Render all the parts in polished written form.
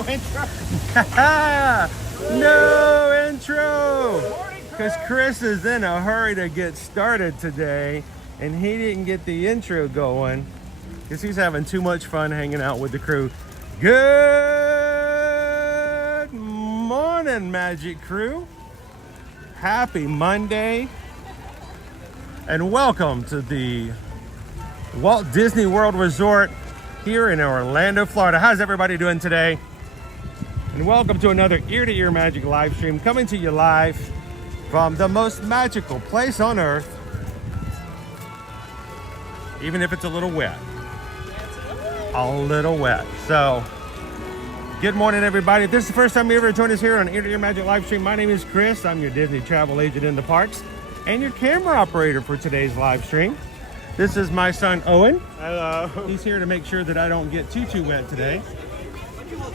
No intro. No intro. Because Chris is in a hurry to get started today, and he didn't get the intro going because he's having too much fun hanging out with the crew. Good morning, Magic Crew. Happy Monday, and welcome to the Walt Disney World Resort here in Orlando, Florida. How's everybody doing today? And welcome to another ear-to-ear magic live stream, coming to you live from the most magical place on earth, even if it's a little wet. A little wet. So, good morning, everybody. If this is the first time you ever joined us here on Ear-to-Ear Magic live stream, my name is Chris. I'm your Disney travel agent in the parks and your camera operator for today's live stream. This is my son, Owen. Hello. He's here to make sure that I don't get too wet today.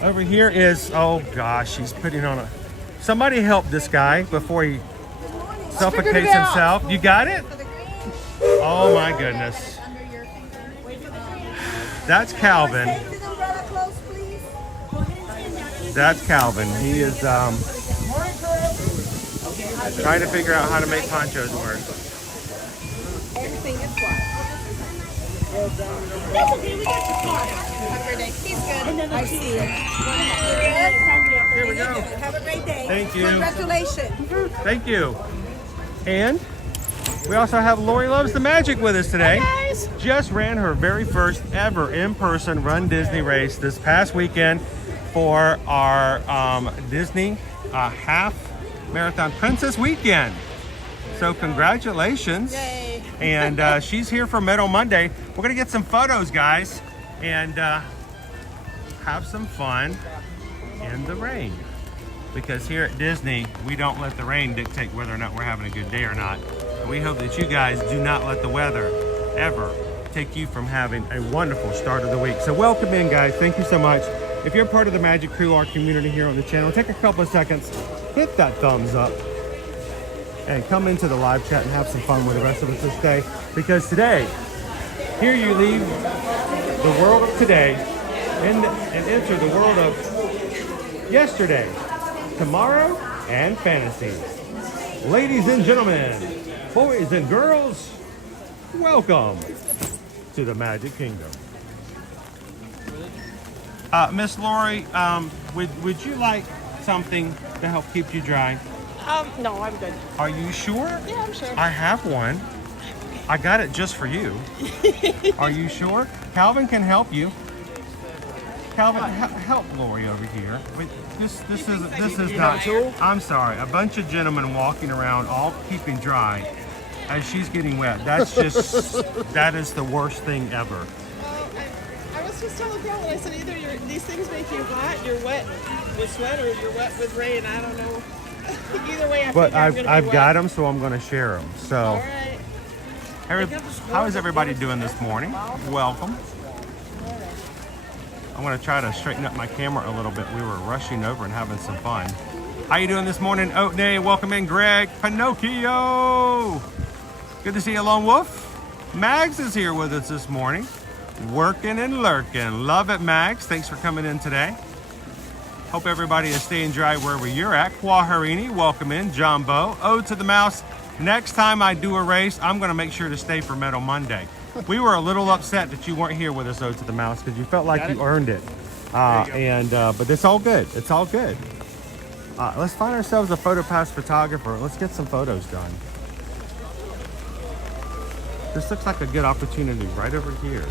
Over here is, oh gosh, he's putting on a... Somebody help this guy before he suffocates himself. You got it? Oh my goodness. That's Calvin. That's Calvin. He is trying to figure out how to make ponchos work. Everything is fine. That's okay, we got your car. Have a great day. He's good. I see you. Here we go. Have a great day. Thank you. Congratulations. Thank you. And we also have Lori Loves the Magic with us today. Hi, guys. Just ran her very first ever in-person Run Disney race this past weekend for our Disney half marathon Princess weekend. So congratulations. Yay. And she's here for Meadow Monday. We're gonna get some photos, guys, and have some fun in the rain. Because here at Disney, we don't let the rain dictate whether or not we're having a good day or not. And we hope that you guys do not let the weather ever take you from having a wonderful start of the week. So welcome in, guys. Thank you so much. If you're part of the Magic Crew, our community here on the channel, take a couple of seconds, hit that thumbs up, and come into the live chat and have some fun with the rest of us this day. Because today, here you leave the world of today and enter the world of yesterday, tomorrow, and fantasy. Ladies and gentlemen, boys and girls, welcome to the Magic Kingdom. Miss Lori, would you like something to help keep you dry? No, I'm good. Are you sure? Yeah, I'm sure. I have one. I got it just for you. Are you sure? Calvin can help you. Calvin, help Lori over here. Wait, this is not. I'm sorry. A bunch of gentlemen walking around, all keeping dry, as she's getting wet. That's just that is the worst thing ever. I was just telling girl when I said either these things make you hot, you're wet with sweat, or you're wet with rain. I don't know. Either way, But I've got them, so I'm going to share them. So, All right. how is everybody doing this morning? Welcome. I'm going to try to straighten up my camera a little bit. We were rushing over and having some fun. How you doing this morning, Oat Day? Welcome in, Greg. Pinocchio. Good to see you, Lone Wolf. Mags is here with us this morning. Working and lurking. Love it, Mags. Thanks for coming in today. Hope everybody is staying dry wherever you're at. Quaharini, welcome in. Jumbo. Ode to the Mouse. Next time I do a race, I'm going to make sure to stay for Meadow Monday. We were a little upset that you weren't here with us, Ode to the Mouse, because you felt like you earned it. But it's all good. It's all good. Let's find ourselves a photo pass photographer. Let's get some photos done. This looks like a good opportunity right over here.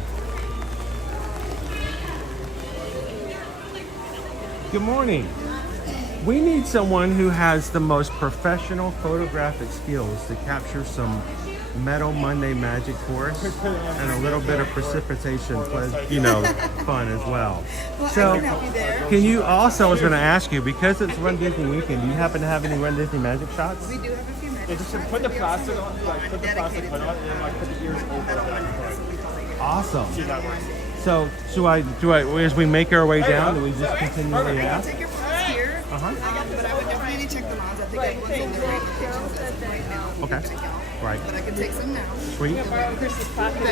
Good morning. We need someone who has the most professional photographic skills to capture some Meadow Monday magic for us and a little bit of precipitation, fun as well. So, can you also, I was going to ask you, because it's Run Disney weekend, do you happen to have any Run Disney magic shots? We do have a few minutes. Yeah, just put the plastic on, put the plastic hood on, and then put the ears over. Awesome. See if that works. So, do I, as we make our way down, do we just continually ask? Take your photos here. But I would definitely check the moms. I think everyone's in the right now. Okay. Right. But I can take some now. Sweet.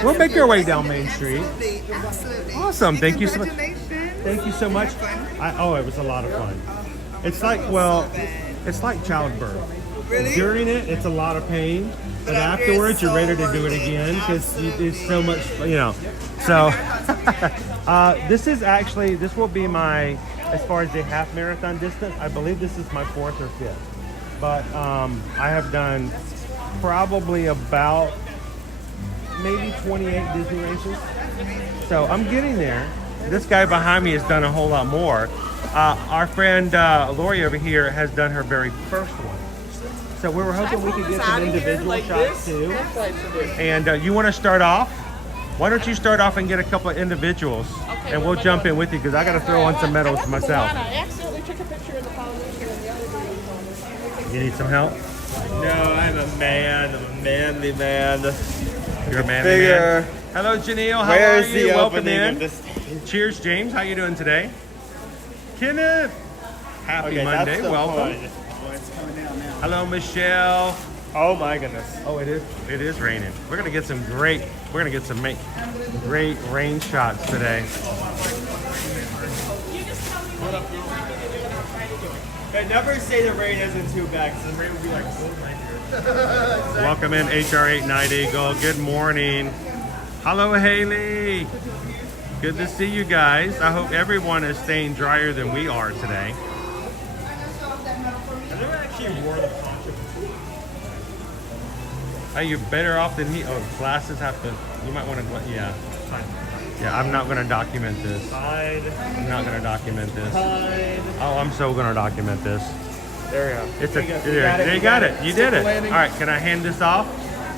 We'll make our way down Main Street. Absolutely. Awesome. Thank you so much. Congratulations. Thank you so much. Oh, it was a lot of fun. It's like, well, it's like childbirth. Really? During it, it's a lot of pain, but afterwards, you're ready to do it again because it's so much, you know. So, this will be my, as far as the half marathon distance, I believe this is my 4th or 5th. But I have done probably about maybe 28 Disney races. So I'm getting there. This guy behind me has done a whole lot more. Our friend Lori over here has done her very first one. So we were hoping we could get some individual shots too. And you want to start off? Why don't you start off and get a couple of individuals, and we'll jump in with you because I got to throw on some medals myself. I accidentally took a picture in the foundation and the other day. You need some help? No, I'm a man. I'm a manly man. You're a manly Figure. man. Hello, Janelle. How Where's are you? the Welcome opening in. of this? Cheers, James. How you doing today? Kenneth. Happy Okay, Monday. that's the Welcome. point. Hello, Michelle. Oh my goodness. Oh, it is raining. We're gonna get some great great rain shots today. But never say the rain isn't too bad because the rain would be like so nice here. Welcome in HR890 Eagle. Good morning. Hello, Haley. Good to see you guys. I hope everyone is staying drier than we are today. I never actually wore the poncho. Are you better off than me? Oh, glasses have to. You might want to. Yeah. Yeah, I'm not going to document this. Fine. I'm not going to document this. Fine. Oh, I'm so going to document this. There we go. It's There a. you go. There, you got it. You Stick did the it. landing. All right. Can I hand this off?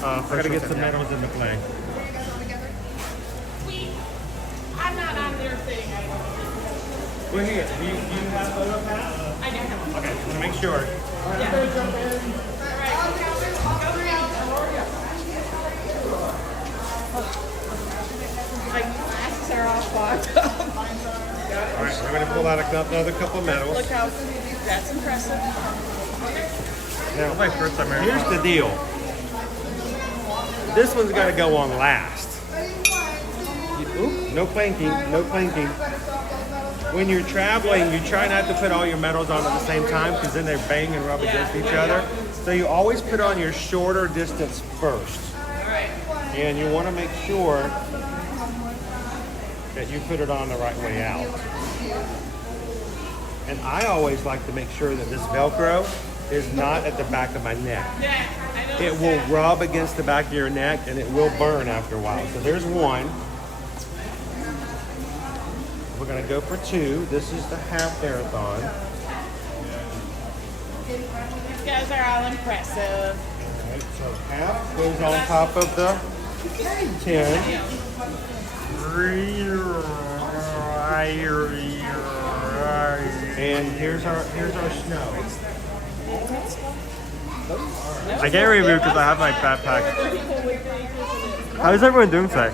I For gotta sure. get some medals into play. I'm not on their thing. Well, here. Do you have photo pass? I don't have Okay. Just make sure. my glasses are all fogged up. All right. We're gonna pull out another couple of medals. Look how that's impressive. Now, here's the deal. This one's got to go on last. No planking, no planking. When you're traveling, you try not to put all your medals on at the same time because then they bang and rub against each other. So you always put on your shorter distance first. And you want to make sure that you put it on the right way out. And I always like to make sure that this Velcro is not at the back of my neck. It will rub against the back of your neck and it will burn after a while. So there's one. We're gonna go for 2. This is the half marathon. You guys are all impressive. Alright, so half goes on top of the 10. And here's our snow. I can't review because I have my backpack. How is everyone doing today?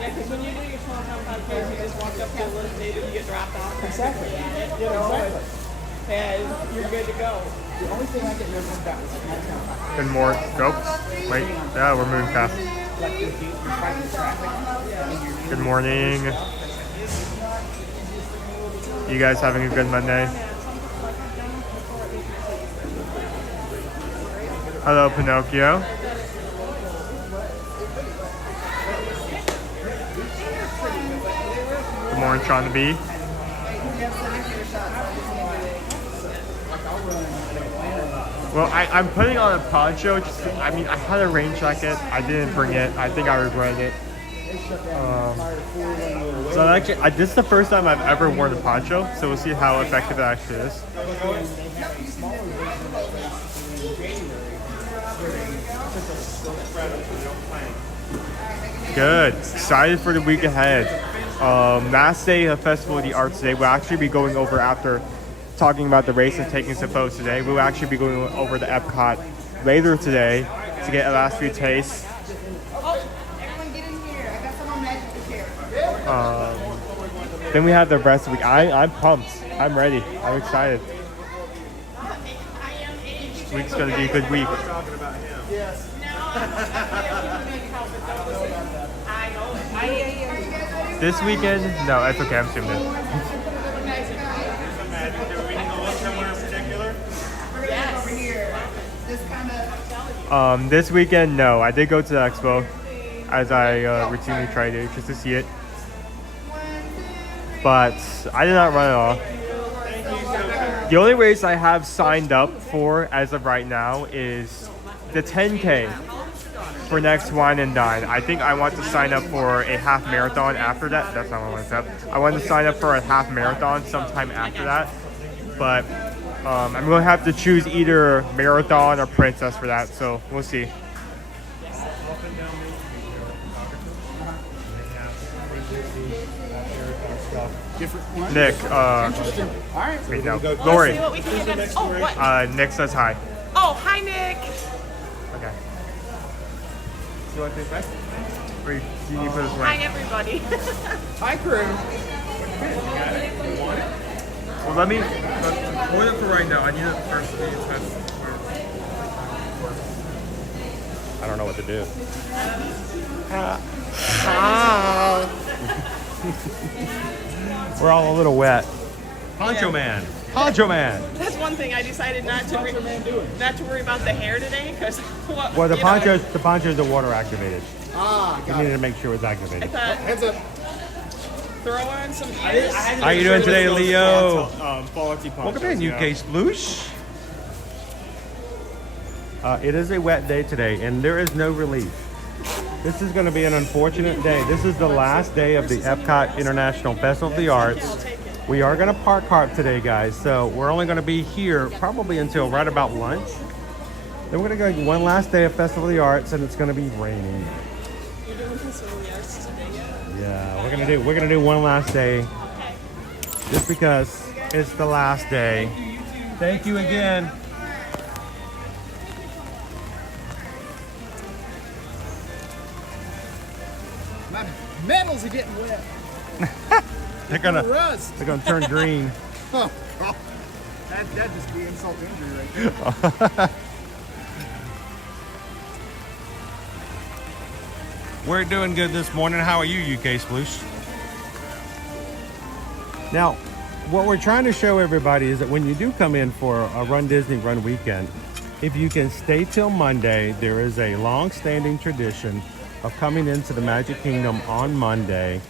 Yeah, because when you do your 12-month podcast, you just walk up to a little table, you get dropped off. Exactly. You know, and you're good to go. The only thing I get nervous about is And more. Go. Wait. Yeah, we're moving fast. Good morning. You guys having a good Monday? Hello, Pinocchio. Good morning, Sean the Bee. Well, I'm putting on a poncho. I mean, I had a rain jacket. I didn't bring it. I think I regret it. So actually, this is the first time I've ever worn a poncho. So we'll see how effective it actually is. Good. Excited for the week ahead. Last day of Festival of the Arts today. We'll actually be going over after talking about the race and taking some photos today. We'll actually be going over to Epcot later today to get a last few tastes. Everyone get in here. I got someone magic here. Then we have the rest of the week. I'm pumped. I'm ready. I'm excited. This week's going to be a good week. This weekend? No, that's okay. I'm assuming it. This weekend, no. I did go to the expo, as I routinely try to, just to see it. But I did not run at all. The only race I have signed up for as of right now is the 10K for next Wine and Dine. I think I want to sign up for a half marathon after that. That's not what I want to say. I want to sign up for a half marathon sometime after that. But I'm going to have to choose either marathon or princess for that. So we'll see. Different one. Nick, All right. wait, no. Lori, See what we can get. Oh, what? Nick says hi. Oh, hi, Nick. Okay. You want to take back? Or you need to put this Hi, away? everybody. Hi, crew. Well, let me hold it for right now. I need it first to be tested. I don't know what to do. We're all a little wet. Poncho Man. Poncho Man. That's one thing I decided not to worry about the hair today because Well, the ponchos are water activated. Ah, We got needed it. to make sure it was I activated. thought Heads up. throw on some ears. How you doing today, Leo? Quality Welcome in, UK Sploosh. It is a wet day today, and there is no relief. This is going to be an unfortunate day. This is the last day of the Epcot International Festival of the Arts. We are going to park carp today, guys, so we're only going to be here probably until right about lunch. Then we're going to go one last day of Festival of the Arts, and it's going to be raining. You're doing Festival of the Arts today yet? Yeah, we're gonna do one last day, just because it's the last day. Thank you again. My metals are getting wet. They're gonna Rust. turn green. Oh, God. That'd just be insult to injury right there. We're doing good this morning. How are you, UK Sploosh? Now, what we're trying to show everybody is that when you do come in for a Run Disney Run weekend, if you can stay till Monday, there is a long-standing tradition of coming into the Magic Kingdom on Monday.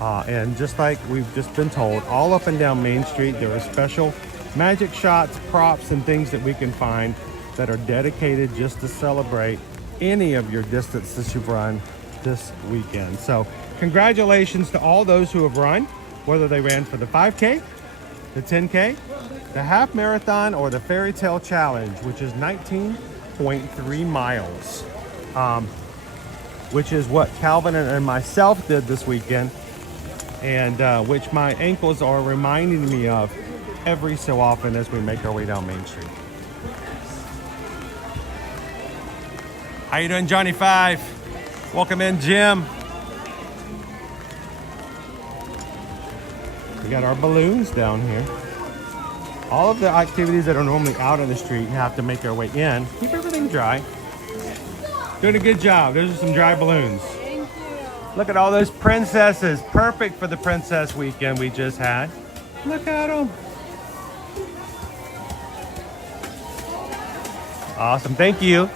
And just like we've just been told, all up and down Main Street, there are special magic shots, props, and things that we can find that are dedicated just to celebrate any of your distance that you've run this weekend. So congratulations to all those who have run, whether they ran for the 5K, the 10K, the half marathon, or the Fairy Tale Challenge, which is 19.3 miles, which is what Calvin and myself did this weekend, and which my ankles are reminding me of every so often as we make our way down Main Street. How you doing, Johnny Five? Welcome in, Jim. We got our balloons down here. All of the activities that are normally out on the street have to make their way in. Keep everything dry. Doing a good job. Those are some dry balloons. Thank you. Look at all those princesses. Perfect for the princess weekend we just had. Look at them. Awesome. Thank you.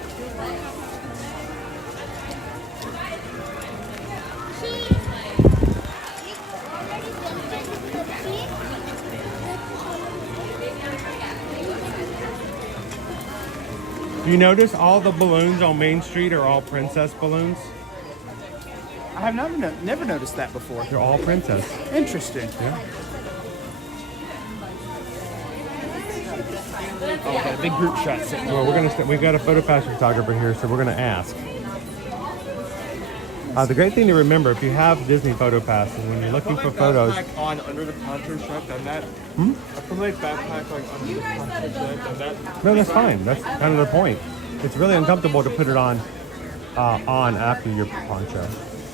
You notice all the balloons on Main Street are all princess balloons? I have never noticed that before. They're all princess. Interesting. Yeah. Oh, got a big group shot sitting there. Well, we've got a photo pass photographer here, so we're gonna ask. The great thing to remember, if you have Disney Photo Passes, when you're looking for photos, On under the poncho strap, done that. I put my backpack like under the poncho strap, done that. no, that's fine. That's kind of the point. It's really uncomfortable to put it on after your poncho.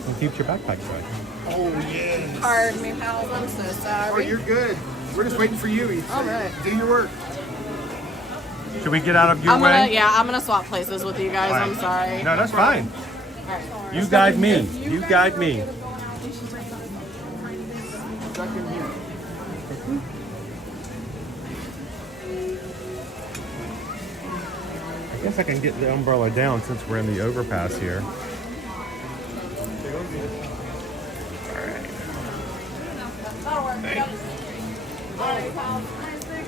It keeps your backpack dry. Oh, yes. Pardon me, pals. I'm so Oh, sorry. you're good. We're just waiting for you. All right. Do your work. Should we get out of your way? I'm gonna swap places with you guys. Fine. I'm sorry. No, that's fine. You guide me. You guide me. stuck in here. I guess I can get the umbrella down since we're in the overpass here.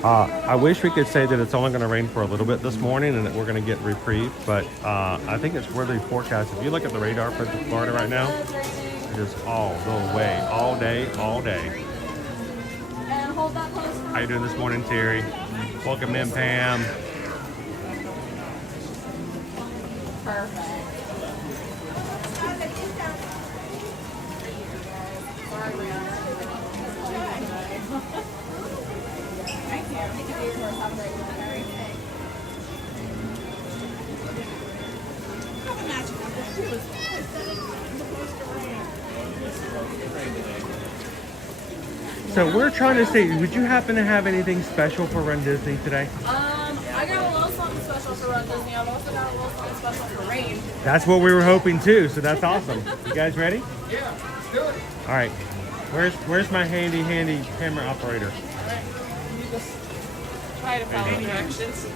I wish we could say that it's only going to rain for a little bit this morning and that we're going to get reprieve, but I think it's weather forecast. If you look at the radar for Florida right now, it is all the way, all day, all day. How you doing this morning, Terry? Welcome in, Pam. Perfect. So we're trying to see, would you happen to have anything special for Run Disney today? I got a little something special for Run Disney. I've also got a little something special for Rain. That's what we were hoping too, so that's awesome. You guys ready? Yeah, let's do it. All right. Where's my handy camera operator? You just try to follow directions.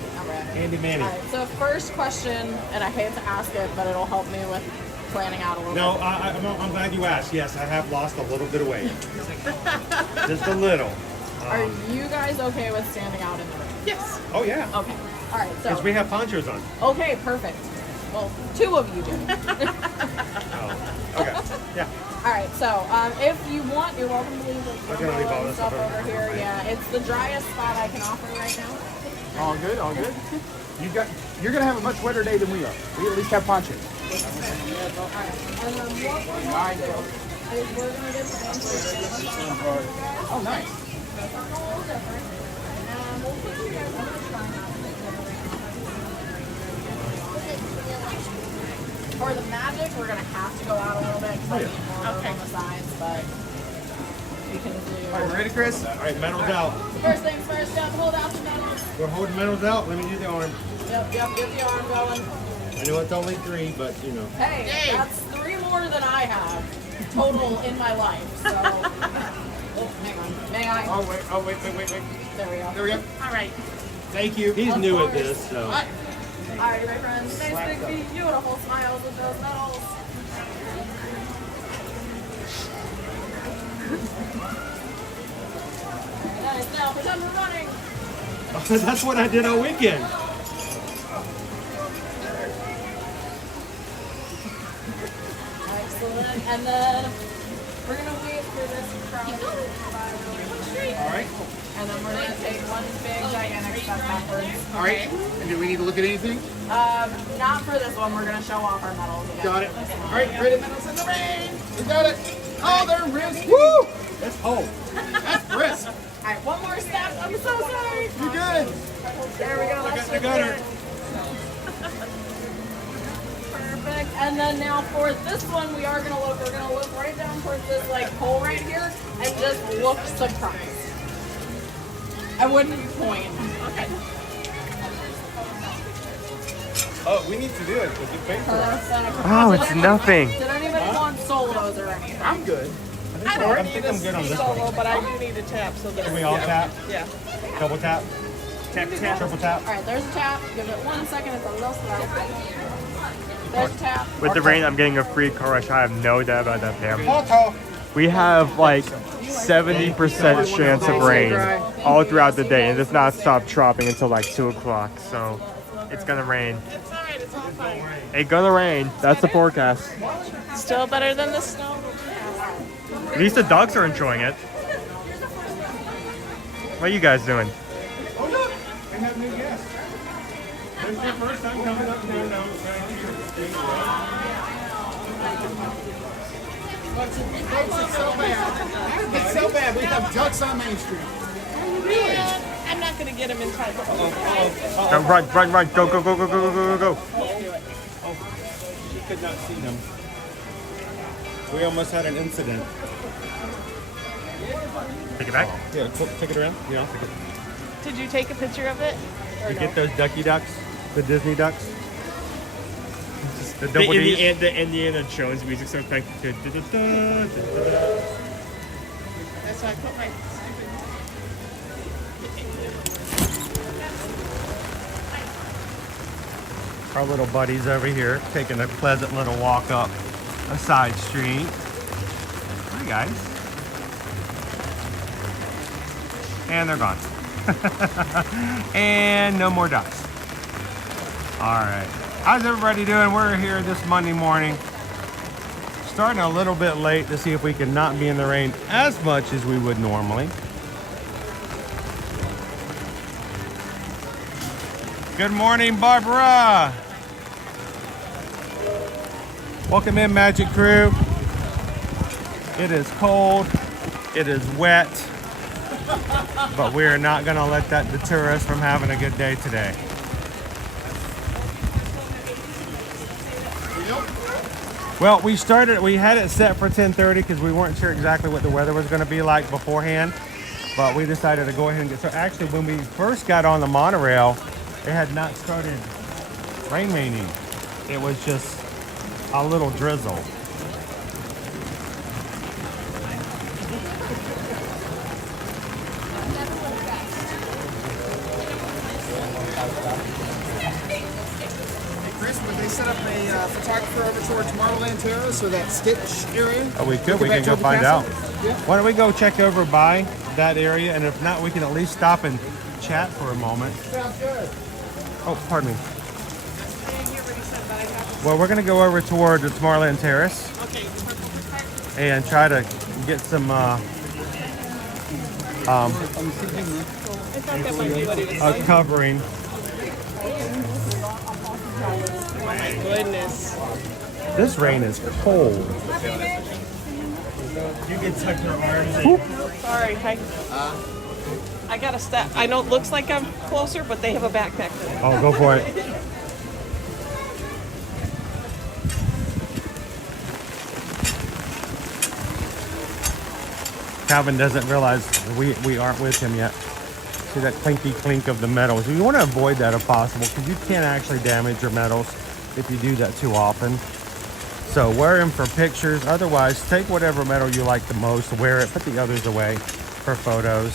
Handy Manny. All right, so first question, and I hate to ask it, but it'll help me with planning out a little No, bit. I'm glad you asked. Yes, I have lost a little bit of weight. Just a little. Are you guys okay with standing out in the rain? Yes. Oh yeah. Okay. All right, Because so. we have ponchos on. Okay, perfect. Well, 2 of you do. Oh. Okay. Yeah. All right, so if you want, you're welcome to leave the gonna leave all this stuff stuff over here. Yeah, it's the driest spot I can offer right now. All good, all good. You're gonna have a much wetter day than we are. We at least have ponchos. And then what we're going to do is we're going to get the Oh, nice. That's a little different. And we'll put you guys on the try not to make it rain. For the magic, we're going to have to go out a little bit because I need more room on the sides, but we can do. All right, ready, Chris? All right, medals out. First things first, Jeff, hold out the medals. We're holding medals out. Let me do the arm. Yep, get the arm going. I know it's only 3, but you know. Hey, that's 3 more than I have total in my life. So, oh, hang on. May I? Oh, wait. There we go. There we go. All right. Thank you. He's new at this, so. All right, my friends. Thanks, Big B. Beautiful smiles with those medals. Nice. Now pretend we're running. That's what I did all weekend. Excellent. And then we're gonna wait for this crowd to go by really quick. All right. And then we're gonna take one big gigantic step backwards. All right. And do we need to look at anything? Not for this one. We're gonna show off our medals again. Got it. All right, ready? Medals in the rain. We got it. Oh, they're wrist. Woo! That's whole. That's brisk. All right, one more step. I'm so sorry. You're good. There we go. I got her. Perfect. And then now for this one, we are gonna look. We're gonna look right down towards this like hole right here, and just look surprised. I wouldn't point. Okay. Oh, we need to do it because you paid for it. Perfect. Oh, it's nothing. Did anybody want solos or anything? I'm good. I I don't think need I'm a good on this solo, one. but I do need a tap so that Can we all tap? Yeah. Double tap? Tap, tap. Triple tap? All right, there's a tap. Give it 1 second. It's a little slow. There's a tap. With the rain, I'm getting a free car rush. I have no doubt about that, Pam. Auto. We have like 70% chance of rain all throughout the day, and it does not stop dropping until like 2 o'clock. So it's gonna rain. It's all right. It's all fine. It's gonna rain. That's the forecast. Still better than the snow. At least the dogs are enjoying it. What are you guys doing? Oh, look! They have new guests. This is their first time coming up here now. Folks, it's so bad. It's so bad. We have ducks on Main Street. Man, I'm not going to get him in time. Go, run, run, run. Go, go, go, go, go, go, go, go. She could not see them. We almost had an incident. Take it back. Yeah, take it around. Yeah, I'll take it. Did you take a picture of it? You get those ducky ducks? The Disney ducks? The double Indiana Jones music so effective. That's So I put my Our little buddies over here taking a pleasant little walk up a side street. Hi guys. And they're gone. And no more ducks. All right. How's everybody doing? We're here this Monday morning. Starting a little bit late to see if we can not be in the rain as much as we would normally. Good morning, Barbara. Welcome in, Magic Crew. It is cold, it is wet, but we are not gonna let that deter us from having a good day today. Well, we had it set for 10:30 because we weren't sure exactly what the weather was gonna be like beforehand, but we decided to go ahead and get started. Actually, when we first got on the monorail, it had not started raining. It was just a little drizzle. Chris, would they set up a photographer over towards Tomorrowland Terrace or that Stitch area? Oh, we could. We back can go toward the find castle? out. Yeah. Why don't we go check over by that area, and if not, we can at least stop and chat for a moment. Sounds good. Oh, pardon me. Well, we're going to go over toward the Tomorrowland Terrace okay. and try to get some I thought that might be what he was saying. covering. Oh my goodness. This rain is cold. You can tuck your arms in. Sorry. I gotta step. I know it looks like I'm closer, but they have a backpack. Oh, go for it. Calvin doesn't realize we aren't with him yet. See that clinky clink of the metals. We want to avoid that if possible because you can actually damage your metals if you do that too often. So wear them for pictures. Otherwise, take whatever metal you like the most, wear it, put the others away for photos.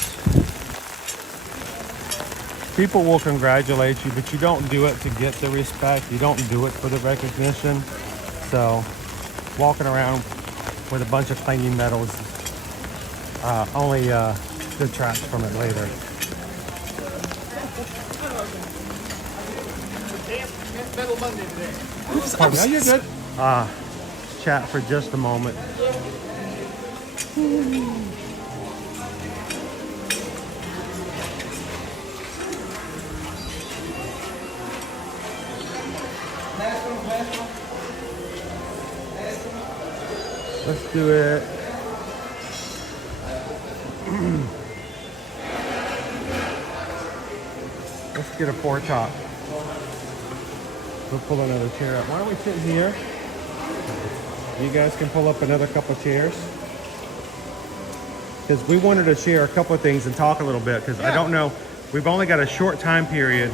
People will congratulate you, but you don't do it to get the respect. You don't do it for the recognition. So walking around with a bunch of clanging metals only detracts from it later. Metal Monday today. Pardon me, you're good. Chat for just a moment. Let's do it. Let's get a four top. We'll pull another chair up. Why don't we sit here? You guys can pull up another couple chairs. Because we wanted to share a couple of things and talk a little bit. Because I don't know, we've only got a short time period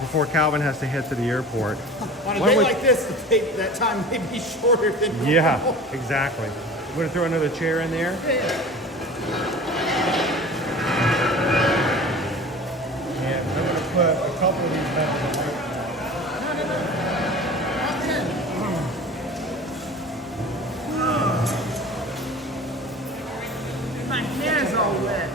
before Calvin has to head to the airport. On a Why day don't we- like this, that time may be shorter than normal. Yeah, exactly. We're gonna throw another chair in there. And I'm gonna put a couple of these metals in there. My hair is all wet.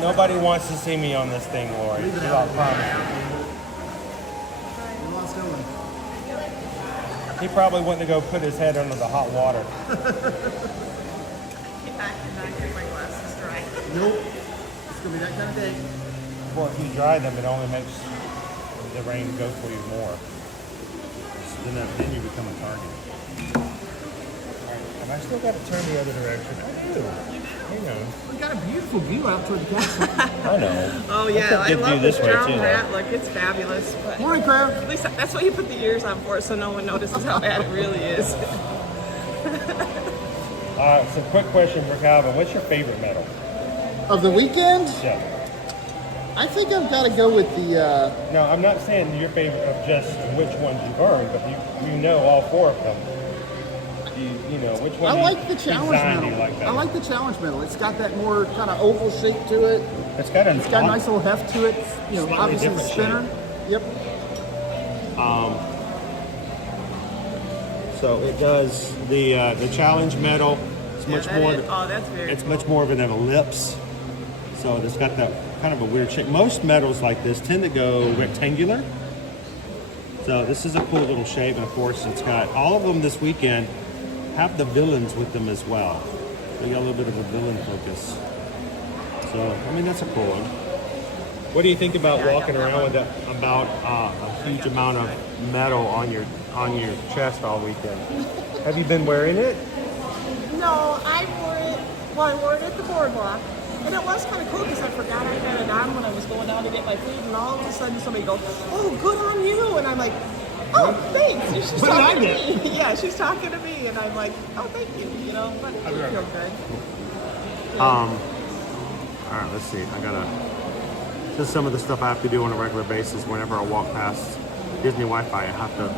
Nobody wants to see me on this thing, Lori. I promise. You lost Owen. He probably went to go put his head under the hot water. I cannot get my glasses dry. Nope. It's gonna be that kind of day. Well, if you dry them, it only makes the rain go for you more. So then you become a target. Alright, have I still got to turn the other direction? I do. Hang on. We got a beautiful view out toward the castle. I know. Oh yeah, I good love view this this way, drum too, though. hat. Look, it's fabulous. But Morning, crowd. at least that's what you put the ears on for, so no one notices how bad it really is. So quick question for Calvin. What's your favorite metal? Of the weekend, Yeah. I think I've got to go with the. No, I'm not saying your favorite of just which ones you've earned, but you know all 4 of them. You know which one. I like the challenge design do medal. you like better? I like the challenge medal. It's got that more kind of oval shape to it. It's got a nice little heft to it. You know, Slightly obviously the different spinner. Yep. So it does the challenge medal. It's much more. That's very It's much more of an ellipse. So it's got that kind of a weird shape. Most medals like this tend to go rectangular. So this is a cool little shape, and of course it's got all of them this weekend have the villains with them as well. They got a little bit of a villain focus. So I mean that's a cool one. What do you think about walking around with about a huge amount of metal on your chest all weekend? Have you been wearing it? No, I wore it. Well, I wore it at the boardwalk, and it was kind of cool because I forgot I had it on when I was going down to get my food, and all of a sudden somebody goes, "Oh, good on you!" And I'm like, "Oh, thanks." And she's What did I talking do? to me. Yeah, she's talking to me, and I'm like, "Oh, thank you." You know, but it feel good. All right, let's see. I gotta. This is some of the stuff I have to do on a regular basis. Whenever I walk past Disney Wi-Fi, I have to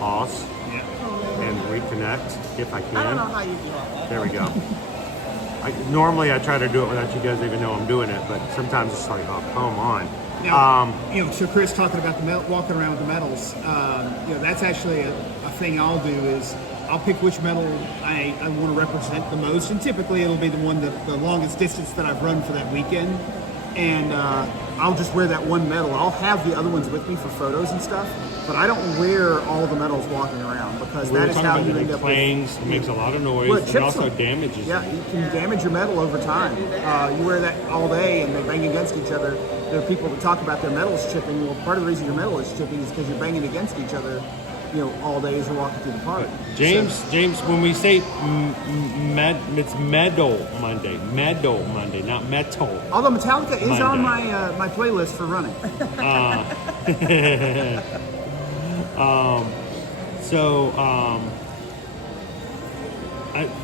pause and reconnect if I can. I don't know how you do all that. There we go. Normally I try to do it without you guys even know I'm doing it, but sometimes it's like, oh, come on. Now, so Chris talking about the walking around with the medals. That's actually a thing I'll do is I'll pick which medal I want to represent the most, and typically it'll be the one the longest distance that I've run for that weekend. And I'll just wear that one medal. I'll have the other ones with me for photos and stuff, but I don't wear all the medals walking around because that is how you end up clangs, makes a lot of noise, Well, it and chips also them. damages Yeah, them. you can damage your metal over time. You wear that all day and they bang against each other. There are people that talk about their metals chipping. Well, part of the reason your metal is chipping is because you're banging against each other, all day as you're walking through the park. James, when we say it's Medal Monday, not metal. Although Metallica is Monday. on my playlist for running.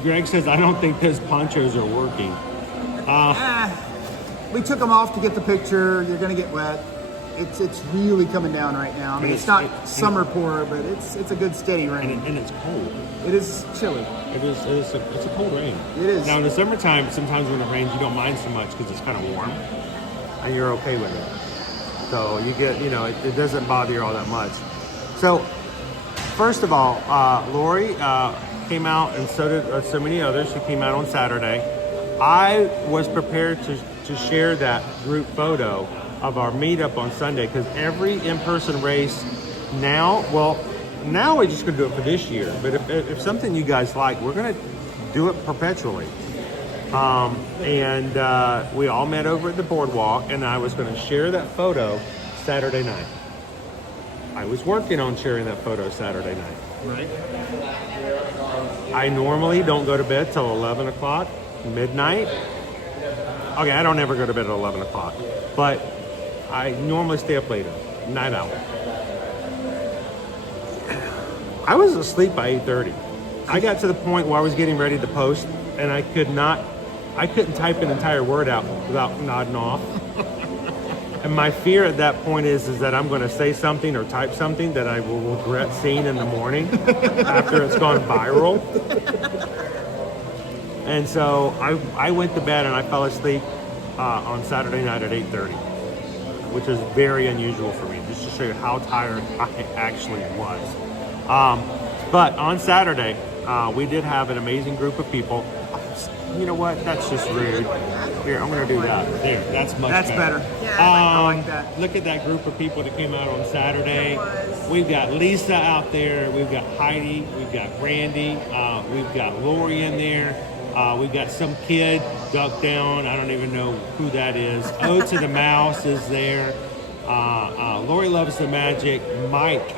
Greg says, I don't think those ponchos are working. We took them off to get the picture. You're going to get wet. It's really coming down right now. I mean, it's not summer pour, but it's a good steady rain. And it's cold. It is chilly. It's a cold rain. It is. Now in the summertime, sometimes when it rains, you don't mind so much because it's kind of warm, and you're okay with it. So you get, it doesn't bother you all that much. So first of all, Lori came out, and so did so many others who came out on Saturday. I was prepared to share that group photo of our meetup on Sunday because every in-person race now we're just going to do it for this year. But if something you guys like, we're going to do it perpetually. And we all met over at the boardwalk, and I was going to share that photo Saturday night. I was working on sharing that photo Saturday night. Right. I normally don't go to bed till 11 o'clock, midnight. Okay, I don't ever go to bed at 11 o'clock, but I normally stay up later, night owl. I was asleep by 8:30. I got to the point where I was getting ready to post, and I couldn't type an entire word out without nodding off. And my fear at that point is that I'm going to say something or type something that I will regret seeing in the morning after it's gone viral. And so I went to bed and I fell asleep on Saturday night at 8:30, which is very unusual for me, just to show you how tired I actually was. But on Saturday, we did have an amazing group of people. You know what? That's just rude. Here, I'm going to do that. There, that's better. Yeah, I like that. Look at that group of people that came out on Saturday. We've got Lisa out there. We've got Heidi. We've got Randy. We've got Lori in there. We've got some kid ducked down. I don't even know who that is. O to the Mouse is there. Lori Loves the Magic. Mike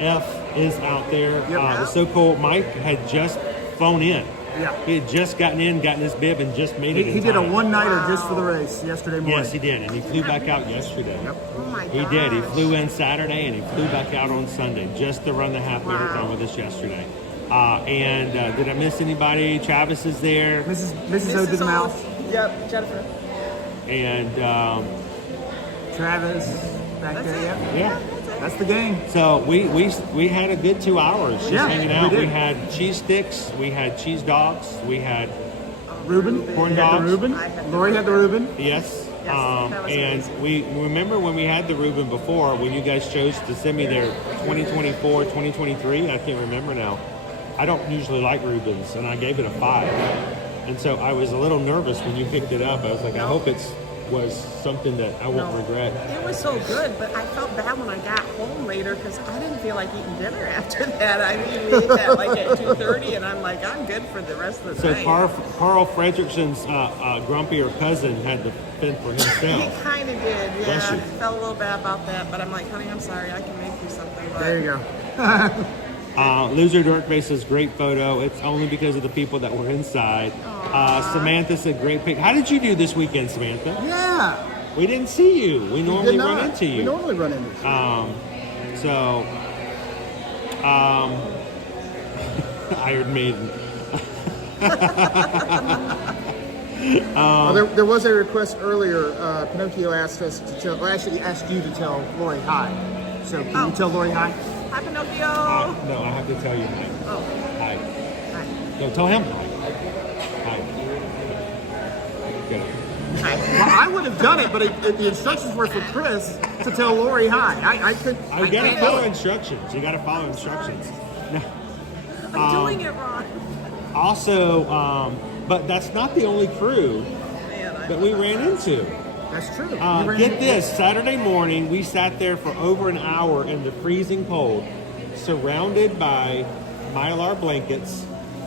F is out there. The so-called Mike had just flown in. Yeah. He had just gotten his bib and just made it in He did a time. one-nighter just for the race yesterday morning. Yes, he did, and he flew back out yesterday. Yep. Oh my He did. He flew in Saturday, and he flew back out on Sunday just to run the half marathon with us yesterday. Did I miss anybody? Travis is there. Mrs. O to the Mouse. Yep, Jennifer. And Travis back That's there. it. Yeah. Yeah. That's the game. So we had a good 2 hours just Yeah, hanging we out. did. We had cheese sticks, we had cheese dogs, we had Reuben. Corn You had dogs. the Reuben. I had the Lori had the Reuben. yes. that was And amazing. we remember when we had the Reuben before, when you guys chose to send me their 2024, 2023. I can't remember now. I don't usually like Reubens, and I gave it a 5. And so I was a little nervous when you picked it up. I was like, I hope was something that I won't regret. It was so good, but I felt bad when I got home later because I didn't feel like eating dinner after that. I mean, we ate that like at 2:30, and I'm like, I'm good for the rest of the So night. Carl Fredrickson's grumpier cousin had to fend for He himself. kind of did, Bless yeah. you. Felt a little bad about that, but I'm like, honey, I'm sorry, I can make you something. But There you go. Loser Dorkface says great photo. It's only because of the people that were inside. Samantha said great pic. How did you do this weekend, Samantha? Yeah. We didn't see you. We Did normally not. run into you. We normally run into you. Iron Maiden. There was a request earlier. Pinocchio asked us to tell. Well, actually, asked you to tell Lori hi. So can you tell Lori hi? hi, Pinocchio. No, I have to tell you hi. Oh, Hi. hi. No, tell him hi. Hi. Good. Well, I would have done it, but the instructions were for Chris to tell Lori hi. I could. You gotta can't follow do it. instructions. You gotta follow instructions. No. I'm doing it wrong. Also, but that's not the only crew Man, that we ran into. That's true. You ran Get into- this, Saturday morning, we sat there for over an hour in the freezing cold, surrounded by Mylar blankets.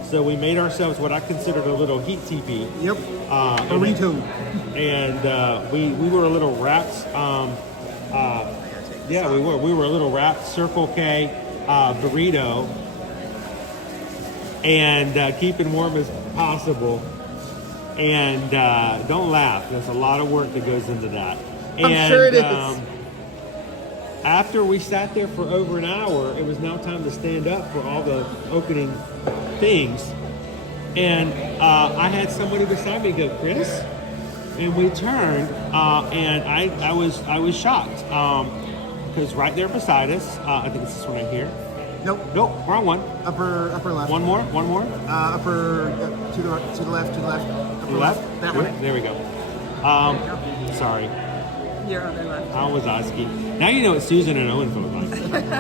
So we made ourselves what I considered a little heat teepee. Yep. And- Burrito. And we were a little wrapped. Yeah, we were. We were a little wrapped Circle K burrito, and keeping warm as possible. And don't laugh. There's a lot of work that goes into that. I'm sure it is. After we sat there for over an hour, it was now time to stand up for all the opening things. And I had somebody beside me go, Chris, and we turned, and I was shocked because right there beside us, I think it's this one right here. Nope. Nope, wrong one. Upper left. One more. Upper to the left. Upper Left. That Good. one. There we go. Sorry, Your other left. I was asking. Now you know what Susan and Owen felt like.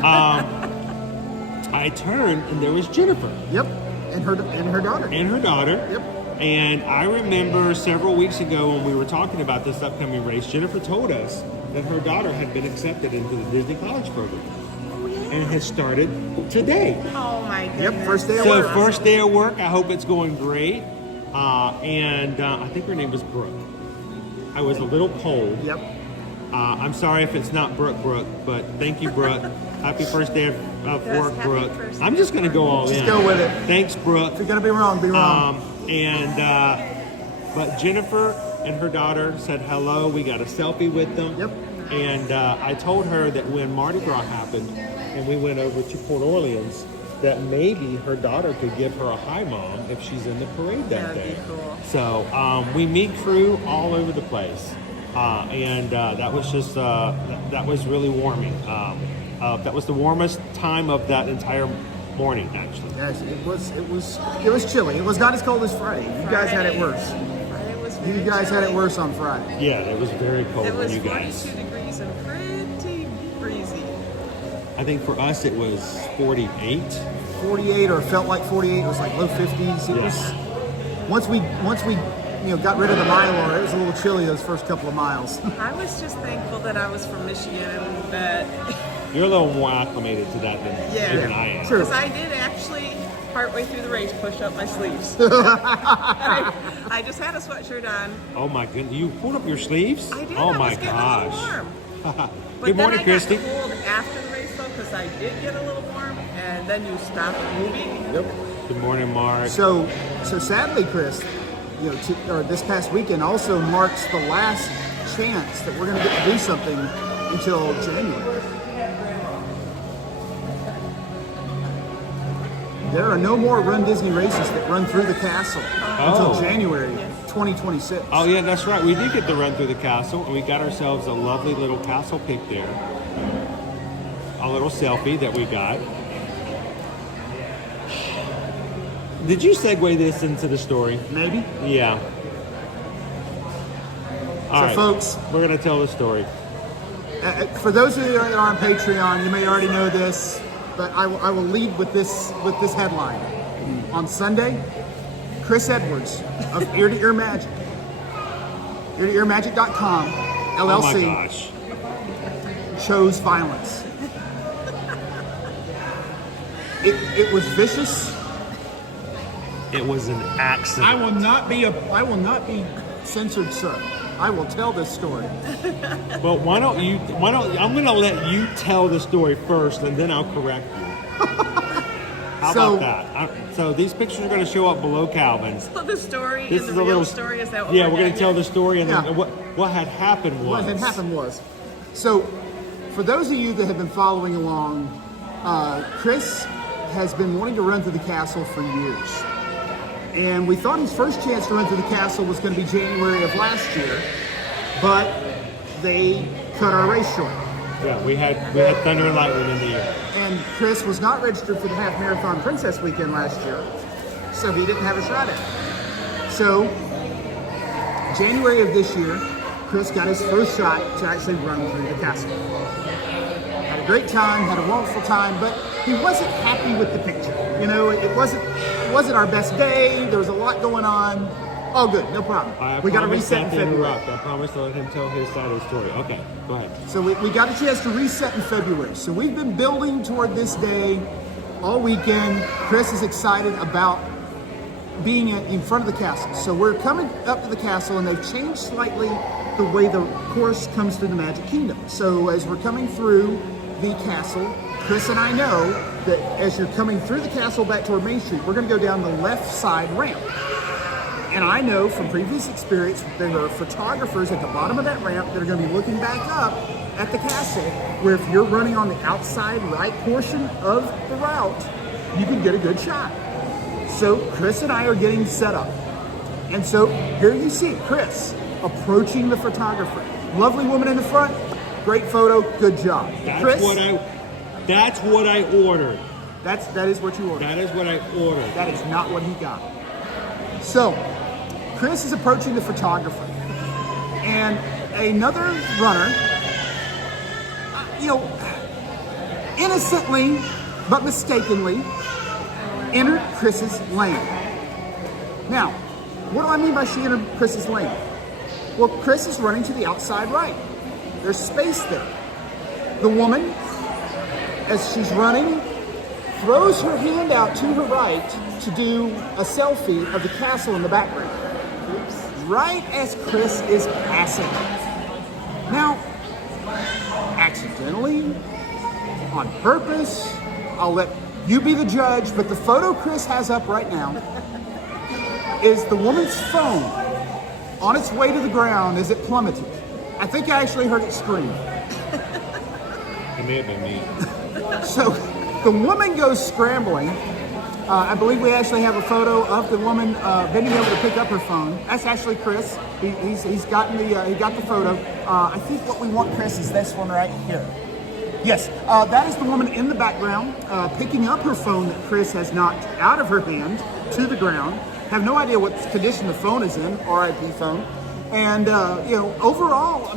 I turned and there was Jennifer Yep. And her daughter. and her daughter. Yep. And I remember several weeks ago when we were talking about this upcoming race, Jennifer told us that her daughter had been accepted into the Disney College program and has started today. Oh my goodness. Yep. First day of So work. first day of work, I hope it's going great. And I think her name was Brooke. I was a little cold. Yep. I'm sorry if it's not Brooke, but thank you, Brooke. Happy first day of Yes, work, happy Brooke. first I'm day just of going to go all Just in. go with it. Thanks, Brooke. If you're gonna be wrong, be wrong. But Jennifer and her daughter said hello. We got a selfie with them. Yep. And I told her that when Mardi Gras happened and we went over to Port Orleans, that maybe her daughter could give her a hi, Mom, if she's in the parade that That'd day. be cool. So we meet crew all over the place. And that was just, that was really warming. That was the warmest time of that entire morning, actually. Yes, it was chilly. It was not as cold as Friday. You guys had it worse. Friday was You very guys had it chilly. worse on Friday. Yeah, it was very cold It for was you guys. 42 degrees and pretty breezy. I think for us it was 48. 48 or felt like 48. It was like low 50s. It Yeah. was once we got rid of the Mylar, it was a little chilly those first couple of miles. I was just thankful that I was from Michigan and that, You're a little more acclimated to that than Yeah. even I am. Sure. because I did actually, partway through the race, push up my sleeves. I just had a sweatshirt on. Oh my goodness, you pulled up your sleeves? I did. Oh I my was getting gosh. a little warm. But Good morning, then Christy. I got cold after the race though, because I did get a little warm, and then you stopped moving. Good morning, Mark. So sadly, Chris, this past weekend also marks the last chance that we're going to get to do something until January. there are no more Run Disney races that run through the castle Oh. until January 2026. Oh yeah, that's right. We did get to run through the castle, and we got ourselves a lovely little castle pic there. A little selfie that we got. Did you segue this into the story? Maybe. Yeah. All So, right, folks, we're gonna tell the story. for those of you that are on Patreon, you may already know this, but I will lead with this headline. On Sunday, Chris Edwards of Ear to Ear Magic, eartoearmagic.com, Oh my LLC, gosh. chose violence. It was vicious. It was an accident. I will not be censored, sir. I will tell this story. Well, I'm gonna let you tell the story first, and then I'll correct you. How So- about that? So these pictures are gonna show up below Calvin's. So the story This is is the a real little story. Is that what Yeah, we're we're gonna getting tell at? the story, and Yeah. then what had happened was. What had happened was, so for those of you that have been following along, Chris has been wanting to run through the castle for years. And we thought his first chance to run through the castle was going to be January of last year, but they cut our race short. Yeah, we had thunder and lightning in the air. And Chris was not registered for the Half Marathon Princess Weekend last year, so he didn't have a shot at it. So, January of this year, Chris got his first shot to actually run through the castle. Had a great time, had a wonderful time, but he wasn't happy with the picture. You know, it wasn't our best day. There was a lot going on. All good, no problem. We got to reset in February. I promise to let him tell his side of the story. Okay, go ahead. So we got a chance to reset in February. So we've been building toward this day all weekend. Chris is excited about being in front of the castle. So we're coming up to the castle, and they've changed slightly the way the course comes through the Magic Kingdom. So as we're coming through the castle, Chris and I know that as you're coming through the castle back toward Main Street, we're going to go down the left side ramp. And I know from previous experience that there are photographers at the bottom of that ramp that are going to be looking back up at the castle, where if you're running on the outside right portion of the route, you can get a good shot. So Chris and I are getting set up. And so here you see Chris approaching the photographer. Lovely woman in the front, great photo, good job. That's Chris, what I ordered. that is what you ordered. That is what I ordered. That is not what he got. So, Chris is approaching the photographer, and another runner, innocently but mistakenly entered Chris's lane. Now, what do I mean by she entered Chris's lane? Well, Chris is running to the outside right. There's space there. The woman, as she's running, throws her hand out to her right to do a selfie of the castle in the background. Right as Chris is passing. Now, accidentally, on purpose, I'll let you be the judge, but the photo Chris has up right now is the woman's phone on its way to the ground as it plummeted. I think I actually heard it scream. It may have been me. So the woman goes scrambling. I believe we actually have a photo of the woman bending over to pick up her phone. That's actually Chris. He's got the photo. I think what we want, Chris, is this one right here. Yes, that is the woman in the background picking up her phone that Chris has knocked out of her hand to the ground. Have no idea what condition the phone is in, RIP phone. And, overall,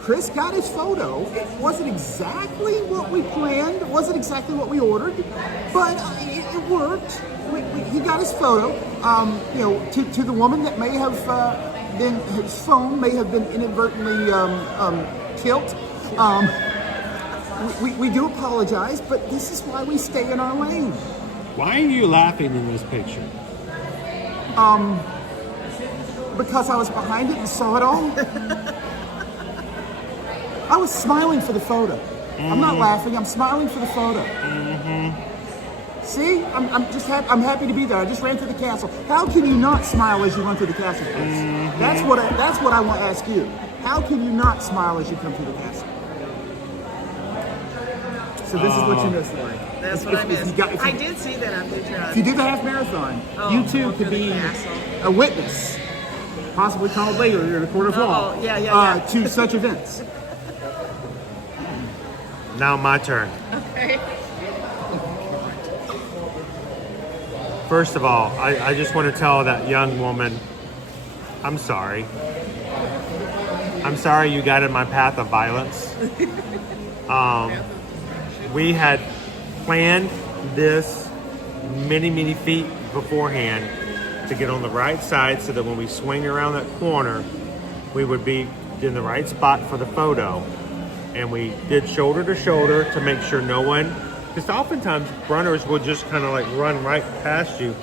Chris got his photo. It wasn't exactly what we planned. It wasn't exactly what we ordered, but it worked. He got his photo. To the woman that may have his phone may have been inadvertently killed. We do apologize, but this is why we stay in our lane. Why are you laughing in this picture? Because I was behind it and saw it all. I was smiling for the photo. I'm not laughing. I'm smiling for the photo. See, I'm happy to be there. I just ran through the castle. How can you not smile as you run through the castle, Chris? That's what I want to ask you. How can you not smile as you come through the castle? So this is what you missed, Lori. That's what I missed. I did see that on Patreon. If you do the half marathon, you too could be a witness, possibly called later in a court of law, to such events. Now my turn. Okay. First of all, I just want to tell that young woman, I'm sorry. I'm sorry you got in my path of violence. We had planned this many feet beforehand to get on the right side so that when we swing around that corner, we would be in the right spot for the photo. And we did shoulder to shoulder to make sure no one, because oftentimes runners will just kind of like run right past you.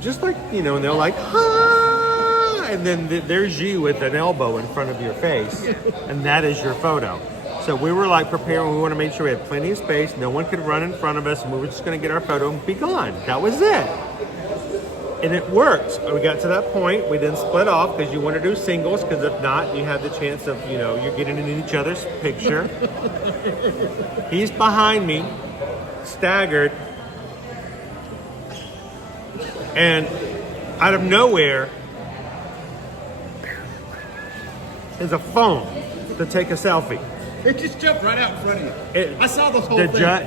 Just like, you know, and they're like, ah, and then there's you with an elbow in front of your face, and that is your photo. So we were like preparing, we want to make sure we had plenty of space, no one could run in front of us, and we were just going to get our photo and be gone. That was it. And it worked. We got to that point, we then split off because you want to do singles, because if not, you have the chance of, you know, you're getting in each other's picture. He's behind me, staggered, and out of nowhere is a phone to take a selfie. It just jumped right out in front of you. I saw the whole thing.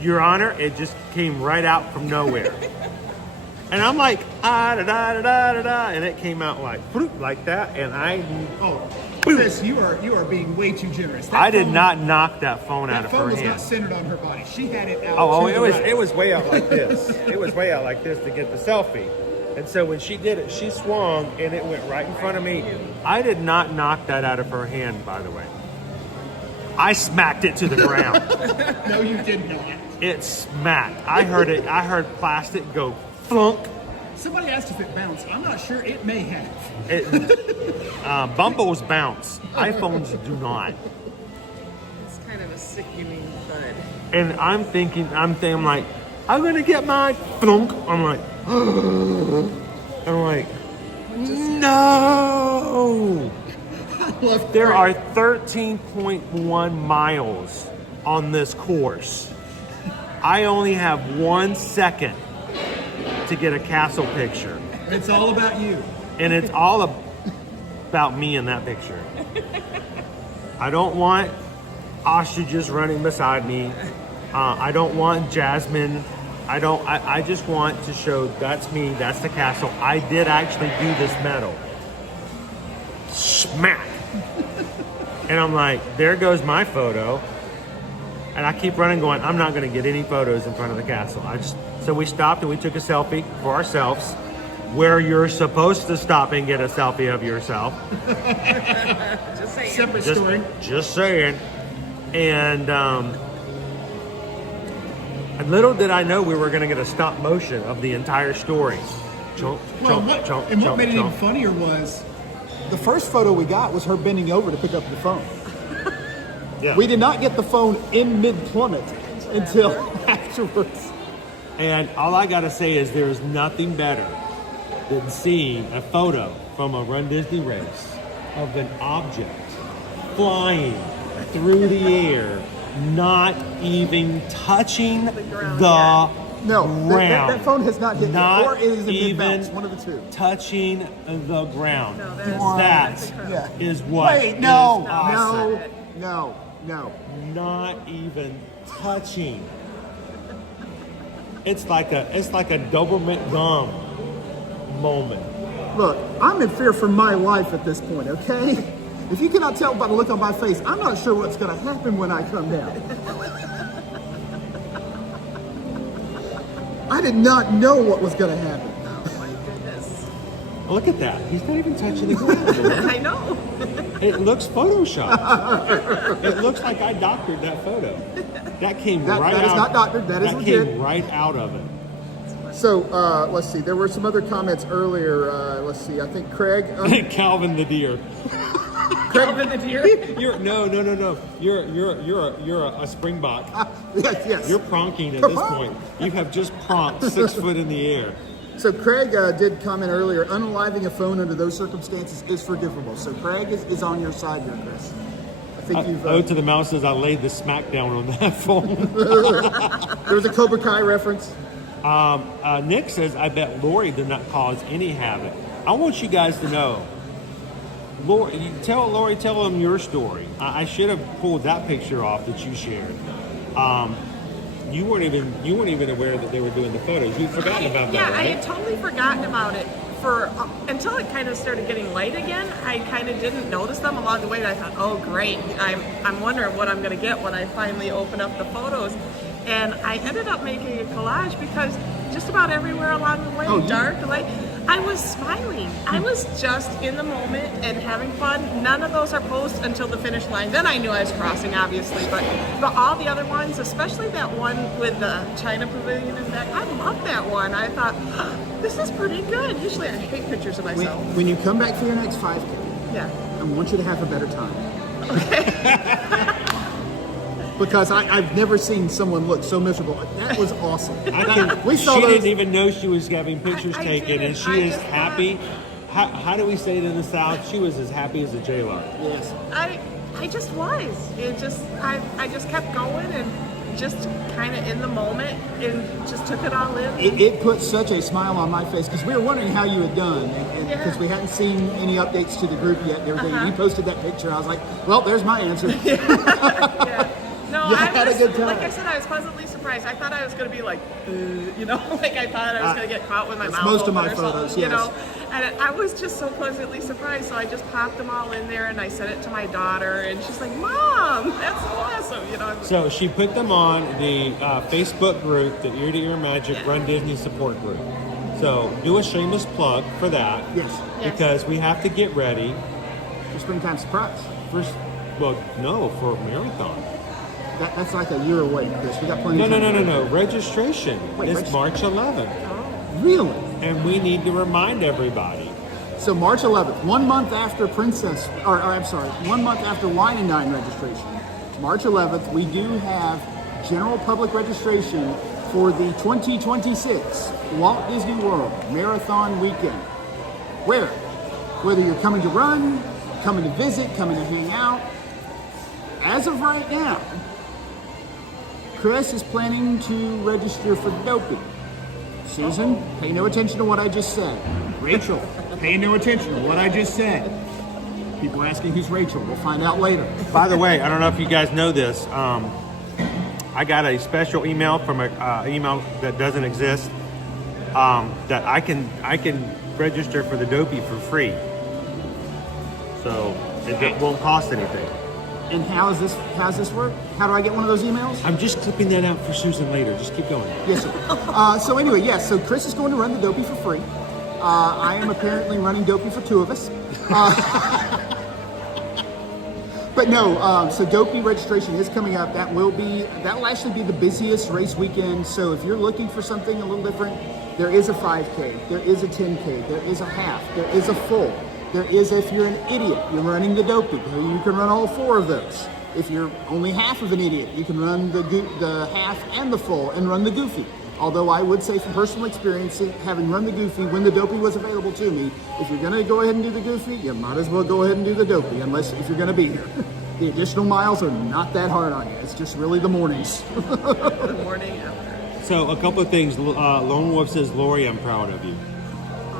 Your Honor, it just came right out from nowhere. And I'm like, da da da da da da, and it came out like, like that, and Chris, you are being way too generous. I did not knock that phone out of her hand. That phone was not centered on her body. She had it out. It was way out like this. It was way out like this to get the selfie. And so when she did it, she swung, and it went right in front of me. I did not knock that out of her hand, by the way. I smacked it to the ground. No, you did not. It smacked. I heard it. I heard plastic go flunk. Somebody asked if it bounced. I'm not sure. It may have. Bumbles bounce. iPhones do not. It's kind of a sickening thud. And I'm like, I'm gonna get my flunk. I'm like, no. There are 13.1 miles on this course. I only have 1 second to get a castle picture. It's all about you. And it's all about me in that picture. I don't want ostriches running beside me. I don't want Jasmine. I just want to show that's me, that's the castle. I did actually do this medal. Smack. And I'm like, there goes my photo. And I keep running going, I'm not going to get any photos in front of the castle. So we stopped and we took a selfie for ourselves, where you're supposed to stop and get a selfie of yourself. Just saying. Separate story. Just saying. And little did I know we were going to get a stop motion of the entire story. What made it even funnier was the first photo we got was her bending over to pick up the phone. Yeah. We did not get the phone in mid-plummet until afterwards. And all I got to say is there's nothing better than seeing a photo from a Run Disney race of an object flying through the air, not even touching the ground. That phone has not hit not me, or it is in even mid-bounce, one of the two. touching the ground. No, that is what Wait, is no, awesome. no. Not even touching. It's like a Doberman gum moment. Look, I'm in fear for my life at this point, okay? If you cannot tell by the look on my face, I'm not sure what's going to happen when I come down. I did not know what was going to happen. Oh my goodness. Look at that. He's not even touching the ground. I know. It looks photoshopped. It looks like I doctored that photo. That came right out. That is not doctored. That is legit. Came right out of it. So, let's see. There were some other comments earlier. Let's see. I think Craig. Calvin the deer. Calvin the deer? No. You're a springbok. Yes. You're pronking at this point. You have just pronked 6 foot in the air. So Craig did comment earlier, unaliving a phone under those circumstances is forgivable. So Craig is on your side here, Chris. I think you've. To the mouse says I laid the smackdown on that phone. There was a Cobra Kai reference. Nick says, I bet Lori did not cause any havoc. I want you guys to know. Lori, tell them your story. I should have pulled that picture off that you shared. You weren't even aware that they were doing the photos. You'd forgotten about that, Yeah, right? I had totally forgotten about it until it kind of started getting light again. I kind of didn't notice them along the way. And I thought, oh great, I'm wondering what I'm going to get when I finally open up the photos. And I ended up making a collage because just about everywhere along the way, dark, light, I was smiling. I was just in the moment and having fun. None of those are posted until the finish line. Then I knew I was crossing, obviously, but all the other ones, especially that one with the China Pavilion in back, I love that one. I thought, this is pretty good. Usually I hate pictures of myself. When you come back for your next 5K, Yeah. I want you to have a better time. Because I've never seen someone look so miserable. That was awesome. We saw she those. didn't even know she was having pictures I taken, didn't. and she I is just happy. How do we say it in the South? She was as happy as a J-Lo. Yes. I just was. I just kept going and just kind of in the moment and just took it all in. It put such a smile on my face because we were wondering how you had done, and because we hadn't seen any updates to the group yet and everything. You posted that picture. I was like, well, there's my answer. Yeah. No, You I had a was, good time. like I said, I was pleasantly surprised. I thought I was going to be like, like I thought I was going to get caught with my That's mouth most of open my or photos, something, yes. And I was just so pleasantly surprised, so I just popped them all in there and I sent it to my daughter, and she's like, Mom, that's awesome, So she put them on the Facebook group, the Ear to Ear Magic Run Disney support group. So do a shameless plug for that. Yes. Because we have to get ready. For springtime surprise. For marathon. That's like a year away, Chris. We got plenty of time. No. Registration is March 11th. Really? And we need to remind everybody. So March 11th, 1 month after 1 month after Wine and Dine registration. March 11th, we do have general public registration for the 2026 Walt Disney World Marathon Weekend. Whether you're coming to run, coming to visit, coming to hang out, as of right now, Chris is planning to register for Dopey. Susan, pay no attention to what I just said. Rachel, pay no attention to what I just said. People are asking who's Rachel. We'll find out later. By the way, I don't know if you guys know this. I got a special email from an email that doesn't exist that I can register for the Dopey for free. So it won't cost anything. And how's this work? How do I get one of those emails? I'm just clipping that out for Susan later. Just keep going. Yes, sir. So anyway, yes. So Chris is going to run the Dopey for free. I am apparently running Dopey for two of us. But no. So Dopey registration is coming up. That'll actually be the busiest race weekend. So if you're looking for something a little different, there is a 5K, there is a 10K, there is a half, there is a full. There is, if you're an idiot, you're running the Dopey. You can run all four of those. If you're only half of an idiot, you can run the half and the full and run the Goofy. Although I would say from personal experience, having run the Goofy when the Dopey was available to me, if you're going to go ahead and do the Goofy, you might as well go ahead and do the Dopey, if you're going to be here. The additional miles are not that hard on you. It's just really the mornings. The morning after. So a couple of things. Lone Wolf says, Lori, I'm proud of you.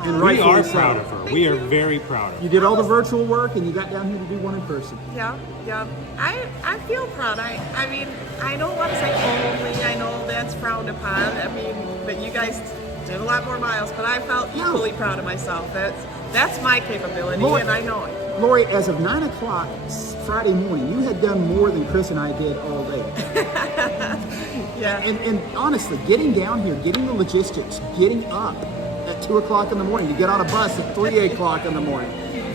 And We rightfully are so. proud of her. We are very proud of her. You did all the virtual work and you got down here to do one in person. Yeah. I feel proud. I mean, I don't want to say only. I know that's frowned upon. I mean, but you guys did a lot more miles. But I felt equally proud of myself. That's my capability, Lord. and I know it. Lori, as of 9 o'clock Friday morning, you had done more than Chris and I did all day. Yeah. And honestly, getting down here, getting the logistics, getting up at 2 o'clock in the morning to get on a bus at 3 o'clock in the morning.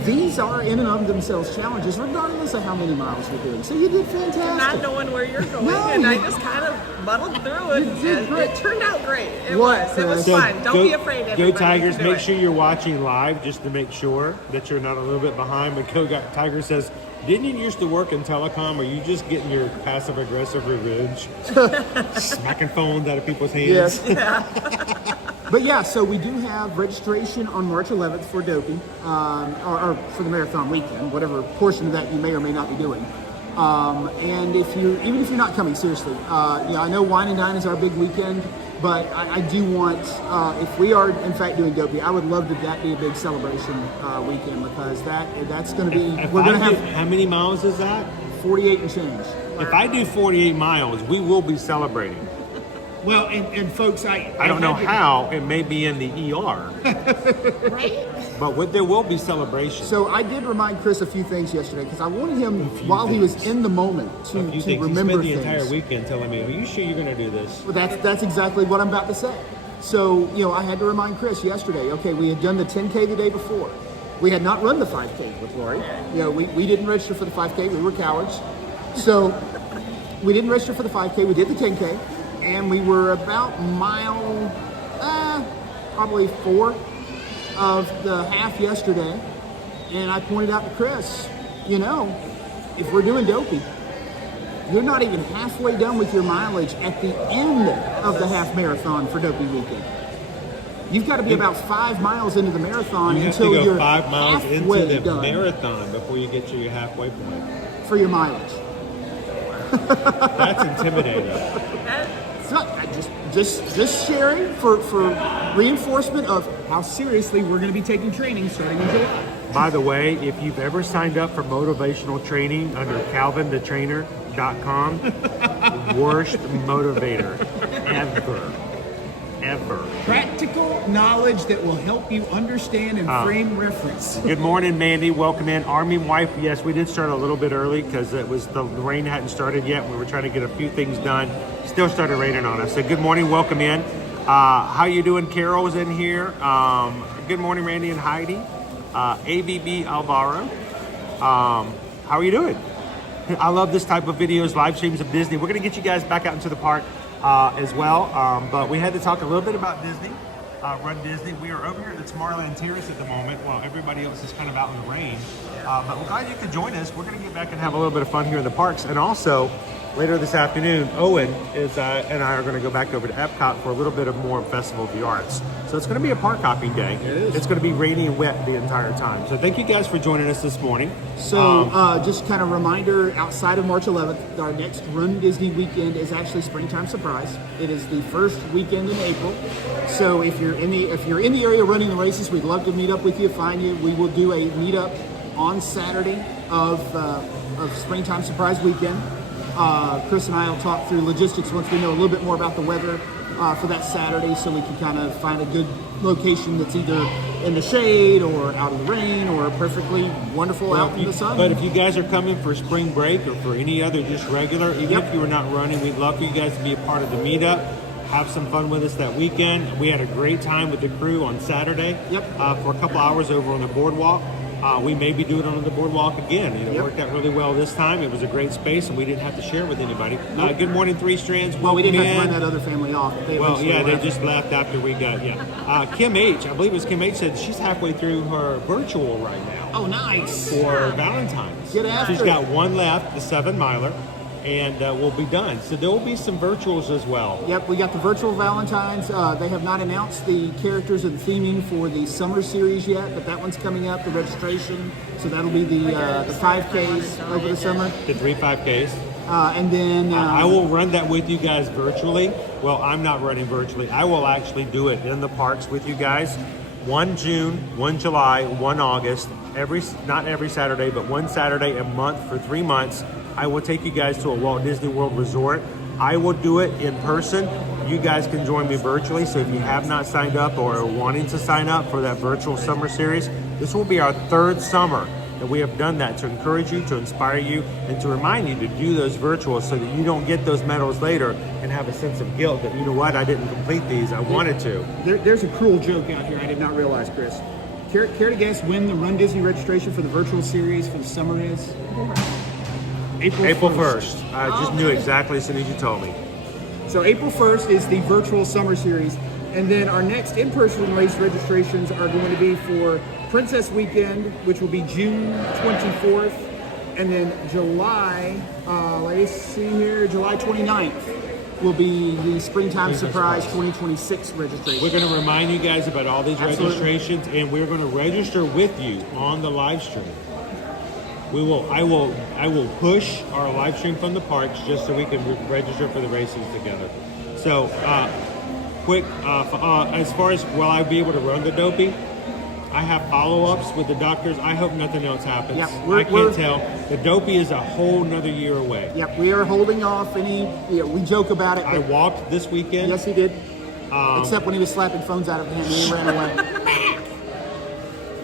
These are in and of themselves challenges, regardless of how many miles you're doing. So you did fantastic. Not knowing where you're going, No, and I you- just kind of muddled through it. You did and great. it turned out great. It What, was. It was Chris? fun. Don't be afraid, everybody. Go Tigers. You can do Make it. sure you're watching live just to make sure that you're not a little bit behind. But Tiger says, didn't you used to work in telecom? Are you just getting your passive aggressive revenge? Smacking phones out of people's hands. Yes. But yeah, so we do have registration on March 11th for Dopey, or for the marathon weekend, whatever portion of that you may or may not be doing. And even if you're not coming, seriously, I know Wine and Dine is our big weekend, but I do want, if we are in fact doing Dopey, I would love that be a big celebration weekend, because that's going to be, we're going to have How many miles is that? 48 and change. If I do 48 miles, we will be celebrating. Well, and folks, I don't know how. It may be in the ER. Right? But there will be celebration. So I did remind Chris a few things yesterday, because I wanted him, while he was in the moment, to remember He spent things. the entire weekend telling me, are you sure you're going to do this? Well, that's exactly what I'm about to say. So, I had to remind Chris yesterday, okay, we had done the 10K the day before. We had not run the 5K with Lori. We didn't register for the 5K. We were cowards. So we didn't register for the 5K. We did the 10K. And we were about mile, probably 4 of the half yesterday. And I pointed out to Chris, if we're doing Dopey, you're not even halfway done with your mileage at the end of the half marathon for Dopey weekend. You've got to be about 5 miles into the marathon until you're 5 miles into halfway the done marathon before you get to your halfway point. for your mileage. That's intimidating. So I just sharing for reinforcement of how seriously we're going to be taking training starting in July. By the way, if you've ever signed up for motivational training under calvinthetrainer.com, worst motivator ever. Practical knowledge that will help you understand and frame reference. Good morning, Mandy. Welcome in. Army wife, yes, we did start a little bit early because the rain hadn't started yet. We were trying to get a few things done. Still started raining on us. So good morning. Welcome in. How you doing? Carol's in here. Good morning, Randy and Heidi. ABB Alvaro. How are you doing? I love this type of videos, live streams of Disney. We're going to get you guys back out into the park as well. But we had to talk a little bit about Disney. Run Disney. We are over here at the Tomorrowland Terrace at the moment while everybody else is kind of out in the rain. But we're glad you could join us. We're going to get back and have a little bit of fun here in the parks. And also, later this afternoon, Owen and I are going to go back over to Epcot for a little bit of more Festival of the Arts. So it's going to be a park hopping day. It is. It's going to be rainy and wet the entire time. So thank you guys for joining us this morning. So just kind of reminder, outside of March 11th, our next Run Disney weekend is actually Springtime Surprise. It is the first weekend in April. So if you're in the area running the races, we'd love to meet up with you, find you. We will do a meetup on Saturday of Springtime Surprise weekend. Chris and I will talk through logistics once we know a little bit more about the weather for that Saturday, so we can kind of find a good location that's either in the shade or out of the rain or perfectly wonderful out in the sun. But if you guys are coming for spring break or for any other just regular, even if you were not running, we'd love for you guys to be a part of the meetup. Have some fun with us that weekend. We had a great time with the crew on Saturday for a couple hours over on the boardwalk. We may be doing it on the boardwalk again. It worked out really well this time. It was a great space, and we didn't have to share it with anybody. Good morning, Three Strands. Well, we didn't have to run that other family off. They just left after we got, Kim H., I believe it was Kim H., said she's halfway through her virtual right now. Oh, nice. For Valentine's. Get after She's got one left, the 7-miler. And we'll be done. So there will be some virtuals as well. Yep, we got the virtual Valentine's. They have not announced the characters and theming for the summer series yet, but that one's coming up, the registration. So that'll be the 5Ks over the summer. The 3 5Ks. And then... I will run that with you guys virtually. Well, I'm not running virtually. I will actually do it in the parks with you guys. 1 June, 1 July, 1 August. Not every Saturday, but one Saturday a month for 3 months. I will take you guys to a Walt Disney World resort. I will do it in person. You guys can join me virtually. So if you have not signed up or are wanting to sign up for that virtual summer series, this will be our 3rd summer that we have done that to encourage you, to inspire you, and to remind you to do those virtuals so that you don't get those medals later and have a sense of guilt that, you know what, I didn't complete these, I wanted to. There's a cruel joke out here I did not realize, Chris. Care to guess when the Run Disney registration for the virtual series for the summer is? April 1st. I just knew exactly as soon as you told me. So April 1st is the virtual summer series. And then our next in-person race registrations are going to be for Princess Weekend, which will be June 24th. And then July 29th will be the Springtime Surprise 2026 registration. We're going to remind you guys about all these registrations, and we're going to register with you on the live stream. I will push our live stream from the parks just so we can register for the races together. So, quick, as far as will I be able to run the Dopey? I have follow-ups with the doctors. I hope nothing else happens. Yep, I can't tell. The Dopey is a whole nother year away. Yep, we are holding off any. We joke about it. I walked this weekend. Yes, he did. Except when he was slapping phones out of him, he ran away.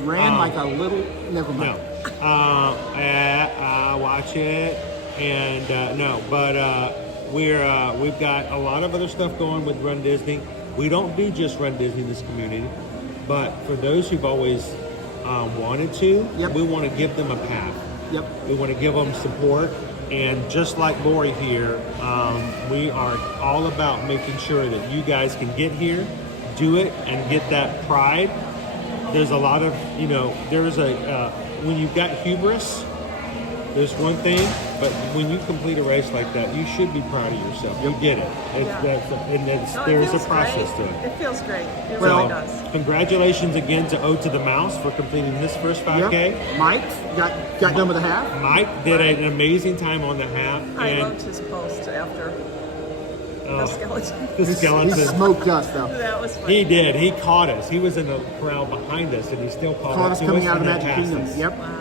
Ran like a little. Never mind. No. Watch it, and no, but we've got a lot of other stuff going with Run Disney. We don't do just Run Disney in this community, but for those who've always wanted to, we want to give them a path. Yep. We want to give them support, and just like Lori here, we are all about making sure that you guys can get here, do it, and get that pride. There's a lot of, there's when you've got hubris, there's one thing, but when you complete a race like that, you should be proud of yourself. You did it. There's a process to it. It feels great. It So, really does. congratulations again to O to the Mouse for completing his first 5K. Yep. Mike got done with a half. Mike did an amazing time on the half. I and loved his post after the skeleton. the He skeleton. smoked us though. That was funny. He did. He caught us. He was in the crowd behind us, and he still caught Caught up us to coming us out of and the then Magic passed Kingdom. us. Yep. Wow.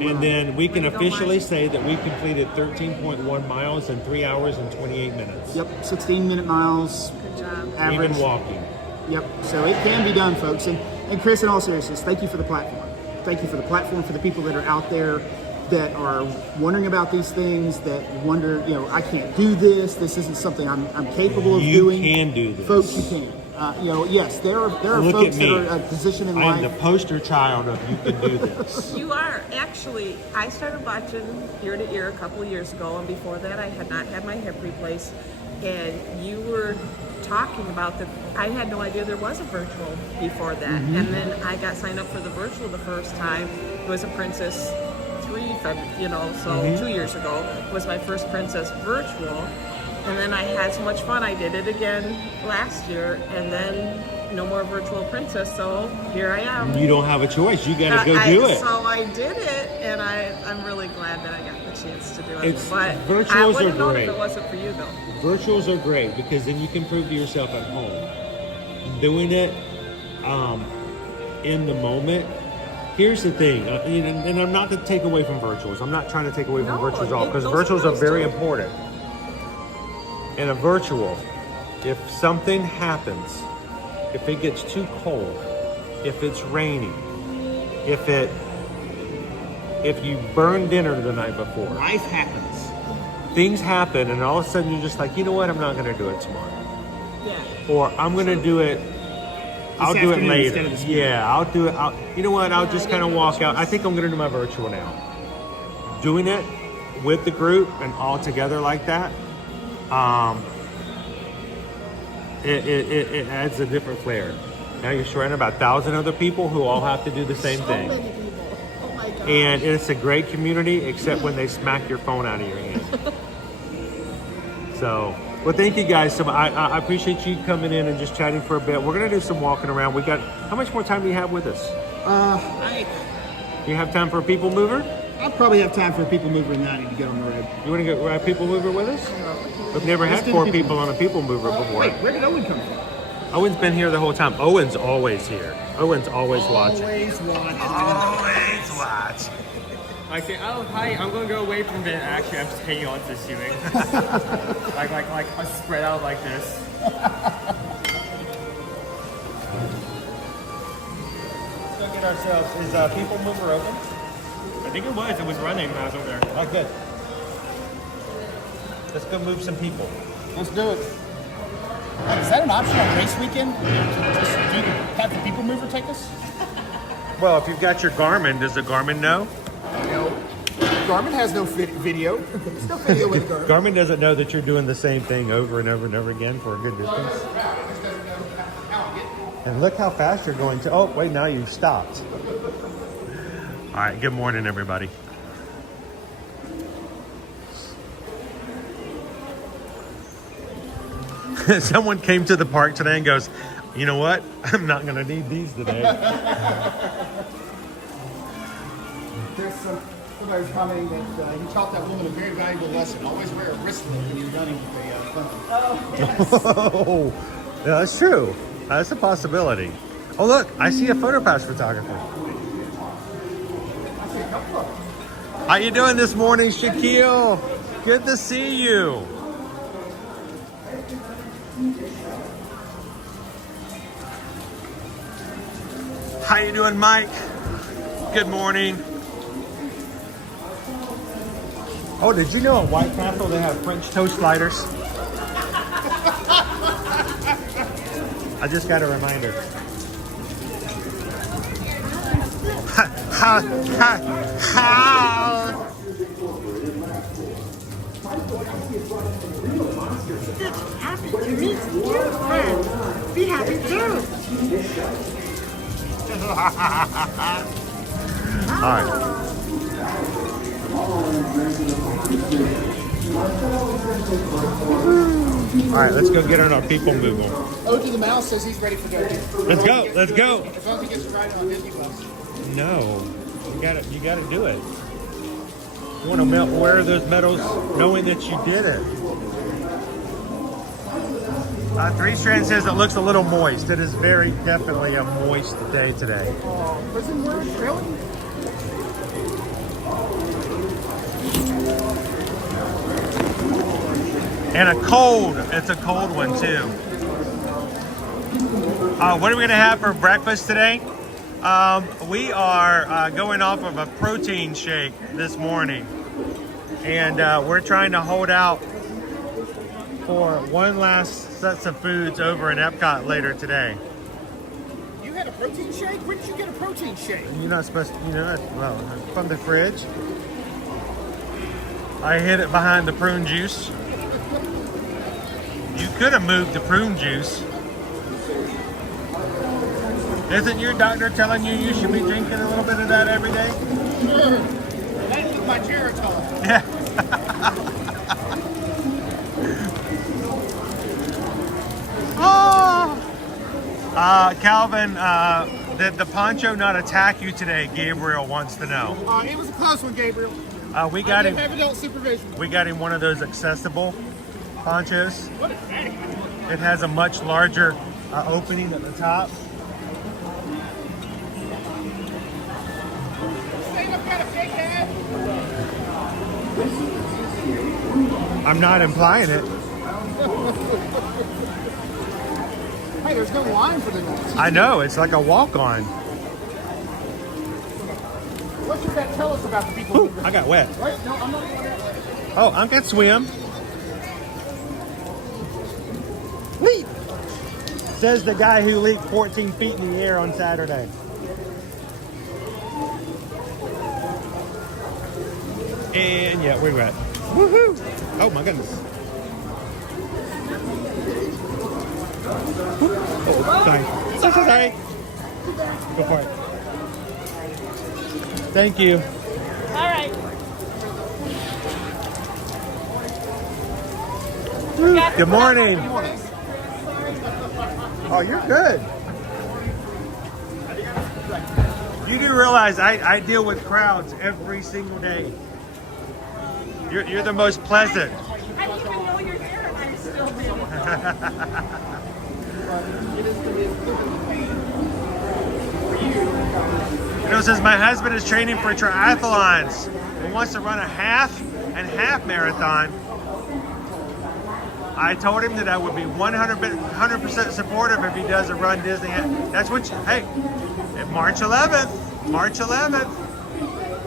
And then we can Way to go, officially Mike. say that we completed 13.1 miles in 3 hours and 28 minutes. Yep. 16-minute miles. Good job. Average. Even walking. Yep. So it can be done, folks. And Chris, in all seriousness, thank you for the platform. Thank you for the platform for the people that are out there that are wondering about these things, that wonder, I can't do this. This isn't something I'm capable of doing. You can do this. Folks, you can. Yes, there are Look folks at me. that are in a position in I am life. the poster child of you can do this. You are. Actually, I started watching Ear to Ear a couple of years ago, and before that I had not had my hip replaced. And you were talking about I had no idea there was a virtual before that. Mm-hmm. And then I got signed up for the virtual the first time. It was a Princess 3, so 2 years ago was my first Princess virtual. And then I had so much fun. I did it again last year, and then no more virtual princess. So here I am. You don't have a choice. You got to go do it. So I did it, and I'm really glad that I got the chance to do it. But Virtuals I are wouldn't have known great. if it wasn't for you, though. Virtuals are great because then you can prove to yourself at home. Doing it in the moment. Here's the thing, and I'm not to take away from virtuals. I'm not trying to take away from No, virtuals at all because those are virtuals are nice very too. important. In a virtual, if something happens, if it gets too cold, if it's raining, if you burn dinner the night before, Life happens. things happen, and all of a sudden you're just like, you know what, I'm not going to do it tomorrow, Yeah. or I'm going to do it. I'll do it afternoon later. instead of this morning. Yeah, I'll do it. You know what? I'll Yeah, just I kind of didn't walk have a out. I think I'm going to do my virtual now. Doing it with the group and all together like that, it adds a different flair. Now you're surrounded by 1,000 other people who all have to do the same So thing. many people. Oh my God. And it's a great community, except when they smack your phone out of your hand. So, well, thank you guys. So I appreciate you coming in and just chatting for a bit. We're gonna do some walking around. We got, how much more time do you have with us? You have time for a people mover? I'll probably have time for a people mover and then I need to get on the road. You want to go ride people mover with us? We've never Let's had do 4 the people people on a people mover before. Wait, where did Owen come from? Owen's been here the whole time. Owen's always here. Owen's always watching. Always watching. Always watch. I say, oh hi, I'm gonna go away from it. Actually, I'm just hanging on to the ceiling, like I spread out like this. Let's go get ourselves. Is people mover open? I think it was running when I was over there. Oh, good. Let's go move some people. Let's do it. Is that an option on race weekend? Do you have the people mover take us? Well, if you've got your Garmin, does the Garmin know? No. Garmin has no video. There's no video with Garmin. Garmin doesn't know that you're doing the same thing over and over and over again for a good distance. And look how fast you're going to. Oh, wait, now you've stopped. All right, good morning, everybody. Someone came to the park today and goes, you know what? I'm not going to need these today. Somebody was commenting that he taught that woman a very valuable lesson. Always wear a wristlet when you're running with a phone. Oh, yeah, that's true. That's a possibility. Oh, look, I see a photo pass photographer. How you doing this morning, Shaquille? Good to see you. How you doing, Mike? Good morning. Oh, did you know at White Castle they have French toast sliders? I just got a reminder. Ha, ha, ha. Happy to meet you, friend. Be happy too. All right. All right, let's go get on our people mover. Ogie the Mouse says he's ready for Derby. Let's go. Let's go. As long as he gets to ride on Disney Bus. No, you gotta do it. You want to wear those medals knowing that you did it. Three Strand says it looks a little moist. It is very definitely a moist day today. Prison word? Really? And it's a cold one too. What are we gonna have for breakfast today? We are going off of a protein shake this morning. And we're trying to hold out for one last set of foods over in Epcot later today. You had a protein shake? Where did you get a protein shake? You're not supposed to, well, from the fridge. I hid it behind the prune juice. You could have moved the prune juice. Isn't your doctor telling you should be drinking a little bit of that every day? Sure. That is my geritol. Yeah. Calvin, did the poncho not attack you today? Gabriel wants to know. It was a close one, Gabriel. We got I him. didn't have adult supervision. We got him one of those accessible ponchos. What is that? It has a much larger opening at the top. Say I've got a big head. I'm not implying it. Hey, there's no line for the next. I know, it's like a walk-on. What should that tell us about the people? Ooh, I got wet. Right? No, I'm not. Oh, I can swim. Leap! Says the guy who leaped 14 feet in the air on Saturday. And yeah, we're wet. Woohoo! Oh my goodness. Oh, sorry. Sorry. Go for it. Thank you. All right. Good morning. Oh, you're good. You do realize I deal with crowds every single day. You're the most pleasant. I didn't even know you're here, and I'm still there. It says my husband is training for triathlons and wants to run a half and half marathon. I told him that I would be 100% supportive if he does a Run Disney. That's what, hey, March 11th,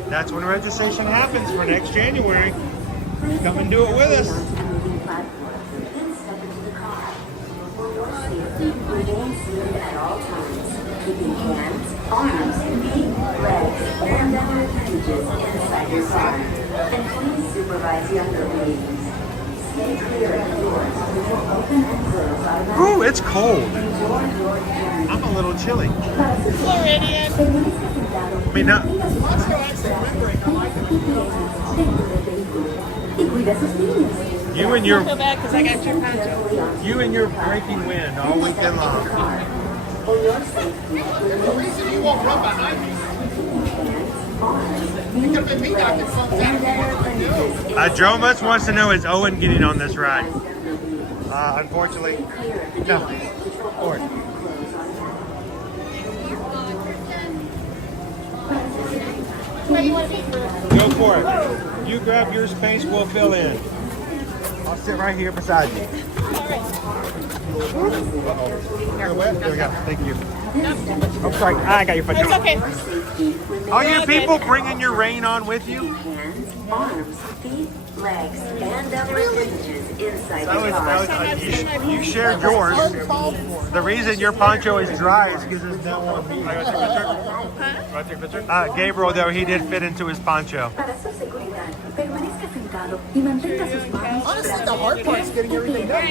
that's when registration happens for next January. Come and do it with us. Keeping hands, arms, feet, legs, and other appendages inside your car. And please supervise younger babies. Stay clear of the doors, which will open and close automatically. Ooh, it's cold. I'm a little chilly. Floridian. I mean, not. You and your. I feel bad because I got your poncho. You and your breaking wind all weekend long. The reason you won't run behind me. farms, feed, legs, and other appendages inside Dromus the wants to farm. know, is Owen getting on this ride? Supervise Unfortunately, younger weeds. Clear of the no. doors, which will Or- open and close on Go for it. You grab your space, we'll fill in. I'll sit right here beside you. There we go. Thank you. I'm sorry. I got your foot. It's okay. Are you people bringing your rain on with you? Hands, arms, feet, legs, and other appendages inside the car. You shared yours. The reason your poncho is dry is because there's no one. Gabriel, though, he did fit into his poncho. Para su seguridad, permanezca sentado y mantenga sus manos Honestly, the hard part's getting everything done.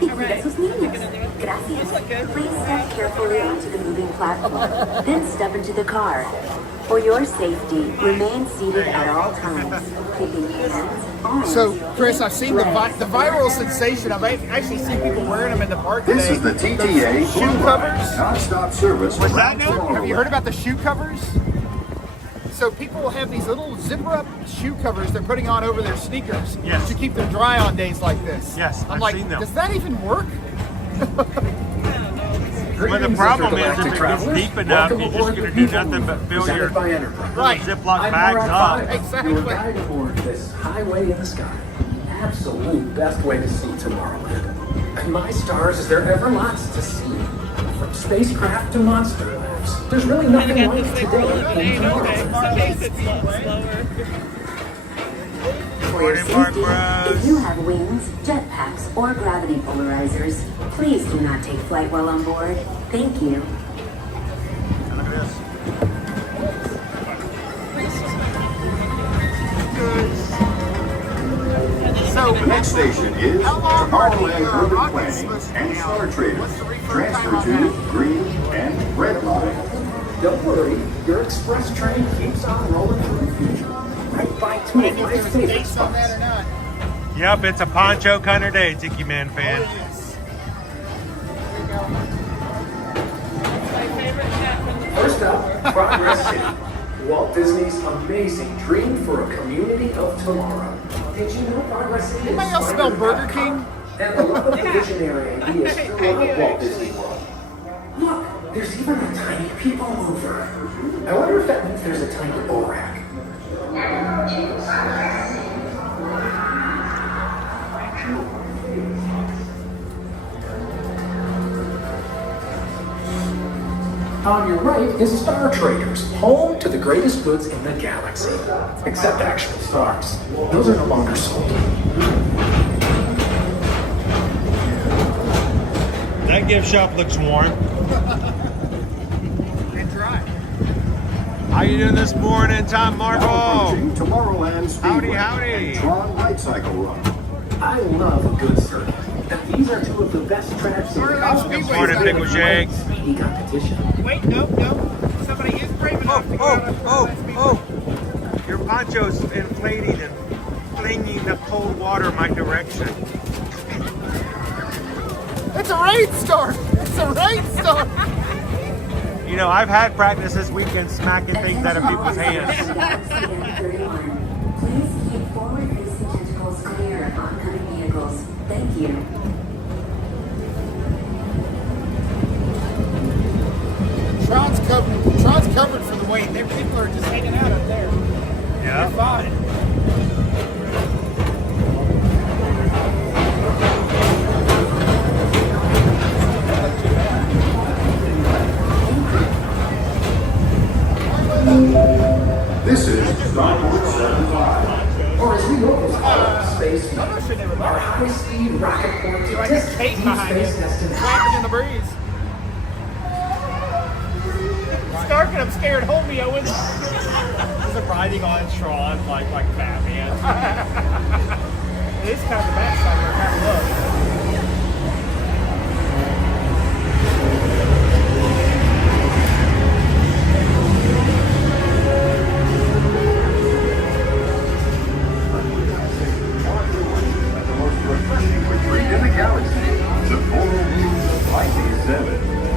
y cuida sus niños. Gracias. Please step carefully onto the moving platform, then step into the car. For your safety, remain seated at all times, keeping hands, arms. So, Chris, I've seen the viral sensation. I've actually seen people wearing them in the park today. This is the TTA shoe covers. non-stop service. What's that now? Have you heard about the shoe covers? So people will have these little zipper-up shoe covers they're putting on over their sneakers Yes. to keep them dry on days like this. Yes, I'm I've like, seen them. does that even work? Well, the problem is if it gets deep enough, you're just going to do nothing but fill your Right. Ziploc bags up. Exactly. Your guide aboard this highway in the sky. Absolute best way to see Tomorrowland. And my stars, is there ever lots to see? From spacecraft to monster labs. There's really nothing Got like this thing today rolling. in Ain't okay. Tomorrowland. Some days it's slower. For your Morning, Mark safety, Bros. if you have wings, jetpacks, or gravity polarizers, please do not take flight while on board. Thank you. Look at this. So, The next station is how long are the Tomorrowland Urban rockets Planning supposed to and be out? Star Traders. What's the refresh Transfer time on to that? green and red line. Don't worry, your express train keeps on rolling through the future. Right by two I of didn't know my if there was a favorite date on that spots. or not. Yep, it's a poncho kind of day, Tiki Man fan. Yes. My favorite chapter. First up, Progress City. Walt Disney's amazing dream for a community of tomorrow. Did you know Progress City is Anybody else smell starting Burger to King? and the love of the visionary ideas throughout Walt Disney World. Look, there's even a tiny people mover. I wonder if that means there's a tiny bull rack. On your right is Star Traders, home to the greatest goods in the galaxy. Except actual stars. Those are no longer sold. That gift shop looks warm. And dry. How you doing this morning, Tom Now Marvel? approaching Tomorrowland Speedway Howdy. and Tron Light Cycle Run. I love a good circuit. And these are two of the best tracks in the cosmos. Morning, Pickle Shake. Speedy competition. Wait, no. Somebody is brave enough to go out on Oh. Your poncho's inflating and flinging the cold water my direction. It's a rainstorm. It's a rainstorm. You know, I've had practice this weekend smacking things out of people's hands. Please keep forward-facing tentacles clear of oncoming vehicles. Thank you. Tron's covered for the wait. People are just hanging out up there. Yeah. They're fine. This is Davenport FL. Or as we locals call it, Space Moon. Our high-speed rocket port to Like test a deep cake behind you. space destinations. Flapping in the breeze. It's dark and I'm scared. Hold me, Owen. Is it riding on Tron like Batman? It is kind of the backside where I kind of look. The most refreshing retreat in the galaxy. The Coral Views of Lightspeed 7.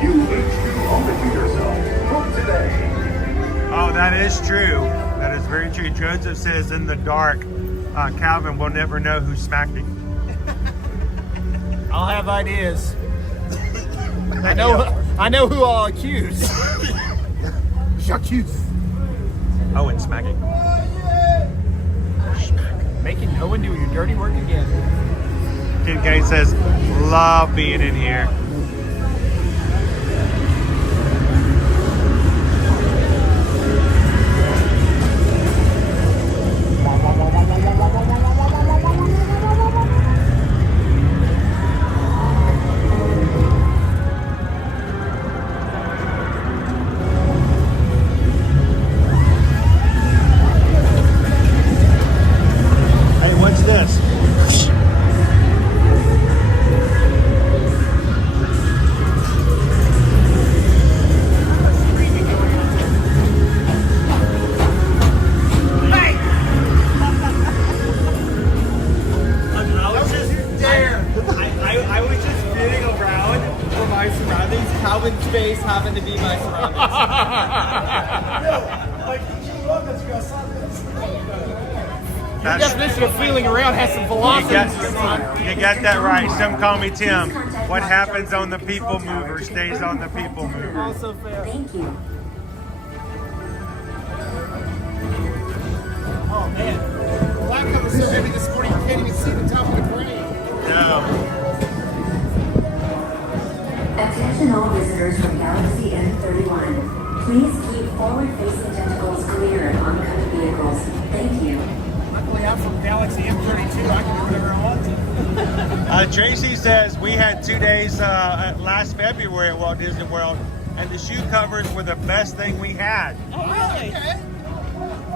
You H2 own it to yourself. Book today. Oh, that is true. That is very true. Joseph says in the dark, Calvin will never know who smacked him. I'll have ideas. I know who I'll accuse. J'accuse. Owen smacking. Making Owen do your dirty work again. Kid K says, love being in here. Hey, what's this? I was just spinning around for my surroundings. Calvin's face happened to be my surroundings. Your definition of feeling around has some velocity. You got that right. Some call me Tim. What happens on the people mover stays on the people mover. Also fair. Thank you. Oh man, the black coat was so heavy this morning you can't even see the top of the crane. No. Attention all visitors from Galaxy N31. Please keep forward-facing tentacles clear of oncoming vehicles. Thank you. Luckily, I'm from Galaxy M32. I can do whatever I want to. Tracy says we had 2 days last February at Walt Disney World, and the shoe covers were the best thing we had. Oh, really? Okay.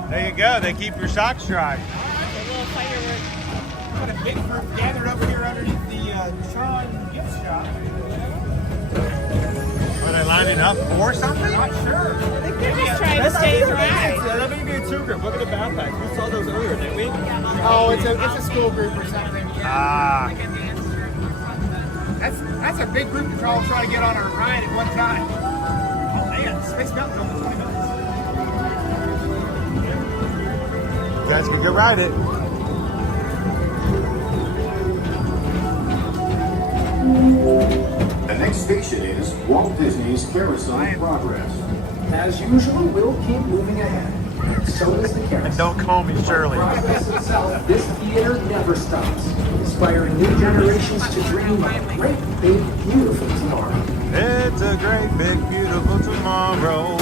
There you go. They keep your socks dry. A little firework. Got a big group gathered over here underneath the Tron gift shop. Are they lining up for something? Not sure. They're just trying to stay dry. That may be a tour group. Look at the backpacks. We saw those earlier, didn't we? Oh, it's a school group or something. Ah. That's a big group to try to get on a ride at one time. Oh man, Space Mountain's only 20 minutes. You guys can go ride it. The next station is Walt Disney's Carousel of Progress. As usual, we'll keep moving ahead. So does the And carousel. don't call me Shirley. Progress itself, this theater never stops, inspiring new generations to dream of a great, big, beautiful tomorrow. It's a great, big, beautiful tomorrow,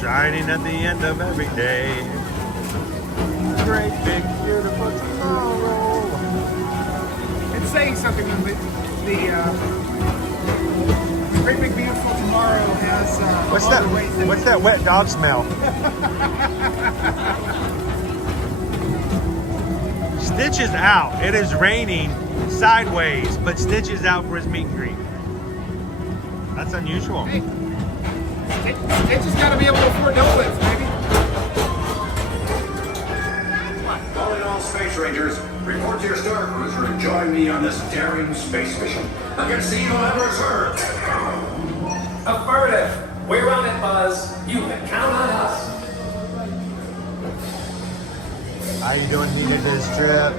shining at the end of every day. Great, big, beautiful tomorrow. It's saying something when the Great Big Beautiful Tomorrow has What's all that? the ways that What's that wet dog smell? Stitch is out. It is raining sideways, but Stitch is out for his meet and greet. That's unusual. Hey, they just got to be able to afford doughnuts, baby. Calling all Space Rangers, report to your Star Cruiser and join me on this daring space mission. I can see you'll ever serve. Affirmative. We're on it, Buzz. You can count on us. How you doing, Nina, this trip?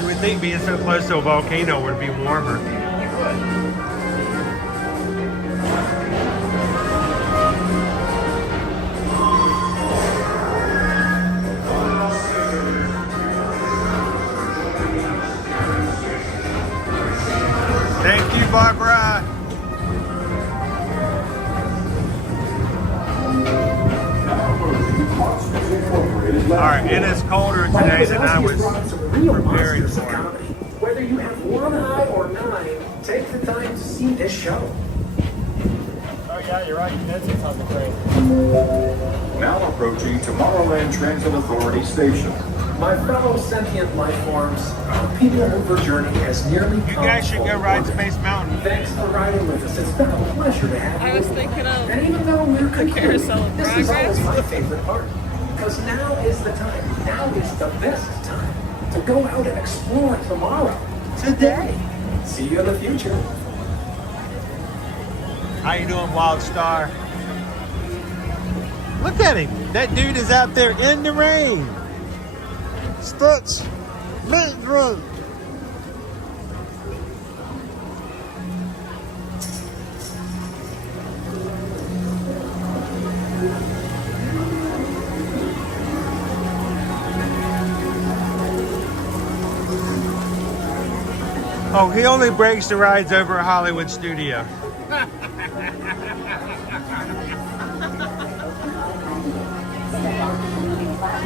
You would think being so close to a volcano would be warmer. Thank you, Barbara. All right, it is colder today than I was preparing for. Whether you have one eye or nine, take the time to see this show. Oh yeah, you're right. That's what's on the train. Now approaching Tomorrowland Transit Authority Station. My fellow sentient life forms, our people over journey has nearly come. You guys should go full ride circle. Space Mountain. Thanks for riding with us. It's been a pleasure to have you. I was thinking of And even though we're concluding, Carousel of this is always Progress. my favorite part. Because now is the time. Now is the best time to go out and explore tomorrow. Today. See you in the future. How you doing, Wild Star? Look at him. That dude is out there in the rain. Stutz. Big run. Oh, he only breaks the rides over at Hollywood Studio.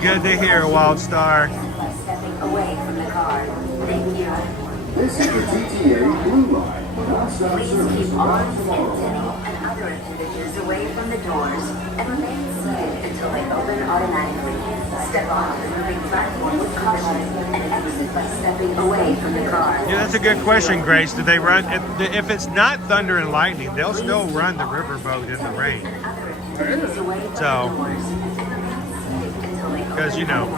Good to hear, Wild Star. Stepping away from the car. Thank you. This is the TTA Blue Line. Please keep arms and antennae and other appendages away from the doors and remain seated until they open automatically. Step onto the moving platform with caution and exit by stepping away from the car. Yeah, that's a good question, Grace. Do they run? If it's not thunder and lightning, they'll still run the riverboat in the rain. So, because you know,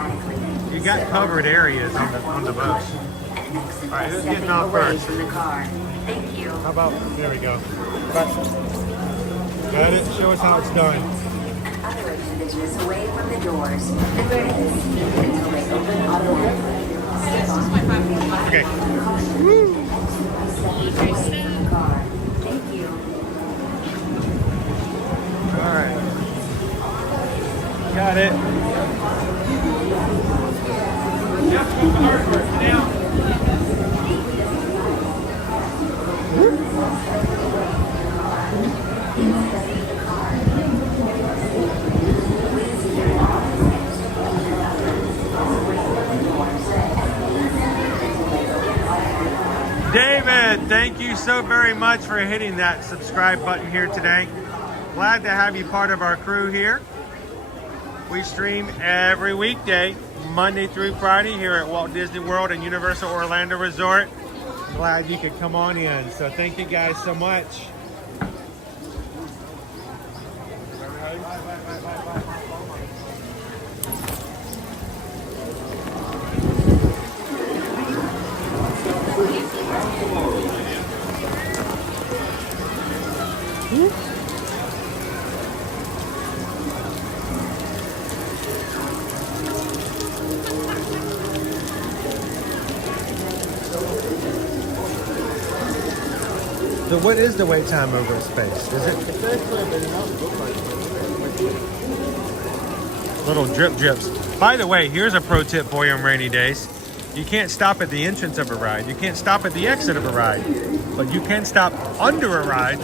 you got covered areas on the boats. All right, who's getting off first? From the car. Thank you. How about, there we go. Got it? Show us how it's done. Other appendages away from the doors and remain seated until they open automatically. Step on the moving platform. Okay. Woo! Thank you. All right. Got it. David, thank you so very much for hitting that subscribe button here today. Glad to have you part of our crew here. We stream every weekday, Monday through Friday here at Walt Disney World and Universal Orlando Resort. Glad you could come on in. So thank you guys so much. So what is the wait time over at Space? Is it little drip drips? By the way, here's a pro tip for you on rainy days. You can't stop at the entrance of a ride. You can't stop at the exit of a ride. But you can stop under a ride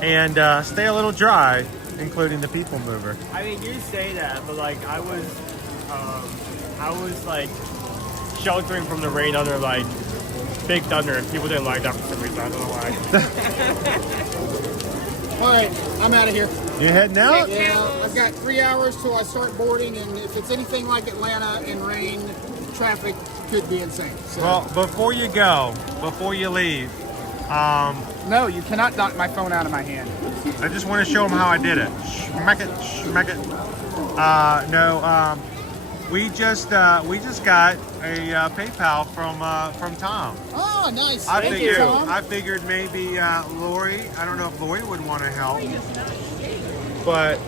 and stay a little dry, including the people mover. I mean, you say that, but like I was like sheltering from the rain under like Big Thunder, and people didn't like that for some reason. I don't know why. All right, I'm out of here. You heading out? Yeah, I've got 3 hours till I start boarding, and if it's anything like Atlanta in rain, traffic could be insane. So. Well, before you go, before you leave, no, you cannot knock my phone out of my hand. I just want to show them how I did it. Schmack it, schmack it. We just got a PayPal from Tom. Oh, nice. Thank you. Tom. I figured maybe Lori. I don't know if Lori would want to help, but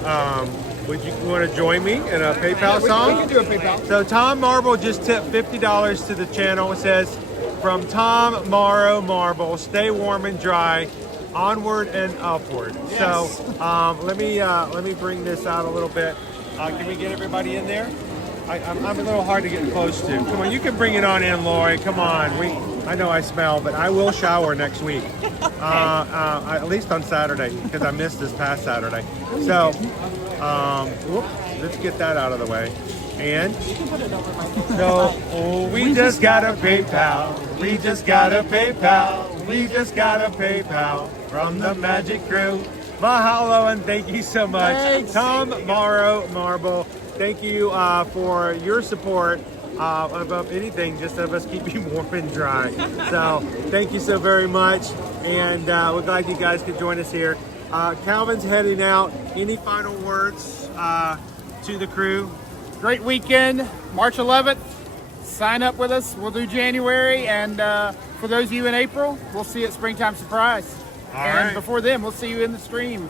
would you want to join me in a PayPal song? We can do a PayPal. So Tom Marble just tipped $50 to the channel. It says, "From Tom Morrow Marble, stay warm and dry, onward and upward." Yes. So let me bring this out a little bit. Can we get everybody in there? I'm a little hard to get close to. Come on, you can bring it on in, Lori. Come on. I know I smell, but I will shower next week. At least on Saturday, because I missed this past Saturday. So, let's get that out of the way. And so we just got a PayPal. We just got a PayPal. We just got a PayPal from the Magic Crew. Mahalo and thank you so much. Thanks. Tom Morrow Marble. Thank you for your support above anything, just of us keeping warm and dry. So thank you so very much, and we're glad you guys could join us here. Calvin's heading out. Any final words to the crew? Great weekend, March 11th. Sign up with us. We'll do January, and for those of you in April, we'll see you at Springtime Surprise. And right. before then, we'll see you in the stream.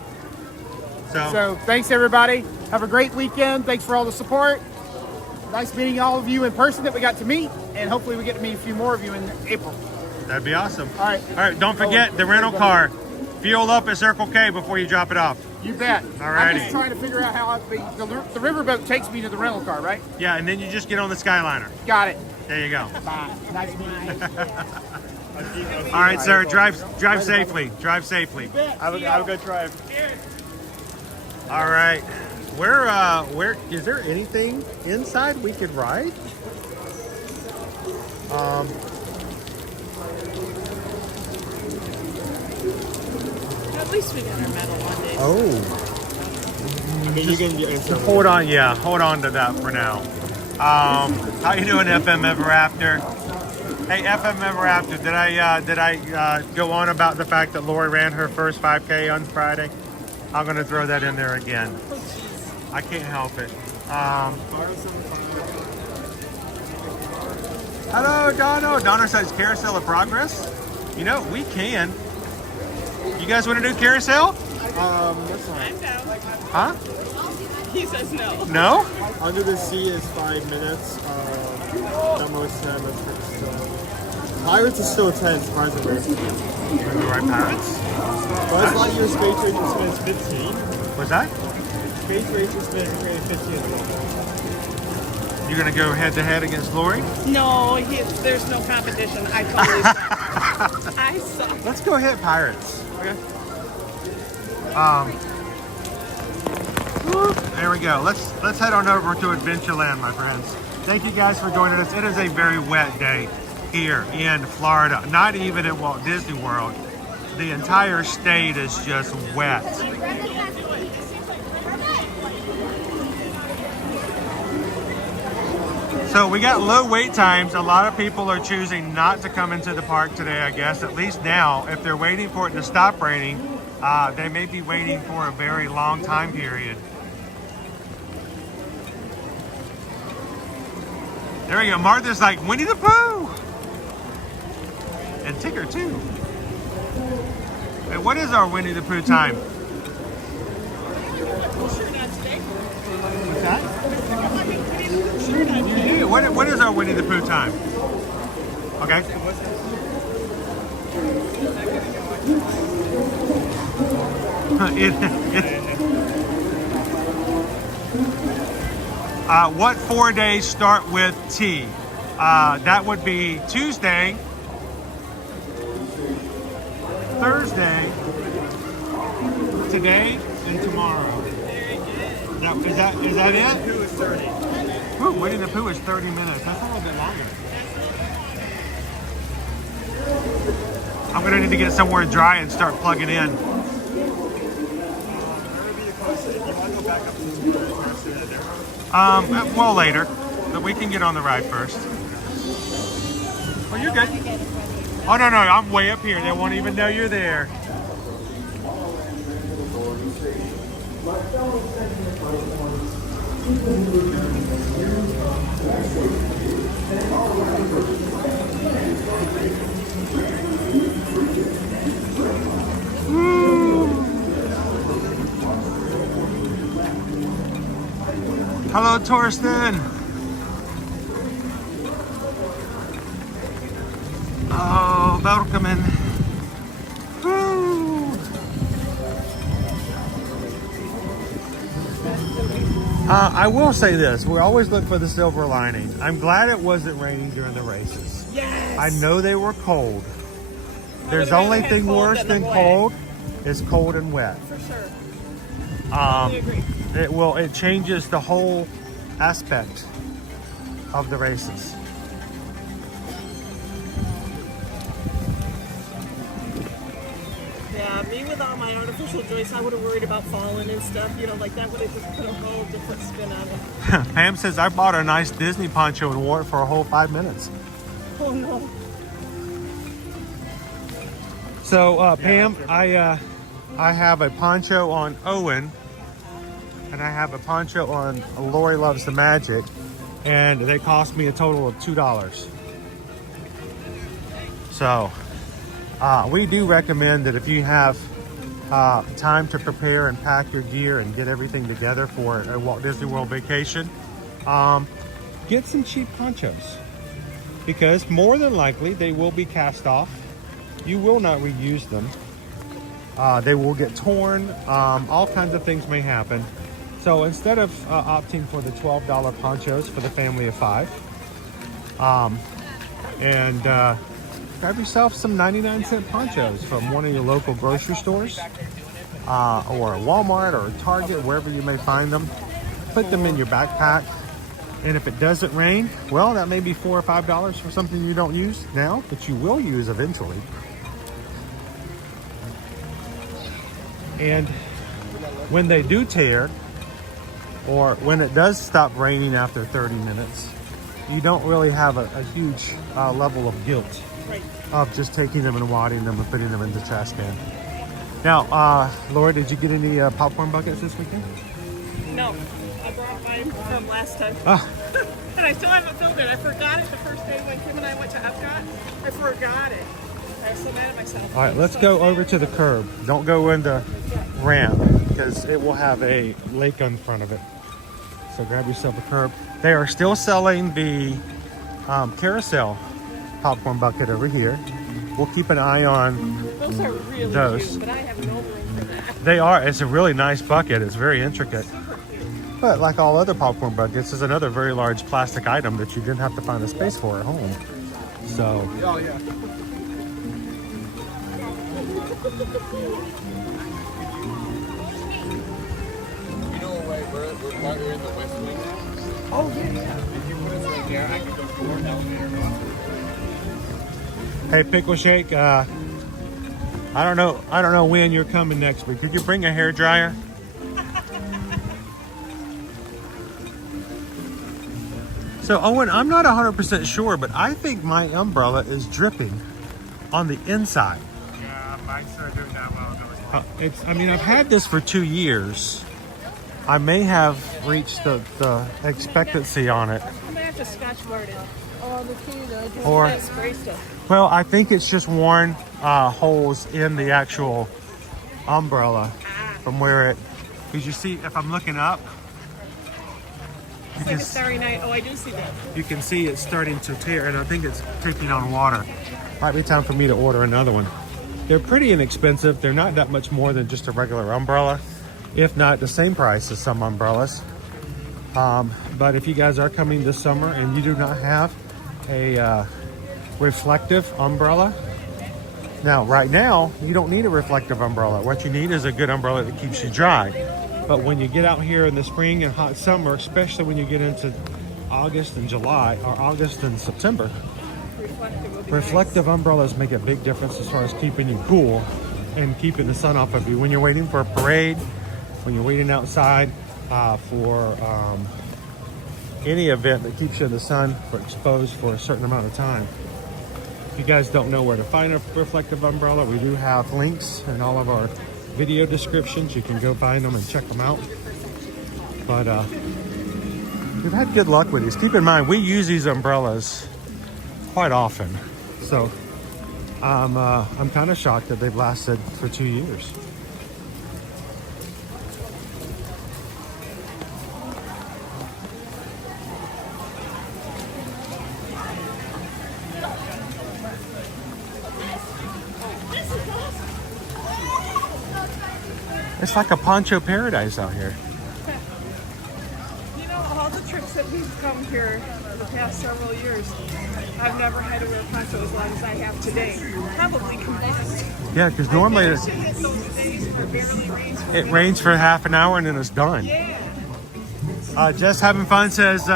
So, So thanks, everybody. Have a great weekend. Thanks for all the support. Nice meeting all of you in person that we got to meet. And hopefully we get to meet a few more of you in April. that'd be awesome. All right. All right, don't forget the rental car. Fuel up at Circle K before you drop it off. You bet. Alrighty. I'm just trying to figure out how the riverboat takes me to the rental car, right? Yeah, and then you just get on the Skyliner. Got it. There you go. Bye. Nice meeting you. All right, sir. Drive safely. Drive safely. Have a good drive. All right. Where is there anything inside we could ride? At least we got our medal one day. Oh. You can get into Hold on, yeah. Hold on to that for now. How you doing, FM Ever After? Hey, FM Ever After, did I go on about the fact that Lori ran her first 5K on Friday? I'm gonna throw that in there again. I can't help it. Hello, Dono. Donner says carousel of progress. You know, we can. You guys want to do carousel? that's fine. I'm down. Huh? He says no. No? Under the Sea is 5 minutes. Number is 10. Pirates is still 10, surprisingly. The right pirates? Buzz Lightyear's Space Ranger spin is 15. What's that? Space Ranger spin is 15. You're gonna go head to head against Lori? No, there's no competition. I totally suck. I suck. Let's go hit pirates. Okay. There we go. Let's head on over to Adventureland, my friends. Thank you guys for joining us. It is a very wet day here in Florida. Not even at Walt Disney World. The entire state is just wet. So we got low wait times. A lot of people are choosing not to come into the park today, I guess, at least now. If they're waiting for it to stop raining, they may be waiting for a very long time period. There we go. Martha's like, Winnie the Pooh! And Tigger, too. Hey, what is our Winnie the Pooh time? Sure not today. What's that? Yeah, what is our Winnie the Pooh time? Okay. What 4 days start with T? That would be Tuesday, Thursday, today, and tomorrow. Is that it? Pooh is 30. Ooh, Winnie the Pooh is 30 minutes. That's a little bit longer. I'm gonna need to get somewhere dry and start plugging in. Well, later, but we can get on the ride first. Oh, you're good. Oh, no, I'm way up here. They won't even know you're there. Hello, Torsten. Oh, welcome in. Woo. I will say this. We always look for the silver lining. I'm glad it wasn't raining during the races. Yes. I know they were cold. There's rather only have thing cold worse than than wet. cold is cold and wet. For sure. I agree. It changes the whole aspect of the races. Yeah, me with all my artificial joints, I would have worried about falling and stuff. You know, like that would have just put a whole different spin on it. Pam says, I bought a nice Disney poncho and wore it for a whole 5 minutes. Oh no. So, Pam, I have a poncho on Owen, and I have a poncho on Lori Loves the Magic, and they cost me a total of $2. So, We do recommend that if you have time to prepare and pack your gear and get everything together for a Walt Disney World vacation, get some cheap ponchos, because more than likely they will be cast off. You will not reuse them. They will get torn. All kinds of things may happen. So instead of opting for the $12 ponchos for the family of 5, grab yourself some 99-cent ponchos from one of your local grocery stores, or a Walmart or a Target, wherever you may find them. Put them in your backpack, and if it doesn't rain, well, that may be $4 or $5 for something you don't use now, but you will use eventually. And when they do tear, or when it does stop raining after 30 minutes, you don't really have a huge level of guilt of just taking them and wadding them and putting them in the trash can. Now, Laura, did you get any popcorn buckets this weekend? No, I brought mine from last time. And I still haven't filled it. I forgot it the first day when Kim and I went to Epcot. I forgot it. I was so mad at myself. All right, let's go over to the curb. Don't go in the ramp, because it will have a lake in front of it. So grab yourself a curb. They are still selling the carousel popcorn bucket over here. We'll keep an eye on Those are really those. cute, but I have no room for that. They are. It's a really nice bucket. It's very intricate. Super cute. But like all other popcorn buckets, is another very large plastic item that you didn't have to find a space for at home. So. Oh, yeah. You know what, we're in the West Wing now. Oh, yeah. If you put us right there, I can go forward down there. Hey, Pickle Shake, I don't know when you're coming next week. Did you bring a hair dryer? So, Owen, I'm not 100% sure, but I think my umbrella is dripping on the inside. Yeah, mine's not doing that well. I've had this for 2 years. I may have reached the expectancy on it. I'm gonna have to scotch guard it. Oh, the key though. Just Or- that spray stuff. Well, I think it's just worn holes in the actual umbrella from where it, because you see, if I'm looking up, It's like a Starry Night. Oh, I do see that. you can see it's starting to tear, and I think it's taking on water. Might be time for me to order another one. They're pretty inexpensive. They're not that much more than just a regular umbrella, if not the same price as some umbrellas. But if you guys are coming this summer and you do not have a reflective umbrella, now right now you don't need a reflective umbrella. What you need is a good umbrella that keeps you dry. But when you get out here in the spring and hot summer, especially when you get into August and July, or August and September, reflective umbrellas make a big difference as far as keeping you cool and keeping the sun off of you when you're waiting for a parade, when you're waiting outside for any event that keeps you in the sun for exposed for a certain amount of time. If you guys don't know where to find a reflective umbrella, we do have links in all of our video descriptions. You can go find them and check them out. But we've had good luck with these. Keep in mind, we use these umbrellas quite often. So I'm kind of shocked that they've lasted for 2 years. It's like a poncho paradise out here. You know, all the trips that we've come here the past several years, I've never had to wear a poncho as long as I have today. Probably combined. Yeah, because normally I've never hit those days where it barely rains. it rains for half an hour and then it's done. Yeah. Just Having Fun says,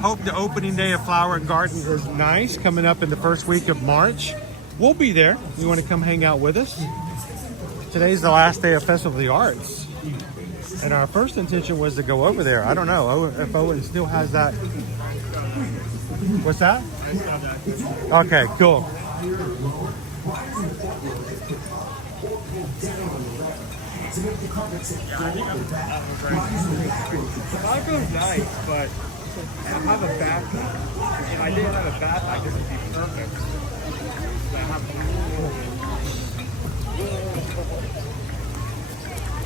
hope the opening day of Flower and Garden is nice, coming up in the first week of March. We'll be there. You want to come hang out with us? Today's the last day of Festival of the Arts. And our first intention was to go over there. I don't know if Owen still has that. What's that? Okay, cool. Chicago's nice, but I have a backpack. If I didn't have a backpack, this would be perfect. I have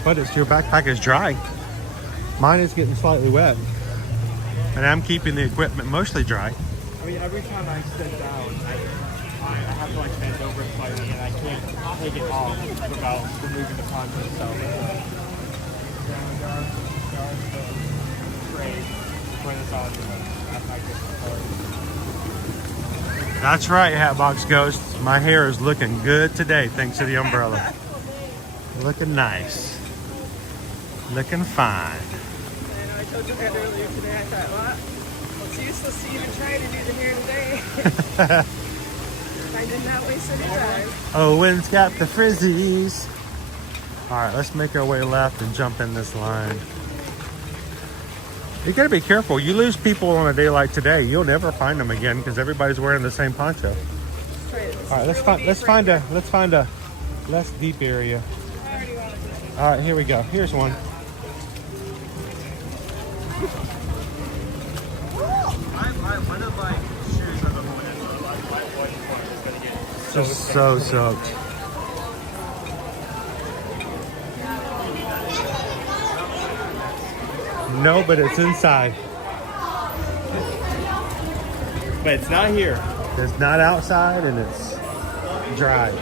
But your backpack is dry. Mine is getting slightly wet. And I'm keeping the equipment mostly dry. I mean, every time I sit down, I have to like bend over slightly, and I can't take it off without removing the poncho itself. That's right, Hatbox Ghost. My hair is looking good today thanks to the umbrella. Looking nice. Looking fine. I told you that earlier today. I thought, well, it's useless to even try to do the hair today. I did not waste any time. Owen's got the frizzies. All right, let's make our way left and jump in this line. You gotta be careful. You lose people on a day like today, you'll never find them again because everybody's wearing the same poncho. All right, let's find a less deep area. All right, here we go. Here's one. One of my shoes are the one that's my one part is gonna get Just so soaked. No, but it's inside. But it's not here. It's not outside and it's dry.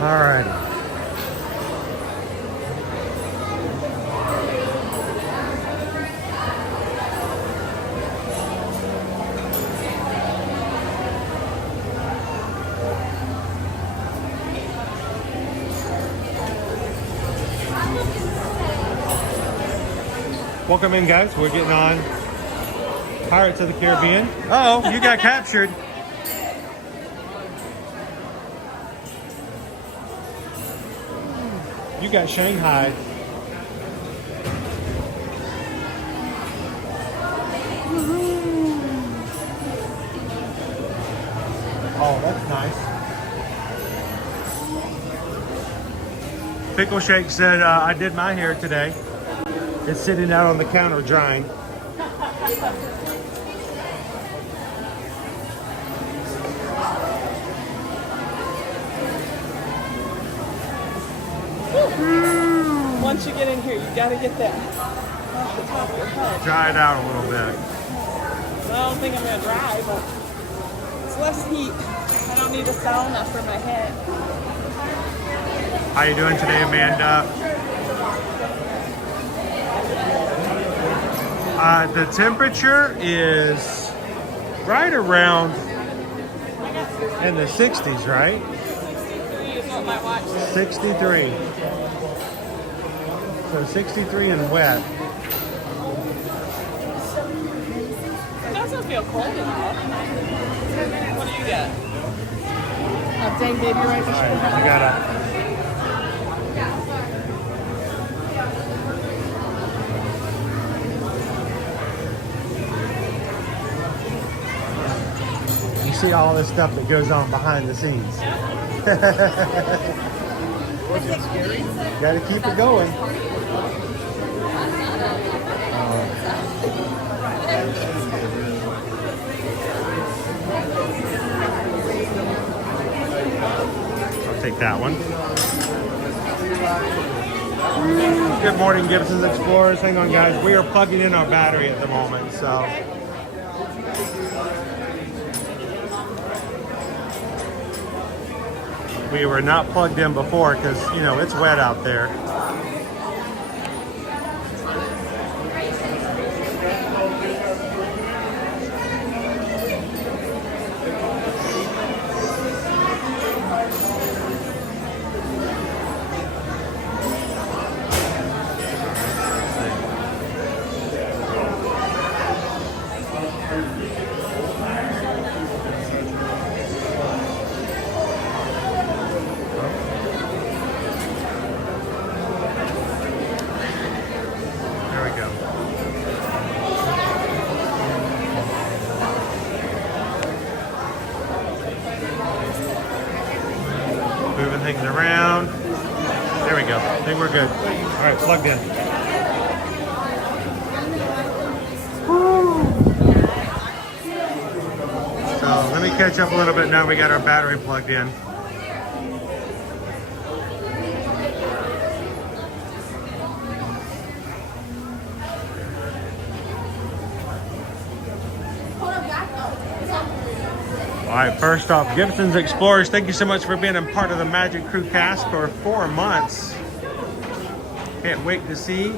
All righty. Welcome in, guys. We're getting on Pirates of the Caribbean. Uh-oh, you got captured. You got Shanghai. Oh, that's nice. Pickle Shake said, I did my hair today. It's sitting out on the counter drying. Once you get in here, you gotta get that off the top of your head. Dry it out a little bit. Well, I don't think I'm gonna dry, but it's less heat. I don't need a sauna for my head. How you doing today, Amanda? The temperature is right around in the 60s, right? 63 is what my watch says. 63. So 63 and wet. It doesn't feel cold enough. What do you get? A dang baby right All right, you gotta. You see all this stuff that goes on behind the scenes. Was it scary? Gotta keep it going. I'll take that one. Good morning, Gibson's Explorers. Hang on, guys. We are plugging in our battery at the moment, so. We were not plugged in before because, you know, it's wet out there. Moving things around. There we go. I think we're good. All right, plugged in. So let me catch up a little bit now we got our battery plugged in. All right, first off, Gibson's Explorers, thank you so much for being a part of the Magic Crew cast for 4 months. Can't wait to see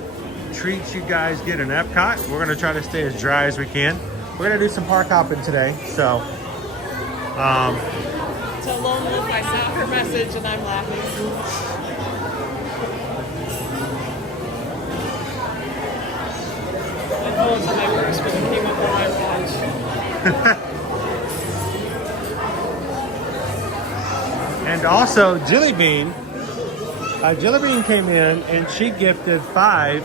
treats you guys get in Epcot. We're gonna try to stay as dry as we can. We're gonna do some park hopping today, so. So Lone Wolf, I saw her message and I'm laughing. My phone's in my purse, but it came up on my watch. And also, Jilly Bean came in and she gifted 5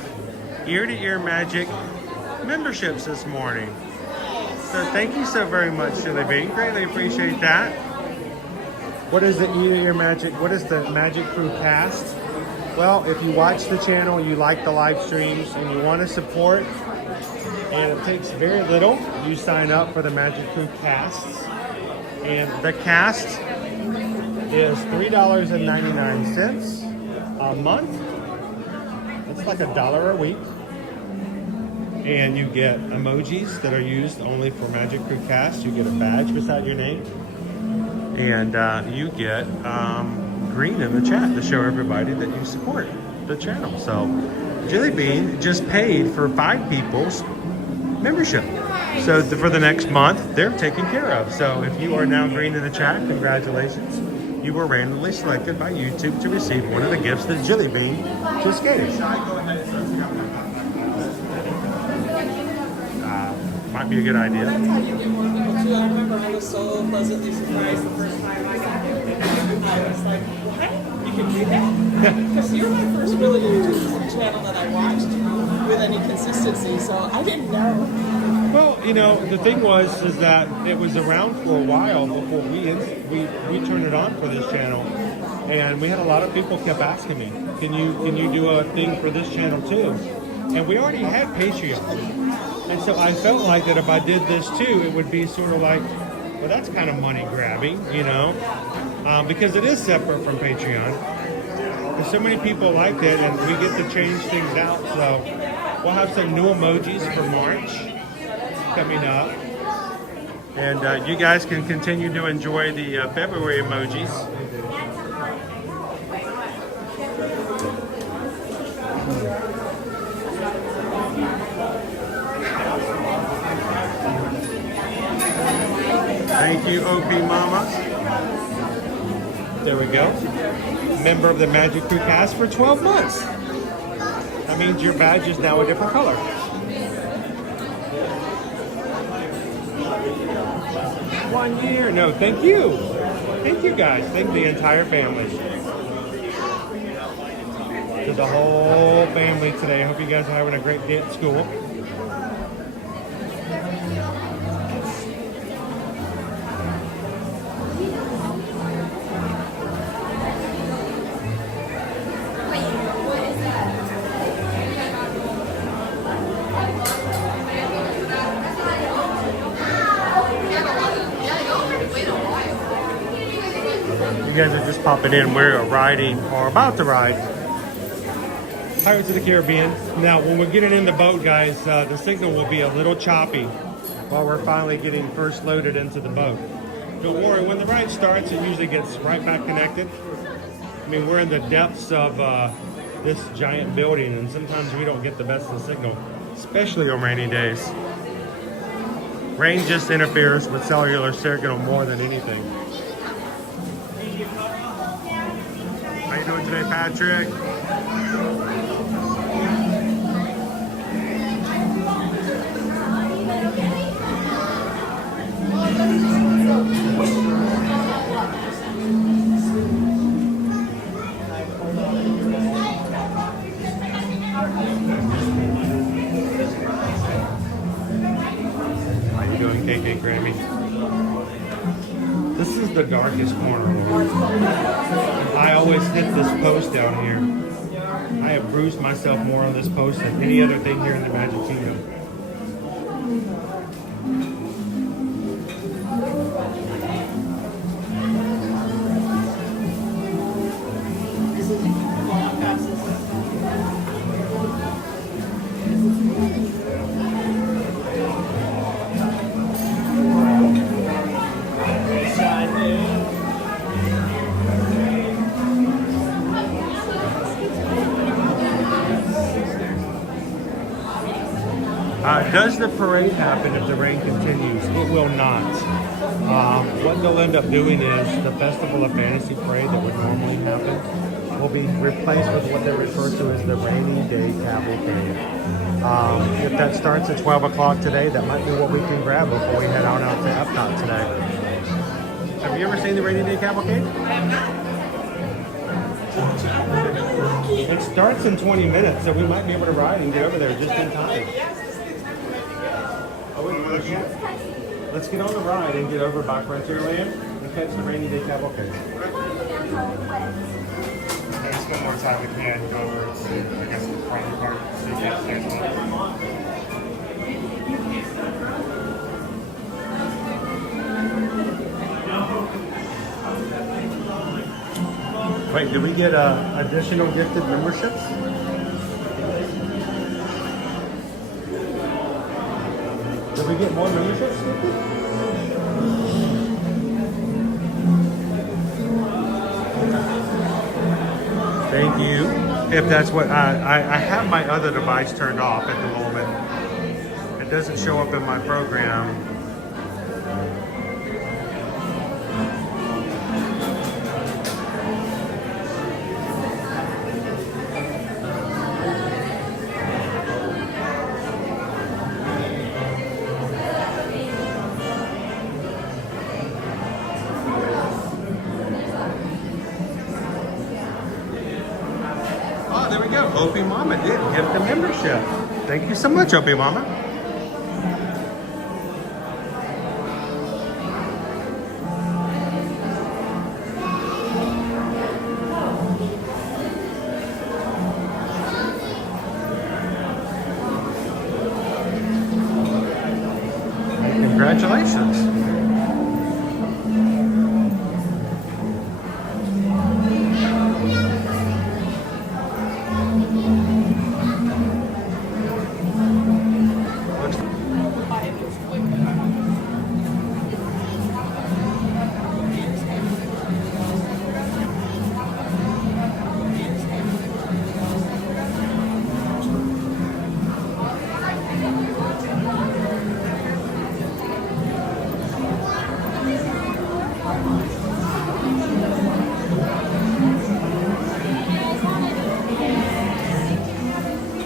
ear-to-ear Magic memberships this morning. So thank you so very much, Jilly Bean. Greatly appreciate that. What is the ear-to-ear Magic? What is the Magic Crew cast? Well, if you watch the channel, you like the live streams, and you want to support, and it takes very little, you sign up for the Magic Crew casts. And the cast is $3.99 a month. It's like $1 a week. And you get emojis that are used only for Magic Crew cast. You get a badge beside your name. And you get green in the chat to show everybody that you support the channel. So Jilly Bean just paid for 5 people's membership. So for the next month, they're taken care of. So if you are now green in the chat, congratulations. You were randomly selected by YouTube to receive one of the gifts that Jilly Bean just gave. Might be a good idea. That's how you get more people too. I remember I was so pleasantly surprised the first time I got it. I was like, what? You can do that? Because you're my first really YouTube channel that I watched with any consistency, so I didn't know. Well, you know, the thing is that it was around for a while before we turned it on for this channel, and we had a lot of people kept asking me, can you do a thing for this channel too? And we already had Patreon. And so I felt like that if I did this too, it would be sort of like, well, that's kind of money grabbing, you know, because it is separate from Patreon. There's so many people like it, and we get to change things out. So we'll have some new emojis for March coming up. And you guys can continue to enjoy the February emojis. Thank you, OP Mama. There we go. Member of the Magic Crew cast for 12 months. That means your badge is now a different color. 1 year. No, thank you. Thank you guys. Thank the entire family. To the whole family today. I hope you guys are having a great day at school. You guys are just popping in. We're riding, or about to ride, Pirates of the Caribbean. Now, when we're getting in the boat, guys, the signal will be a little choppy while we're finally getting first loaded into the boat. Don't worry, when the ride starts, it usually gets right back connected. I mean, we're in the depths of this giant building, and sometimes we don't get the best of the signal, especially on rainy days. Rain just interferes with cellular signal more than anything. How you doing today, Patrick? How you doing, KK Grammy? This is the darkest corner. I always hit this post down here. I have bruised myself more on this post than any other thing here in the Magic Kingdom. Does the parade happen if the rain continues? It will not. What they'll end up doing is the Festival of Fantasy Parade that would normally happen will be replaced with what they refer to as the Rainy Day Cavalcade. If that starts at 12 o'clock today, that might be what we can grab before we head on out to Epcot today. Have you ever seen the Rainy Day Cavalcade? It starts in 20 minutes, so we might be able to ride and get over there just in time. Let's get on the ride and get over by Frontierland and catch the Rainy Day Cavalcade. Let's spend more time we can go over to, I guess, the front part. So you get there. Wait, did we get additional gifted memberships? Did we get more memberships? Thank you. If that's what I have my other device turned off at the moment. It doesn't show up in my program. There we go. Opie Mama did give the membership. Thank you so much, Opie Mama. Congratulations.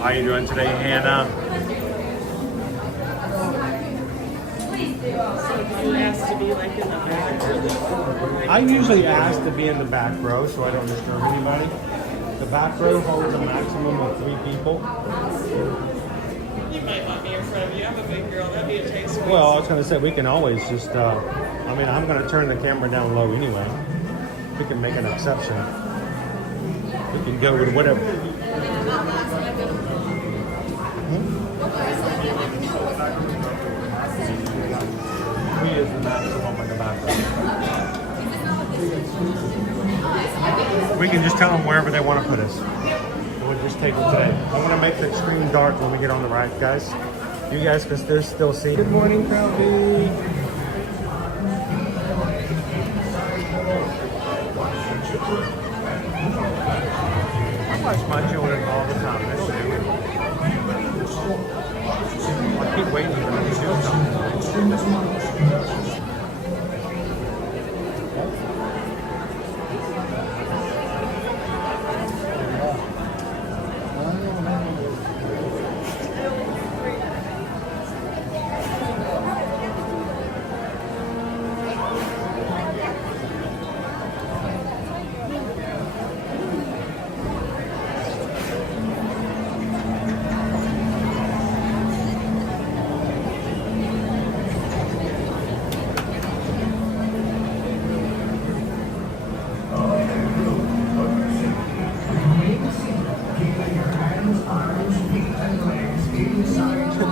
How you doing today, Hannah? You asked to be like in the back or the I usually ask to be in the back row so I don't disturb anybody. The back row holds a maximum of 3 people. You might want me in front of you. I'm a big girl. That'd be a taste. Well, I was going to say, we can always just, I mean, I'm going to turn the camera down low anyway. We can make an exception. We can go with whatever. We is the maximum in the back row. We can just tell them wherever they want to put us. We'll just take it today. I'm going to make the screen dark when we get on the ride, guys. You guys can still see. Good morning, Pelby. I watch my children all the time. They don't do it. I keep waiting for them to do something.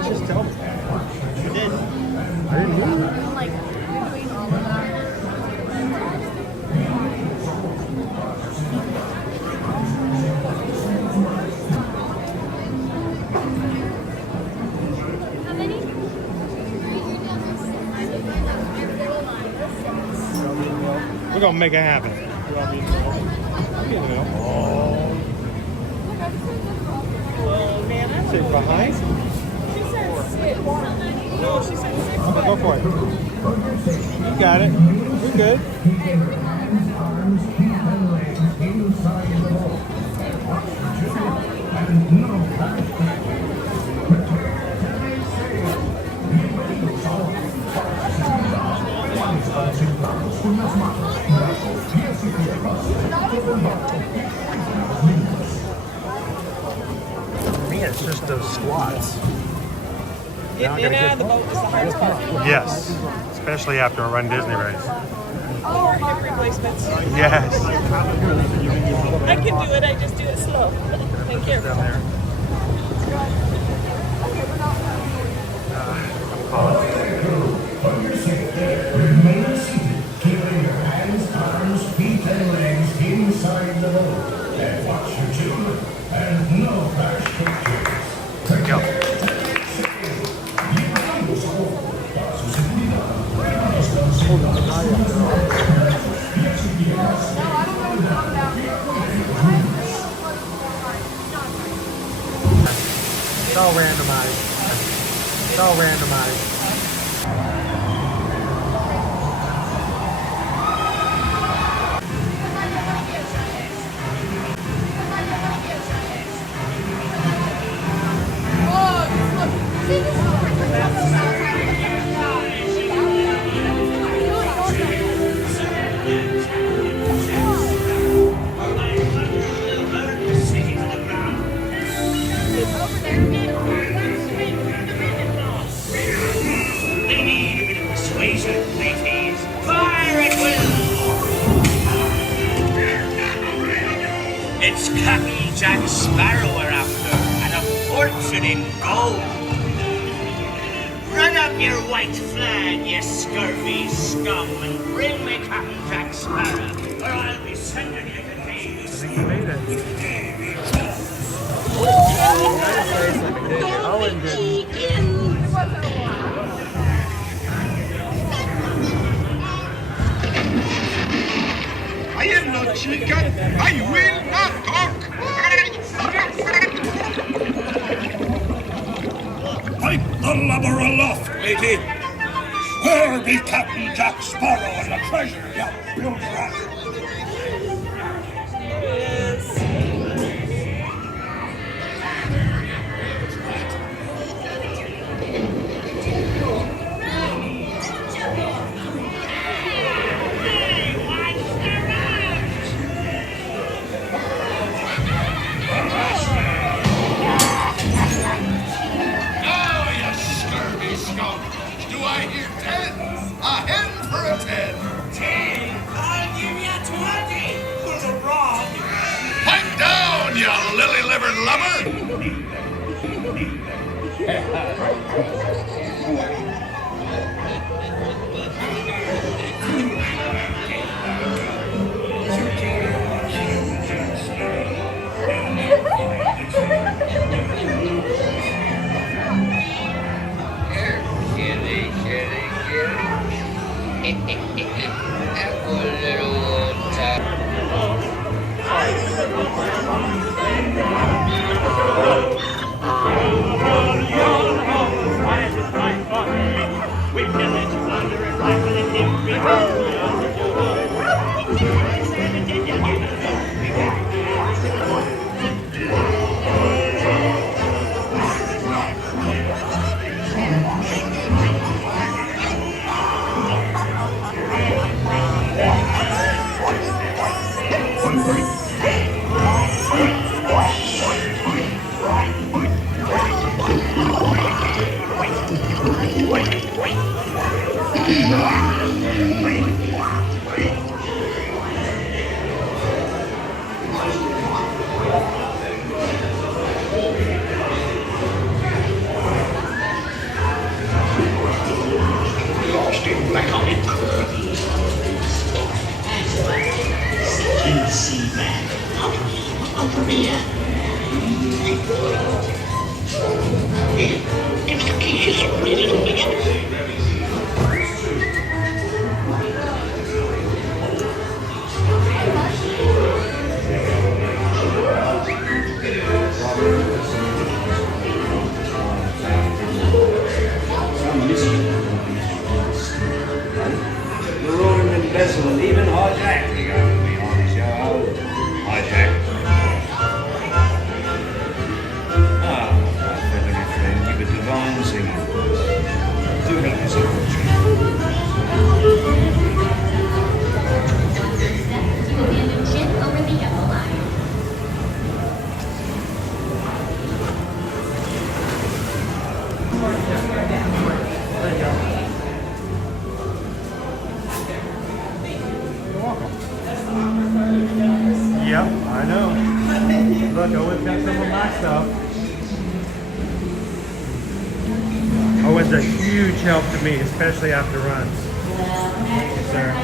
Just tell me. You did. I didn't hear you. I'm like doing all of that. We're gonna make it happen. Well, man, I'm Sit behind. She said sit. No, she said 6. Okay, go for it. You got it. You're good. Me, it's just those squats. Getting in and out of the boat is the hardest part. Yes, especially after a Run Disney race. Or hip replacements. Yes. I can do it, I just do it slow. Thank you. Remain seated, keeping your hands, arms, feet, and legs inside the boat. And watch your children, and no crash pictures. There you go. It's all randomized. It's all randomized. It's Captain Jack Sparrow we're after, and a fortune in gold. Run up your white flag, you scurvy scum, and bring me Captain Jack Sparrow, or I'll be sending you to Dave's. Owen did. I am not chicken. I will not talk. Wipe the lubber aloft, matey. Where be Captain Jack Sparrow and the treasure, you blood rat? Do I hear 10? A hen for a 10. 10, I'll give you 20 for the rod. Pipe down, you lily-livered lubber! I know. Look, Owen's got some of my stuff. Owen's a huge help to me, especially after runs. Thank you, sir.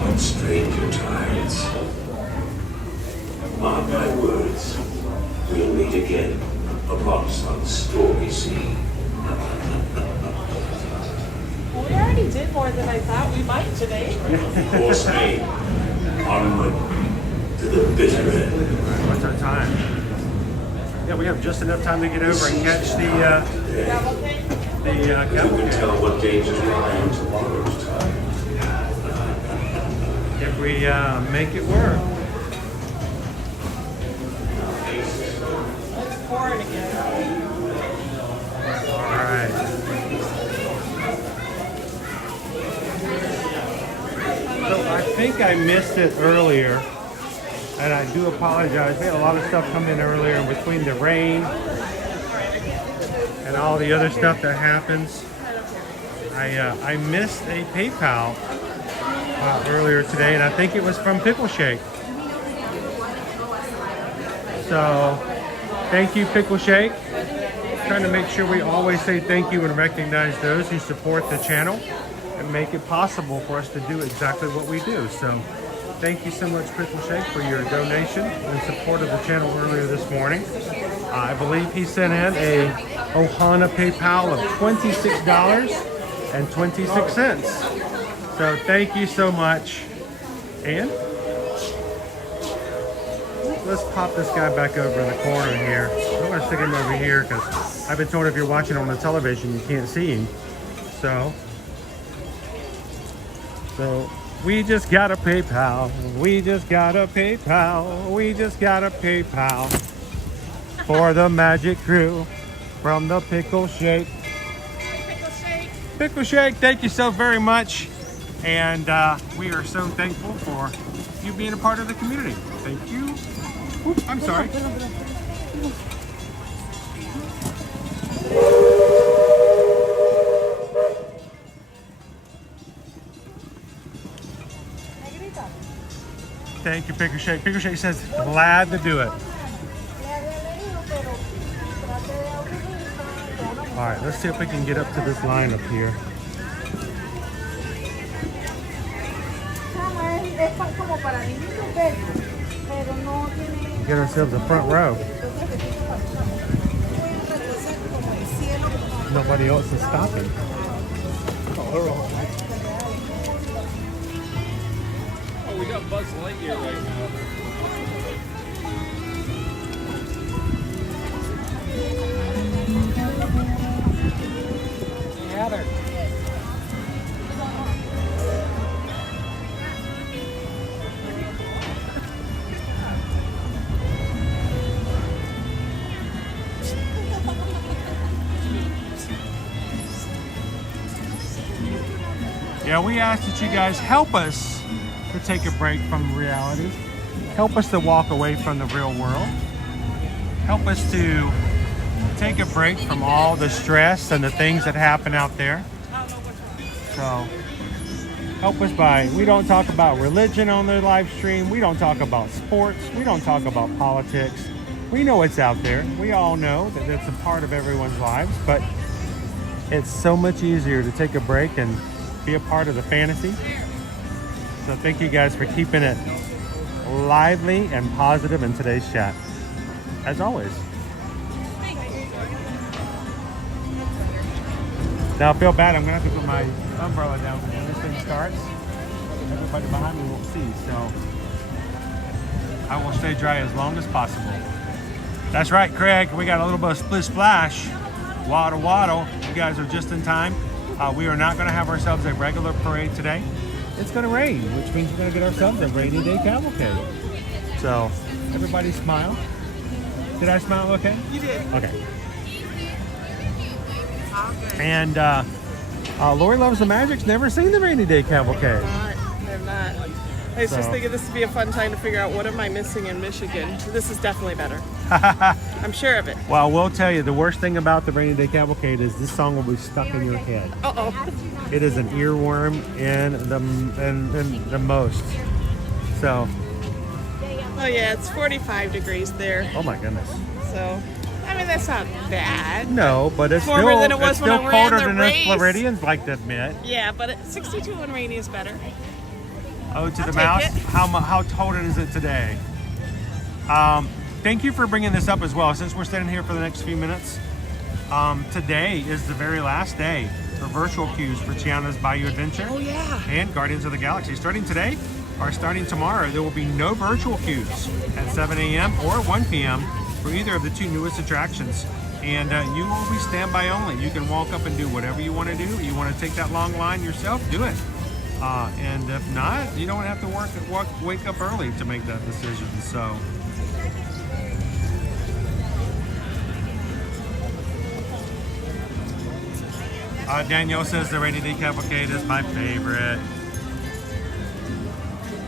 On stranger tides. Mark my words, we'll meet again upon some stormy sea. Well, we already did more than I thought we might today. Horse me, onward to the bitter end. What's our time? Yeah, we have just enough time to get over and catch the You can tell what dangers lie on tomorrow's tide. if we make it work. It's pouring again. All right. So I think I missed it earlier, and I do apologize. We had a lot of stuff come in earlier in between the rain and all the other stuff that happens. I missed a PayPal earlier today, and I think it was from Pickle Shake. So thank you, Pickle Shake. Trying to make sure we always say thank you and recognize those who support the channel and make it possible for us to do exactly what we do. So thank you so much, Pickle Shake, for your donation and support of the channel earlier this morning. I believe he sent in a Ohana PayPal of $26.26. So thank you so much. And let's pop this guy back over in the corner here. I'm going to stick him over here because I've been told if you're watching on the television, you can't see him. So we just got a PayPal. We just got a PayPal. We just got a PayPal for the Magic Crew from the Pickle Shake. Pickle Shake. Pickle Shake, thank you so very much. And we are so thankful for you being a part of the community. Thank you. Oop, I'm sorry. Thank you, Pickle Shake. Pickle Shake says, glad to do it. All right, let's see if we can get up to this line up here. Get ourselves a front row. Nobody else is stopping. Oh, we got Buzz Lightyear right now. Heather. Yeah, we ask that you guys help us to take a break from reality. Help us to walk away from the real world. Help us to take a break from all the stress and the things that happen out there. So help us by, we don't talk about religion on the live stream. We don't talk about sports. We don't talk about politics. We know it's out there. We all know that it's a part of everyone's lives, but it's so much easier to take a break and be a part of the fantasy. So thank you guys for keeping it lively and positive in today's chat, as always. Now I feel bad, I'm gonna have to put my umbrella down when this thing starts. Everybody behind me won't see, so I will stay dry as long as possible. That's right, Craig, we got a little bit of split splash. Waddle waddle, you guys are just in time. We are not gonna have ourselves a regular parade today. It's gonna rain, which means we're gonna get ourselves a rainy day cavalcade. So, everybody smile. Did I smile okay? You did. Okay. And Lori Loves the Magic's never seen the rainy day cavalcade. I'm not. I was just thinking this would be a fun time to figure out what am I missing in Michigan. This is definitely better. I'm sure of it. Well, we'll tell you, the worst thing about the Rainy Day Cavalcade is this song will be stuck in your head. Uh-oh. It is an earworm in the most. So. Oh yeah, it's 45 degrees there. Oh my goodness. So, I mean, that's not bad. No, but it's warmer still, than it was it's when still I ran colder the than race. us Floridians like to admit. Yeah, but 62 and rainy is better. Oh, to the I'll mouse. take it. How cold is it today? Thank you for bringing this up as well. Since we're standing here for the next few minutes, today is the very last day for virtual queues for Tiana's Bayou Adventure. Oh yeah. And Guardians of the Galaxy. Starting today or starting tomorrow, there will be no virtual queues at 7 a.m. or 1 p.m. for either of the two newest attractions. And you will be standby only. You can walk up and do whatever you want to do. You want to take that long line yourself, do it. And if not, you don't have to wake up early to make that decision. So. Danielle says the Rainy Day Cavalcade is my favorite.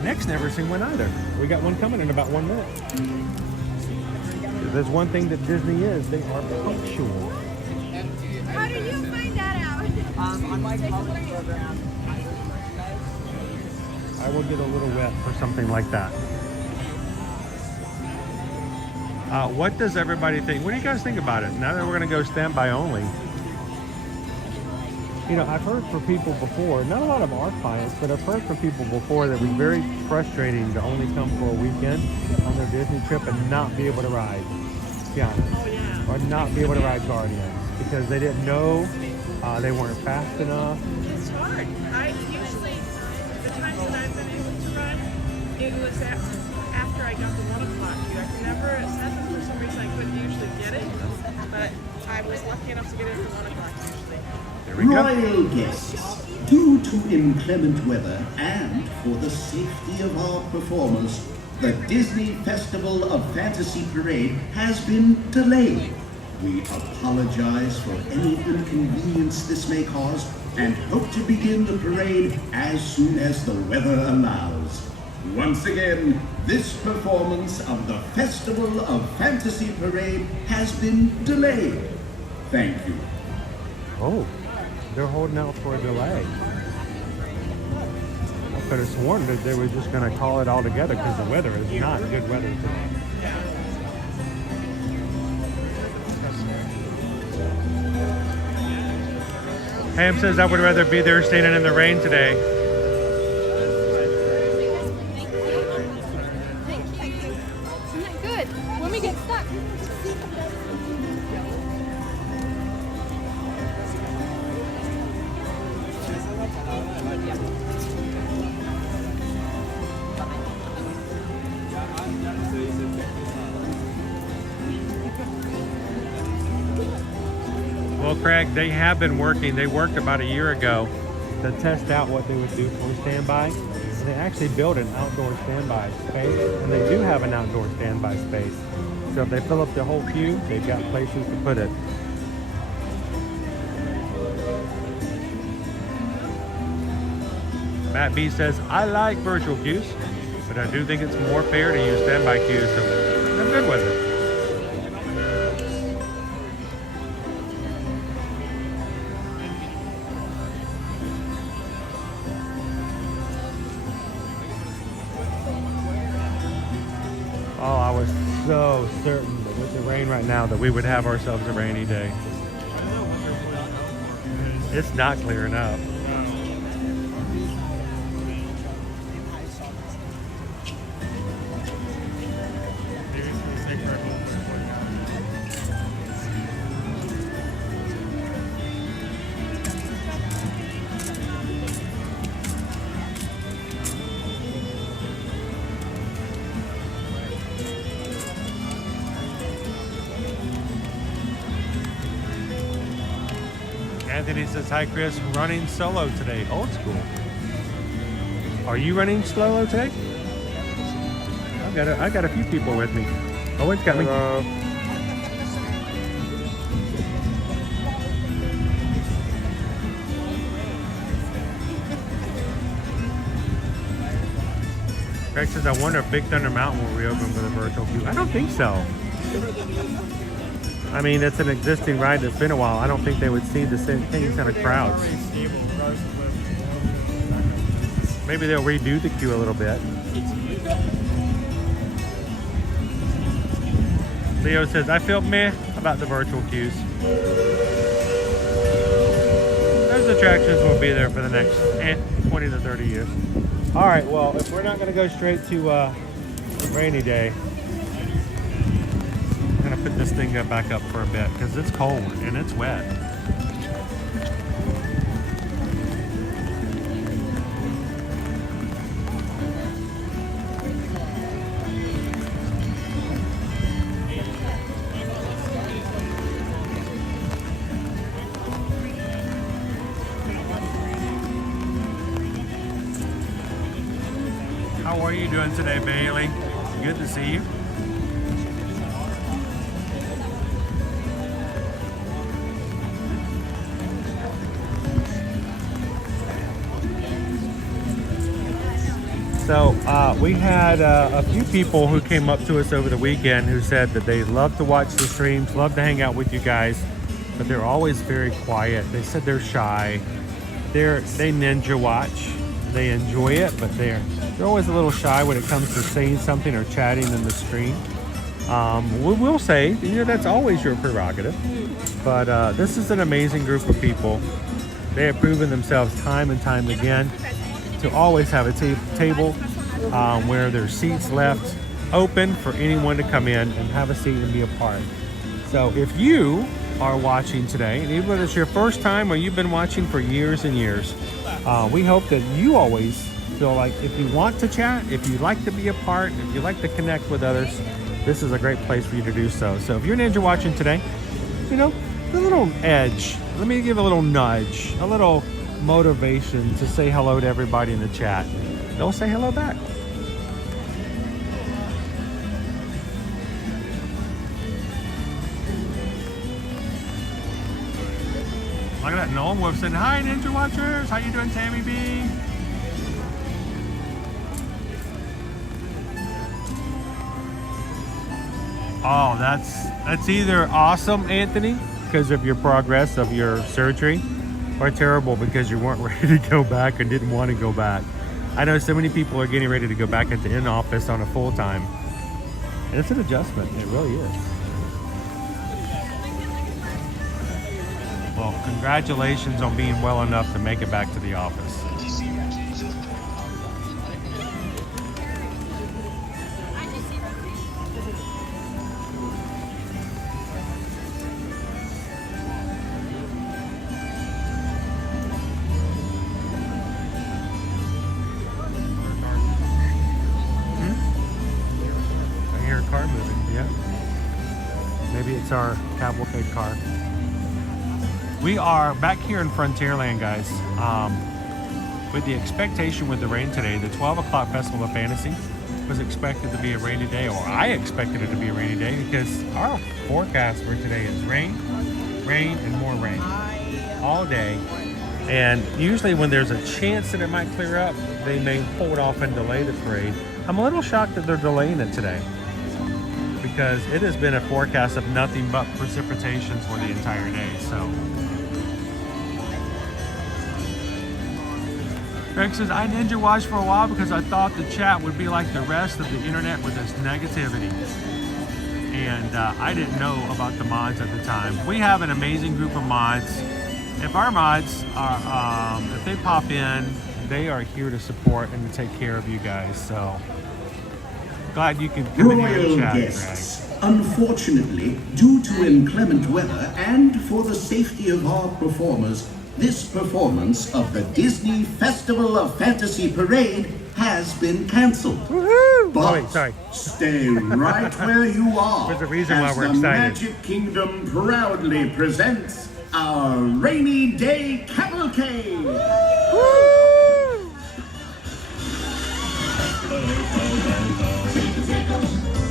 Nick's never seen one either. We got one coming in about 1 minute. If there's one thing that Disney is, they are punctual. How do you find that out? On my college program. I will get a little wet for something like that. What does everybody think? What do you guys think about it? Now that we're going to go standby only. You know, I've heard from people before, not a lot of our clients, but I've heard from people before that it was very frustrating to only come for a weekend on their Disney trip and not be able to ride Tiana. Oh yeah. Or not be able to ride Guardians because they didn't know, they weren't fast enough. It's hard. I usually, the times that I've been able to run, it was after I got the 1 o'clock queue. I can never, for some reason I couldn't usually get it, but I was lucky enough to get it at the 1 o'clock usually. Royal guests, due to inclement weather and for the safety of our performers, the Disney Festival of Fantasy Parade has been delayed. We apologize for any inconvenience this may cause and hope to begin the parade as soon as the weather allows. Once again, this performance of the Festival of Fantasy Parade has been delayed. Thank you. Oh. They're holding out for a delay. I could have sworn that they were just going to call it all together because the weather is not good weather today. Ham says I would rather be there standing in the rain today. Good. When we get stuck. Well, Craig, they have been working. They worked about a year ago to test out what they would do for standby. And they actually built an outdoor standby space, and they do have an outdoor standby space. So if they fill up the whole queue, they've got places to put it. Matt B says, I like virtual queues, but I do think it's more fair to use standby queues, so I'm good with it. Oh, I was so certain that with the rain right now that we would have ourselves a rainy day. It's not clearing up. Anthony says, hi Chris, running solo today, old school. Are you running solo today? I got a few people with me. Owen's got me. Greg says, I wonder if Big Thunder Mountain will reopen with a virtual queue. I don't think so. I mean, it's an existing ride that's been a while. I don't think they would see the same kind of crowds. Maybe they'll redo the queue a little bit. Leo says, I feel meh about the virtual queues. Those attractions will be there for the next 20 to 30 years. All right, well, if we're not going to go straight to rainy day, I'm going to put this thing back up for a bit because it's cold and it's wet. How are you doing today, Bailey? Good to see you. So we had a few people who came up to us over the weekend who said that they love to watch the streams, love to hang out with you guys, but they're always very quiet. They said they're shy. They ninja watch. They enjoy it, but they're always a little shy when it comes to saying something or chatting in the stream. We will say, that's always your prerogative. But this is an amazing group of people. They have proven themselves time and time again to always have a table where there's seats left open for anyone to come in and have a seat and be a part. So if you are watching today, and even if it's your first time or you've been watching for years and years, we hope that you always feel like if you want to chat, if you like to be a part, if you like to connect with others, this is a great place for you to do so. So if you're ninja watching today, a little edge, let me give a little nudge, a little motivation to say hello to everybody in the chat. They'll say hello back. Look at that, Nolan Wolf saying, hi Ninja Watchers, how you doing, Tammy B? Oh, that's either awesome, Anthony, because of your progress of your surgery, or terrible because you weren't ready to go back and didn't want to go back. I know so many people are getting ready to go back into in-office on a full-time. And it's an adjustment, it really is. Well, congratulations on being well enough to make it back to the office. Car moving, yeah. Maybe it's our cavalcade car. We are back here in Frontierland, guys. With the expectation with the rain today, the 12 o'clock Festival of Fantasy was expected to be a rainy day, or I expected it to be a rainy day, because our forecast for today is rain, and more rain all day. And usually when there's a chance that it might clear up, they may hold off and delay the parade. I'm a little shocked that they're delaying it today, because it has been a forecast of nothing but precipitation for the entire day. So Greg says, I ninja watched for a while because I thought the chat would be like the rest of the internet with its negativity. And I didn't know about the mods at the time. We have an amazing group of mods. If our mods are, if they pop in, they are here to support and to take care of you guys. So glad you can come in here and chat, guests, Greg. Unfortunately, due to inclement weather and for the safety of our performers, this performance of the Disney Festival of Fantasy Parade has been cancelled. But stay right where you are. There's a reason why as we're the excited. Magic Kingdom proudly presents our Rainy Day Cavalcade.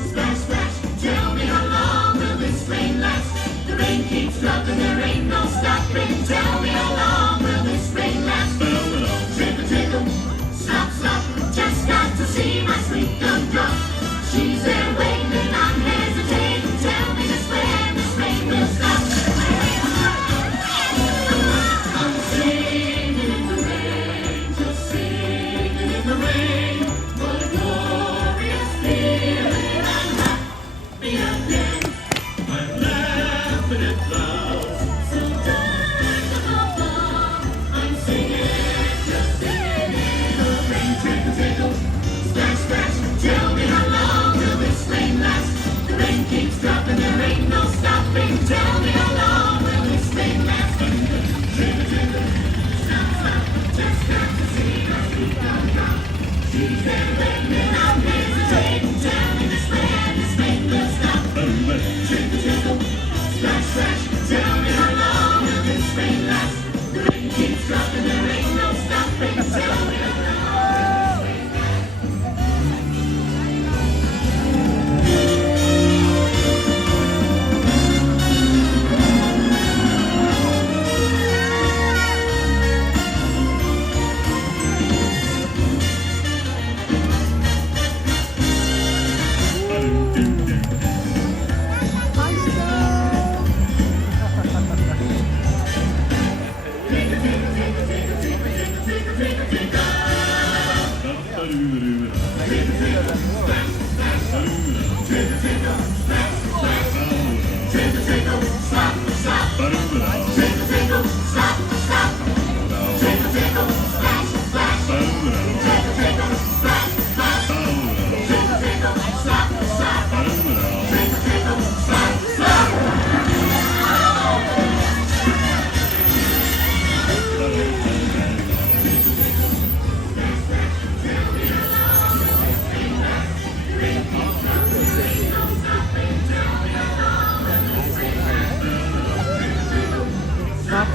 Splash, splash, tell me how long will this rain last? The rain keeps dropping, there ain't no stopping. Tell me how long will this rain last? Trickle, trickle, stop, stop, just got to see my sweet gumdrop. She's there waiting, I'm hesitating.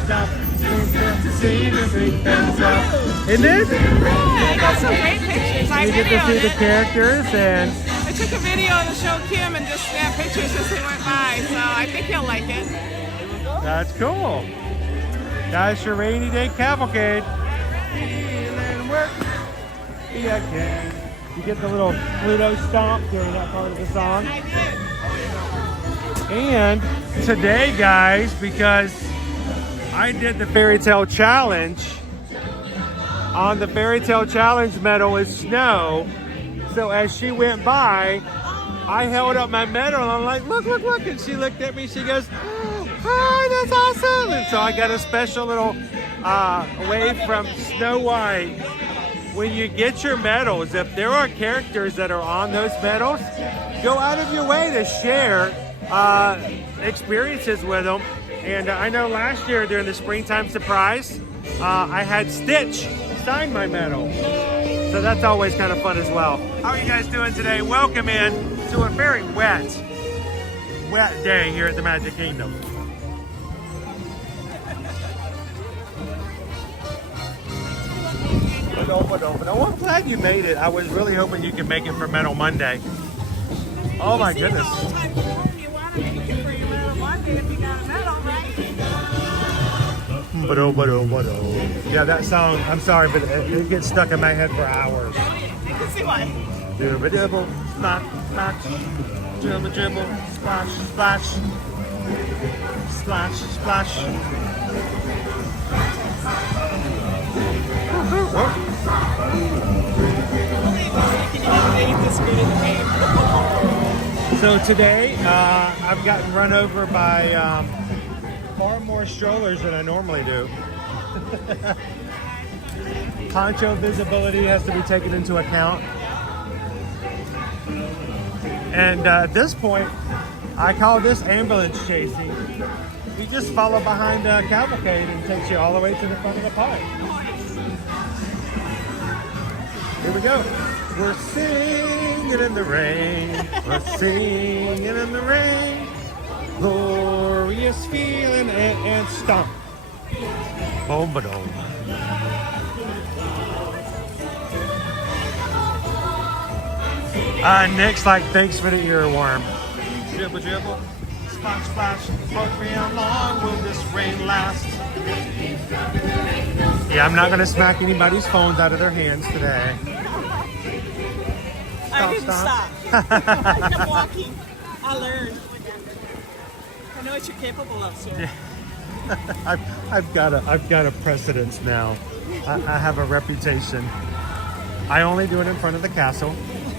stop. Isn't it? I got some great pictures. I You get to see videoed the it. characters and I took a video to show Kim and just snapped pictures as they went by, so I think he'll like it. that's cool. That's your rainy day cavalcade. Feeling work. Yeah, okay. You get the little Pluto stomp during that part of the song. I did. And today, guys, because I did the fairy tale challenge, on the fairy tale challenge medal is snow. So as she went by, I held up my medal and I'm like, look, look, look. And she looked at me, she goes, hi, that's awesome. And so I got a special little wave from Snow White. When you get your medals, if there are characters that are on those medals, go out of your way to share experiences with them. And I know last year during the springtime surprise, I had Stitch sign my medal. So that's always kind of fun as well. How are you guys doing today? Welcome in to a very wet day here at the Magic Kingdom. Oh, I'm glad you made it. I was really hoping you could make it for Metal Monday. Oh my goodness. Yeah, that song, I'm sorry, but it gets stuck in my head for hours. You can see why. Dibble dibble, splash, splash, dribble dribble, splash, splash, splash, splash. So today, I've gotten run over by far more strollers than I normally do. Poncho visibility has to be taken into account. And at this point, I call this ambulance chasing. You just follow behind a cavalcade and it takes you all the way to the front of the park. Here we go. We're singing in the rain. We're singing in the rain. Glorious feeling and stomp. Boom, ba-dum. Nick's like, thanks for the earworm. Dribble, dribble. Splash, splash. Float me along. Will this rain last? Yeah, I'm not going to smack anybody's phones out of their hands today. I didn't stop. I kept walking. I learned. I know what you're capable of, sir. Yeah. I've got a precedence now. I have a reputation. I only do it in front of the castle.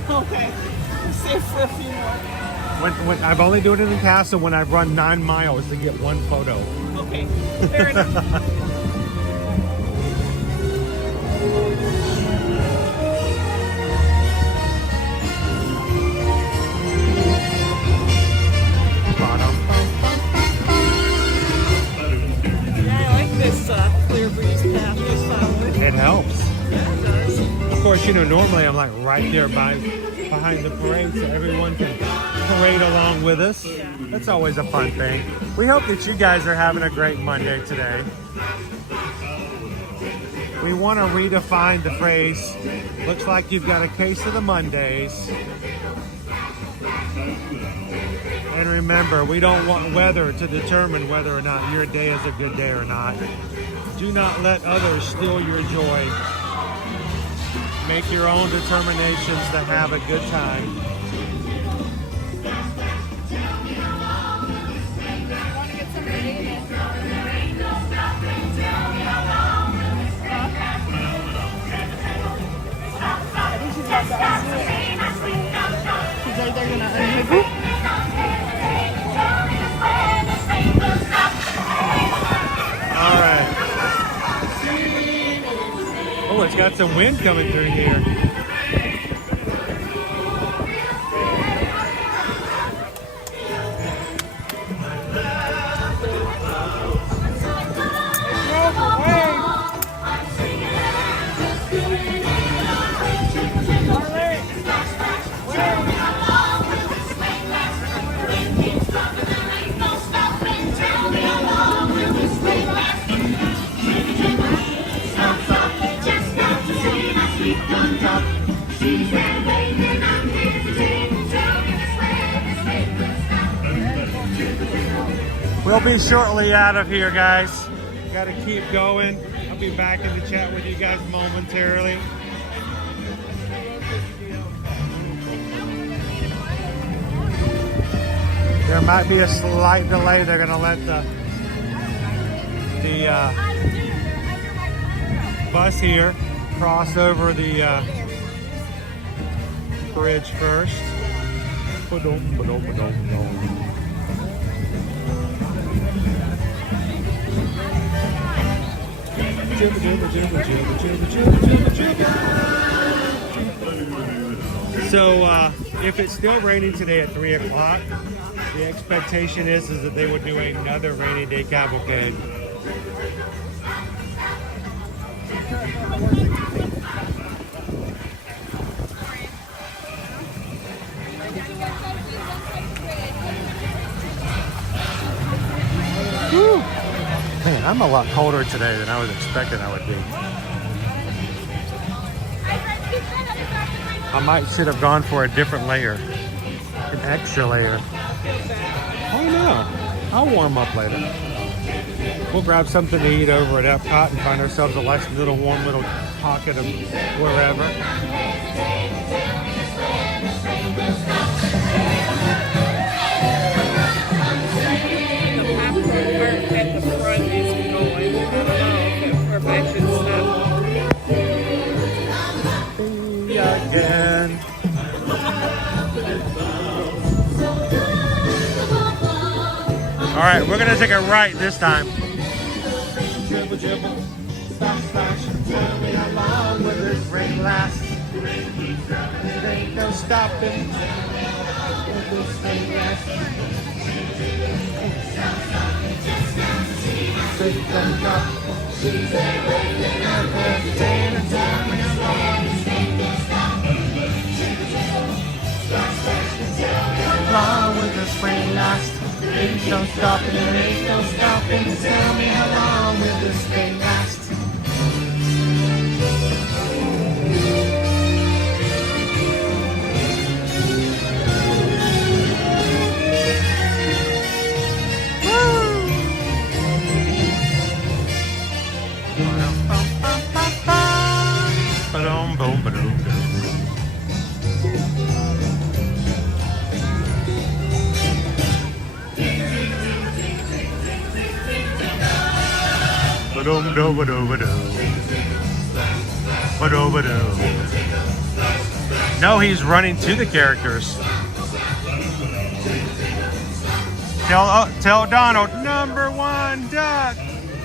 Okay. Save for a few more. When I've only done it in the castle when I've run 9 miles to get one photo. Okay. Fair enough. Clear breeze path this time. It helps. Yeah, it does. Of course, you know, normally I'm like right there behind the parade so everyone can parade along with us. Yeah. That's always a fun thing. We hope that you guys are having a great Monday today. We want to redefine the phrase, looks like you've got a case of the Mondays. And remember, we don't want weather to determine whether or not your day is a good day or not. Do not let others steal your joy. Make your own determinations to have a good time. She's right there gonna unhook. All right. Oh, it's got some wind coming through here. be shortly out of here, guys. Got to keep going. I'll be back in the chat with you guys momentarily. There might be a slight delay. They're going to let the bus here cross over the bridge first. So if it's still raining today at 3 o'clock, the expectation is that they would do another rainy day cavalcade. Whew. Man, I'm a lot colder today than I was expecting I would be. I should have gone for a different layer, an extra layer. Oh no, I'll warm up later. We'll grab something to eat over at Epcot and find ourselves a nice little warm little pocket of wherever. At the front is going. Or back to the Again. All right, we're gonna take a right this time. Dribble, dribble, splash, splash. Tell me how long will this rain last? There ain't no stopping. Will this rain last? Say don't drop. How long will this rain last? Ain't no stopping, there ain't no stopping. Tell me how long will this rain last? No, he's running to the characters. Tell Donald, number one duck,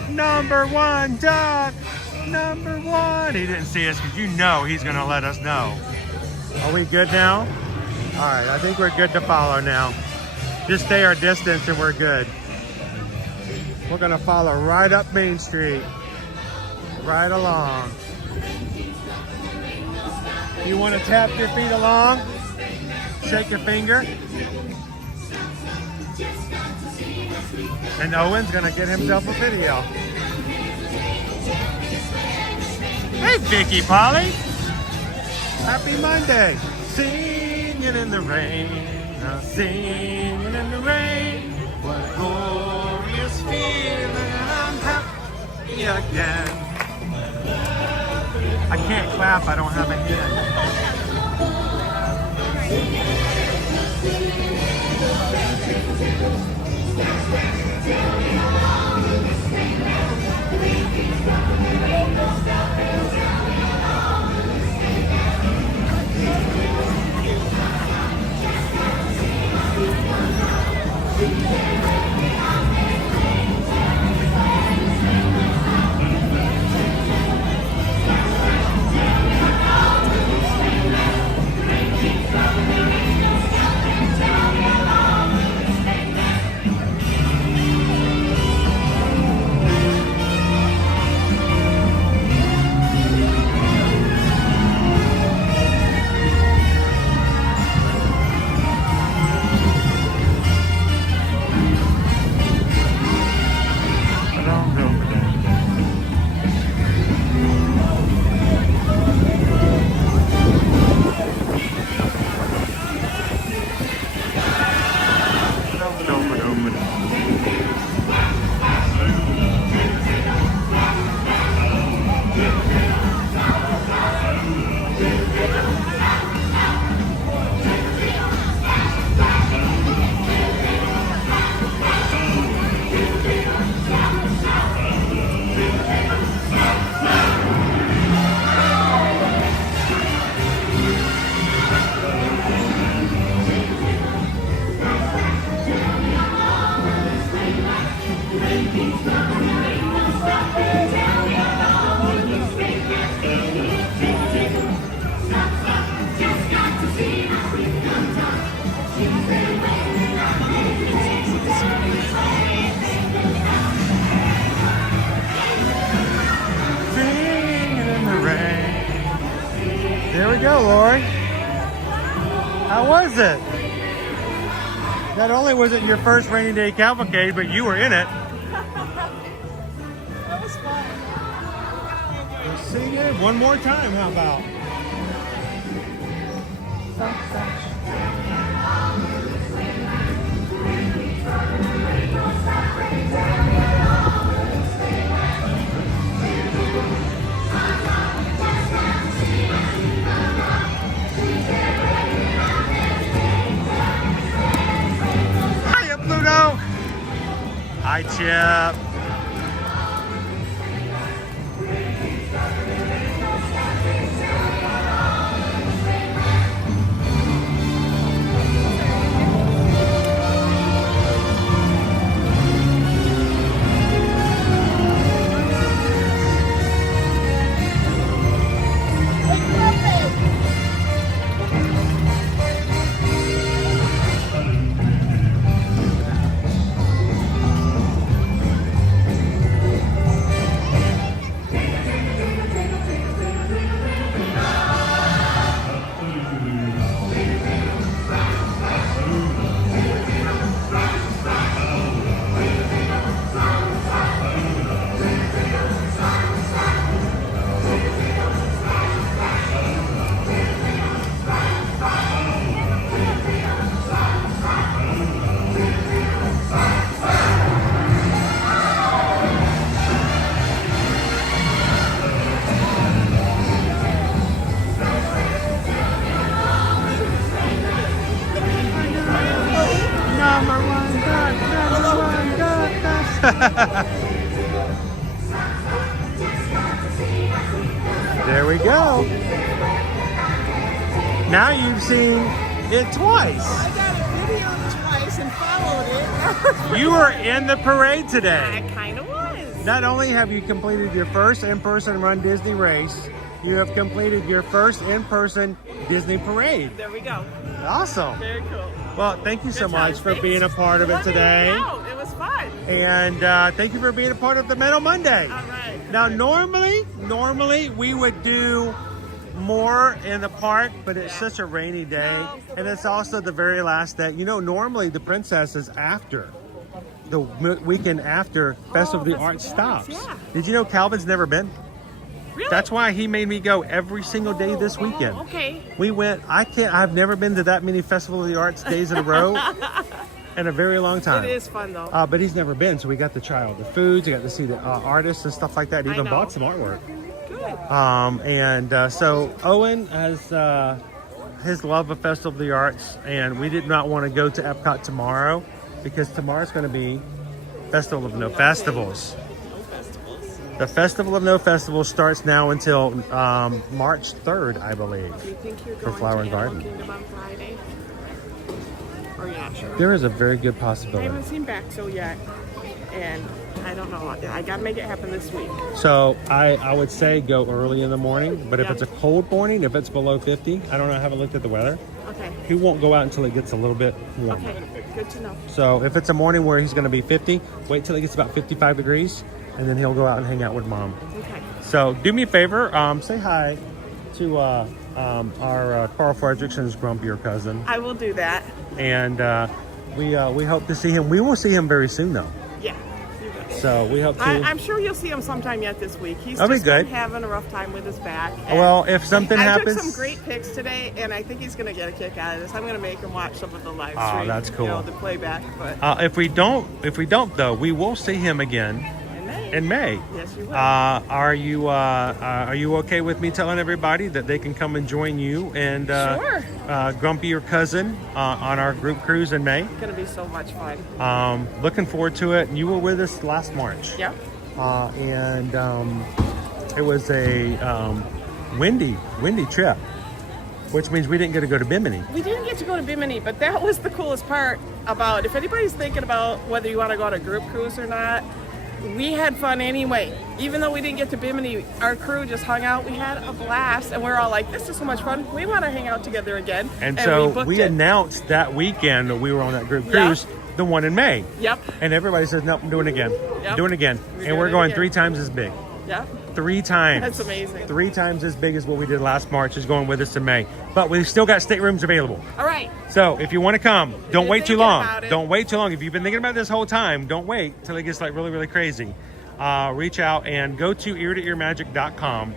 number one duck, number one. He didn't see us because you know he's going to let us know. Are we good now? All right, I think we're good to follow now. Just stay our distance and we're good. We're going to follow right up Main Street, right along. You want to tap your feet along? Shake your finger. And Owen's gonna get himself a video. Hey, Vicky Polly. Happy Monday. Singing in the rain. Singing in the rain. What a glorious feeling. I'm happy again. I can't clap, I don't have a hand. Hello, Lori. How was it? Not only was it your first rainy day cavalcade, but you were in it. That was fun. Let's sing it one more time. How about? Hiya, Pluto. Hi, Chip. There we go. Now you've seen it twice. I got a video twice and followed it. You were in the parade today. I kind of was. Not only have you completed your first in-person Run Disney race, you have completed your first in-person Disney parade. There we go. Awesome. Very cool. Well, thank you so Good much time. for Thanks. being a part of it Let me today. hang out. It was fun. And thank you for being a part of the Meadow Monday. All right. Now, normally we would do more in the park, but it's such a rainy day, and it's also the very last day. You know, normally the Princess is after the weekend after Festival of the Arts stops. Yeah. Did you know Calvin's never been? Really? That's why he made me go every single day this weekend. Okay. We went. I've never been to that many Festival of the Arts days in a row in a very long time. It is fun though. But he's never been, so we got to try all the foods. We got to see the artists and stuff like that. Even know. bought some artwork. Good. So Owen has his love of Festival of the Arts, and we did not want to go to Epcot tomorrow because tomorrow's going to be Festival of No Festivals. The Festival of No Festivals starts now until March 3rd, I believe, Do you think you're for going Flower to and Garden. Animal Kingdom on Friday? Or you're not sure? There is a very good I possibility. haven't seen Baxo yet, and I don't know. I gotta make it happen this week. So I would say go early in the morning, but if Yeah. it's a cold morning, if it's below 50, I don't know, I haven't looked at the weather. Okay. He won't go out until it gets a little bit warmer. Okay. Good to know. So if it's a morning where he's going to be 50, wait till it gets about 55 degrees, and then he'll go out and hang out with Mom. Okay. So do me a favor, say hi to our Carl Fredrickson's grumpier cousin, I will do that. and we hope to see him. We will see him very soon, though. Yeah. You will. So we hope to. I'm sure you'll see him sometime yet this week. He's That'll be just been good. having a rough time with his back. and Well, if something I happens, took some great pics today, and I think he's going to get a kick out of this. I'm going to make him watch some of the live Oh, stream. that's cool. You know, the playback. But if we don't though, we will see him again in May. Yes, you will. Are you okay with me telling everybody that they can come and join you and Sure. Grumpy, your cousin, on our group cruise in May? it's going to be so much fun. Looking forward to it. You were with us last March. Yep. And it was a windy trip, which means we didn't get to go to Bimini. We didn't get to go to Bimini, but that was the coolest part about, if anybody's thinking about whether you want to go on a group cruise or not, we had fun anyway. Even though we didn't get to Bimini, our crew just hung out. We had a blast, and we're all like, this is so much fun. We want to hang out together again. And so booked we it. announced that weekend that we were on that group Yep. cruise, the one in May. Yep. And everybody says, nope, I'm doing it again. Yep. Doing it again. We're And we're doing it going again. 3 times as big. Yep. 3 times. That's amazing. 3 times as big as what we did last March is going with us in May. But we've still got staterooms available. All right. So if you want to come, don't wait too long. about it. Don't wait too long. If you've been thinking about this whole time, don't wait till it gets like really, really crazy. Reach out and go to eartoearmagic.com,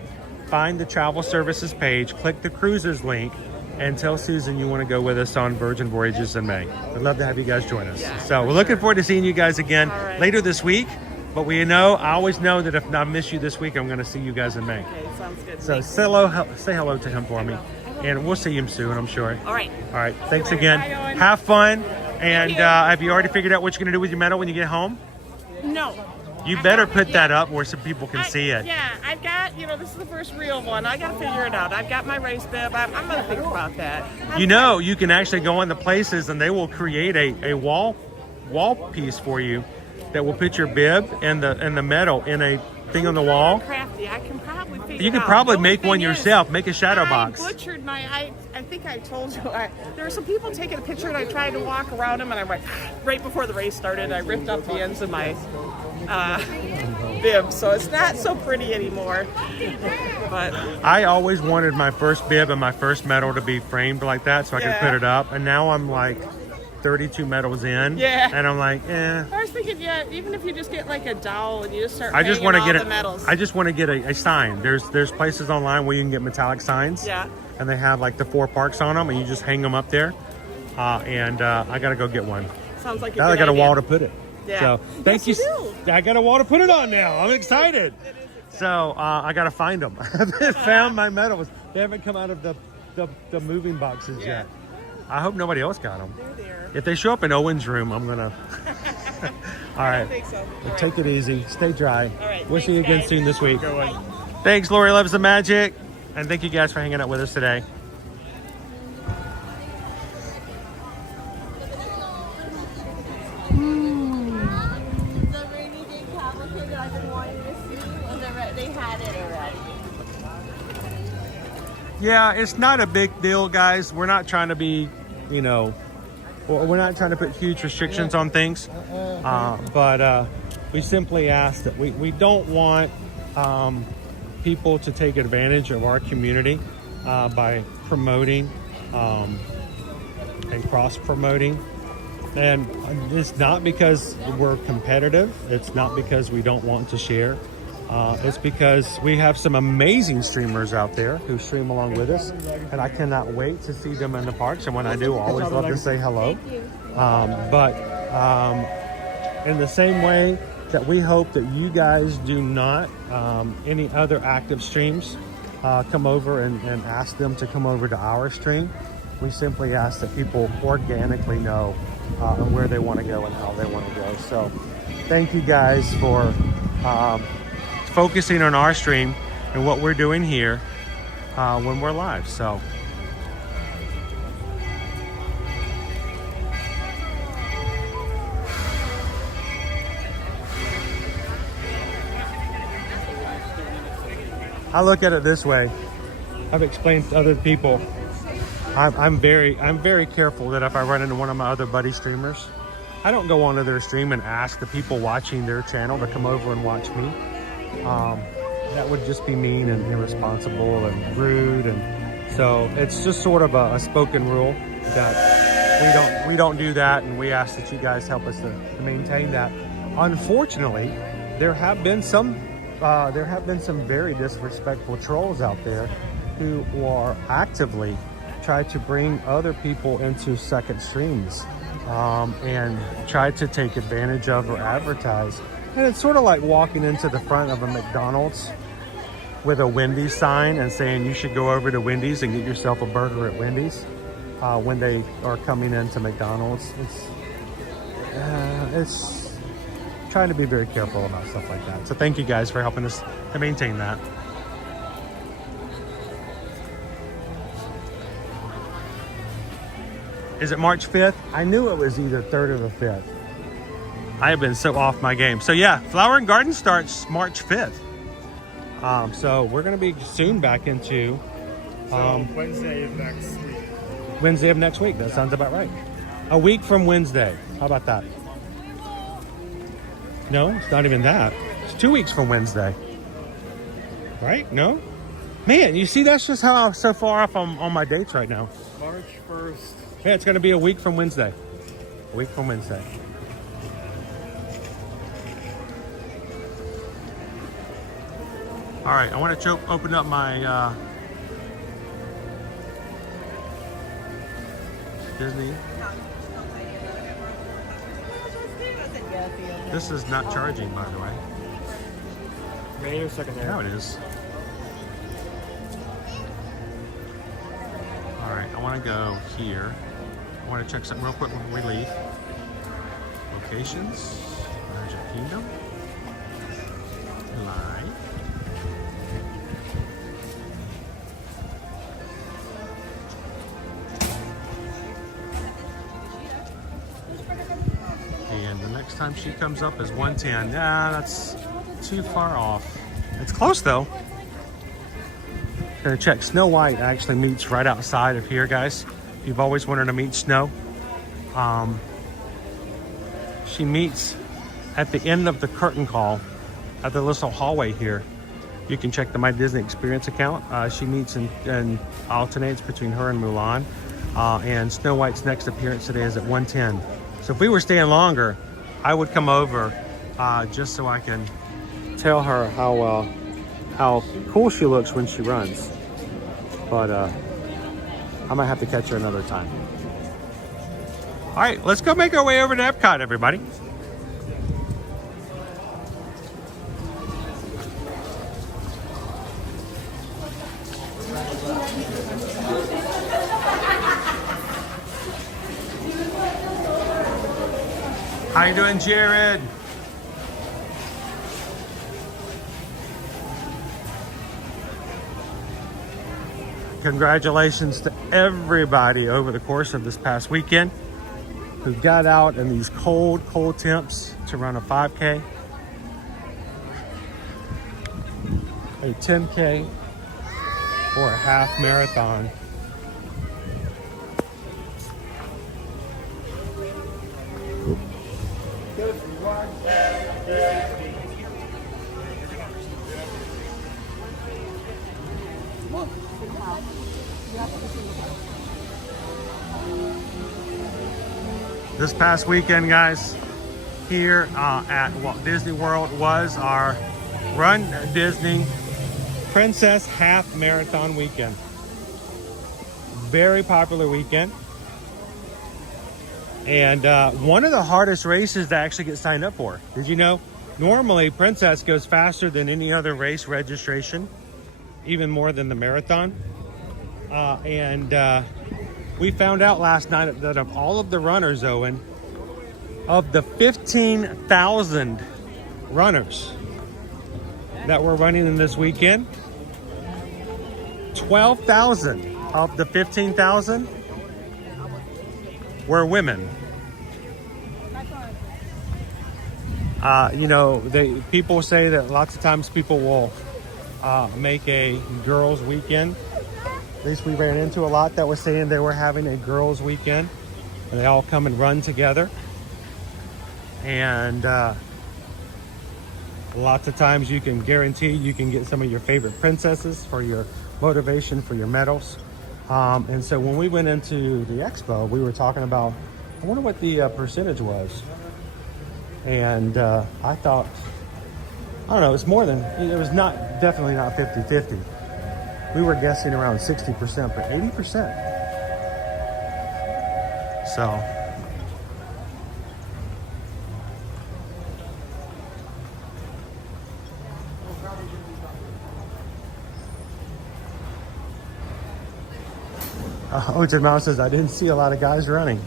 find the travel services page, click the cruisers link, and tell Susan you want to go with us on Virgin Voyages in May. I'd love to have you guys join us. Yeah, so we're looking forward to seeing you guys again right. later this week. But I always know that if I miss you this week, I'm going to see you guys in May. Okay, sounds good. So say hello to him for me. And we'll see him soon, I'm sure. All right. All right. Thanks again. Bye, Owen. Have fun. And have you already figured out what you're going to do with your medal when you get home? No. You better put that up where some people can see it. Yeah, I've got, this is the first real one. I got to figure it out. I've got my race bib. I'm going to think about that. You can actually go into places and they will create a wall piece for you that will put your bib and the medal in a thing on the wall. Crafty. I can probably figure You it can out. probably The make only one thing yourself. is, Make a shadow box. I butchered I think I told you. There were some people taking a picture and I tried to walk around them and I'm like, right before the race started, I ripped up the ends of my bib. So it's not so pretty anymore. But I always wanted my first bib and my first medal to be framed like that so I could put it up. And now I'm like 32 medals in. Yeah. And I'm like, eh. I was thinking, even if you just get like a dowel and you just start I just want to get the medals. I just want to get a sign. There's places online where you can get metallic signs. Yeah. And they have like the 4 parks on them and you just hang them up there. I got to go get one. Sounds like a Now good I got a idea. wall to put it. Yeah. So thank Yes, you. you do. I got a wall to put it on now. I'm excited. So I got to find them. I haven't found my medals. They haven't come out of the moving boxes yet. I hope nobody else got them. They're there. If they show up in Owen's room, I'm going to... All right. I think so. Well, take it easy. Stay dry. All right. We'll see you again Thanks, soon this week. Bye. Thanks, Lori Loves the Magic. And thank you guys for hanging out with us today. The rainy day cavalcade that I've been wanting to see, they had it already. Yeah, it's not a big deal, guys. We're not trying to be, we're not trying to put huge restrictions on things. But we simply ask that we don't want people to take advantage of our community by promoting and cross-promoting. And it's not because we're competitive. It's not because we don't want to share. It's because we have some amazing streamers out there who stream along with us, and I cannot wait to see them in the parks. And when I do, I always love to say hello. In the same way that we hope that you guys do not, any other active streams, come over and ask them to come over to our stream. We simply ask that people organically know where they want to go and how they want to go. So thank you guys for focusing on our stream and what we're doing here when we're live. So I look at it this way. I've explained to other people, I'm very careful that if I run into one of my other buddy streamers, I don't go onto their stream and ask the people watching their channel to come over and watch me. That would just be mean and irresponsible and rude, and so it's just sort of a spoken rule that we don't do that, and we ask that you guys help us to maintain that. Unfortunately, there have been some very disrespectful trolls out there who are actively try to bring other people into second streams and try to take advantage of or advertise. And it's sort of like walking into the front of a McDonald's with a Wendy's sign and saying you should go over to Wendy's and get yourself a burger at Wendy's when they are coming into McDonald's. It's trying to be very careful about stuff like that. So thank you guys for helping us to maintain that. Is it March 5th? I knew it was either 3rd or the 5th. I have been so off my game. So yeah, Flower and Garden starts March 5th. So we're going to be soon back into Wednesday of next week. Wednesday of next week. That sounds about right. A week from Wednesday. How about that? No, it's not even that. It's 2 weeks from Wednesday. Right? No? Man, you see, that's just how so far off I'm on my dates right now. March 1st. Yeah, it's going to be a week from Wednesday. A week from Wednesday. All right, I want to open up my Disney. This is not charging, by the way. Main or secondary? Now it is. All right, I want to go here. I want to check something real quick when we leave. Locations. Magic Kingdom. Live. And the next time she comes up is 110. Nah, that's too far off. It's close though. Gonna check. Snow White actually meets right outside of here, guys. If you've always wanted to meet Snow, she meets at the end of the curtain call at the little hallway here. You can check the My Disney Experience account. She meets and alternates between her and Mulan. And Snow White's next appearance today is at 1:10. So if we were staying longer, I would come over just so I can tell her how cool she looks when she runs. But I might have to catch her another time. All right, let's go make our way over to Epcot, everybody. How you doing, Jared? Congratulations to everybody over the course of this past weekend who got out in these cold temps to run a 5K, a 10K, or a half marathon. This past weekend, guys, here at Walt Disney World was our Run Disney Princess Half Marathon weekend. Very popular weekend. And one of the hardest races to actually get signed up for. Did you know? Normally, Princess goes faster than any other race registration, even more than the marathon. We found out last night that of all of the runners, Owen, of the 15,000 runners that were running in this weekend, 12,000 of the 15,000 were women. You know, people say that lots of times people will make a girls' weekend. At least we ran into a lot that was saying they were having a girls' weekend, and they all come and run together. And lots of times you can guarantee you can get some of your favorite princesses for your motivation for your medals. And so when we went into the expo, we were talking about, I wonder what the percentage was. And I thought, I don't know, it's more than, it was not, definitely not 50-50. We were guessing around 60%, but 80%. So. Ocean Mouse says, I didn't see a lot of guys running.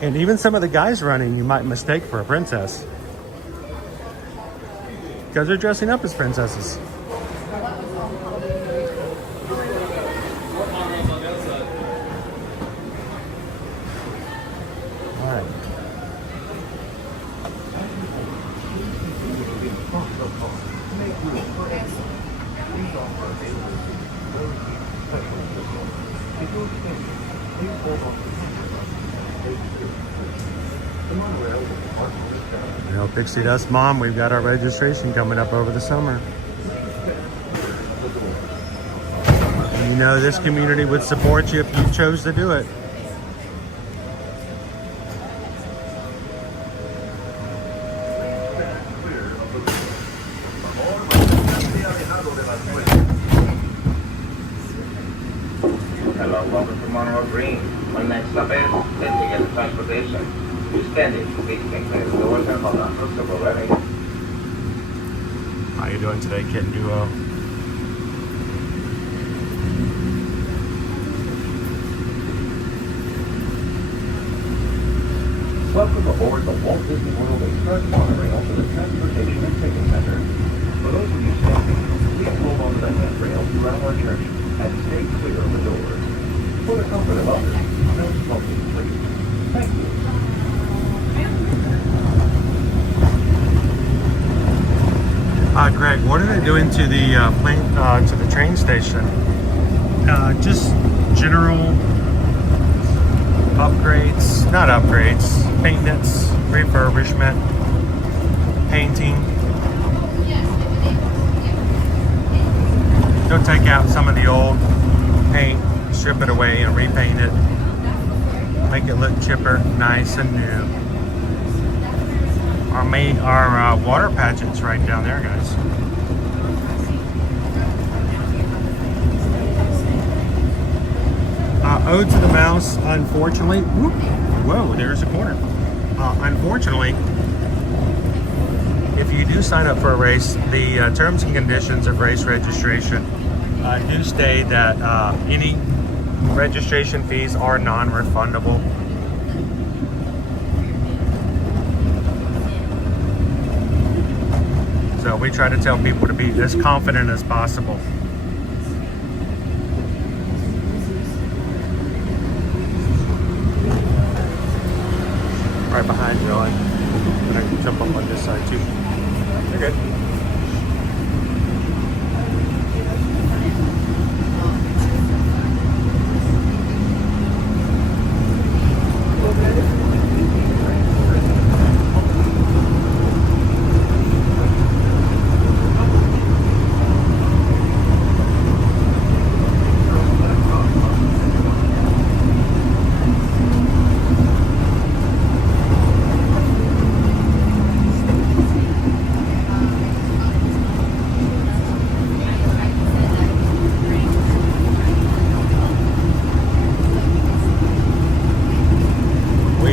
And even some of the guys running, you might mistake for a princess. Because they're dressing up as princesses. All right. The monorail You know, Pixie Dust Mom, we've got our registration coming up over the summer. And you know this community would support you if you chose to do it. Hello, welcome to Monroe Green. When next stop is, then to get the transportation. You standing, please make the doors and hold on. Looks like we're ready. How you doing today, Kitten Duo? Welcome aboard the Walt Disney World Express monorail to the Transportation and Ticket Center. For those of you standing, please hold on to the handrail throughout our journey and stay clear of the doors. For the comfort of others, no smoking, please. Thank you. Greg, what are they doing to the to the train station? Just general upgrades, not upgrades, maintenance, refurbishment, painting. They'll take out some of the old paint, strip it away, and repaint it. Make it look chipper, nice and new. Our water pageant's right down there, guys. Ode to the Mouse, unfortunately. Whoop, whoa, there's a corner. Unfortunately, if you do sign up for a race, the terms and conditions of race registration do state that any registration fees are non-refundable. So we try to tell people to be as confident as possible. Right behind you, Owen. And I can jump up on this side too. You're good.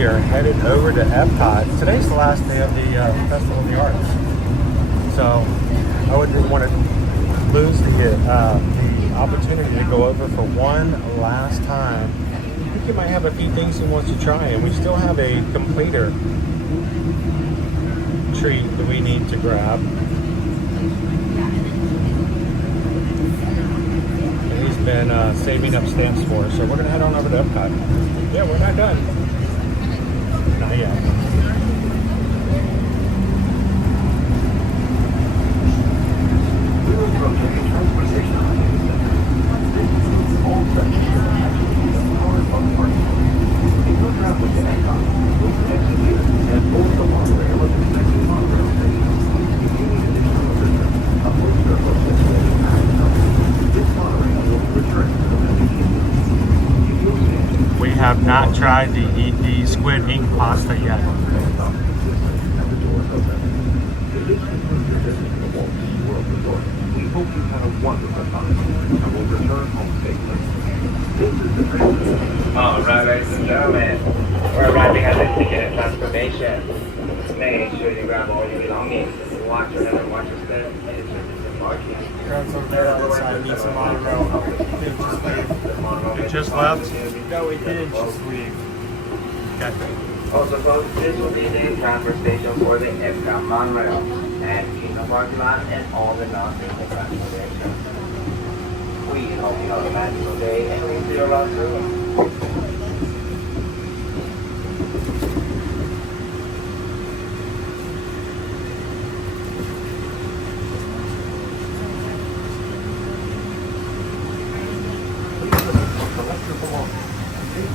Headed over to Epcot. Today's the last day of the Festival of the Arts, so I wouldn't want to lose the opportunity to go over for one last time. I think you might have a few things he wants to try, and we still have a completer treat that we need to grab. And he's been saving up stamps for us, so we're gonna head on over to Epcot. Yeah, we're not done. Not yet. We have not tried the squid ink pasta yet. We hope you had a wonderful time and will return home safely. All right, ladies and gentlemen, we're arriving at the ticket and transportation. Make sure you grab all your belongings. Watch your head and watch your step. Grab some there on the side, need some monorail. It just left? No, it didn't just leave. Okay. Also, folks, this will be the transfer station for the Epcot monorail and Kingdom parking lot and all the non-business transportation. We hope you have a magical day and we'll see you around soon.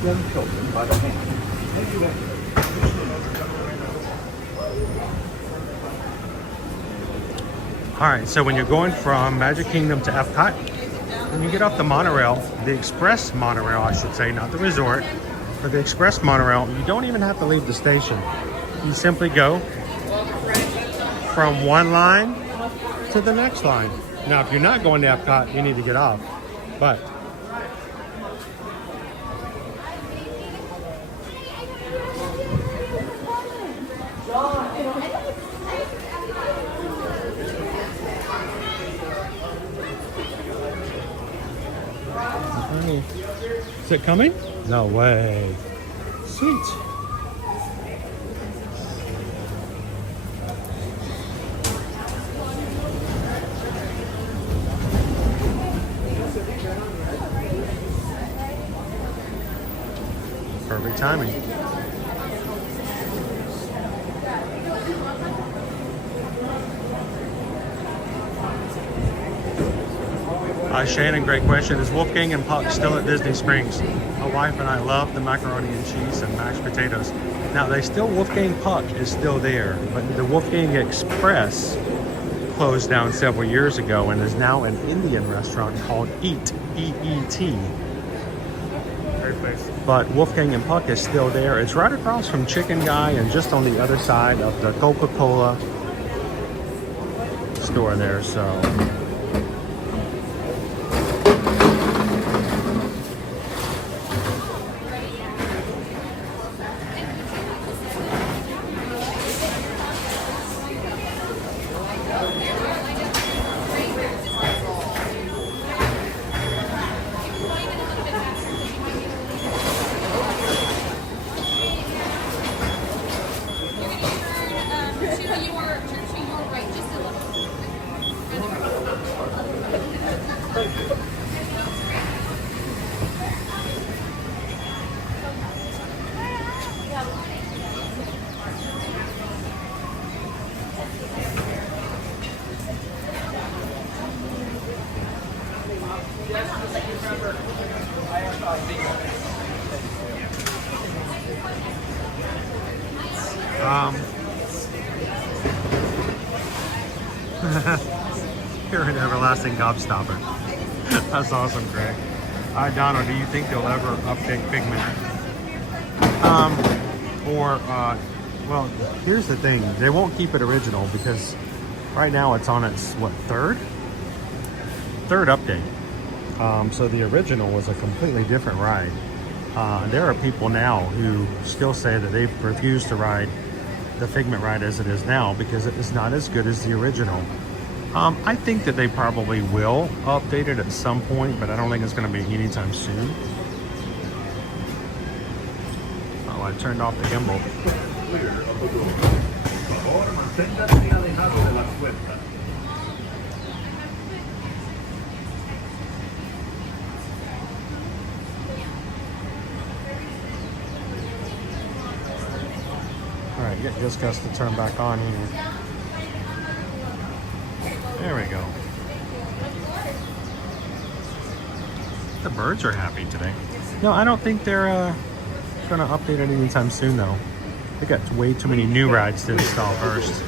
Young children by the hand. As you enter, All right, so when you're going from Magic Kingdom to Epcot, when you get off the monorail, the express monorail, I should say, not the resort, but the express monorail, you don't even have to leave the station. You simply go from one line to the next line. Now, if you're not going to Epcot, you need to get off. But is it coming? No way. Sweet. Perfect timing. Shannon, great question. Is Wolfgang and Puck still at Disney Springs? My wife and I love the macaroni and cheese and mashed potatoes. Now, Wolfgang Puck is still there, but the Wolfgang Express closed down several years ago and is now an Indian restaurant called Eat, E-E-T. Great place. But Wolfgang and Puck is still there. It's right across from Chicken Guy and just on the other side of the Coca-Cola store there, so... You're an everlasting gobstopper. That's awesome, Greg. Donald, do you think they'll ever update Figment? Well, here's the thing. They won't keep it original because right now it's on its, third update. So the original was a completely different ride. There are people now who still say that they've refused to ride the Figment ride as it is now because it is not as good as the original. I think that they probably will update it at some point, but I don't think it's going to be anytime soon. Oh, I turned off the gimbal. All right, get this guy's to turn back on here. There we go. The birds are happy today. No, I don't think they're going to update it anytime soon, though. They got way too many new rides to install first.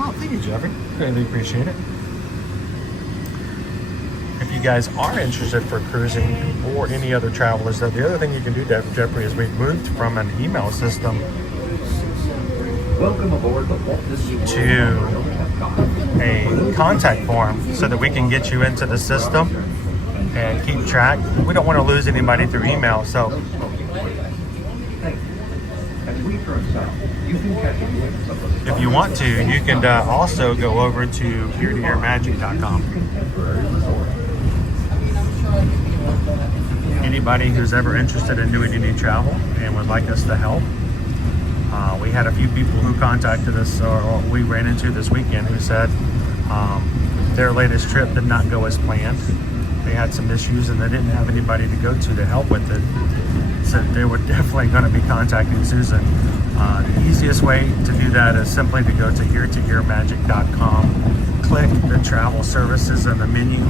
Oh, thank you, Jeffrey. Greatly appreciate it. If you guys are interested for cruising or any other travelers, though, the other thing you can do, Jeffrey, is we've moved from an email system Welcome aboard the Walt Disney World to a contact form so that we can get you into the system and keep track. We don't want to lose anybody through email, so if you want to, you can also go over to eartoearmagic.com. Anybody who's ever interested in doing any travel and would like us to help, we had a few people who contacted us or we ran into this weekend who said their latest trip did not go as planned. They had some issues and they didn't have anybody to go to help with it. said they were definitely going to be contacting Susan. The easiest way to do that is simply to go to eartoearmagic.com, click the travel services in the menu,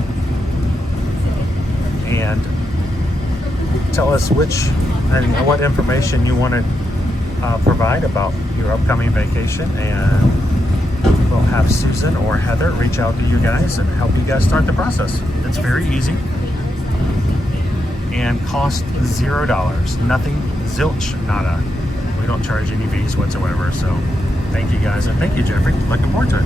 and tell us which and what information you want to provide about your upcoming vacation, and we'll have Susan or Heather reach out to you guys and help you guys start the process. It's very easy and cost $0. Nothing, zilch, nada. We don't charge any fees whatsoever. So thank you guys, and thank you, Jeffrey. Looking forward to it.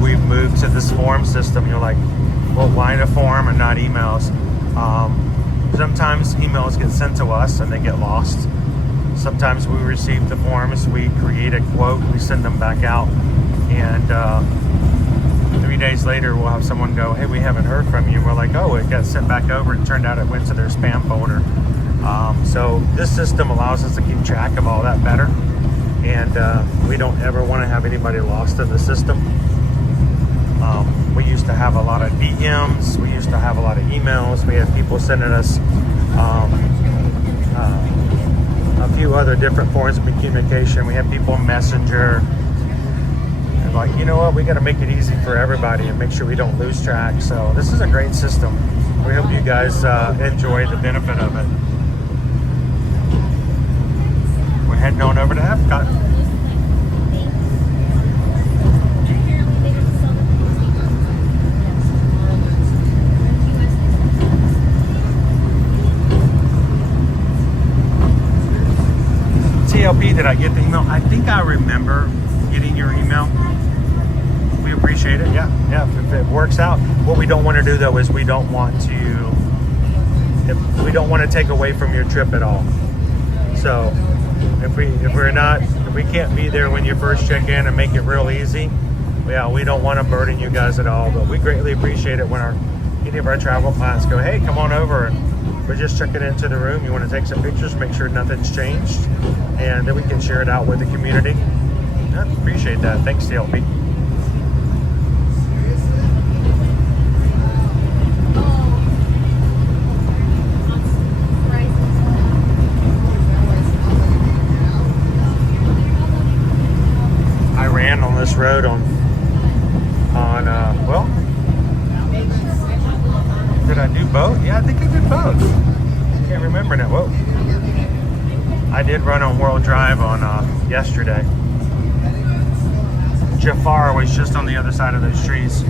We've moved to this form system. You're like, well, why the form and not emails? Sometimes emails get sent to us and they get lost. Sometimes we receive the forms, we create a quote, we send them back out, and 3 days later we'll have someone go, hey, we haven't heard from you. We're like, oh, it got sent back over. It turned out it went to their spam folder. So this system allows us to keep track of all that better, and we don't ever want to have anybody lost in the system. We used to have a lot of DMs, we used to have a lot of emails, we had people sending us a few other different forms of communication. We have people on Messenger, and like, you know what, we got to make it easy for everybody and make sure we don't lose track. So this is a great system. We hope you guys enjoy the benefit of it. We're heading on over to Epcot. TLP, did I get the email? I think I remember getting your email. We appreciate it. Yeah, if it works out. What we don't want to do though is we don't want to take away from your trip at all. So if we can't be there when you first check in and make it real easy, yeah, we don't want to burden you guys at all. But we greatly appreciate it when any of our travel clients go, hey, come on over, and we're just checking into the room. You want to take some pictures, make sure nothing's changed, and then we can share it out with the community. I appreciate that. Thanks, TLP. I ran on this road on well, did I do both? Yeah, I think I did both. Can't remember now. Whoa. I did run on World Drive on yesterday. Jafar was just on the other side of those trees.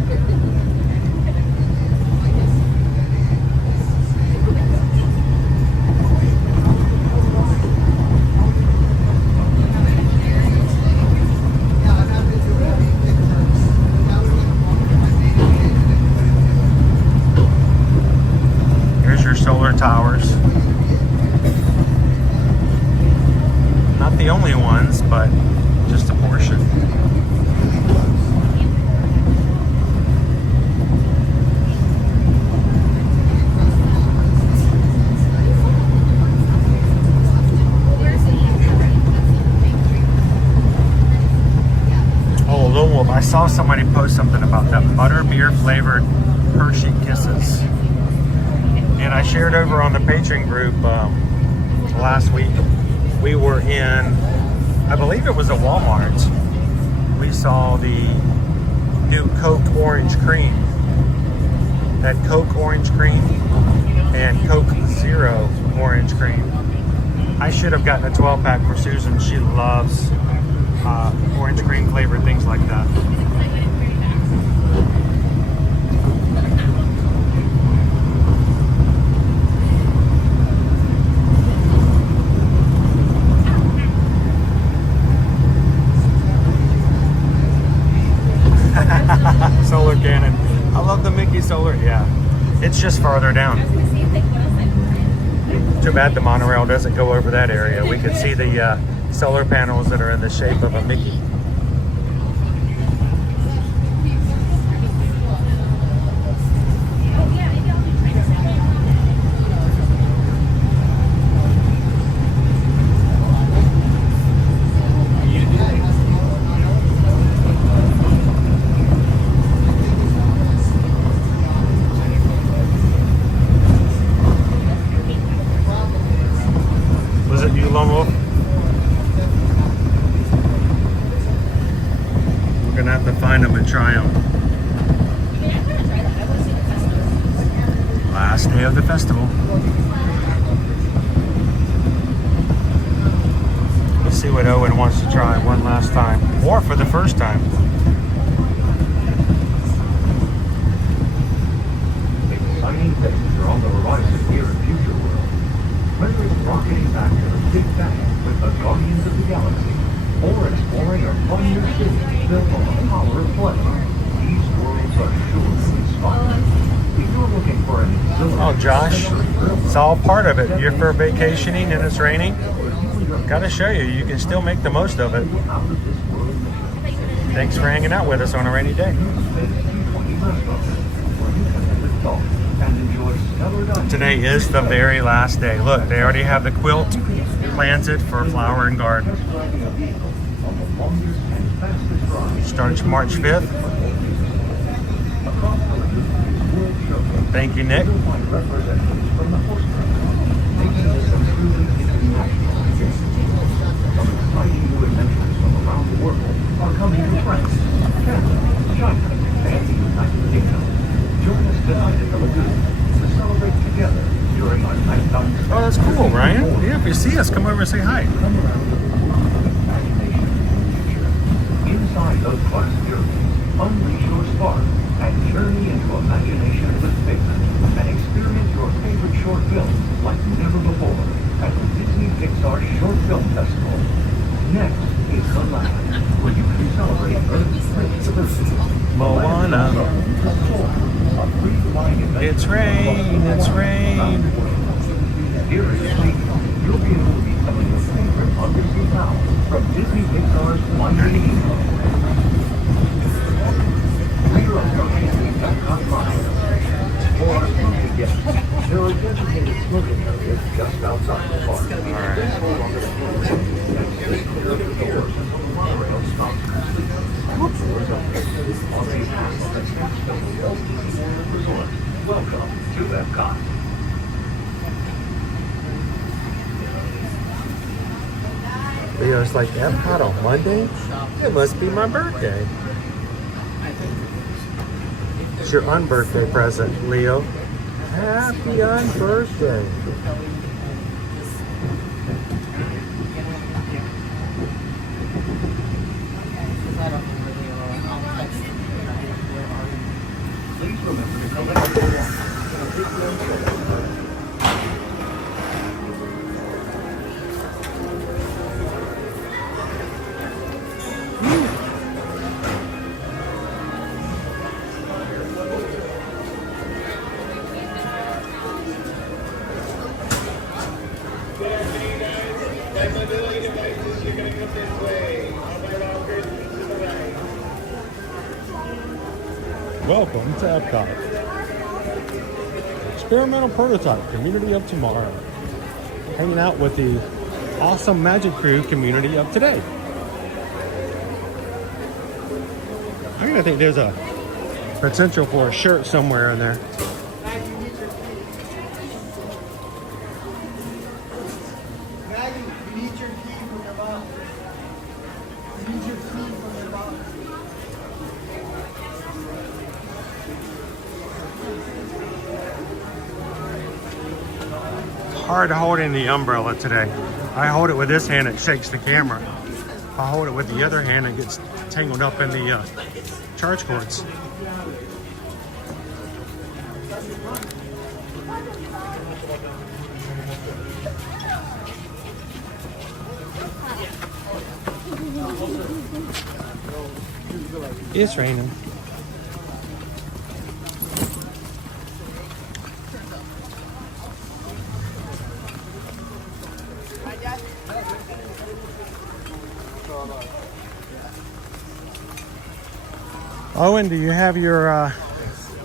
Solar towers. Not the only ones, but just a portion. Oh, Lone Wolf, I saw somebody post something about that butterbeer flavored Hershey Kisses. And I shared over on the Patreon group last week. We were in, I believe it was a Walmart. We saw the new Coke Orange Cream. That Coke Orange Cream and Coke Zero Orange Cream. I should have gotten a 12-pack for Susan. She loves orange cream flavored things like that. Solar cannon. I love the solar? Yeah. It's just farther down. Too bad the monorail doesn't go over that area. We could see the solar panels that are in the shape of a Mickey. Was it you, Lone Wolf? We're gonna have to find them and try them. Last day of the festival. Let's see what Owen wants to try one last time, or for the first time. Exciting things are on the horizon here in Future World. Whether it's rocketing back to the Big Bang with the Guardians of the Galaxy, or exploring a fun-new city built on the power of play, these worlds are sure to inspire. If you're looking for an exhilarating... Oh, Josh, it's all part of it. You're for vacationing and it's raining. Gotta show you, you can still make the most of it. Thanks for hanging out with us on a rainy day. Today is the very last day. Look, they already have the quilt planted for Flower and Garden. Starts March 5th. Thank you, Nick. Exciting new adventures from around the world are coming to France, Canada, China, and the United Kingdom. Join us tonight at the Lagoon to celebrate together during our nighttime. Oh, that's cool, Ryan. Yeah, if you see us, come over and say hi. Inside those class journeys, unleash your spark and journey into imagination with Figment and experience your favorite short films like never before at the Disney Pixar Short Film Festival. Next is The Land, where you can celebrate Earth's rich diversity. Moana. It's rain, it's rain. Here is Speaking. You'll be able to meet some of your favorite undersea towns from Disney Pixar's Wonder Kingdom. We are approaching the Epcot Monorail. For our smoking guests, there are designated smoking areas just outside the park. Please hold on to the doors and stay clear of the doors until the monorail stops completely. Doors open on behalf of the Texas Walt Disney World Resort. Welcome to Epcot. Leo's like, Epcot on Monday? It must be my birthday. It's your unbirthday present, Leo. Happy unbirthday. Please remember to collect your wallet. Welcome to Epcot. Experimental prototype, community of tomorrow. Hanging out with the awesome Magic Crew community of today. I'm gonna think there's a potential for a shirt somewhere in there. Maggie, you need your key from your mom. You need your key from your mom. Hard holding the umbrella today. I hold it with this hand, it shakes the camera. If I hold it with the other hand, it gets tangled up in the charge cords. It's raining. Owen, do you have your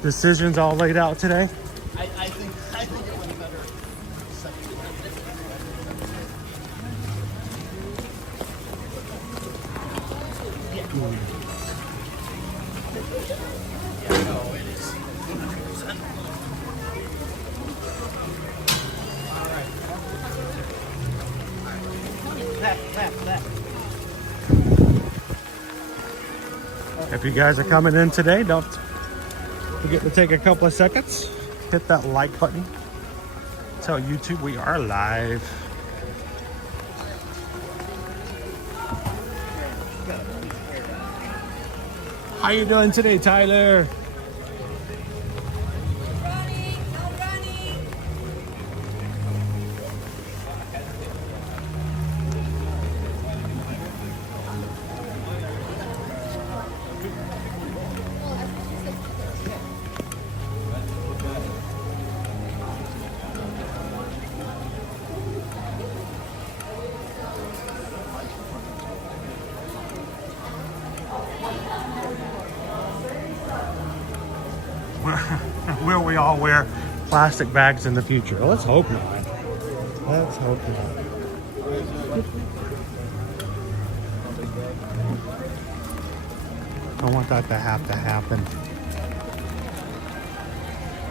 decisions all laid out today? I think it went better. If you guys are coming in today, don't forget to take a couple of seconds, hit that like button, tell YouTube we are live. How you doing today, Tyler? Will we all wear plastic bags in the future? Let's hope not. Let's hope not. I want that to happen.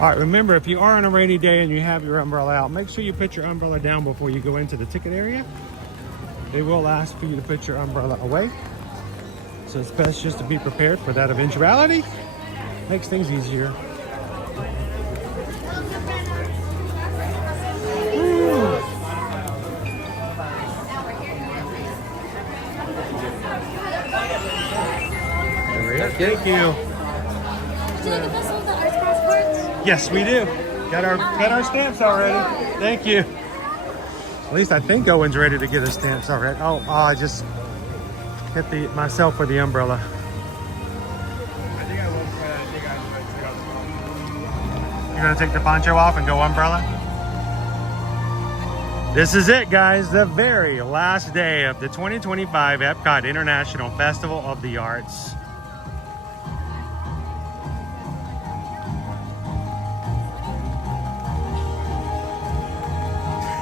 All right, remember, if you are on a rainy day and you have your umbrella out, make sure you put your umbrella down before you go into the ticket area. They will ask for you to put your umbrella away. So it's best just to be prepared for that eventuality. Makes things easier. Thank you. Do you like a vessel with the arts passports? Yes, we do. Got our stamps already. Thank you. At least I think Owen's ready to get his stamps already. Oh, I just hit myself with the umbrella. You're gonna take the poncho off and go umbrella? This is it, guys. The very last day of the 2025 Epcot International Festival of the Arts.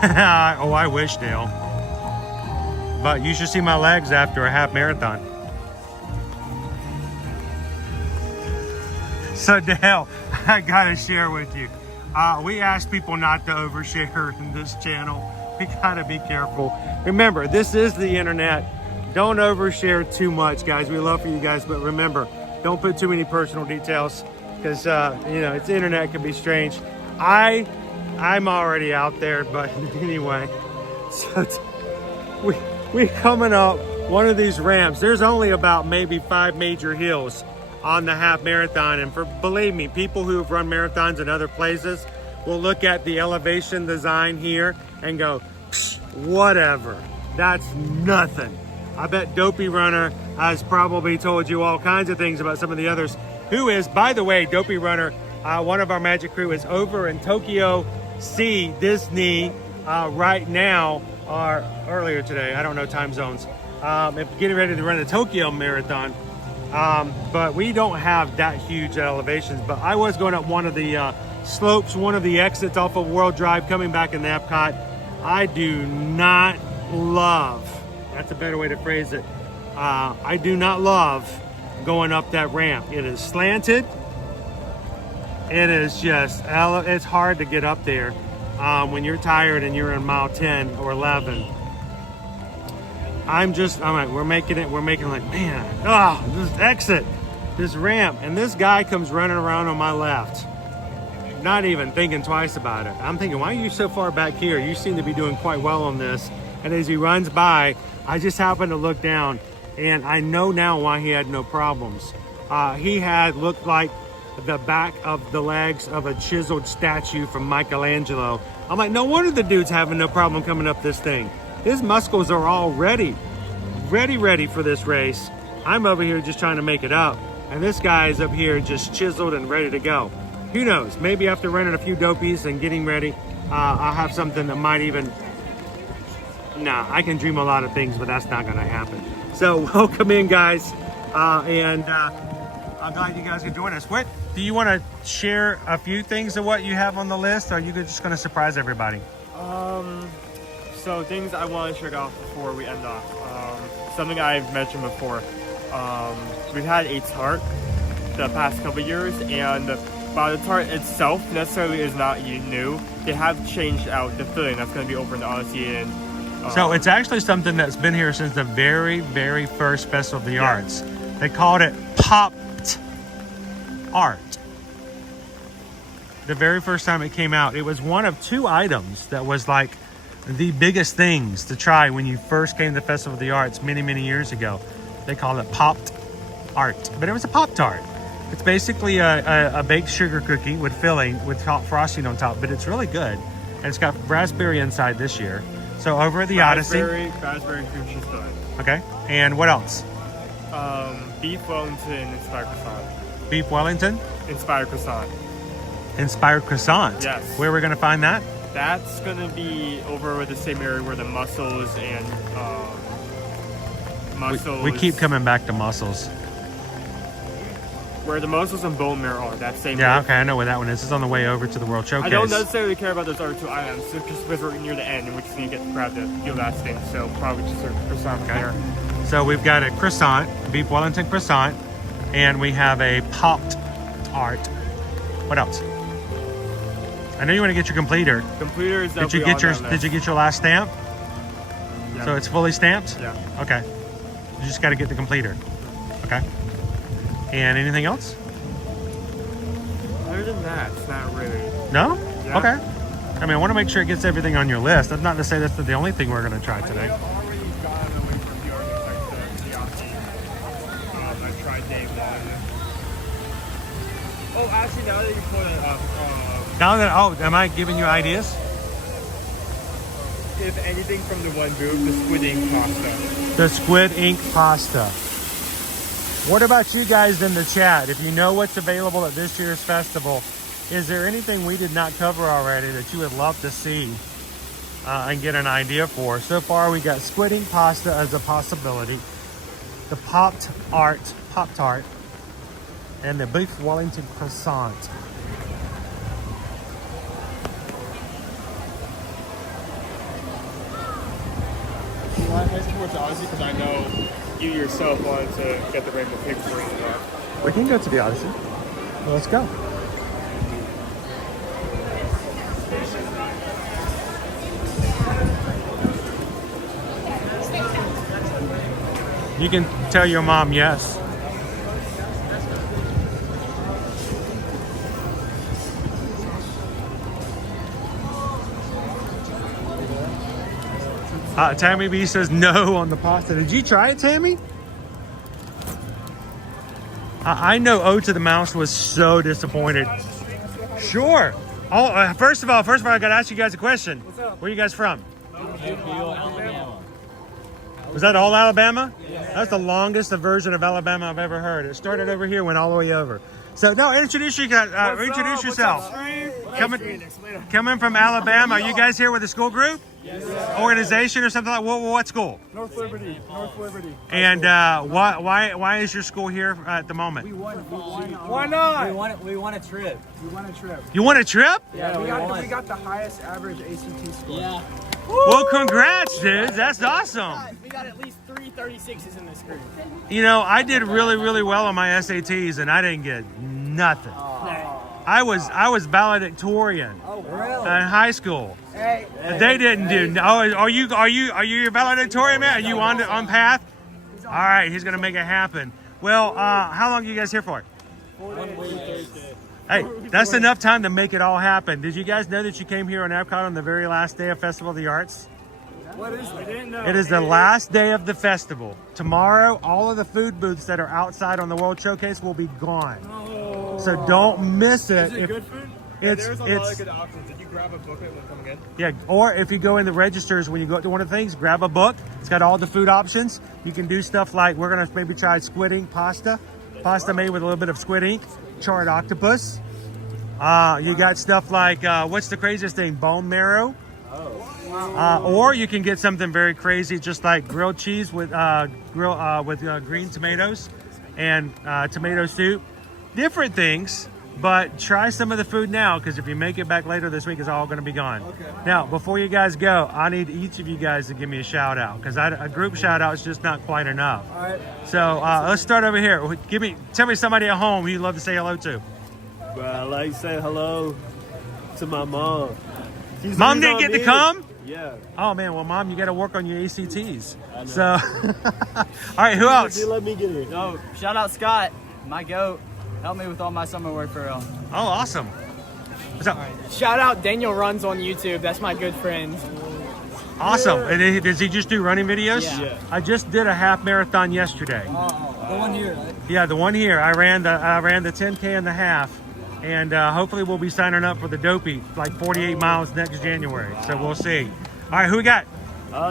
Oh, I wish, Dale. But you should see my legs after a half marathon. So, Dale, I gotta share with you. We ask people not to overshare in this channel. We gotta be careful. Remember, this is the internet. Don't overshare too much, guys. We love for you guys, but remember, don't put too many personal details because, you know, it's the internet, it can be strange. I'm already out there, but anyway, so we coming up one of these ramps. There's only about maybe 5 major hills on the half marathon, and believe me, people who have run marathons in other places will look at the elevation design here and go, whatever, that's nothing. I bet Dopey Runner has probably told you all kinds of things about some of the others. Who is, by the way, Dopey Runner, one of our magic crew is over in Tokyo Disney right now, or earlier today, I don't know time zones, getting ready to run the Tokyo Marathon. But we don't have that huge elevations, but I was going up one of the slopes, one of the exits off of World Drive coming back in the Epcot. I do not love, that's a better way to phrase it, I do not love going up that ramp. It is slanted. It is just, it's hard to get up there when you're tired and you're in mile 10 or 11. I'm like, we're making like, man, this exit, this ramp, and this guy comes running around on my left. Not even thinking twice about it. I'm thinking, why are you so far back here? You seem to be doing quite well on this. And as he runs by, I just happened to look down, and I know now why he had no problems. He had looked like the back of the legs of a chiseled statue from Michelangelo. I'm like, no wonder the dude's having no problem coming up this thing. His muscles are all ready for this race. I'm over here just trying to make it up. And this guy is up here just chiseled and ready to go. Who knows? Maybe after running a few dopies and getting ready, I'll have something that might even... Nah, I can dream a lot of things, but that's not going to happen. So welcome in, guys. I'm glad you guys could join us. What do you want to share a few things of what you have on the list, or are you just going to surprise everybody? So things I want to check out before we end off. Something I've mentioned before. We've had a tart the past couple years, and while the tart itself necessarily is not new, they have changed out the filling that's going to be over in the Odyssey. And So it's actually something that's been here since the very, very first Festival of the Arts. They called it popped art. The very first time it came out, it was one of two items that was like the biggest things to try when you first came to the Festival of the Arts many, many years ago. They called it popped art, but it was a Pop-Tart. It's basically a baked sugar cookie with filling with hot frosting on top, but it's really good. And it's got raspberry inside this year. So over at the Odyssey. Raspberry cream cheese filling. Okay, and what else? Beef Wellington inspired croissant. Beef Wellington? Inspired croissant. Inspired croissant? Yes. Where are we going to find that? That's going to be over with the same area where the mussels and We keep coming back to mussels. Where the mussels and bone marrow are, that same Yeah, area. okay, I know where that one is. It's on the way over to the World Showcase. I don't necessarily care about those other two items, so just because we're near the end and we just need to get to grab the few last things, so probably just a croissant from there. So we've got a croissant, beef Wellington croissant, and we have a popped art. What else? I know you want to get your completer. Completer is Did you get your last stamp? Yeah. So it's fully stamped? Yeah. Okay. You just got to get the completer. Okay. And anything else? Other than that, it's not really. No? Yeah. Okay. I mean, I want to make sure it gets everything on your list. That's not to say that's the only thing we're going to try today. I've already gotten away from the architect, the Odyssey. I tried day one. Oh, actually, now that you put it up, Am I giving you ideas? if anything from the one booth, the squid ink pasta. The squid ink pasta. What about you guys in the chat? If you know what's available at this year's festival, is there anything we did not cover already that you would love to see and get an idea for? So far, we got squid ink pasta as a possibility, the Pop-Tart, and the beef Wellington croissant. I head towards the Odyssey because I know you yourself wanted to get the rainbow paper ring. We can go to the Odyssey. Well, let's go. You can tell your mom yes. Tammy B says no on the pasta. Did you try it, Tammy? I know O to the Mouse was so disappointed. Sure. Oh, first of all, I got to ask you guys a question. What's up? Where are you guys from? Alabama. Was that all Alabama? Yeah. That's the longest version of Alabama I've ever heard. It started over here, went all the way over. So, no, introduce yourself. Coming from Alabama. Are you guys here with a school group? Yes. Organization or something like that? What school? North Liberty. And why is your school here at the moment? Why not? We want a trip. You want a trip? Yeah, we got the highest average ACT score. Yeah. Well, congrats, dudes. That's awesome. We got at least 3 36s in this group. You know, I did really, really well on my SATs, and I didn't get nothing. I was valedictorian in high school. Hey. They didn't do. Oh, are you your valedictorian, man? Are you on path? All right, he's gonna make it happen. Well, how long are you guys here for? 1 week. Hey, that's enough time to make it all happen. Did you guys know that you came here on Epcot on the very last day of Festival of the Arts? What is it? I didn't know. It is the last day of the festival. Tomorrow, all of the food booths that are outside on the World Showcase will be gone. Oh. So don't miss it. Is it good food? There's a lot of good options. Did you grab a booklet when coming in? Yeah, or if you go in the registers when you go to one of the things, grab a book. It's got all the food options. You can do stuff like, we're gonna maybe try squid ink pasta made with a little bit of squid ink, charred octopus. You got stuff like, what's the craziest thing? Bone marrow. Or you can get something very crazy, just like grilled cheese with green tomatoes and tomato soup different things, but try some of the food now, because if you make it back later this week, it's all going to be gone. Okay. Now, before you guys go, I need each of you guys to give me a shout out, because a group shout out is just not quite enough. All right. So let's start over here. Tell me somebody at home who you'd love to say hello to. Well, I like to say hello to my mom. Mom didn't get to come? Yeah. Oh man, well Mom, you got to work on your ACTs. So, all right, who else? Let me get it. No, shout out Scott, my goat. Helped me with all my summer work for real. Oh, awesome. What's up? Shout out Daniel Runs on YouTube. That's my good friend. Awesome. And does he just do running videos? Yeah. I just did a half marathon yesterday. The one here, right? Yeah, the one here. I ran the 10K and the half, and hopefully we'll be signing up for the Dopey, like 48 miles next January. So we'll see. All right, who we got?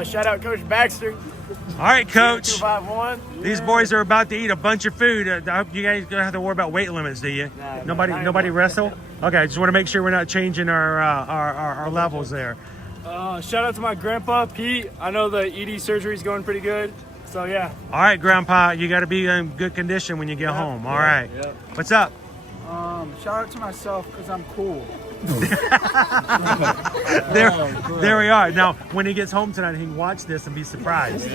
Shout out Coach Baxter. All right, Coach. 251. These boys are about to eat a bunch of food. I hope you guys don't have to worry about weight limits, do you? Nobody wrestle? Okay, I just want to make sure we're not changing our levels there. Shout out to my grandpa, Pete. I know the ED surgery is going pretty good. So, yeah. All right, Grandpa, you got to be in good condition when you get home. All right. Yep. What's up? Shout out to myself because I'm cool. There we are. Now, when he gets home tonight, he can watch this and be surprised.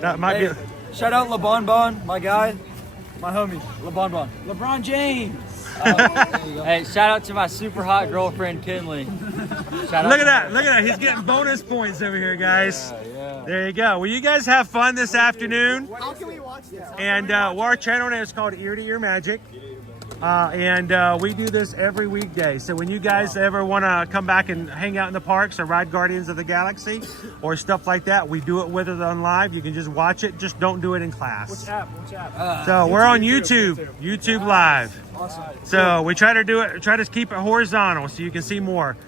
That might be. Shout out LeBon, my guy, my homie, LeBon. LeBron James. Hey, shout out to my super hot girlfriend, Kinley. Look at that. He's getting bonus points over here, guys. Yeah. There you go. Well, you guys have fun this afternoon. How can we watch this? And our channel name is called Ear to Ear Magic. And we do this every weekday. So when you guys ever want to come back and hang out in the parks or ride Guardians of the Galaxy or stuff like that, we do it with it on live. You can just watch it. Just don't do it in class. Which app? So we're on YouTube Live. Awesome. So we try to keep it horizontal so you can see more.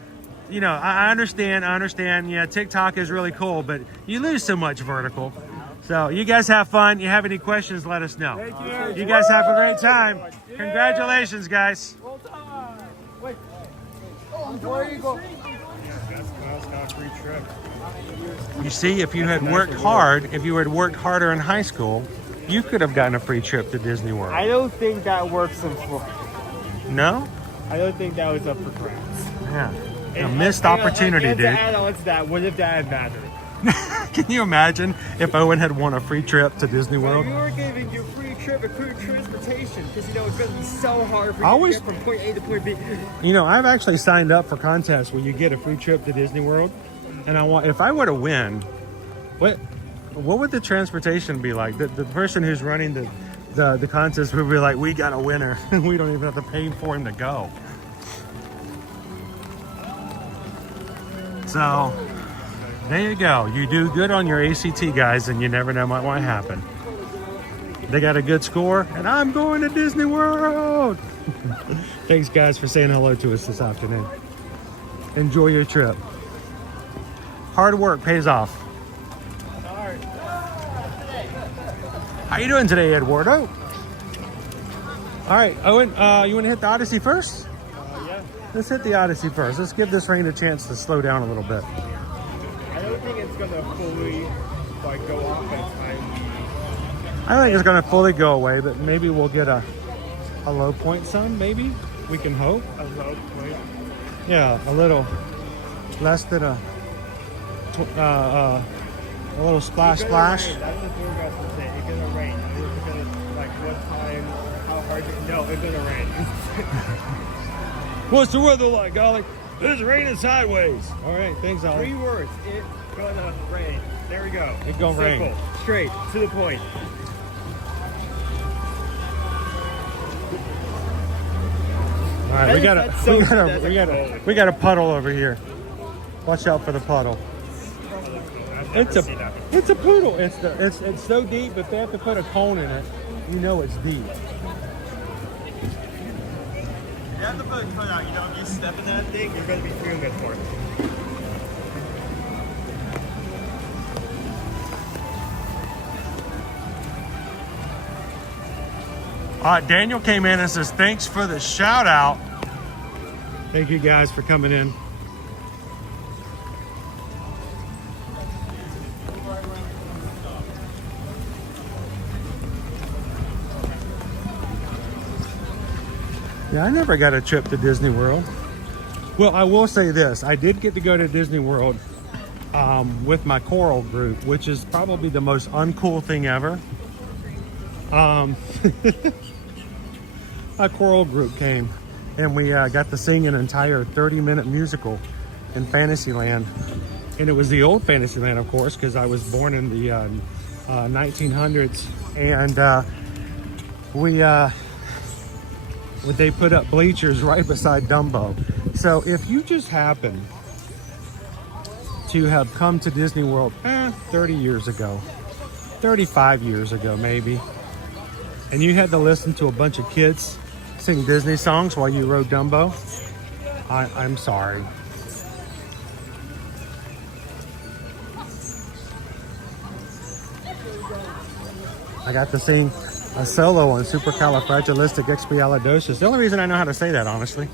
You know, I understand. Yeah, TikTok is really cool, but you lose so much vertical. So you guys have fun. You have any questions, let us know. Thank you. You guys have a great time. Congratulations, guys. Well done. Wait. Before you go. You see, if you had worked harder in high school, you could have gotten a free trip to Disney World. I don't think that works in Florida. No? I don't think that was up for grabs. Yeah. A missed opportunity, and dude. To add on to that, what if that had mattered? Can you imagine if Owen had won a free trip to Disney World? We were giving you free trip and free transportation because you know it's going to be so hard for you to get from point A to point B. You know, I've actually signed up for contests where you get a free trip to Disney World, and if I were to win, what would the transportation be like? The person who's running the contest would be like, we got a winner, and we don't even have to pay for him to go. So there you go. You do good on your ACT, guys, and you never know what might happen. They got a good score, and I'm going to Disney World. Thanks, guys, for saying hello to us this afternoon. Enjoy your trip. Hard work pays off. How you doing today, Eduardo? All right, Owen, you want to hit the Odyssey first? Yeah. Let's hit the Odyssey first. Let's give this rain a chance to slow down a little bit. I don't think it's going to fully go off by the time I don't think it's going to fully go away, but maybe we'll get a low point some, maybe. We can hope. A low point? Yeah, a little less than a little splash. That's the forecast will say. It's going to rain. It's going to, what time, how hard no, it's going to rain. What's the weather like, Golly? It's raining sideways. All right, thanks, Ollie. 3 words. It's gonna rain. There we go. It's gonna rain. Simple, straight, to the point. All right, we got a puddle over here. Watch out for the puddle. It's a poodle. It's so deep. If they have to put a cone in it, you know it's deep. You have to put a cone out. You know, if you step in that thing, you're going to be feeling good for it. Daniel came in and says, thanks for the shout out. Thank you guys for coming in. Yeah, I never got a trip to Disney World. Well, I will say this. I did get to go to Disney World with my choral group, which is probably the most uncool thing ever. A choral group came and we got to sing an entire 30-minute musical in Fantasyland. And it was the old Fantasyland, of course, because I was born in the 1900s. And they put up bleachers right beside Dumbo. So if you just happen to have come to Disney World 30 years ago, 35 years ago maybe, and you had to listen to a bunch of kids sing Disney songs while you rode Dumbo, I'm sorry. I got to sing a solo on Supercalifragilisticexpialidocious. The only reason I know how to say that, honestly.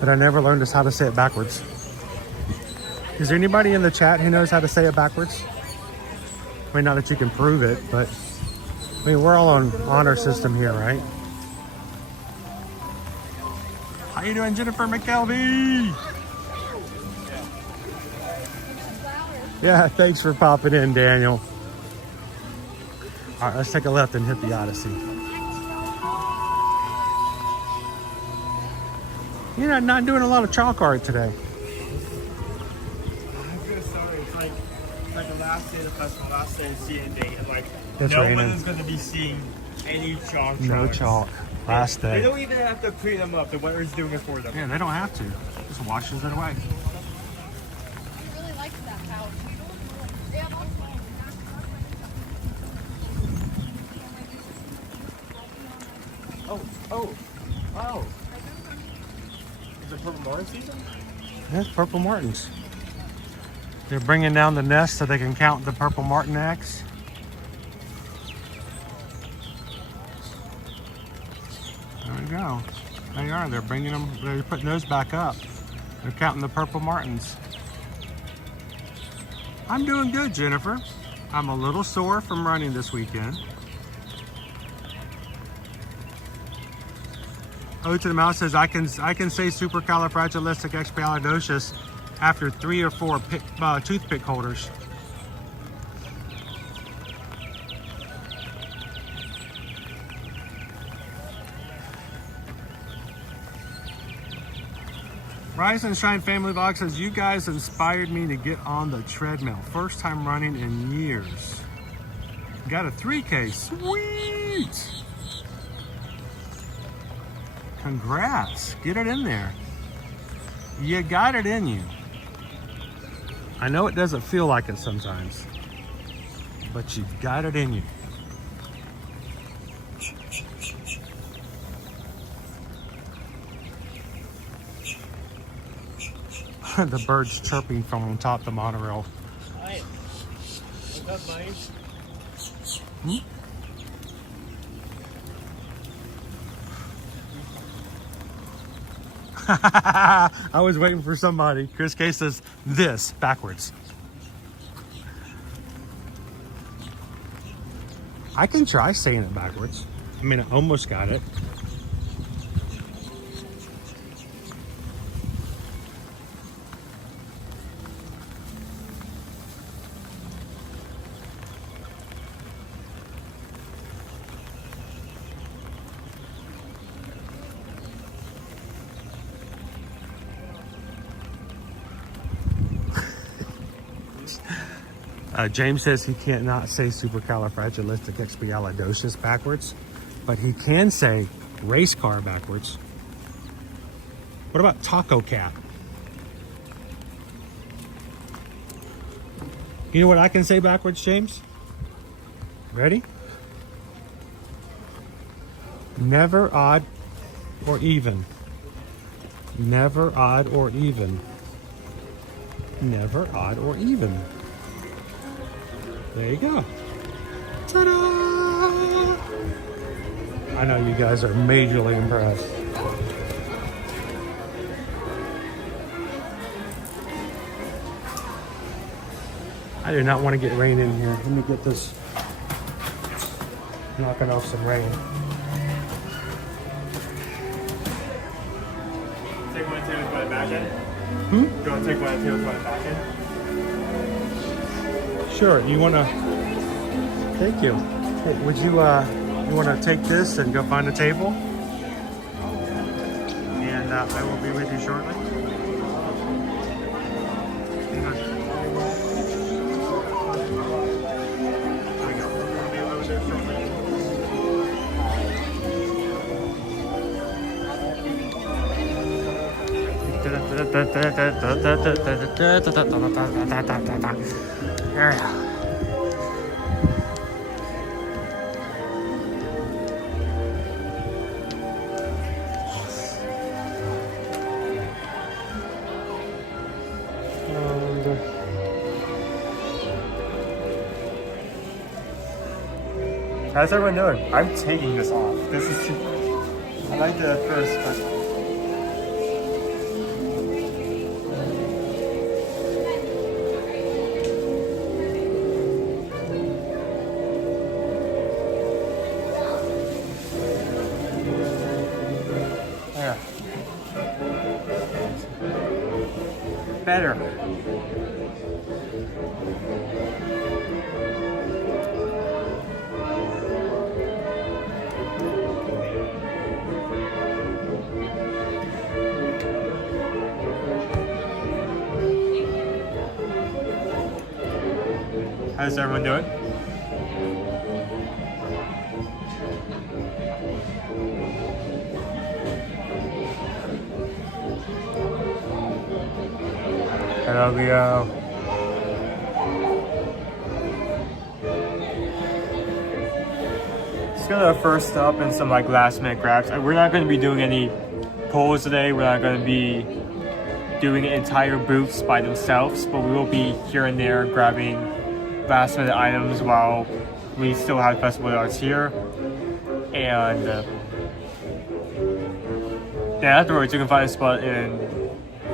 But I never learned how to say it backwards. Is there anybody in the chat who knows how to say it backwards? I mean, not that you can prove it, but I mean, we're all on honor system here, right? How you doing, Jennifer McKelvey? Yeah, thanks for popping in, Daniel. All right, let's take a left and hit the Odyssey. You're not doing a lot of chalk art today. I'm gonna start. It's like the last day of the festival, last day of seeing day, and like It's no raining. one is gonna be seeing any chalk. No drawings. chalk. Last They day. don't even have to clean them up. The weather's doing it for them. Yeah, they don't have to. Just washes it away. really likes that pouch. Oh. Is it Purple Martin season? That's Purple Martins. They're bringing down the nest so they can count the Purple Martin eggs. There we go. They are. They're bringing them. They're putting those back up. They're counting the Purple Martins. I'm doing good, Jennifer. I'm a little sore from running this weekend. O to the Mouse says I can say supercalifragilisticexpialidocious after 3 or 4 toothpick holders. Rise and Shine Family Vlog says you guys inspired me to get on the treadmill. First time running in years. Got a 3K. Sweet! Congrats. Get it in there. You got it in you. I know it doesn't feel like it sometimes, but you've got it in you. The birds chirping from on top of the monorail. Hi. What's up, buddy? I was waiting for somebody. Chris K says this backwards. I can try saying it backwards. I mean, I almost got it. James says he can't not say supercalifragilisticexpialidocious backwards, but he can say race car backwards. What about taco cat? You know what I can say backwards, James? Ready? Never odd or even. Never odd or even. Never odd or even. There you go. Ta-da! I know you guys are majorly impressed. I do not want to get rain in here. Let me get this. knocking off some rain. Take one, two, and put it back in. Hmm? You want to take one, two, and put it back in? Sure. You want to? Thank you. Hey, would you you want to take this and go find a table? And I will be with you shortly. Hang on. There we go. I'll be over there shortly. How's everyone doing? I'm taking this off. This is too... I liked it at first, but... Yeah. Better. How's everyone doing? Hello, Leo. Just gonna first stop in some like last minute grabs. We're not gonna be doing any pulls today. We're not gonna be doing entire booths by themselves, but we will be here and there grabbing last minute items while we still have Festival of the Arts here. And then afterwards you can find a spot in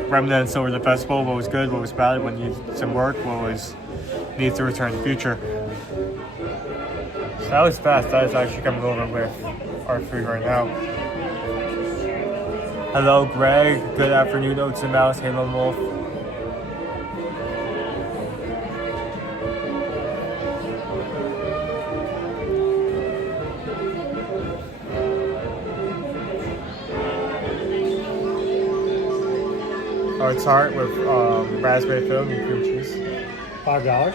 reminisce over the festival, what was good, what was bad, what needs some work, what was needs to return in the future. So that was fast. That is actually coming over with our food right now. Hello, Greg. Good afternoon, Oats and Mouse. Hey, Lone Wolf. Arts Heart with raspberry filling and cream cheese. $5.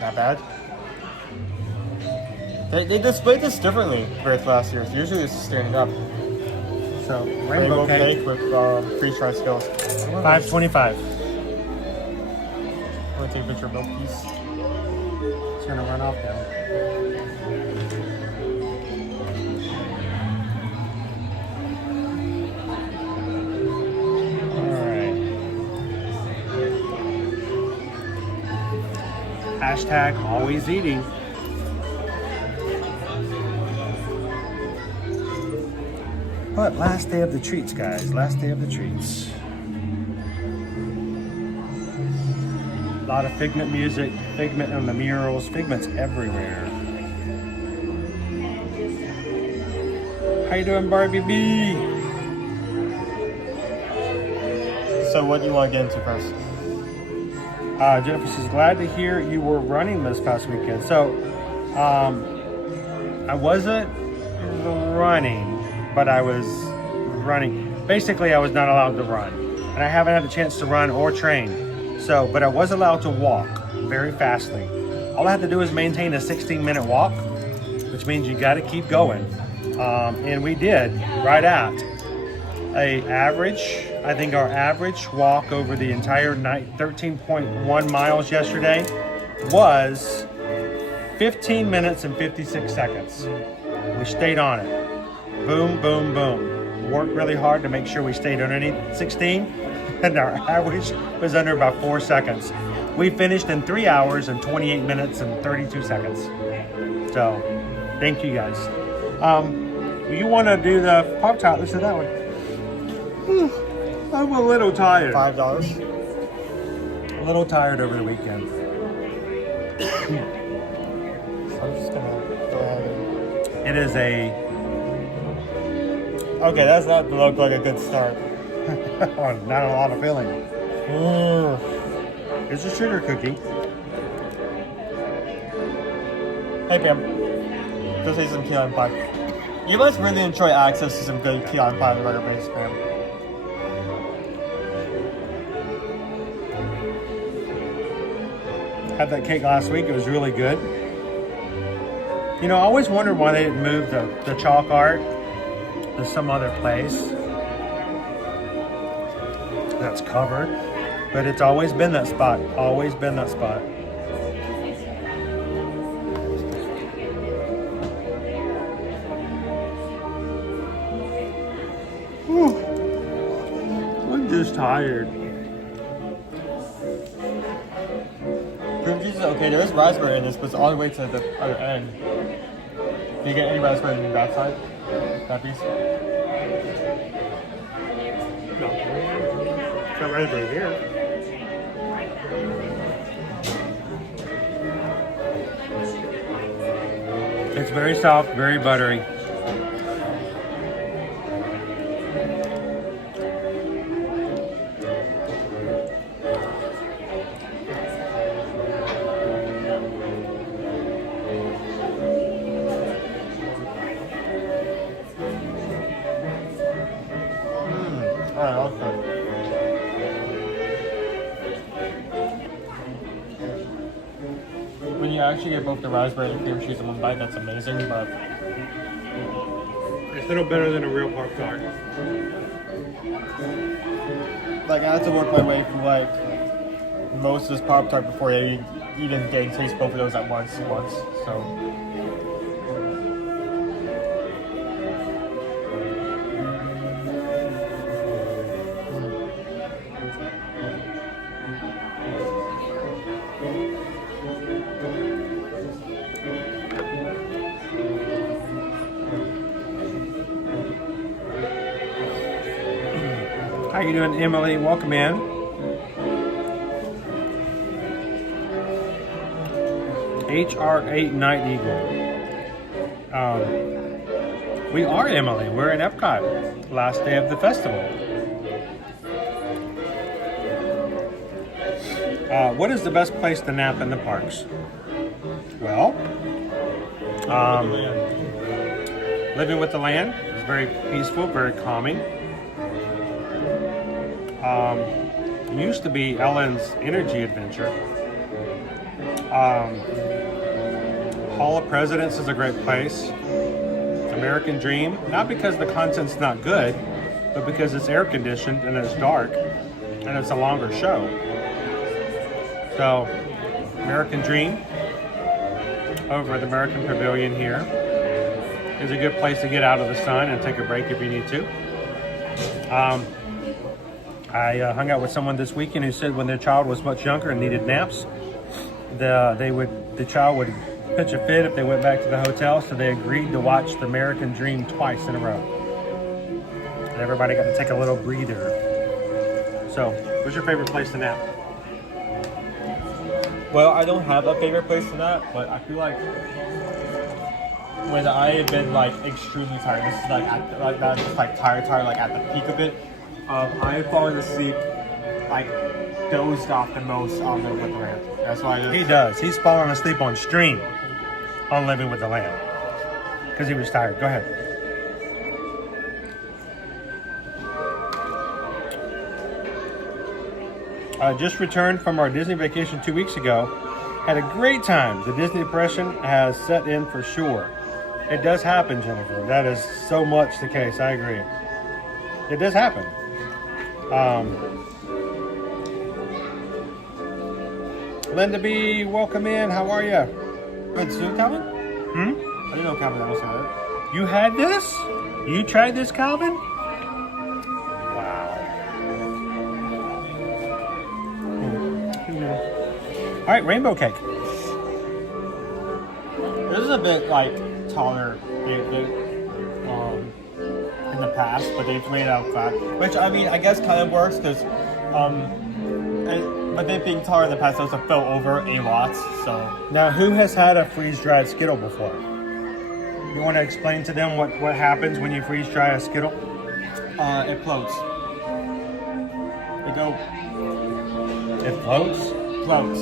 Not bad. They displayed this differently with last year. Usually it's standing up. So rainbow cake with freeze-dried skills. $5.25. I'm gonna take a picture of both piece. It's gonna run off now. Hashtag always eating. But last day of the treats, guys. Last day of the treats. A lot of Figment music, Figment on the murals, Figment's everywhere. How you doing, Barbie B? So what do you want to get into first? Jennifer says, glad to hear you were running this past weekend. So, I wasn't running, but I was running. Basically, I was not allowed to run. And I haven't had a chance to run or train. So, but I was allowed to walk very fastly. All I had to do is maintain a 16-minute walk, which means you got to keep going. And we did right at I think our average walk over the entire night, 13.1 miles yesterday, was 15 minutes and 56 seconds. We stayed on it. Boom, boom, boom. Worked really hard to make sure we stayed underneath 16, and our average was under about 4 seconds. We finished in 3 hours and 28 minutes and 32 seconds. So, thank you guys. You want to do the Pop Tart? Let's do that one. I'm a little tired. $5. A little tired over the weekend. So I'm just gonna go ahead and It is a. Okay, that's not look like a good start. Not a lot of filling. It's a sugar cookie. Hey Pam, just eat some key lime pie. You must really enjoy access to some good key lime pie on a regular basis, Pam. Had that cake last week. It was really good. You know, I always wondered why they didn't move the chalk art to some other place that's covered. But it's always been that spot. Always been that spot. Whew. I'm just tired. Cream cheese is okay. There is raspberry in this, but it's all the way to the other end. Do you get any raspberry on that side? That piece? No. Got raspberry here. It's very soft, very buttery. When you actually get both the raspberry and cream cheese in one bite, that's amazing, but It's still better than a real Pop-Tart. like I had to work my way through like most of this Pop-Tart before I even get to taste both of those at once, so. How you doing, Emily? Welcome in. HR8 Night Eagle. We are Emily. We're in Epcot. Last day of the festival. What is the best place to nap in the parks? Well, Living with the Land is very peaceful, very calming. It used to be Ellen's Energy Adventure. Hall of Presidents is a great place. American Dream, not because the content's not good, but because it's air conditioned and it's dark and it's a longer show. So, American Dream over at the American Pavilion here is a good place to get out of the sun and take a break if you need to. I hung out with someone this weekend who said when their child was much younger and needed naps, the child would pitch a fit if they went back to the hotel, so they agreed to watch the American Dream twice in a row. And everybody got to take a little breather. So, what's your favorite place to nap? Well, I don't have a favorite place to nap, but I feel like when I have been like extremely tired, this is like not just like tired, like at the peak of it. I have fallen asleep, like dozed off the most on Living with the Land. That's why He does. He's falling asleep on stream on Living with the Land because he was tired. Go ahead. Just returned from our Disney vacation 2 weeks ago. Had a great time. The Disney depression has set in for sure. It does happen, Jennifer. That is so much the case. I agree. It does happen. Linda B, welcome in. How are you? Wait, so Calvin? I didn't know Calvin almost had it. You had this? You tried this, Calvin? All right, rainbow cake. This is a bit like taller in the past, but they've made it out fat, which I mean I guess kind of works because but they being taller in the past also fell over a lot. So now, who has had a freeze-dried Skittle before? You want to explain to them what happens when you freeze dry a Skittle? It floats. It floats? Floats.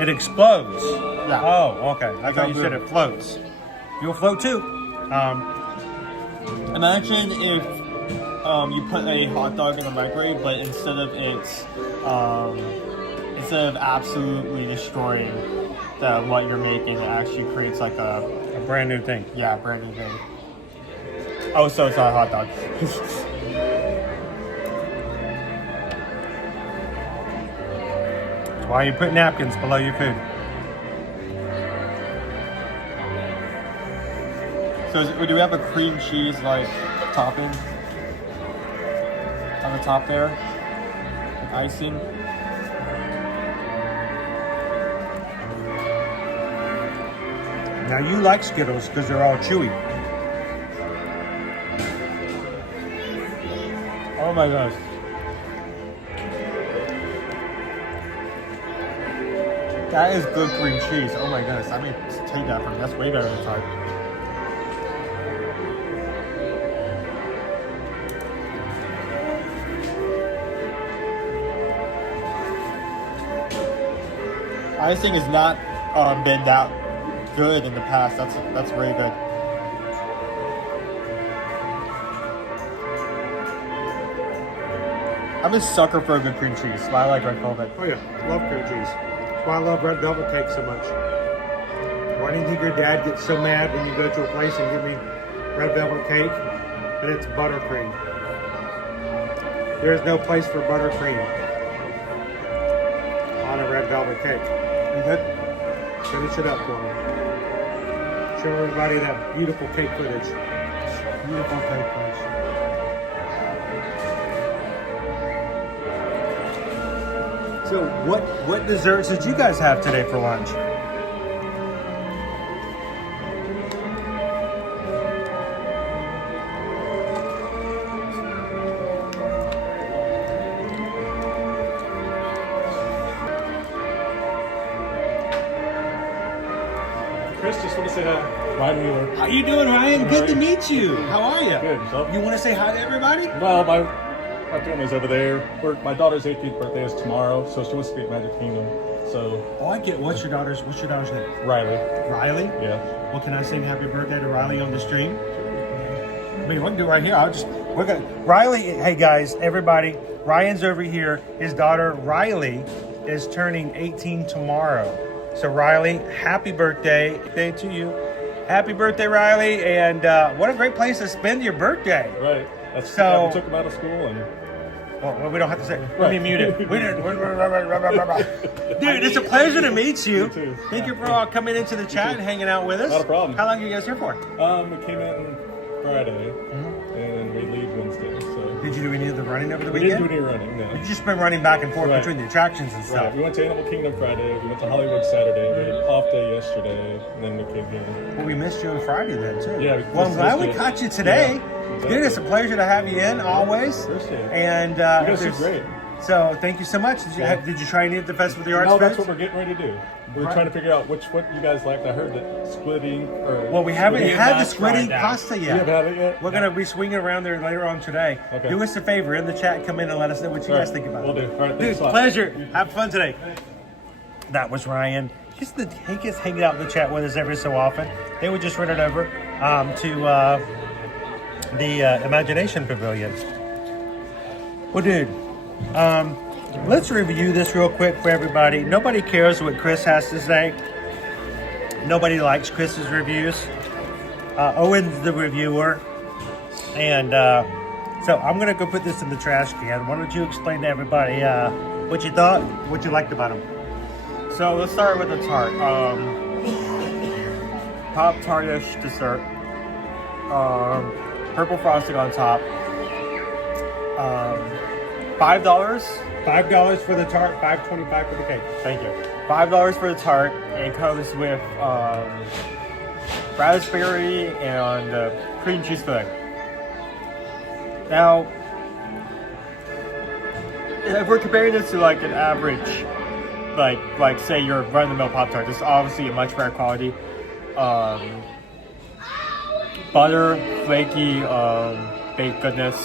It explodes. Yeah. Oh, okay. I thought you said it floats. You'll float too. Imagine if you put a hot dog in the microwave, but instead of absolutely destroying what you're making, it actually creates like a brand new thing. Yeah, brand new thing. Oh, so it's not a hot dog. Why you put napkins below your food? So do we have a cream cheese like topping on the top there? With icing? Now you like Skittles because they're all chewy. Oh my gosh. That is good cream cheese. Oh my goodness. I mean, take that from me. That's way better than tart. Icing has not been that good in the past. That's really good. I'm a sucker for a good cream cheese. That's why I like red velvet. Oh yeah, love cream cheese. That's why I love red velvet cake so much. Why do you think your dad gets so mad when you go to a place and give me red velvet cake and it's buttercream? There is no place for buttercream on a red velvet cake. You good? Finish it up for me. Show everybody that beautiful cake footage. Beautiful cake footage. So what desserts did you guys have today for lunch? Chris, just want to say hi. Ryan Wheeler. How you doing, Ryan? Good to meet you. How are you? Good. Yourself? You want to say hi to everybody? Well, my family's over there. My daughter's 18th birthday is tomorrow, so she wants to be at Magic Kingdom. So. Oh, I get. What's your daughter's name? Riley. Riley? Yeah. Well, can I sing happy birthday to Riley on the stream? I mean, we can do it right here. Riley, hey guys, everybody, Ryan's over here. His daughter, Riley, is turning 18 tomorrow. So Riley, happy birthday to you. Happy birthday, Riley. And what a great place to spend your birthday. Right. We took him out of school and... Well, we don't have to say. Let me mute it. Dude, it's a pleasure to meet you. You too. Thank you for coming into the chat and hanging out with us. Not a problem. How long are you guys here for? We came in Friday and we leave Wednesday. So. Did you do any of the running over the We weekend? didn't do any running, no. You've just been running back and forth Right. between the attractions and stuff. Right. We went to Animal Kingdom Friday, we went to Hollywood Saturday, we had an off day yesterday, and then we came here. Well, we missed you on Friday then, too. Yeah. Well, I'm glad we missed it. caught you today. Yeah, exactly. Dude, it's a pleasure to have you in, always. Appreciate it. And you guys if are there's- great. So, thank you so much. Did you try any of the Festival of the Arts No, that's foods? what we're getting ready to do. We're trying to figure out what you guys liked. I heard that squiddy or... Well, we haven't had the squiddy tried that. pasta yet. You haven't had it yet? We're going to be swinging around there later on today. Okay. Do us a favor, in the chat, come in and let us know what you All guys right. think about Will it. do. All right, Dude, thanks a lot. pleasure. Have fun today. That was Ryan. He gets hanging out in the chat with us every so often. They would just run it over to the Imagination Pavilion. Well, dude, let's review this real quick for everybody. Nobody cares what Chris has to say. Nobody likes Chris's reviews. Owen's the reviewer. And so I'm going to go put this in the trash can. Why don't you explain to everybody what you thought, what you liked about them? So let's start with the tart. Pop tartish dessert. Purple frosting on top. $5. $5 for the tart, $5.25 for the cake. Thank you. $5 for the tart. It comes with raspberry and cream cheese filling. Now, if we're comparing this to like an average, like say your run-of-the-mill Pop-Tart, this is obviously a much better quality. butter, flaky baked goodness.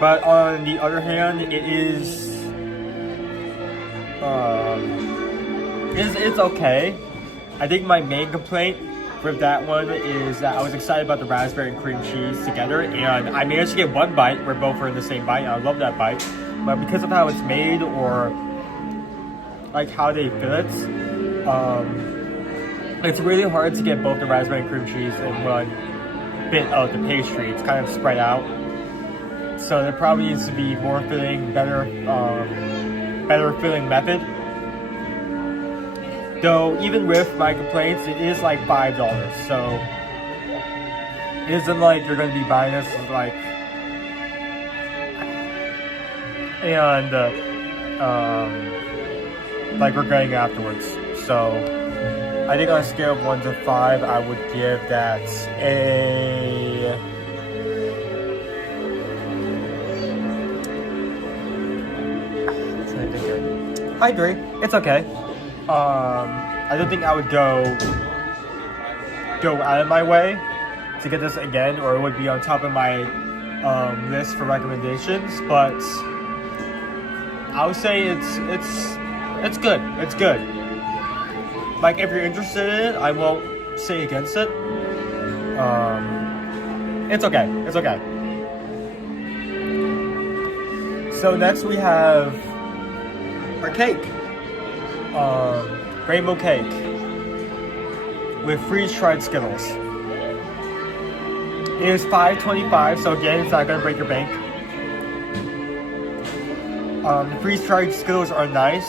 But on the other hand, it's okay. I think my main complaint with that one is that I was excited about the raspberry and cream cheese together, and I managed to get one bite where both are in the same bite. I love that bite, but because of how it's made or like how they fill it, it's really hard to get both the raspberry and cream cheese in one bit of the pastry. It's kind of spread out, so there probably needs to be more filling, better filling method. Though even with my complaints, it is like $5, so it isn't like you're going to be buying this like and like regretting afterwards. So I think on a scale of 1 to 5, I would give that a high 3. It's okay. I don't think I would go out of my way to get this again, or it would be on top of my list for recommendations. But I would say it's good. It's good. Like if you're interested in it, I won't say against it. It's okay. It's okay. So next we have our cake. Rainbow cake with freeze-dried Skittles. It is $5.25, so again, it's not gonna break your bank. The freeze-dried Skittles are nice.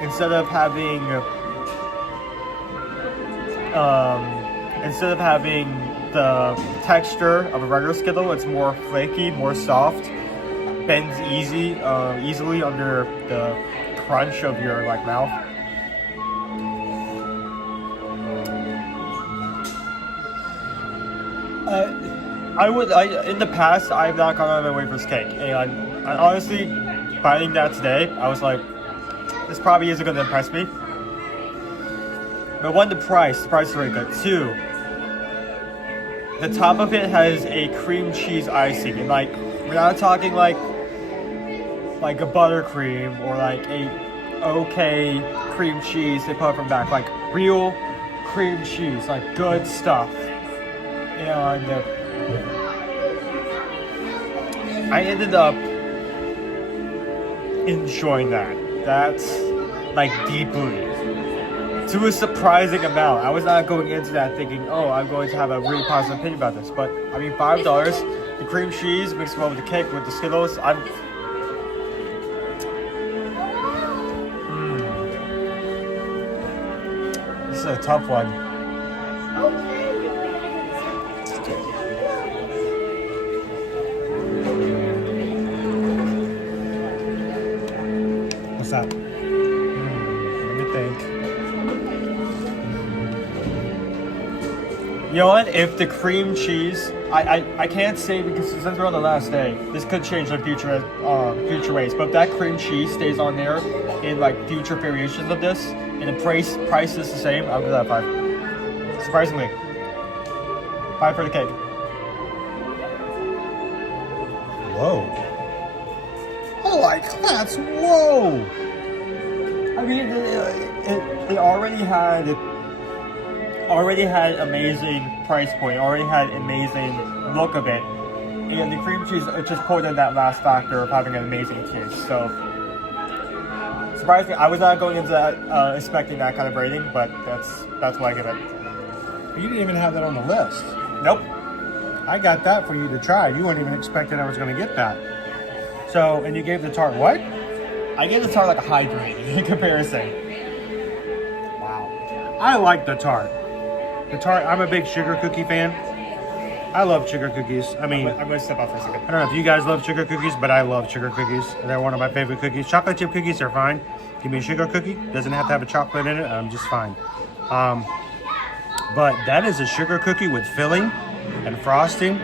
Instead of having the texture of a regular Skittle, it's more flaky, more soft, bends easily under the crunch of your like mouth. In the past, I've not gone out of my way for this cake, and I honestly, finding that today, I was like, this probably isn't going to impress me. But one, the price is really good. 2, the top of it has a cream cheese icing, and like, we're not talking like a buttercream or like a okay cream cheese they put from back, like real cream cheese, like good stuff. And I ended up enjoying that. That's like deeply, to a surprising amount. I was not going into that thinking, oh, I'm going to have a really positive opinion about this. But I mean, $5, the cream cheese mixed well with the cake with the Skittles. This is a tough one. What's that? Let me think. You know what? If the cream cheese, I can't say because since we're on the last day, this could change in future ways. But if that cream cheese stays on there in like future variations of this, and the price is the same, I'll give that 5. Surprisingly, 5 for the cake. Whoa. Oh my class, whoa! I mean, it already had amazing price point, already had amazing look of it, and the cream cheese, it just pulled in that last factor of having an amazing taste. So, surprisingly, I was not going into that expecting that kind of rating, but that's why I give it. You didn't even have that on the list. Nope. I got that for you to try. You weren't even expecting I was going to get that. So, and you gave the tart what? I gave the tart like a high 3 in comparison. Wow. I like the tart. The tart, I'm a big sugar cookie fan. I love sugar cookies. I mean, I'm going to step off for a second. I don't know if you guys love sugar cookies, but I love sugar cookies. They're one of my favorite cookies. Chocolate chip cookies are fine. Give me a sugar cookie. Doesn't have to have a chocolate in it. I'm just fine. But that is a sugar cookie with filling and frosting.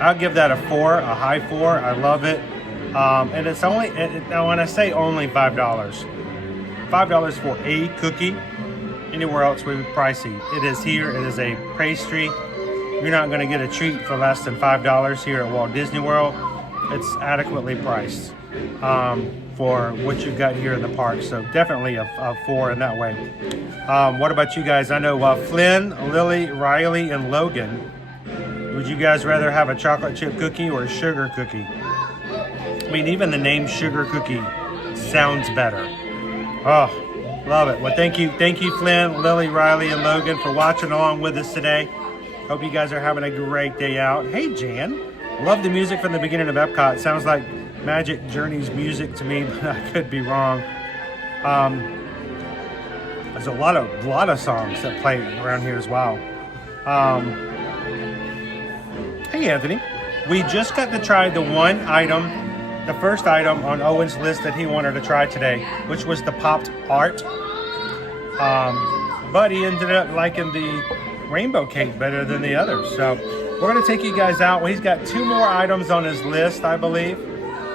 I'll give that a 4, a high 4. I love it. And it's only, now when I say only $5 for a cookie, anywhere else would be pricey. It is here. It is a pastry. You're not going to get a treat for less than $5 here at Walt Disney World. It's adequately priced for what you've got here in the park. So definitely a 4 in that way. What about you guys? I know Flynn, Lily, Riley, and Logan. Would you guys rather have a chocolate chip cookie or a sugar cookie? I mean, even the name sugar cookie sounds better. Oh, love it. Well, thank you, Flynn, Lily, Riley, and Logan for watching along with us today. Hope you guys are having a great day out. Hey, Jan. Love the music from the beginning of Epcot. Sounds like Magic Journey's music to me, but I could be wrong. There's a lot of songs that play around here as well. Hey, Anthony. We just got to try the one item, the first item on Owen's list that he wanted to try today, which was the popped art. But he ended up liking the rainbow cake better than the others. So we're going to take you guys out. Well, he's got 2 more items on his list, I believe.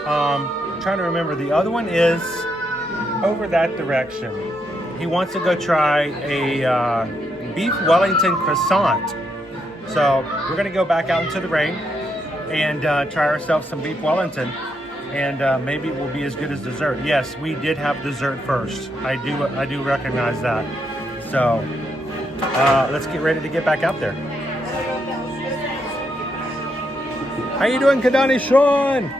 I'm trying to remember. The other one is over that direction. He wants to go try a beef Wellington croissant. So we're going to go back out into the rain and try ourselves some beef Wellington. And maybe it will be as good as dessert. Yes, we did have dessert first. I do recognize that. So let's get ready to get back out there. How you doing, Kadani Sean?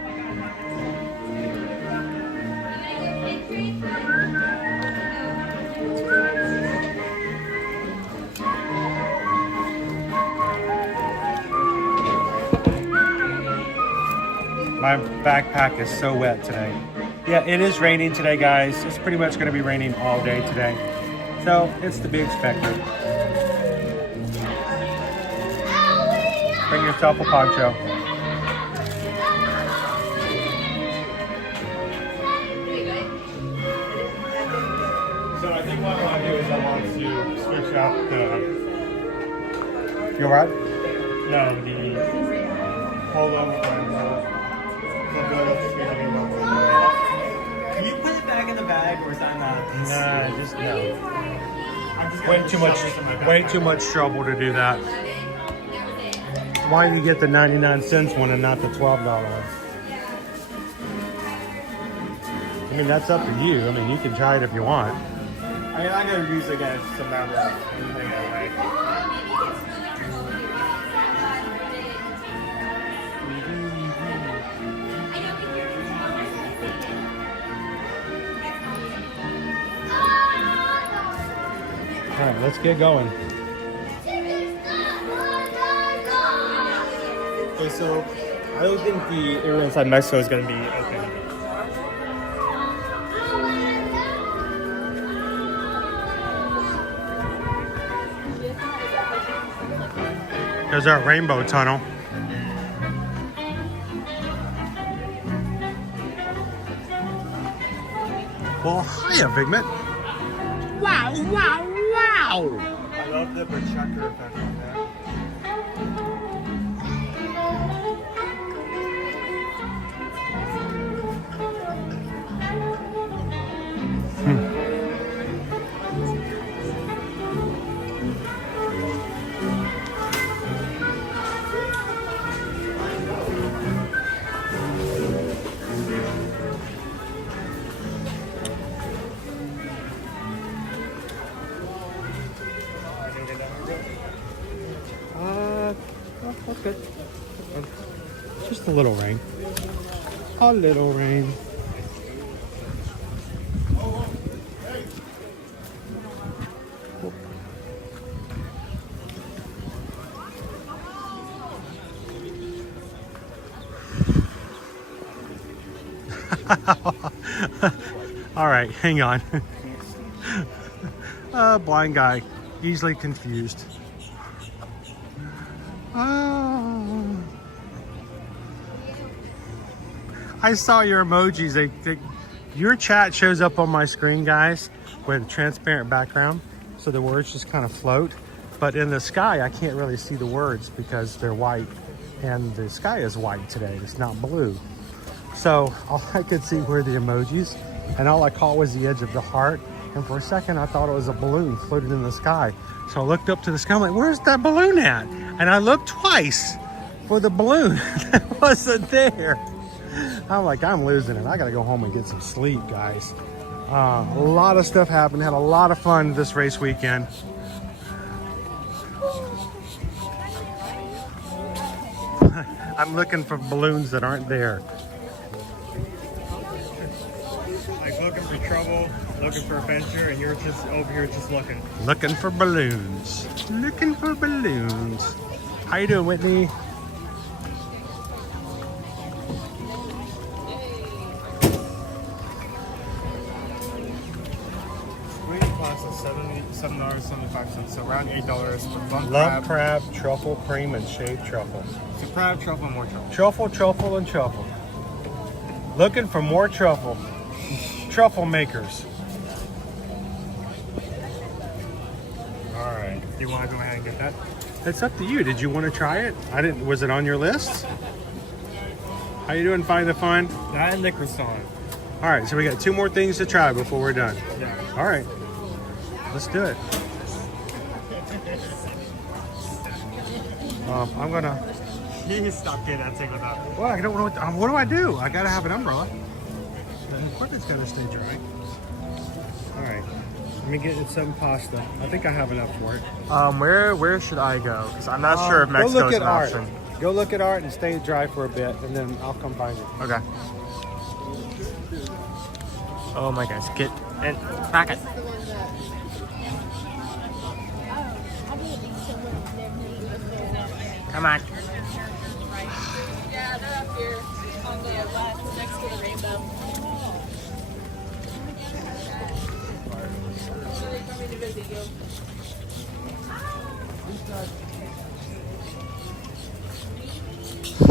My backpack is so wet today. Yeah, it is raining today, guys. It's pretty much going to be raining all day today. So it's to be expected. Bring yourself a poncho. So I think what I want to do is I want to switch out the... You alright? No, the polo from Can you put it back in the bag or is that not? Nah, just no. Way too much trouble to do that. Why you get the 99-cent one and not the $12 one? I mean, that's up to you. I mean, you can try it if you want. I mean, I'm going to use it against some member thing anyway. All right, let's get going. Okay, so I don't think the area inside Mexico is going to be open. There's our rainbow tunnel. Well, hiya, Figment. Wow, wow, wow! I love the projector effect on that. That's good. Just a little rain. A little rain. All right, hang on. Blind guy, easily confused. I saw your emojis. Your chat shows up on my screen, guys, with a transparent background, so the words just kind of float. But in the sky, I can't really see the words because they're white, and the sky is white today. It's not blue. So all I could see were the emojis, and all I caught was the edge of the heart And for a second, I thought it was a balloon floating in the sky. So I looked up to the sky. I'm like, where's that balloon at? And I looked twice for the balloon that wasn't there. I'm like, I'm losing it. I got to go home and get some sleep, guys. A lot of stuff happened. Had a lot of fun this race weekend. I'm looking for balloons that aren't there. Like looking for trouble, looking for adventure, and you're just over here just looking. Looking for balloons. Looking for balloons. How you doing, Whitney? $7.75, so around $8. Love crab, truffle cream, and shaved truffle. So crab, truffle, and more truffle. Truffle, truffle, and truffle. Looking for more truffle. Truffle makers. All right. Do you want to go ahead and get that? It's up to you. Did you want to try it? I didn't. Was it on your list? How you doing? Find the fun? That and liquor song. All right. So we got 2 more things to try before we're done. Yeah. All right. Let's do it. I'm gonna. You stop getting that thing without. Well, I don't know what do I do? I gotta have an umbrella. The equipment's gotta stay dry. All right. Let me get some pasta. I think I have enough for it. Where should I go? Because I'm not sure if Mexico is an option. Go look at art and stay dry for a bit, and then I'll come find you. Okay. Oh my gosh, get and back it. Come on. Yeah, they're up here on the left next to the rainbow. So they come in to visit you.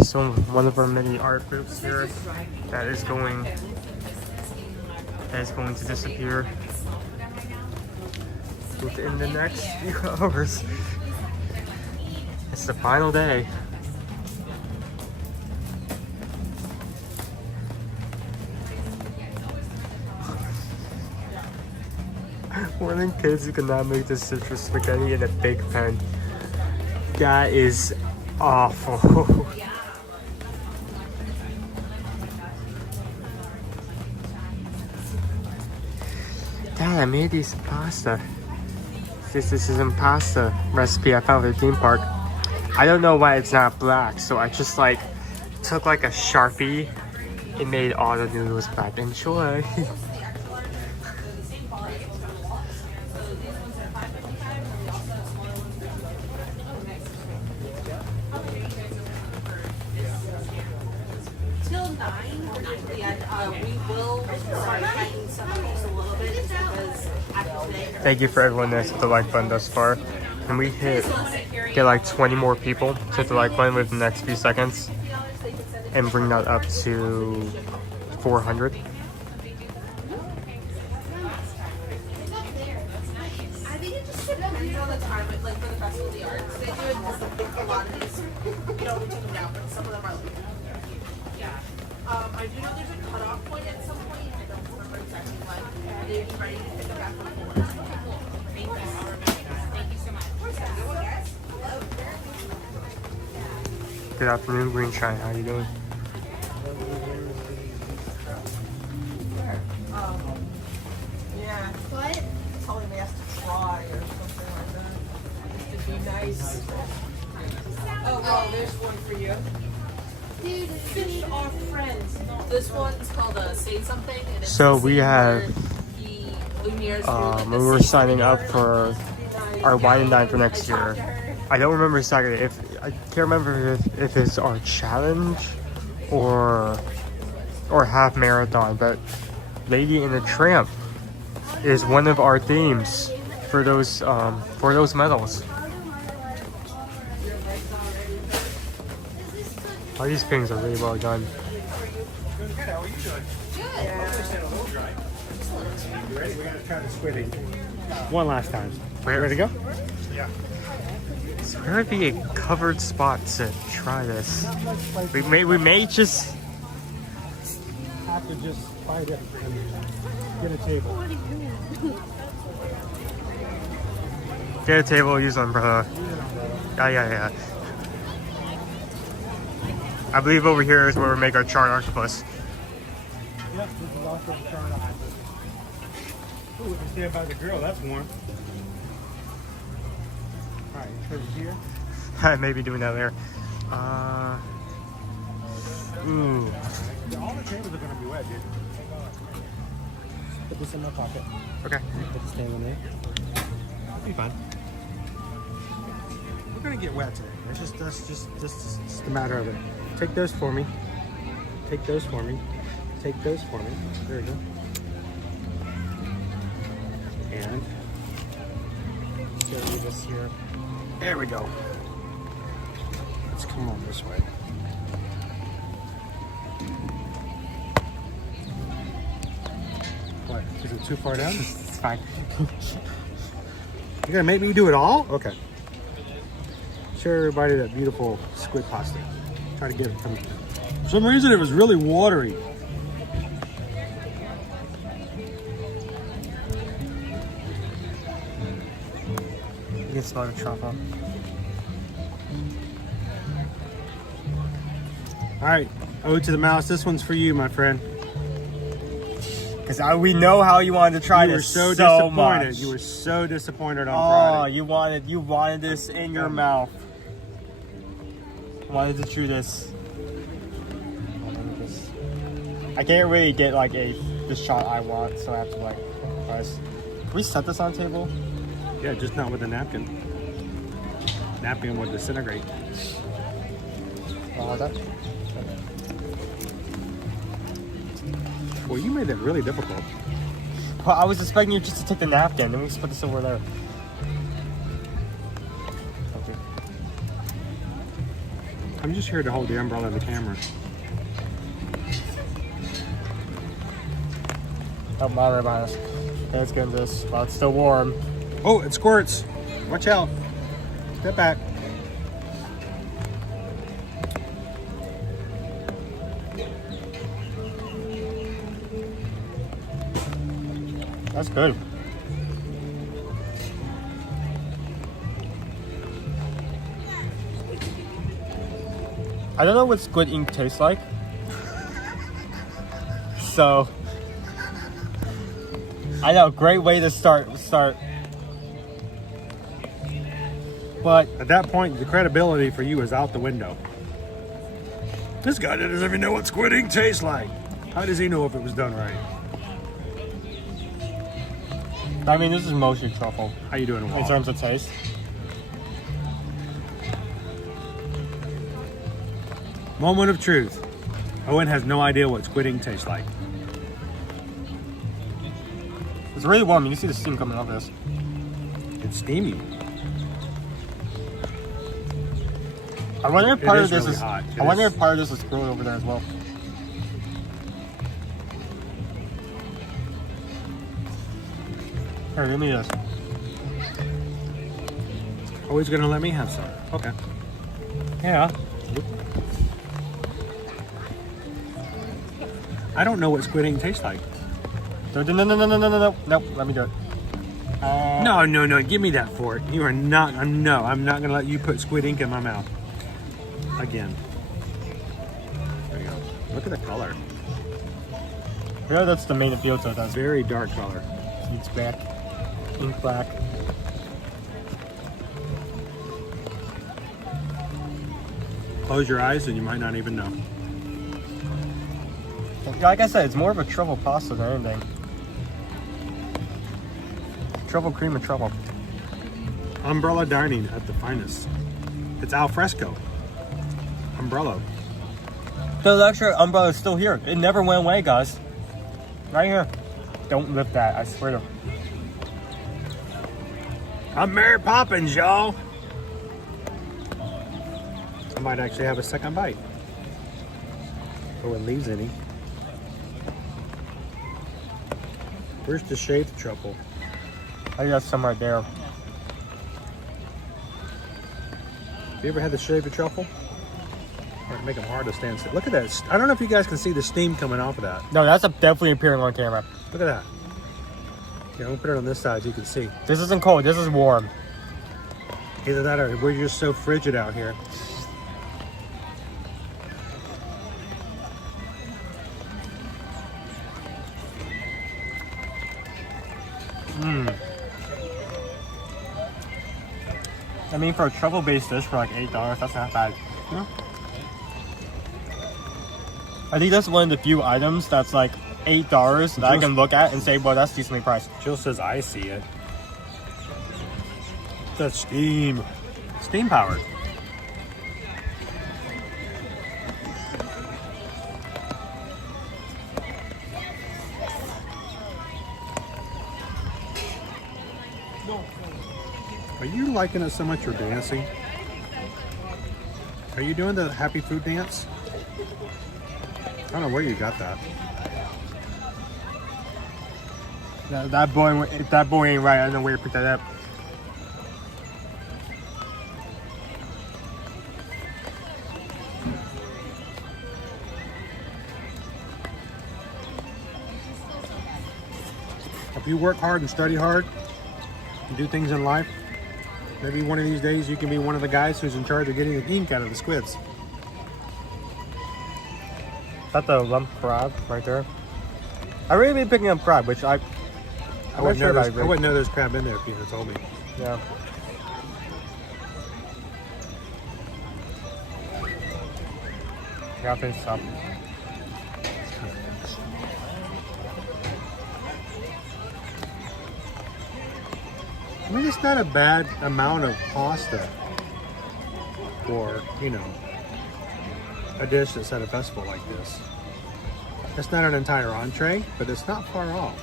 So one of our many art groups here that is going to disappear within the next few hours. It's the final day. One of the kids who cannot make the citrus spaghetti in a big pan. That is awful. Dad, I made these pasta. This is some pasta recipe I found at the theme park. I don't know why it's not black, so I just like took like a Sharpie and made all the noodles black. Enjoy. Till 9 or 9 to the end, we will start tightening some of these a little bit because after today. Thank you for everyone that's hit the like button thus far. And we get like 20 more people to hit the like button within the next few seconds and bring that up to 400. I think it just depends on the time, like for the Festival of the Arts. They do it a lot of these, you know, we take them down, but some of them are like, yeah. I do know there's a cutoff point at some point. I don't remember exactly when. They're ready to pick them back from 4. Thank you. Thank you so much. Good afternoon, Greenshine. How you doing? Yeah. What? Telling me has to try or something like that. To be nice. Oh, well, there's one for you. Dude, fish are friends. This one's called Say Something. And it's So we have, Lumiere's when we were signing up for our wine and dine for next year, I don't remember exactly I can't remember if it's our challenge or half marathon, but Lady and the Tramp is one of our themes for those medals. Oh, these things are really well done. Good, how are you doing? Good. A little dry. You ready? We gotta try the squid ink. One last time. Ready to go? Yeah. It's gonna be a covered spot to try this. We may just have to just Find it and get a table. Get a table, use umbrella. Yeah. I believe over here is where we make our charred octopus. Yep, this is also the charred octopus. Ooh, we can stand by the grill, that's warm. Alright, put it here. I may be doing that there. Ooh. All the tables are going to be wet, dude. Put this in my pocket. Okay. Put this table in there. It'll be fine. We're going to get wet today. That's just a matter of it. Take those for me. Take those for me. Take those for me. There we go. And show you this here. There we go. Let's come on this way. What? Is it too far down? It's fine. You're gonna make me do it all? Okay. Show everybody that beautiful squid pasta. Try to get it from. For some reason, it was really watery. You can smell the truffle. All right, Ode to the Mouse. This one's for you, my friend. Because we know how you wanted to try You were this so so disappointed. much. You were so disappointed on Oh, Friday. you wanted this in your mouth. You wanted to chew this. I can't really get like the shot I want, so I have to like press. Can we set this on the table? Yeah, just not with a napkin. Napkin would disintegrate. Oh, that. Well, you made that really difficult. Well, I was expecting you just to take the napkin, then we just put this over there. Okay. I'm just here to hold the umbrella and the camera. Oh, my right behind us. Okay, let's get into this. While it's still warm. Oh, it squirts. Watch out. Step back. That's good. I don't know what squid ink tastes like. So I know, great way to start. But at that point, the credibility for you is out the window. This guy doesn't even know what squid ink tastes like. How does he know if it was done right? I mean, this is mostly truffle. How you doing, Walt? In terms of taste. Moment of truth. Owen has no idea what squid ink tastes like. It's really warm. You can see the steam coming off this. It's steamy. I wonder if part of this really is. hot. I wonder if part of this is grilled over there as well. Here, give me this. Always gonna let me have some. Okay. Yeah. I don't know what squid ink tastes like. No. Let me do it. No. Give me that fork. You are not. No, I'm not gonna let you put squid ink in my mouth. Again. There you go. Look at the color. Yeah, that's the main appeal to it. That's very dark color. It's black. Ink black. Close your eyes and you might not even know. Like I said, it's more of a truffle pasta than anything. Truffle cream and truffle. Umbrella dining at the finest. It's al fresco. Umbrella. The extra umbrella is still here. It never went away, guys. Right here. Don't lift that, I swear to. I'm Mary Poppins, y'all. I might actually have a second bite. Oh, it leaves any. Where's the shaved truffle? I got some right there. You ever had the shaved truffle? Make them hard to stand still. Look at that. I don't know if you guys can see the steam coming off of that. No, that's definitely appearing on camera. Look at that. Here, I'm gonna put it on this side so you can see. This isn't cold. This is warm. Either that or we're just so frigid out here. I mean, for a truffle-based dish for like $8, that's not bad. Yeah. I think that's one of the few items that's like $8 that I can look at and say, well, that's decently priced. Jill says I see it. That's steam. Steam powered. Are you liking it so much you're dancing? Are you doing the happy food dance? I don't know where you got that. That boy, if that boy ain't right, I don't know where to pick that up. If you work hard and study hard and do things in life, maybe one of these days you can be one of the guys who's in charge of getting the ink out of the squids. Is that the lump crab right there? I really be picking up crab, which I wouldn't know there's crab in there if you had told me. Yeah. Yeah, finish up. I mean, it's not a bad amount of pasta for, you know, a dish that's at a festival like this. It's not an entire entree, but it's not far off.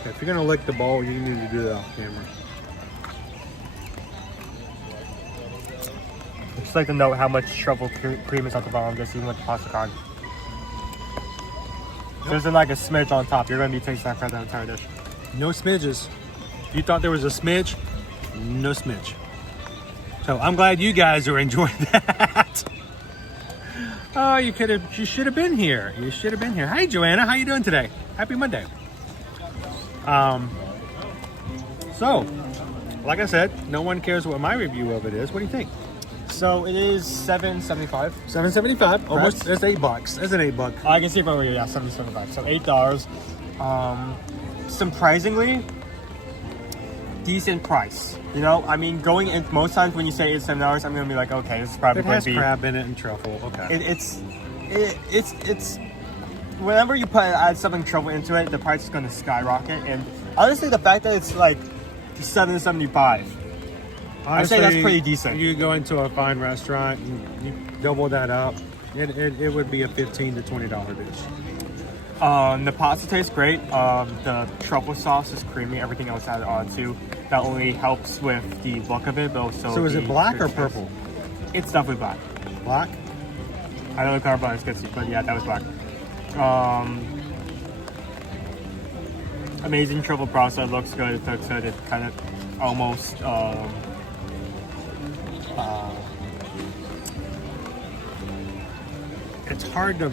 Okay, if you're gonna lick the bowl, you need to do that off camera. Just like to note how much truffle cream is at the bottom, just even with the pasta card. There's like a smidge on top. You're going to be tasting that for the entire dish. No smidges. You thought there was a smidge? No smidge. So I'm glad you guys are enjoying that. Oh, you should have been here. You should have been here. Hi, Joanna. How you doing today? Happy Monday. So, like I said, no one cares what my review of it is. What do you think? So it is $7.75. $7.75. Almost. That's $8. That's an $8. I can see it over here. Yeah, $7.75. So $8. Surprisingly decent price. You know, I mean, going in most times when you say $8, $7, I'm gonna be like, okay, this is probably going to be. It has crab in it and truffle. Okay. It's whenever you add something truffle into it, the price is going to skyrocket. And honestly, the fact that it's like $7.75. I'd say that's pretty decent. You go into a fine restaurant and you double that up, it would be a $15 to $20 dish. The pasta tastes great. The truffle sauce is creamy. Everything else added on too. That only helps with the look of it, but also. So is it black or purple? It's definitely black. Black? I know the color blind is good, but yeah, that was black. Amazing truffle pasta. It looks good. It looks good. It kind of almost. It's hard to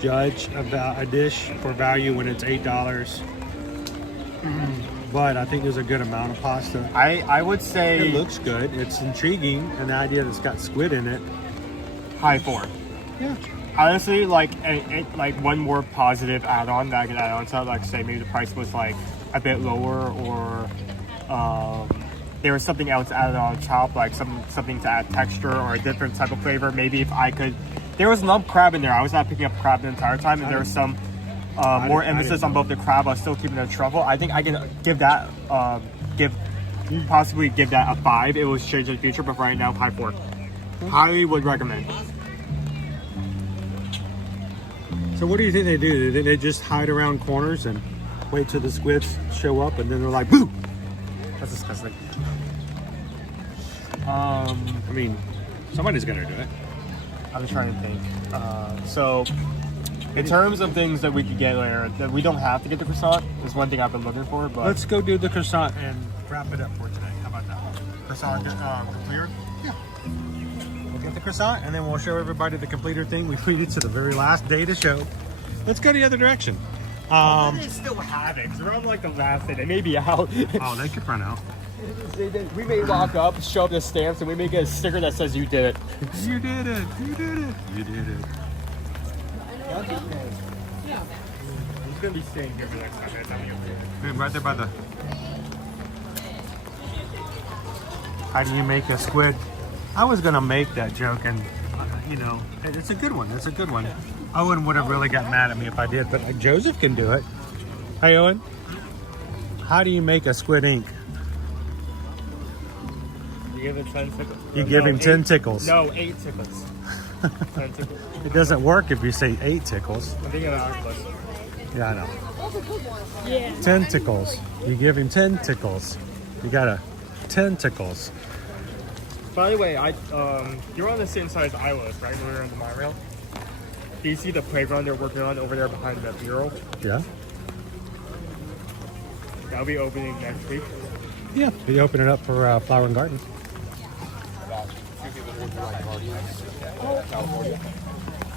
judge about a dish for value when it's $8. But I think there's a good amount of pasta. I would say it looks good. It's intriguing, and the idea that it's got squid in it. High 4. Yeah. Honestly, like one more positive add-on that I could add on to, like say maybe the price was like a bit lower, or there was something else added on top, like something to add texture or a different type of flavor. Maybe if I could. There was lump crab in there. I was not picking up crab the entire time, and there was some more emphasis on both the crab. I was still keeping the truffle. I think I can give that, possibly give that a 5. It was change in the future, but right now, high 4. Highly would recommend. So what do you think they do? Do you think they just hide around corners and wait till the squids show up, and then they're like, boo? That's disgusting. I mean, somebody's gonna do it. I'm just trying to think. So, in terms of things that we could get later, that we don't have to get the croissant, is one thing I've been looking for. But let's go do the croissant and wrap it up for today. How about that? croissant completer? Yeah. We'll get the croissant and then we'll show everybody the completer thing. We waited to the very last day to show. Let's go the other direction. They still have it because we're on like the last day. They may be out. Oh, they could run out. We may walk up, show up the stamps, and we may get a sticker that says you did it. You did it. You did it. You did it. Yeah. He's gonna be staying here for the next 5 minutes. Right there by the. How do you make a squid? I was gonna make that joke, and you know, it's a good one. It's a good one. Owen would have really got mad at me if I did, but like Joseph can do it. Hey, Owen, how do you make a squid ink? You give it 10 tickles. You give him 10 tickles. No, 8 tickles. 10 tickles. It doesn't work if you say 8 tickles. I think of octopus. Yeah, I know. Yeah. 10 tickles. You give him 10 tickles. You got 10 tickles. By the way, you're on the same side as I was, right? When we were on the monorail. Do you see the playground they're working on over there behind the bureau? Yeah. That'll be opening next week. Yeah. We open it up for Flower and Garden.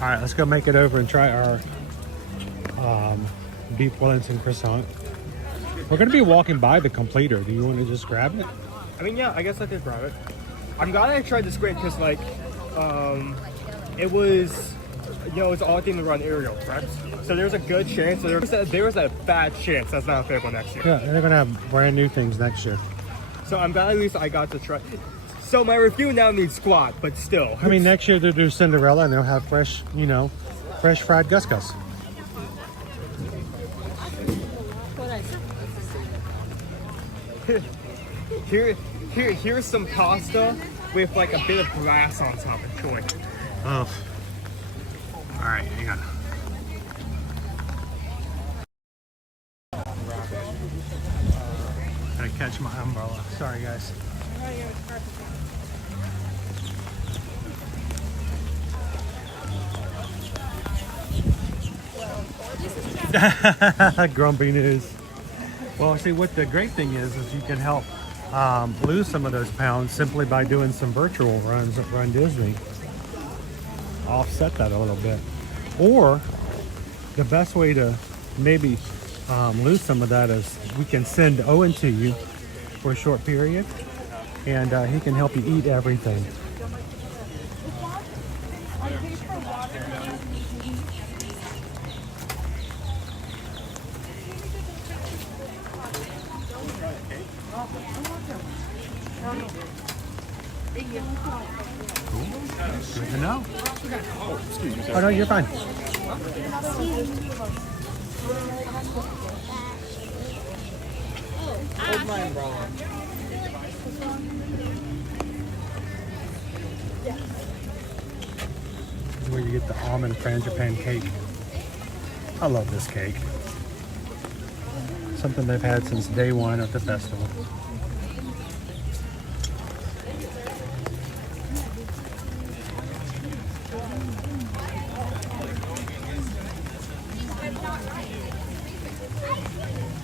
All right, let's go make it over and try our beef Wellington croissant. We're going to be walking by the completer. Do you want to just grab it? I mean, yeah, I guess I could grab it. I'm glad I tried the squid because, like, it was, you know, it's all themed around Ariel, correct? So there's a good chance, there's a bad chance that's not available next year. Yeah, they're going to have brand new things next year. So I'm glad at least I got to try. So my review now needs squat, but still. I mean, next year they'll do Cinderella and they'll have fresh, you know, fresh fried Gus Gus. Here's some pasta with like a bit of glass on top. Enjoy. Oh. All right, hang on. Gotta catch my umbrella. Sorry, guys. Grumpy news. Well, see, what the great thing is you can help lose some of those pounds simply by doing some virtual runs at Run Disney. Offset that a little bit. Or the best way to maybe lose some of that is we can send Owen to you for a short period and he can help you eat everything. Good to know. Oh no, you're fine. Hold my umbrella. This is where you get the almond frangipane cake. I love this cake. Something they've had since day one of the festival.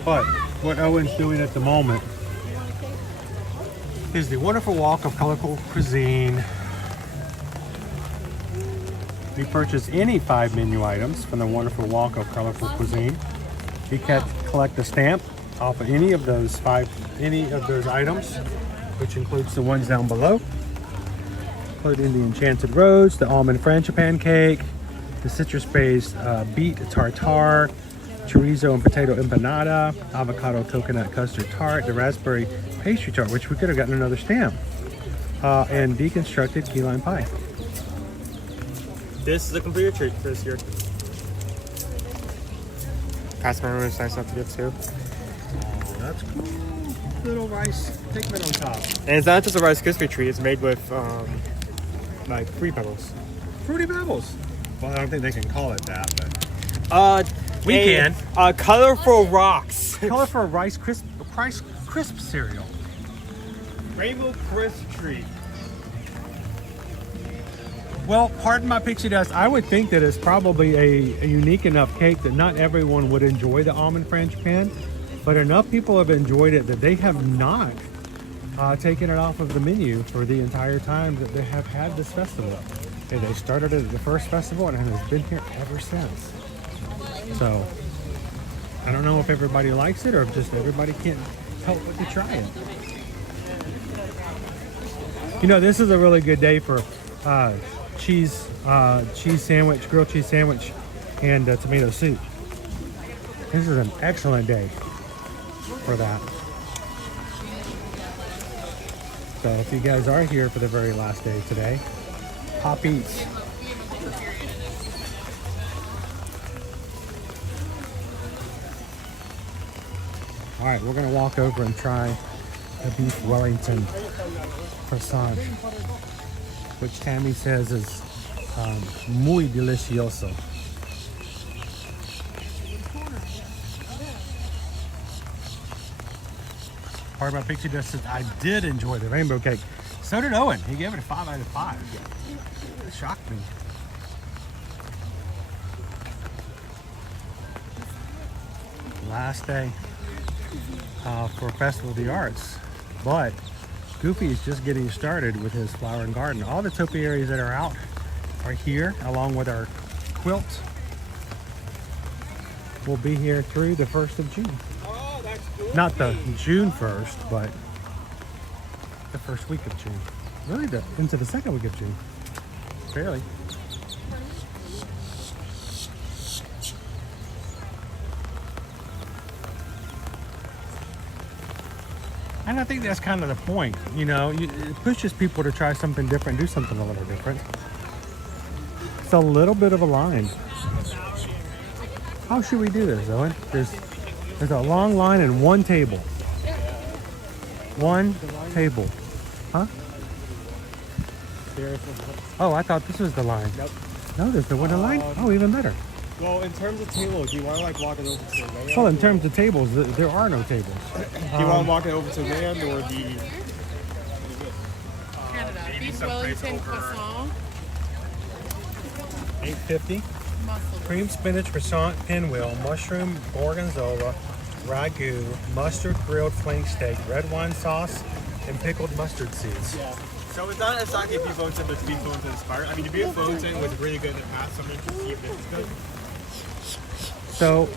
But what Owen's doing at the moment is the wonderful walk of colorful cuisine. You purchase any 5 menu items from the wonderful walk of colorful cuisine. You can collect a stamp off of any of those items, which includes the ones down below, including the Enchanted Rose, the almond frangipane cake, the citrus-based beet tartare, chorizo and potato empanada, avocado coconut custard tart, the raspberry pastry tart, which we could have gotten another stamp, and deconstructed key lime pie. This is a complete treat for this year. Past memory is nice enough to get too. Oh, that's cool. Little rice pigment on top. And it's not just a Rice Krispie treat, it's made with like Fruity Pebbles. Fruity Pebbles. Well, I don't think they can call it that, but we can. Colorful rocks. Colorful Rice Crisp cereal. Rainbow Crisp treat. Well, pardon my pixie dust. I would think that it's probably a unique enough cake that not everyone would enjoy the almond frangipane, but enough people have enjoyed it that they have not taken it off of the menu for the entire time that they have had this festival. And they started it at the first festival and it has been here ever since. So I don't know if everybody likes it or if just everybody can't help but to try it. You know, this is a really good day for cheese sandwich, grilled cheese sandwich, and tomato soup. This is an excellent day for that. So if you guys are here for the very last day today, Pop Eats. All right, we're gonna walk over and try the beef Wellington croissant, which Tammy says is muy delicioso. Part of my picture just says I did enjoy the rainbow cake. So did Owen. He gave it a 5 out of 5. It shocked me. Last day for Festival of the Arts, but Goofy is just getting started with his flower and garden. All the topiaries that are out are here, along with our quilt. We'll be here through the 1st of June. Not the June 1st, but the first week of June. Really, into the second week of June. Barely. And I think that's kind of the point, you know, it pushes people to try something different, do something a little different. It's a little bit of a line. How should we do this, Owen? There's a long line and one table. One table. Huh? Oh, I thought this was the line. Nope. No, there's the winner line? Oh, even better. Well, in terms of tables, do you want to like walk it over to the land? Well, in terms of tables, there are no tables. Do you want to walk it over to land or the... Canada. Beef Wellington croissant. $8.50. Cream spinach croissant pinwheel, mushroom gorgonzola, ragu, mustard grilled flank steak, red wine sauce, and pickled mustard seeds. Yeah. So it's not exactly beef Wellington, but it's beef Wellington inspired. I mean, the beef Wellington was really good in the past, so I'm interested to see if this is good. So,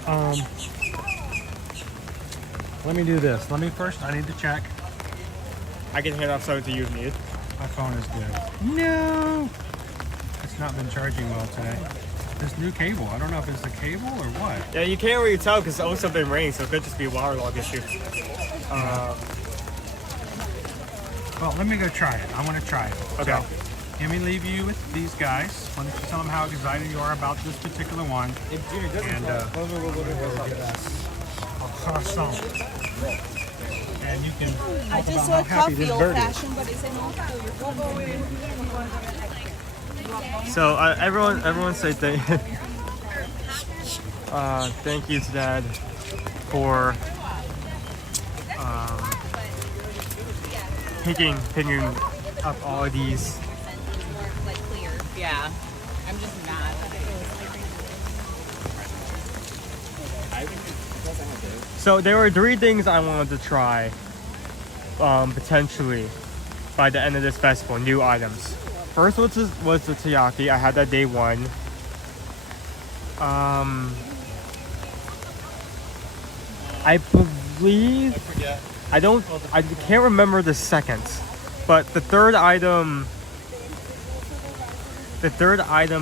let me do this. I need to check. I can hand off something to you if needed. My phone is good. No! It's not been charging well today. This new cable, I don't know if it's the cable or what. Yeah, you can't really tell because it's also been raining, so it could just be a waterlog issue. Well, let me go try it. I want to try it. Okay. So, let me leave you with these guys. Why don't you tell them how excited you are about this particular one? And a croissant. And you can I talk just about saw how happy coffee this old bird is. fashioned, but it's in So everyone say thank you to Dad for picking up all of these. Yeah. I'm just mad. So there were 3 things I wanted to try potentially by the end of this festival, new items. First was the taiyaki. I had that day 1. I believe I can't remember the second, but the third item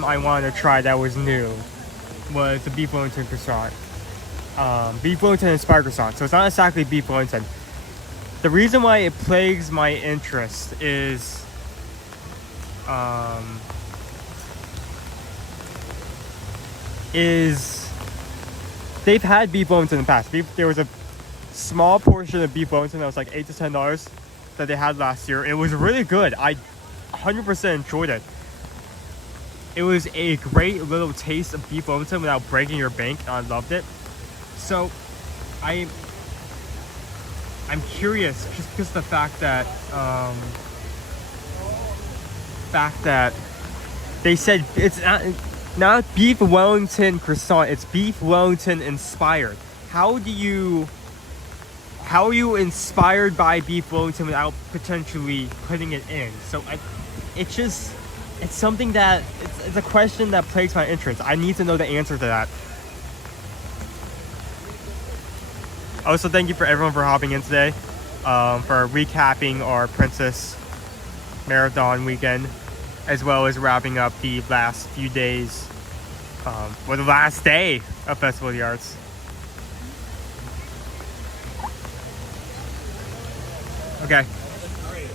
I wanted to try that was new was the beef Wellington croissant. Beef Wellington inspired croissant. So it's not exactly beef Wellington. The reason why it plagues my interest is they've had beef Wellington in the past. There was a small portion of beef Wellington that was like $8 to $10 that they had last year. It was really good. I 100% enjoyed it. It was a great little taste of beef Wellington without breaking your bank. I loved it. So I'm curious just because of the fact that they said it's not beef Wellington croissant, it's beef Wellington inspired. How do you how are you inspired by beef Wellington without potentially putting it in? So it's something that it's a question that plagues my interest. I need to know the answer to that. Also, thank you for everyone for hopping in today, for recapping our Princess Marathon weekend, as well as wrapping up the last few days, or the last day of Festival of the Arts. Okay,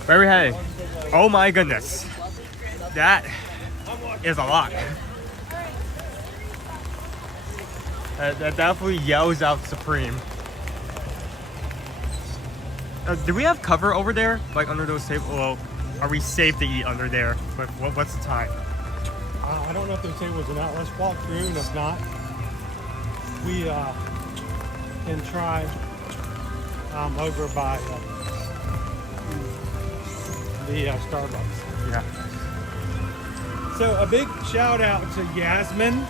where are we headed? Oh my goodness, that is a lot. That definitely yells out Supreme. Do we have cover over there, like under those tables? Well, are we safe to eat under there? What's the time? I don't know if those tables are not. Let's walk through, and if not, we can try over by the Starbucks. Yeah. So a big shout out to Yasmin.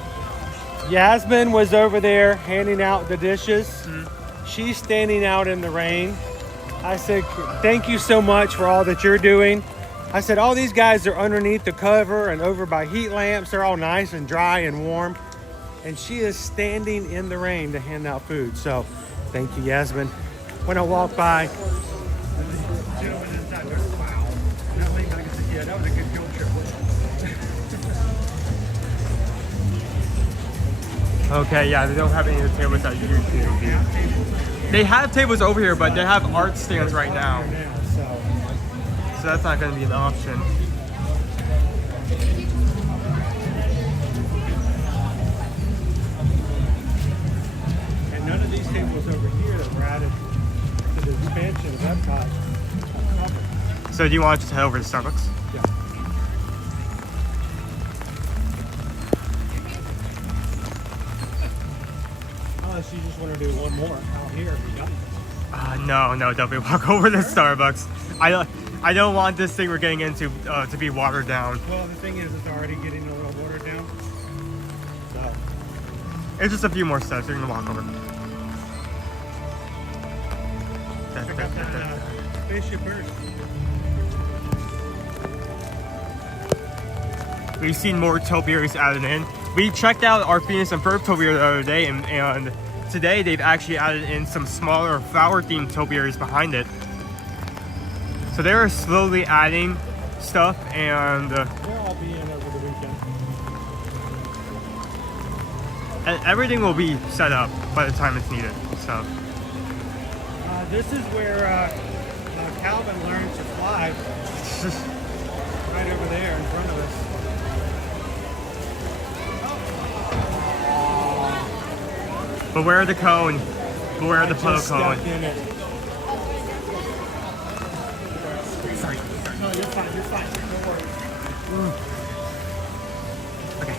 Yasmin was over there handing out the dishes. Mm-hmm. She's standing out in the rain. I said, thank you so much for all that you're doing. I said, all these guys are underneath the cover and over by heat lamps. They're all nice and dry and warm. And she is standing in the rain to hand out food. So thank you, Yasmin. When I walk by, yeah, that was a good field trip. Okay, yeah, they don't have any of the tables that you do. They have tables over here, but they have art stands right now. So that's not going to be an option. And none of these tables over here that were added to the expansion of Epcot. So do you want to just head over to Starbucks? Yeah. Unless you just want to do one more out here. No, definitely walk over to Starbucks. I don't want this thing we're getting into to be watered down. Well, the thing is, it's already getting a little watered down. So it's just a few more steps. You're gonna walk over. check out that spaceship Earth. We've seen more topiaries added in. We checked out our Phoenix and Ferb topiary the other day, and today they've actually added in some smaller flower-themed topiaries behind it. So they're slowly adding stuff, and They'll all be in over the weekend. And everything will be set up by the time it's needed. So This is where Calvin learned to fly. Right over there in front of us. beware the cone. Beware the puddle cone. In it. Sorry. No, you're fine. You're fine. Don't worry. Okay.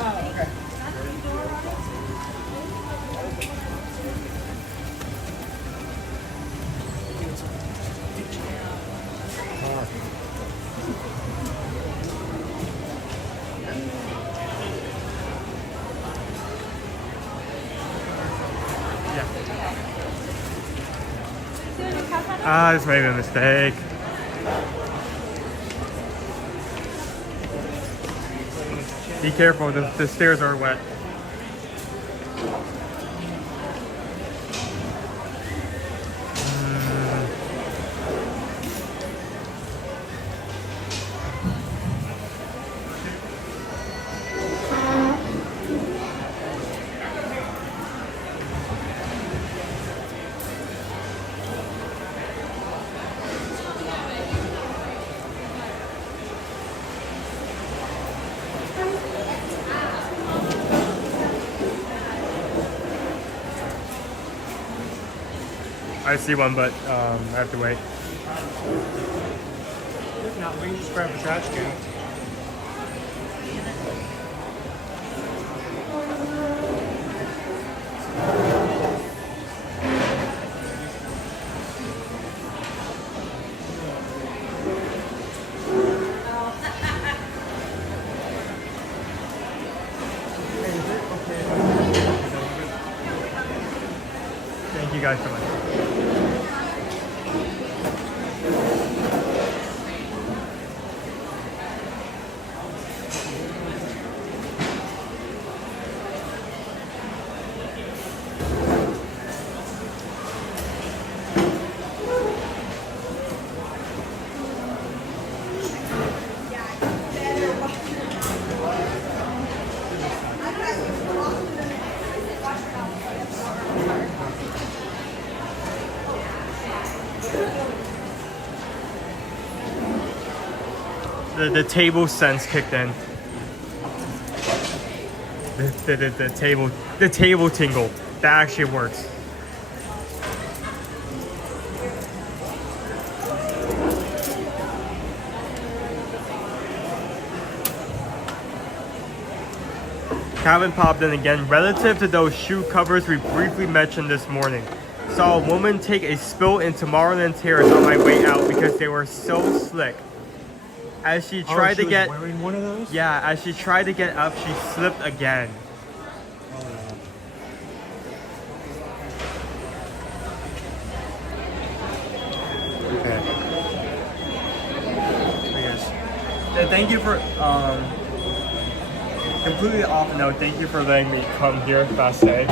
Oh, okay. I just made a mistake. Be careful, the stairs are wet. I see one, but I have to wait. If not, we can just grab a trash can. you guys so much. The table sense kicked in. The table tingle. That actually works. Calvin popped in again. Relative to those shoe covers we briefly mentioned this morning. Saw a woman take a spill in Tomorrowland Terrace on my way out because they were so slick. As she tried to get wearing one of those? Yeah, as she tried to get up, she slipped again. Okay. Thank you for completely off note. Thank you for letting me come here fast day.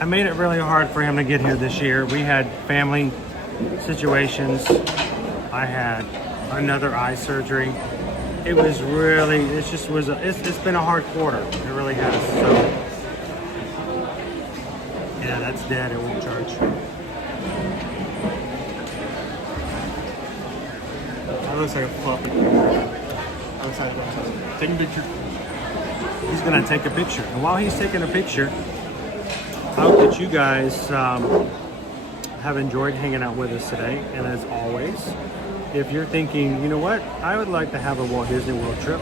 I made it really hard for him to get here this year. We had family situations. I had another eye surgery. It was really, it's been a hard quarter. It really has. So, yeah, that's dead. It won't charge. That looks like a floppy. Taking a picture. He's gonna take a picture. And while he's taking a picture, I hope that you guys have enjoyed hanging out with us today. And as always, if you're thinking, you know what, I would like to have a Walt Disney World trip.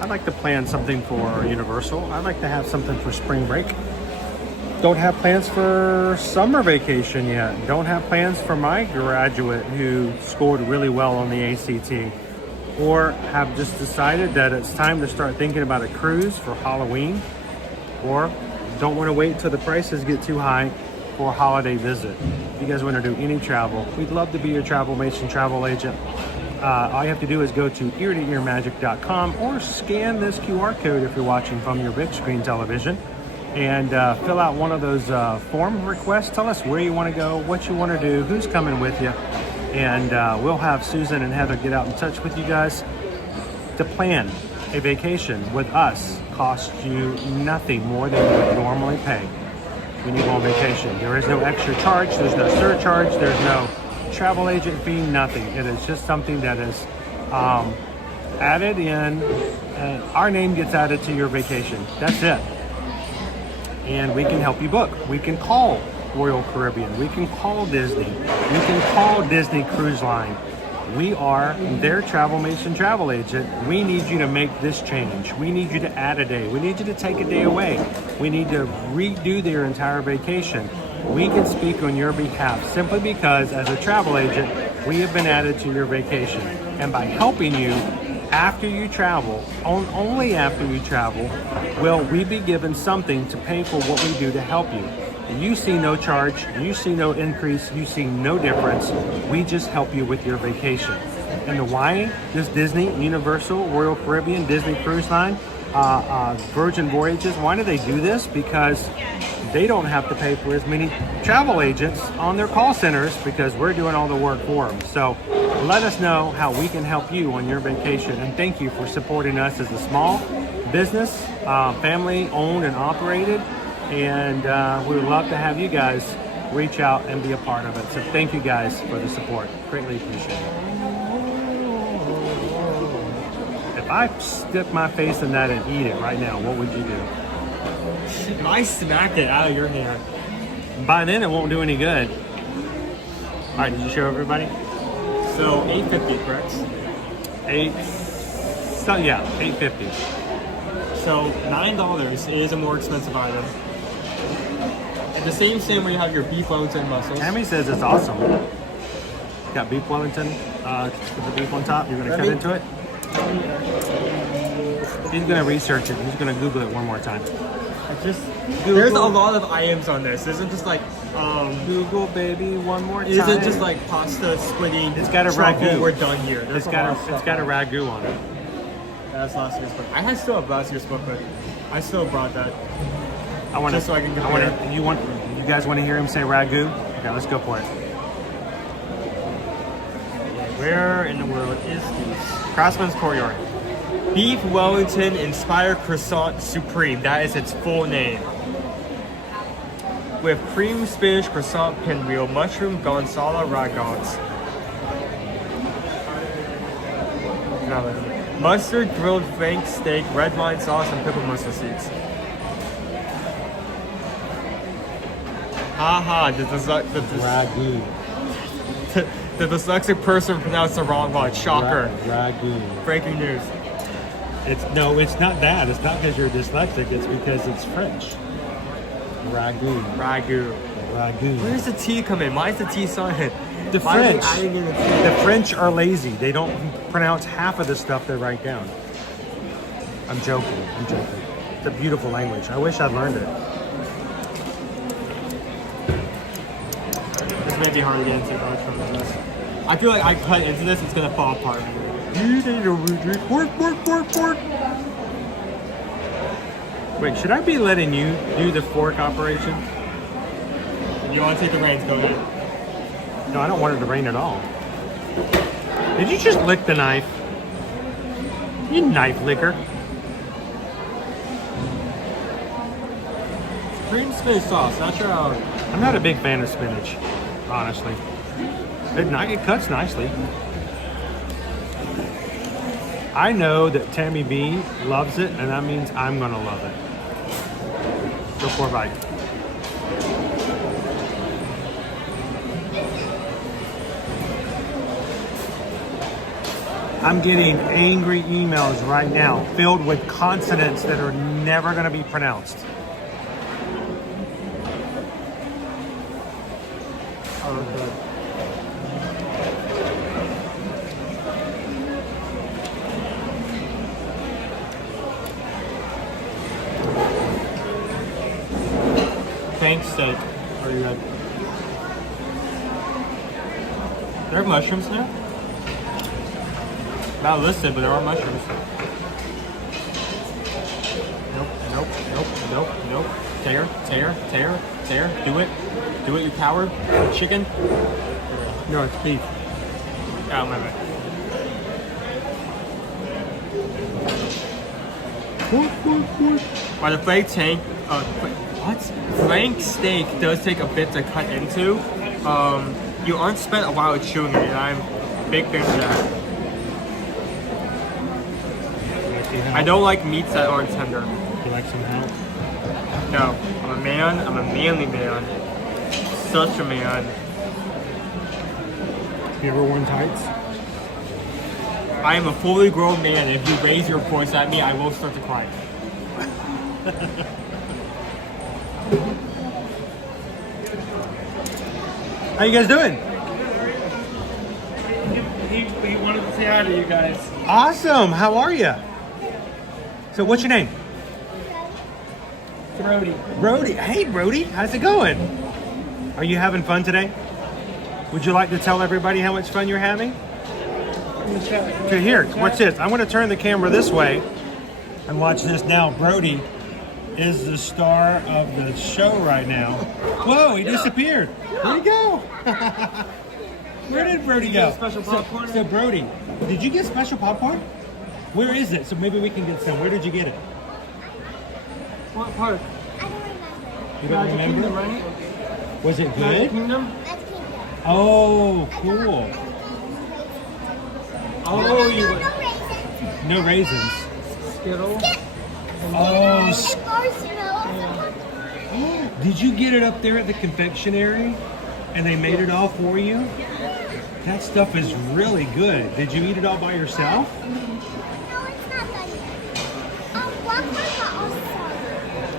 I'd like to plan something for Universal. I'd like to have something for spring break. Don't have plans for summer vacation yet. Don't have plans for my graduate who scored really well on the ACT. Or have just decided that it's time to start thinking about a cruise for Halloween. Or don't want to wait until the prices get too high for a holiday visit. If you guys want to do any travel, we'd love to be your Travel Mason travel agent. All you have to do is go to eartoearmagic.com or scan this QR code if you're watching from your big screen television and fill out one of those form requests. Tell us where you want to go, what you want to do, who's coming with you, and we'll have Susan and Heather get out in touch with you guys. To plan a vacation with us costs you nothing more than you would normally pay when you go on vacation. There is no extra charge, there's no surcharge, there's no travel agent fee, nothing. It is just something that is added in, and our name gets added to your vacation. That's it. And we can help you book. We can call Royal Caribbean. We can call Disney. We can call Disney Cruise Line. We are their Travel Mason travel agent. We need you to make this change. We need you to add a day. We need you to take a day away. We need to redo their entire vacation. We can speak on your behalf simply because as a travel agent, we have been added to your vacation. And by helping you after you travel, only after you travel, will we be given something to pay for what we do to help you. You see no charge, you see no increase, you see no difference. We just help you with your vacation. And the why does Disney, Universal, Royal Caribbean, Disney Cruise Line, Virgin Voyages, why do they do this? Because they don't have to pay for as many travel agents on their call centers because we're doing all the work for them. So let us know how we can help you on your vacation. And thank you for supporting us as a small business, family owned and operated. And we would love to have you guys reach out and be a part of it. So thank you guys for the support. Greatly appreciate it. If I stick my face in that and eat it right now, what would you do? I smacked it out of your hand. By then it won't do any good. All right, did you show everybody? So $8.50, correct? $8.50. So $9 is a more expensive item. The same where you have your beef Wellington mussels. Tammy says it's awesome. Got beef Wellington with the beef on top. You're gonna cut into it. He's gonna research it. He's gonna Google it one more time. Just there's a lot of items on this. Isn't just like Google baby one more time. Isn't just like pasta splitting. It's got a truffle, ragu. We're done here. There's It's got a ragu on it. That's last year's book. I still have last year's book, but I still brought that. I want to. Just so I can compare. You guys want to hear him say ragu? Okay, let's go for it. Where in the world is this? Craftsman's Courtyard. Beef Wellington Inspired Croissant Supreme. That is its full name. With cream spinach croissant pinwheel, mushroom gonzala ragons, mustard grilled flank steak, red wine sauce, and pickled mustard seeds. Haha, the dyslexic person pronounced the wrong one. Shocker. Ragu. Breaking news. It's not that. It's not because you're dyslexic. It's because it's French. Ragu. Where's the T come in? Why is the T silent? The French are lazy. They don't pronounce half of the stuff they write down. I'm joking. It's a beautiful language. I wish I'd learned it. This may be hard to get into, but I feel like I cut into this, it's gonna fall apart. Pork. Wait, should I be letting you do the fork operation? If you want to take the reins, go ahead. No, I don't want it to rain at all. Did you just lick the knife? You knife licker. Cream spinach sauce, not sure how. I'm not a big fan of spinach, honestly. It cuts nicely. I know that Tammy B loves it, and that means I'm gonna love it. Go for a bite. I'm getting angry emails right now filled with consonants that are never gonna be pronounced. Thanks, steak. Are you good? There are mushrooms there? Not listed, but there are mushrooms. Nope. Tear. Do it, you coward. Chicken? No, it's beef. Oh, my bad. By the flank tank, flank steak does take a bit to cut into. You aren't spent a while chewing it, and I'm a big fan of that. I don't like meats that aren't tender. You like some help? No, I'm a man. I'm a manly man. Such a man. You ever worn tights? I am a fully grown man. If you raise your voice at me, I will start to cry. How you guys doing? He wanted to say hi to you guys. Awesome. How are you? So what's your name? Brody. Hey, Brody. How's it going? Are you having fun today? Would you like to tell everybody how much fun you're having? Okay, here. Watch this. I'm going to turn the camera this way and watch this now. Brody is the star of the show right now. Whoa, he disappeared. Where'd he go? Where did Brody go? Special popcorn? So Brody, did you get special popcorn? Where is it? So maybe we can get some. Where did you get it? What part? You don't Magic remember? Kingdom, right? Was it Magic good? Kingdom? Oh, cool. Oh, you No raisins. Skittles. Oh, did you get it up there at the confectionery and they made it all for you? That stuff is really good. Did you eat it all by yourself?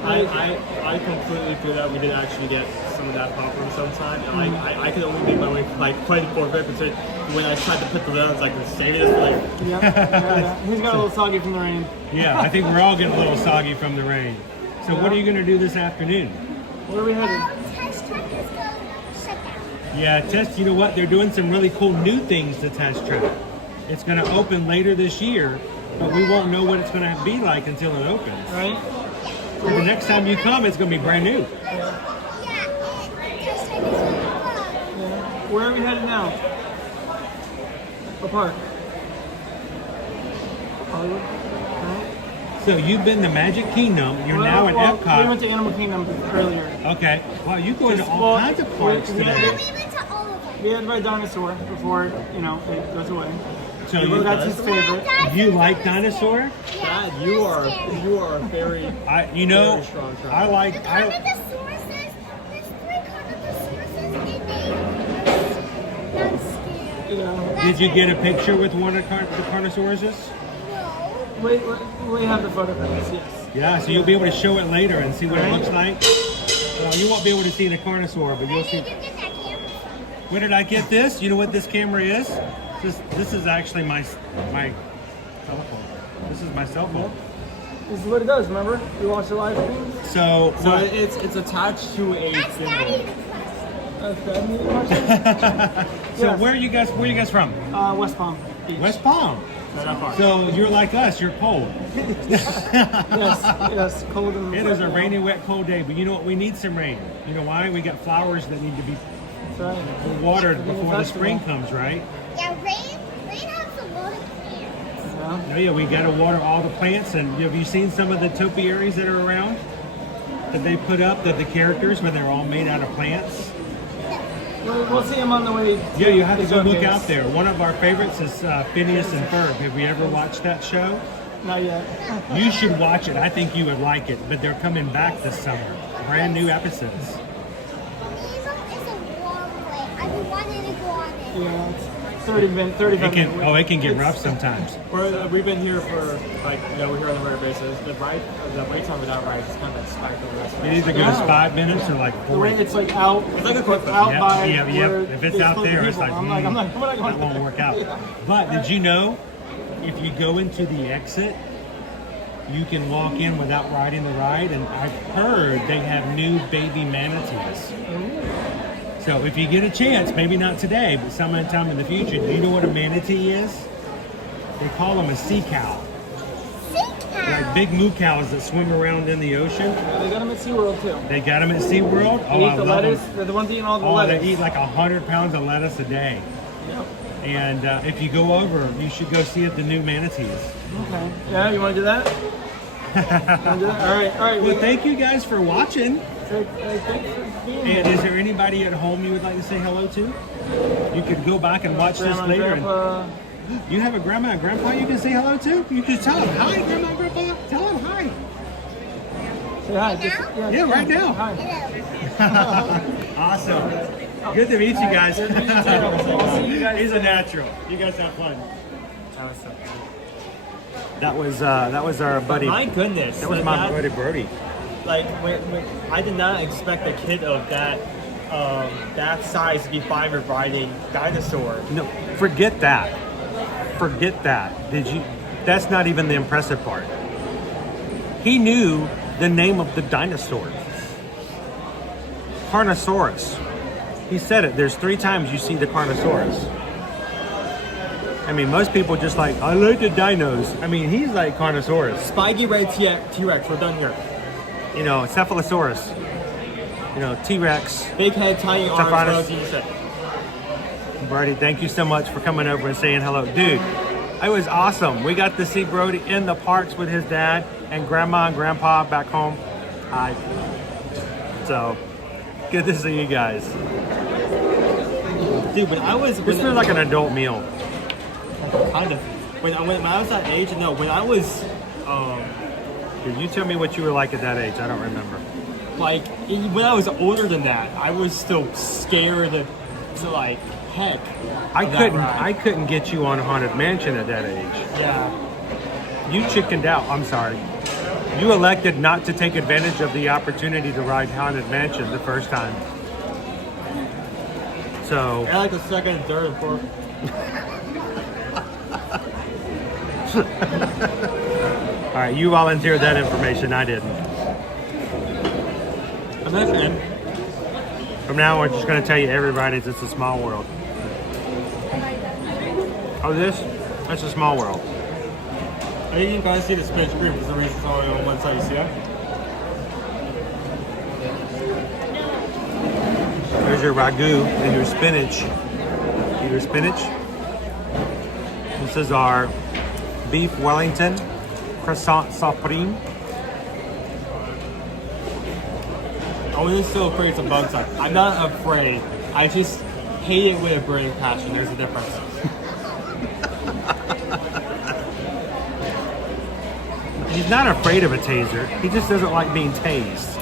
I completely feel that we did actually get some of that popcorn sometime. And I can only make my way like quite for it because when I tried to put the lid, I was like, save this for later. Yeah. He's got a little soggy from the rain. Yeah, I think we're all getting a little soggy from the rain. So what are you going to do this afternoon? Where are we headed? Test track is going shut down. Yeah, Test, you know what? They're doing some really cool new things to Test Track. It's going to open later this year, but we won't know what it's going to be like until it opens. Right. So the next time you come, it's going to be brand new. Test track is going Where are we headed now? What park? Hollywood. So you've been to Magic Kingdom. You're now at We Epcot. went to Animal Kingdom earlier. Okay. Wow, you go into all kinds of parks we today. We went to all of them. We had to buy a dinosaur before, it goes away. So you that's his favorite. You like dinosaur? Dad, you are very. You know, very strong child. I like. Carnothrosauruses, there's 3 carnothrosauruses in there. Not scared. Did you get a picture with one of the Carnosauruses? We have the photographs, yes. Yeah, so you'll be able to show it later and see what it looks like. Well, you won't be able to see the Carnosaur, but you'll see. Where did I get this? You know what this camera is? This is actually my cell phone. This is my cell phone. This is what it does, remember? We watched the live stream. So it's attached to a thing. So where are you guys from? West Palm Beach. West Palm. Not far. So you're like us, you're cold. yes, cold and It is a rainy, wet, cold day, but you know what? We need some rain. You know why? We got flowers that need to be watered before the spring comes, right? Yeah, rain has a lot of plants. Oh yeah, we got to water all the plants. And have you seen some of the topiaries that are around that they put up, that the characters, when they're all made out of plants? We'll see him on the way. Yeah, you have to go look showcase. out there. One of our favorites is Phineas and Ferb. Have you ever watched that show? Not yet. You should watch it. I think you would like it. But they're coming back this summer. Brand new episodes. It's a long way. I've been wanting to go on it. Yeah, it's 35 minutes. It can get rough sometimes. We've been here for we're here on a regular basis. The wait time without rides is kind of spiked over the rest of It either goes 5 minutes or like The way 40. it's like out. It's like a quick out Yep, by. yep. where If it's there's out loads of there, it's people. like, I'm like, that won't work out. But did you know, if you go into the exit, you can walk in without riding the ride, and I've heard they have new baby manatees. So if you get a chance, maybe not today, but sometime in the future, do you know what a manatee is? They call them a sea cow. Like big moo cows that swim around in the ocean. They got them at SeaWorld too. They got them at SeaWorld? They Oh, eat I the love lettuce. them. They're the ones eating all the Oh, lettuce. they eat like 100 pounds of lettuce a day. Yep. And if you go over, you should go see the new manatees. Okay. Yeah, you want to do that? All right. Well, thank you guys for watching. Thanks for being And here. is there anybody at home you would like to say hello to? You could go back and watch this Grandma, later. Grandpa. You have a grandma and grandpa you can say hello to? You can tell them, hi, grandma and grandpa. Tell them hi. Say hi. Yeah, right now. Awesome. Good to meet you guys. He's a natural. You guys have fun. That was our buddy. My goodness. That was my buddy Brody. Like, when I did not expect a kid of that size to be fine with riding dinosaur. No, forget that. Forget that. That's not even the impressive part. He knew the name of the dinosaur. Carnosaurus. He said it. There's 3 times you see the Carnosaurus. I mean, most people just like, I like the dinos. I mean, he's like Carnosaurus. Spiky red T-Rex, we're done here. You know, Cephalosaurus. You know, T-Rex. Big head, tiny arms, what else Stephanus. did you say? Brody, thank you so much for coming over and saying hello. Dude, it was awesome. We got to see Brody in the parks with his dad and grandma and grandpa back home. So, good to see you guys. Dude, when I was... This feels like an adult meal. Kind of. When I was that age, no, when I was... Dude, you tell me what you were like at that age. I don't remember. Like, when I was older than that, I was still scared to like, heck. I couldn't get you on Haunted Mansion at that age. Yeah. You chickened out. I'm sorry. You elected not to take advantage of the opportunity to ride Haunted Mansion the first time. So. I like the second, third, and fourth. All right, you volunteered that information. I didn't. I'm listening. From now on, I'm just going to tell you everybody's it's a small world. Oh, that's a small world. I think you guys see the spinach cream because the reason it's only on one side. You see that? There's your ragu and your spinach. Your spinach. This is our beef Wellington croissant supreme. Oh, this still creates a bug suck. I'm not afraid. I just hate it with a burning passion. There's a difference. He's not afraid of a taser. He just doesn't like being tased.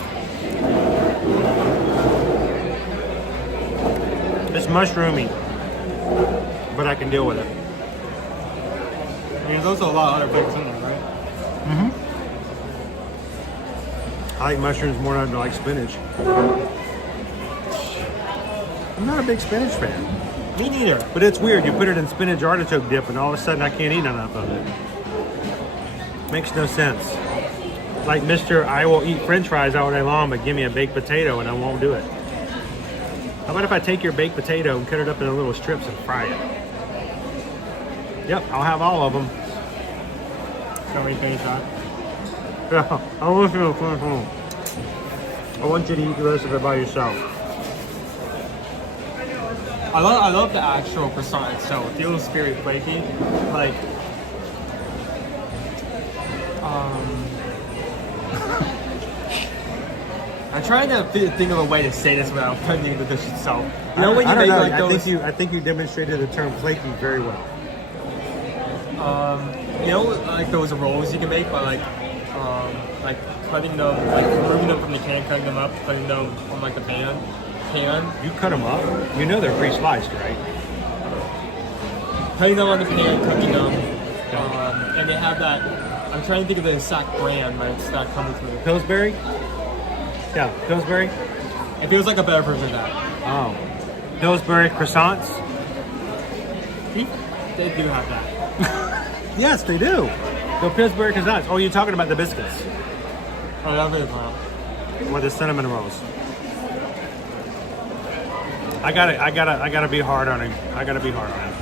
It's mushroomy, but I can deal with it. I mean, there's also a lot of other flavors in there, right? Mm-hmm. I like mushrooms more than I like spinach. I'm not a big spinach fan. Me neither. But it's weird. You put it in spinach artichoke dip, and all of a sudden I can't eat enough of it. Makes no sense. Like Mr. I will eat French fries all day long, but give me a baked potato and I won't do it. How about if I take your baked potato and cut it up into little strips and fry it? Yep, I'll have all of them. Shall we finish that? Yeah, I want you to finish home. I want you to eat the rest of it by yourself. I love the actual croissant itself. It feels very flaky. Like, I'm trying to think of a way to say this without offending the dish itself. You know when you make like those? I think you demonstrated the term flaky very well. You know, like those rolls you can make by like cutting them, like removing them from the can, cutting them up, putting them on like the pan. You cut them up? You know they're pre-sliced, right? Putting them on the pan, cooking them, and they have that. I'm trying to think of the exact brand, but it's not coming through. Pillsbury? Yeah, Pillsbury. It feels like a better version of that. Oh, Pillsbury croissants? They do have that. Yes, they do. The Pillsbury croissants. Oh, you're talking about the biscuits? Oh, that is well. Or the cinnamon rolls. I gotta be hard on him. I gotta be hard on him.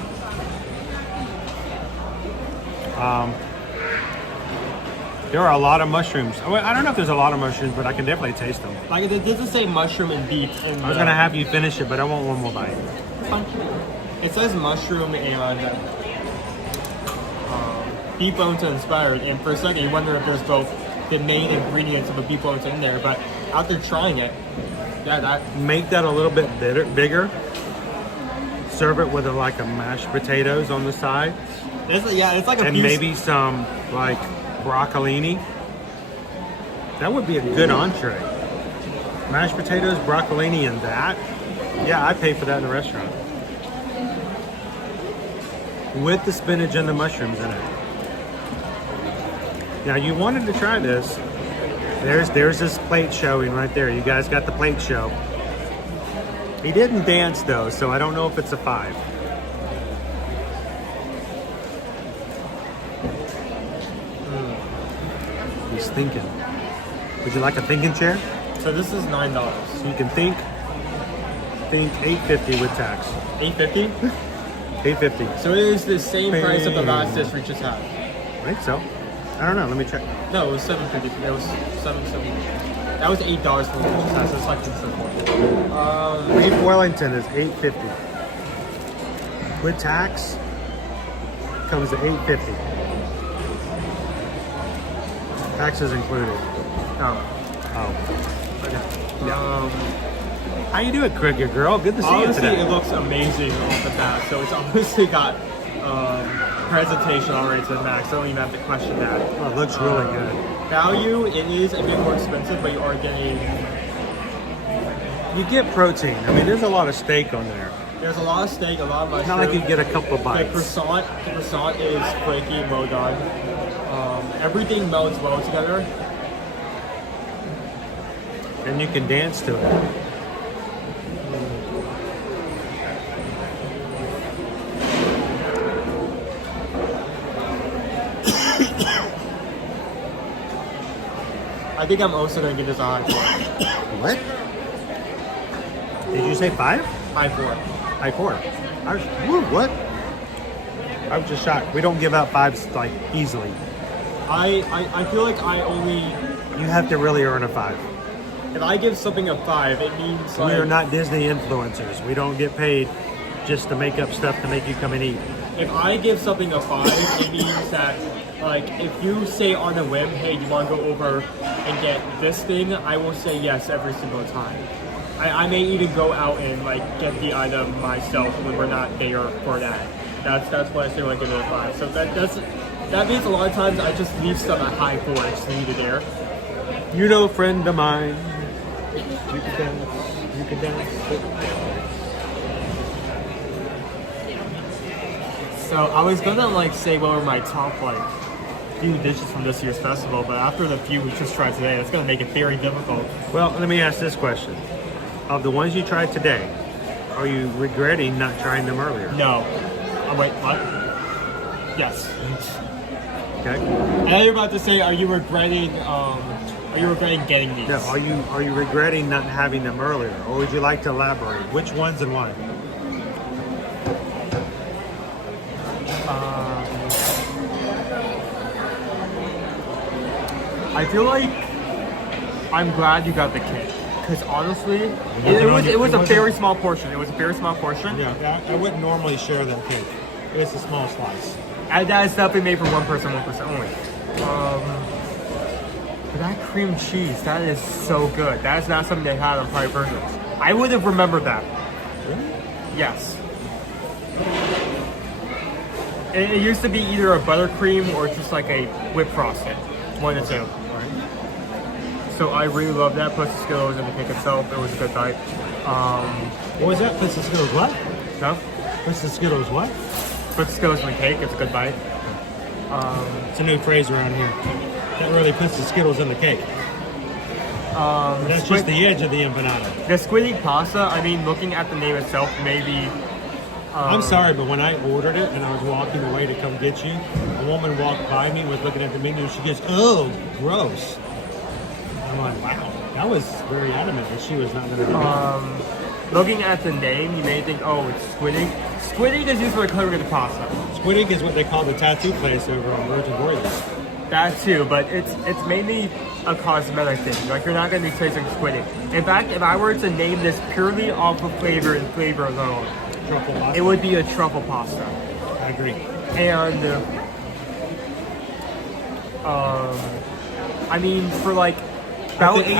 There are a lot of mushrooms. I don't know if there's a lot of mushrooms, but I can definitely taste them. Like it doesn't say mushroom and beef. I was gonna have you finish it, but I want one more bite. It says mushroom and beef Wellington inspired, and for a second you wonder if there's both the main ingredients of a beef Wellington in there. But after trying it, yeah, that make that a little bit bigger. Serve it with like a mashed potatoes on the side. It's like a and piece. Maybe some like broccolini. That would be a good entree. Mashed potatoes, broccolini, and that. Yeah, I pay for that in a restaurant. With the spinach and the mushrooms in it. Now you wanted to try this. There's this plate showing right there. You guys got the plate show. He didn't dance though, so I don't know if it's a 5. He's thinking. Would you like a thinking chair? So this is $9. So you can think $8.50 with tax. $8.50? $8.50. So it is the same price of the last dish we just had. I think so. I don't know. Let me check. No, it was $7.50. It was $7.70. That was $8 for the dish just had. So it's like Beef Wellington is $8.50. With tax, comes to $8.50. Taxes included. Oh. Okay. How you doing, Cricket Girl? Good to see you today. Honestly, it looks amazing off the bat. So it's obviously got presentation already to the max. I don't even have to question that. Oh, it looks really good. Value, it is a bit more expensive, but you are getting... You get protein. I mean, there's a lot of steak on there. There's a lot of steak, a lot of mushroom. Not like you get a couple of bites. The croissant is flaky and well done. Everything melds well together. And you can dance to it. I think I'm also gonna give this a high 4. What? Did you say 5? High 4. High 4. What? I was just shocked. We don't give out 5s like easily. I feel like I only. You have to really earn a 5. If I give something a 5, it means We are not Disney influencers. We don't get paid just to make up stuff to make you come and eat. If I give something a 5, it means that, like, if you say on a whim, hey, you want to go over and get this thing, I will say yes every single time. I may even go out and, like, get the item myself when we're not there for that. That's what I say when I give it a 5. So that means a lot of times I just leave stuff at high 4 and just leave it there. You know, friend of mine. You can dance. You can dance. So I was gonna like say what were my top like few dishes from this year's festival, but after the few we just tried today, it's gonna make it very difficult. Well, let me ask this question. Of the ones you tried today, are you regretting not trying them earlier? No. Oh, wait, what? Yes. Okay. And I was about to say, are you regretting getting these? No, are you regretting not having them earlier? Or would you like to elaborate? Which ones and why? I feel like I'm glad you got the cake. Because honestly, it was a very small portion. It was a very small portion. Yeah, I wouldn't normally share that cake. It's a small slice. And that is definitely made for one person only. But that cream cheese, that is so good. That is not something they had on prior versions. I would have remembered that. Really? Yes. It used to be either a buttercream or just like a whipped frosting. One of the two. So I really love that. Plus the Skittles and the cake itself, it was a good bite. What was that? Plus the Skittles what? No? Plus the Skittles what? Plus the Skittles and the cake, it's a good bite. It's a new phrase around here. That really puts the Skittles in the cake. That's just the edge of the empanada. The squid pasta, I mean, looking at the name itself, maybe... I'm sorry, but when I ordered it and I was walking away to come get you, a woman walked by me, was looking at the menu, and she goes, "Oh, gross." I'm like, wow, that was very adamant that she was not going to do that. Looking at the name, you may think, oh, it's squid ink. Squid ink is used for coloring the pasta. Squid ink is what they call the tattoo place over on Virgin Voyages. That too, but it's mainly a cosmetic thing. Like, you're not going to be tasting squid ink. In fact, if I were to name this purely off of flavor and flavor alone, truffle pasta. It would be a truffle pasta. I agree. And I mean, for like about $8.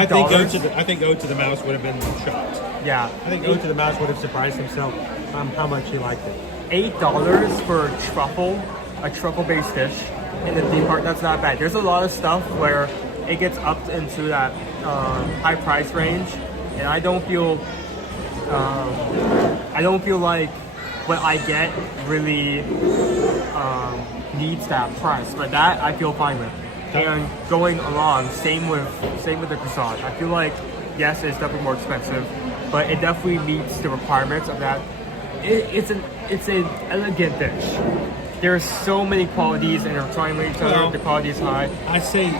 I think Ode to the Mouse would have been shocked. Yeah, I think Ode to the Mouse would have surprised himself how much he liked it. $8 for a truffle-based dish in the theme park. That's not bad. There's a lot of stuff where it gets up into that high price range, and I don't feel like what I get really needs that price, but that I feel fine with. And going along, same with the croissant. I feel like yes, it's definitely more expensive, but it definitely meets the requirements of that. It's an elegant dish. There's so many qualities intertwined with each other. The quality is high. I say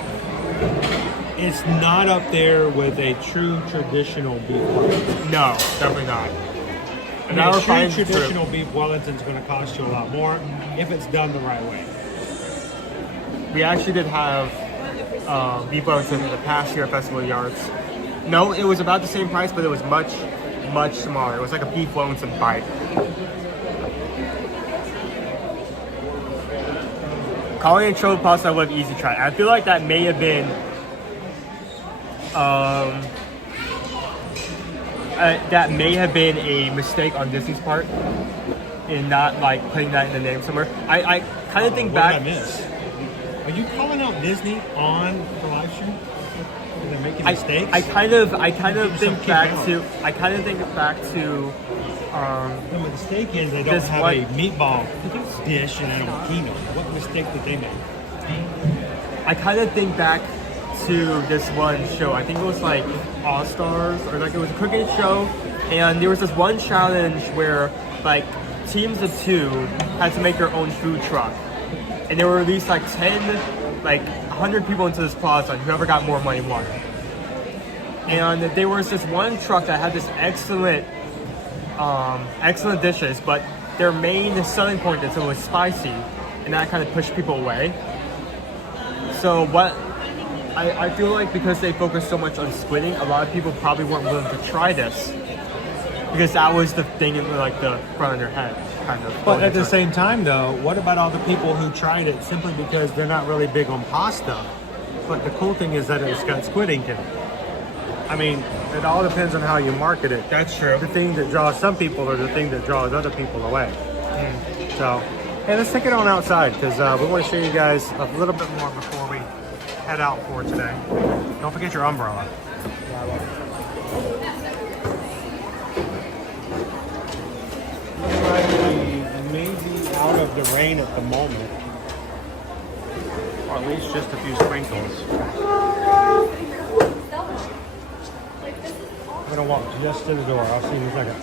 it's not up there with a true traditional beef Wellington. No, definitely not. And a true traditional beef Wellington is going to cost you a lot more if it's done the right way. We actually did have beef Wellington in the past year at Festival of the Arts. No, it was about the same price, but it was much, much smaller. It was like a beef Wellington bite. Calling it truffle pasta, I would have easy tried. I feel like that may have been a mistake on Disney's part in not like putting that in the name somewhere. I kind of think back. What did I miss? Are you calling out Disney on the live stream? They're making mistakes. I kind of think back to. The mistake is they don't have a meatball dish in El Kino. What mistake did they make? I kind of think back to this one show. I think it was like All Stars, or like it was a cooking show, and there was this one challenge where like teams of 2 had to make their own food truck, and there were at least like 10 like 100 people into this plaza, and whoever got more money won. And there was this one truck that had this excellent dishes, but their main selling point is it was spicy, and that kind of pushed people away. So what I feel like, because they focused so much on squidding, a lot of people probably weren't willing to try this because that was the thing in like the front of their head, kind of. But at the same time, though, what about all the people who tried it simply because they're not really big on pasta? But the cool thing is that it's got squid ink in it. I mean, it all depends on how you market it. That's true. The thing that draws some people or the thing that draws other people away. So, hey, let's take it on outside because we want to show you guys a little bit more before we head out for today. Don't forget your umbrella. Maybe out of the rain at the moment, or at least just a few sprinkles. I'm gonna walk just to the door. I'll see you in a second.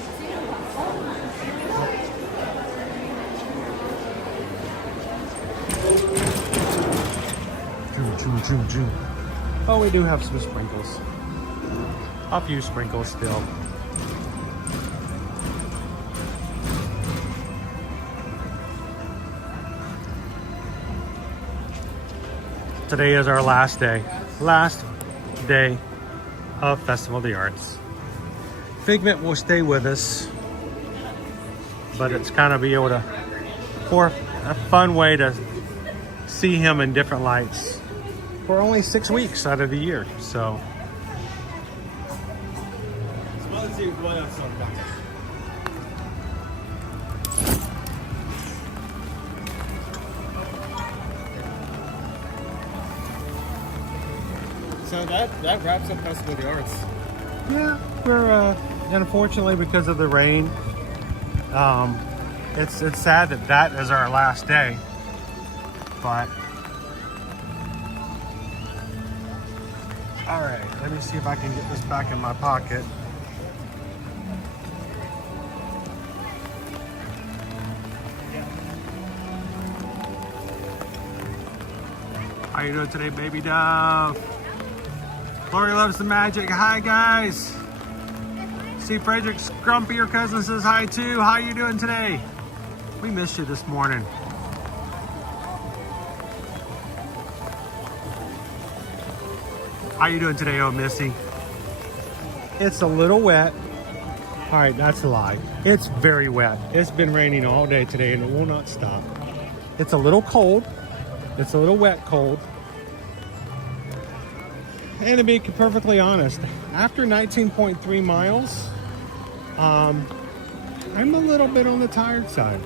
Oh, we do have some sprinkles. A few sprinkles still. Today is our last day of Festival of the Arts. Figment will stay with us, but it's kind of be able to, for a fun way to see him in different lights for only 6 weeks out of the year. So let's see what else I've got. So that wraps up Festival of the Arts. Yeah, we're unfortunately, because of the rain, it's sad that is our last day. But all right, let me see if I can get this back in my pocket. How you doing today, baby dove? Lori loves the magic. Hi, guys. See Frederick's grumpier cousin says hi, too. How you doing today? We missed you this morning. How you doing today, oh Missy? It's a little wet. All right, that's a lie. It's very wet. It's been raining all day today, and it will not stop. It's a little cold. It's a little wet cold. And to be perfectly honest, after 19.3 miles, I'm a little bit on the tired side.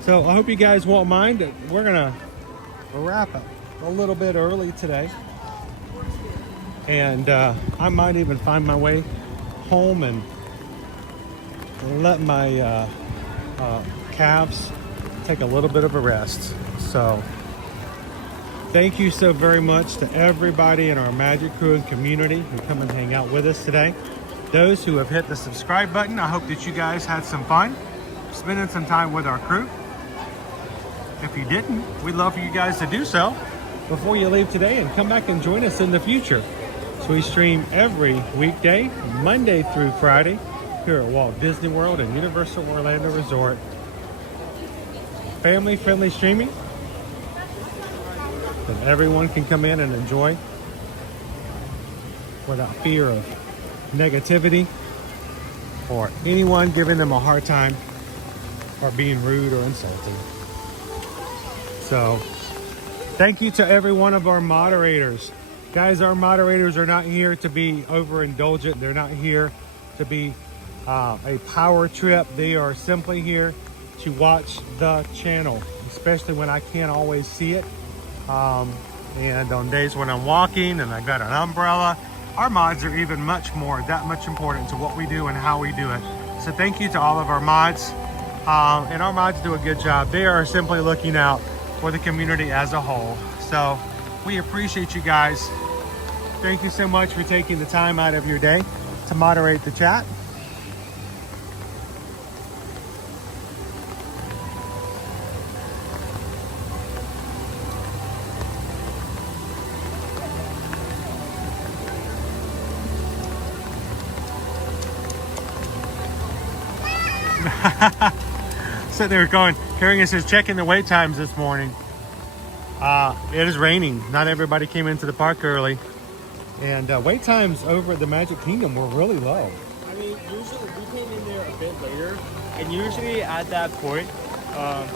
So I hope you guys won't mind. We're gonna wrap up a little bit early today. And I might even find my way home and let my calves take a little bit of a rest. So thank you so very much to everybody in our Magic Crew and community who come and hang out with us today. Those who have hit the subscribe button, I hope that you guys had some fun spending some time with our crew. If you didn't, we'd love for you guys to do so before you leave today and come back and join us in the future. So we stream every weekday, Monday through Friday, here at Walt Disney World and Universal Orlando Resort. Family-friendly streaming that everyone can come in and enjoy without fear of negativity or anyone giving them a hard time or being rude or insulting. So thank you to every one of our moderators. Guys, our moderators are not here to be overindulgent. They're not here to be a power trip. They are simply here to watch the channel, especially when I can't always see it. And on days when I'm walking and I got an umbrella, our mods are even that much important to what we do and how we do it. So thank you to all of our mods. And our mods do a good job. They are simply looking out for the community as a whole. So we appreciate you guys. Thank you so much for taking the time out of your day to moderate the chat. Sitting there carrying us his checking the wait times this morning. It is raining. Not everybody came into the park early. And wait times over at the Magic Kingdom were really low. I mean, usually we came in there a bit later, and usually at that point,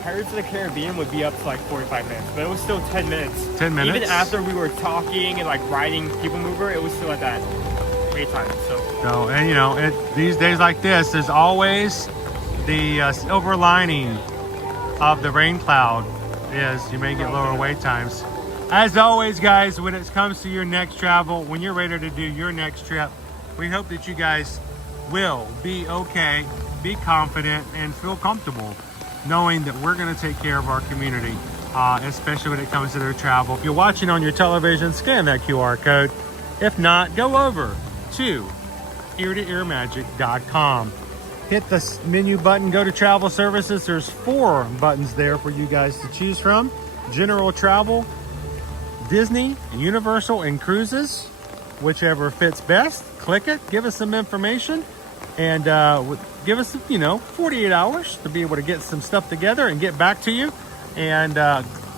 Pirates of the Caribbean would be up to like 45 minutes, but it was still 10 minutes. 10 minutes? Even after we were talking and like riding People Mover, it was still at that wait time. So, And you know, these days like this, there's always the silver lining of the rain cloud is you may get lower wait times. As always, guys, when it comes to your next travel, when you're ready to do your next trip, we hope that you guys will be okay, be confident, and feel comfortable knowing that we're going to take care of our community, especially when it comes to their travel. If you're watching on your television, scan that QR code. If not, go over to ear-to-earmagic.com. Hit the menu button, go to travel services. There's 4 buttons there for you guys to choose from. General travel, Disney, Universal, and cruises, whichever fits best. Click it, give us some information, and give us 48 hours to be able to get some stuff together and get back to you. And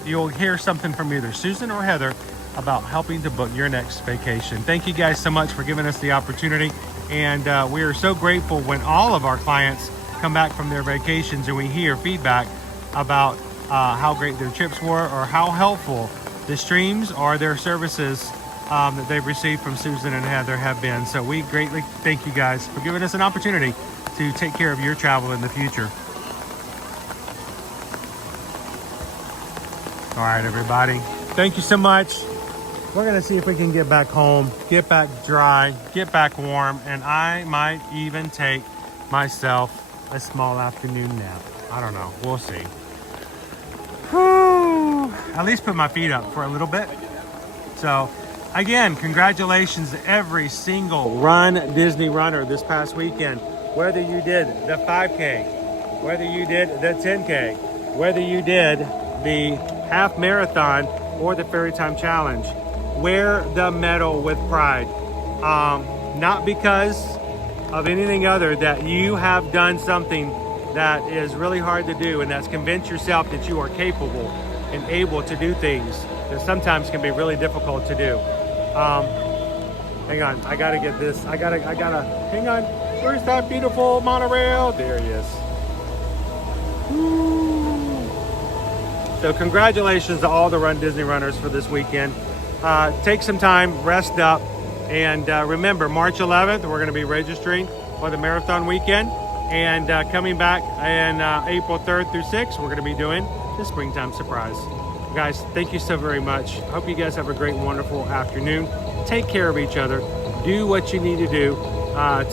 you'll hear something from either Susan or Heather about helping to book your next vacation. Thank you guys so much for giving us the opportunity, and we are so grateful when all of our clients come back from their vacations and we hear feedback about how great their trips were or how helpful the streams or their services that they've received from Susan and Heather have been. So we greatly thank you guys for giving us an opportunity to take care of your travel in the future. All right, everybody. Thank you so much. We're going to see if we can get back home, get back dry, get back warm, and I might even take myself a small afternoon nap. I don't know. We'll see. Whew. At least put my feet up for a little bit. So, again, congratulations to every single Run Disney runner this past weekend. Whether you did the 5K, whether you did the 10K, whether you did the half marathon or the Fairy Time Challenge, wear the medal with pride. Not because of anything other that you have done something that is really hard to do, and that's convince yourself that you are capable and able to do things that sometimes can be really difficult to do. Hang on, I gotta get this. I gotta, hang on. Where's that beautiful monorail? There he is. Woo. So congratulations to all the Run Disney runners for this weekend. Take some time, rest up, and remember, March 11th, we're gonna be registering for the marathon weekend, and coming back in April 3rd through 6th, we're gonna be doing the springtime surprise. Guys, thank you so very much. I hope you guys have a great, wonderful afternoon. Take care of each other. Do what you need to do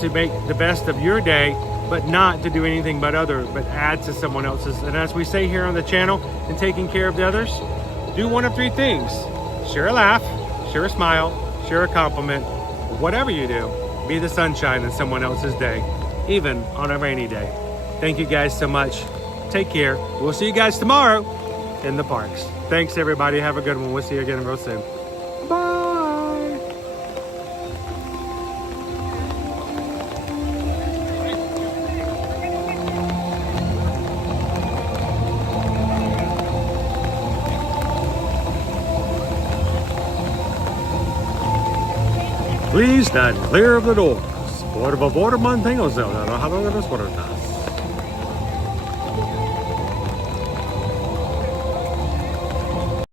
to make the best of your day, but not to do anything but add to someone else's. And as we say here on the channel, in taking care of the others, do one of 3 things. Share a laugh, share a smile, share a compliment. Whatever you do, be the sunshine in someone else's day, even on a rainy day. Thank you guys so much. Take care. We'll see you guys tomorrow in the parks. Thanks, everybody. Have a good one. We'll see you again real soon. Bye. Please stand clear of the doors. Por favor, manténganse a las puertas.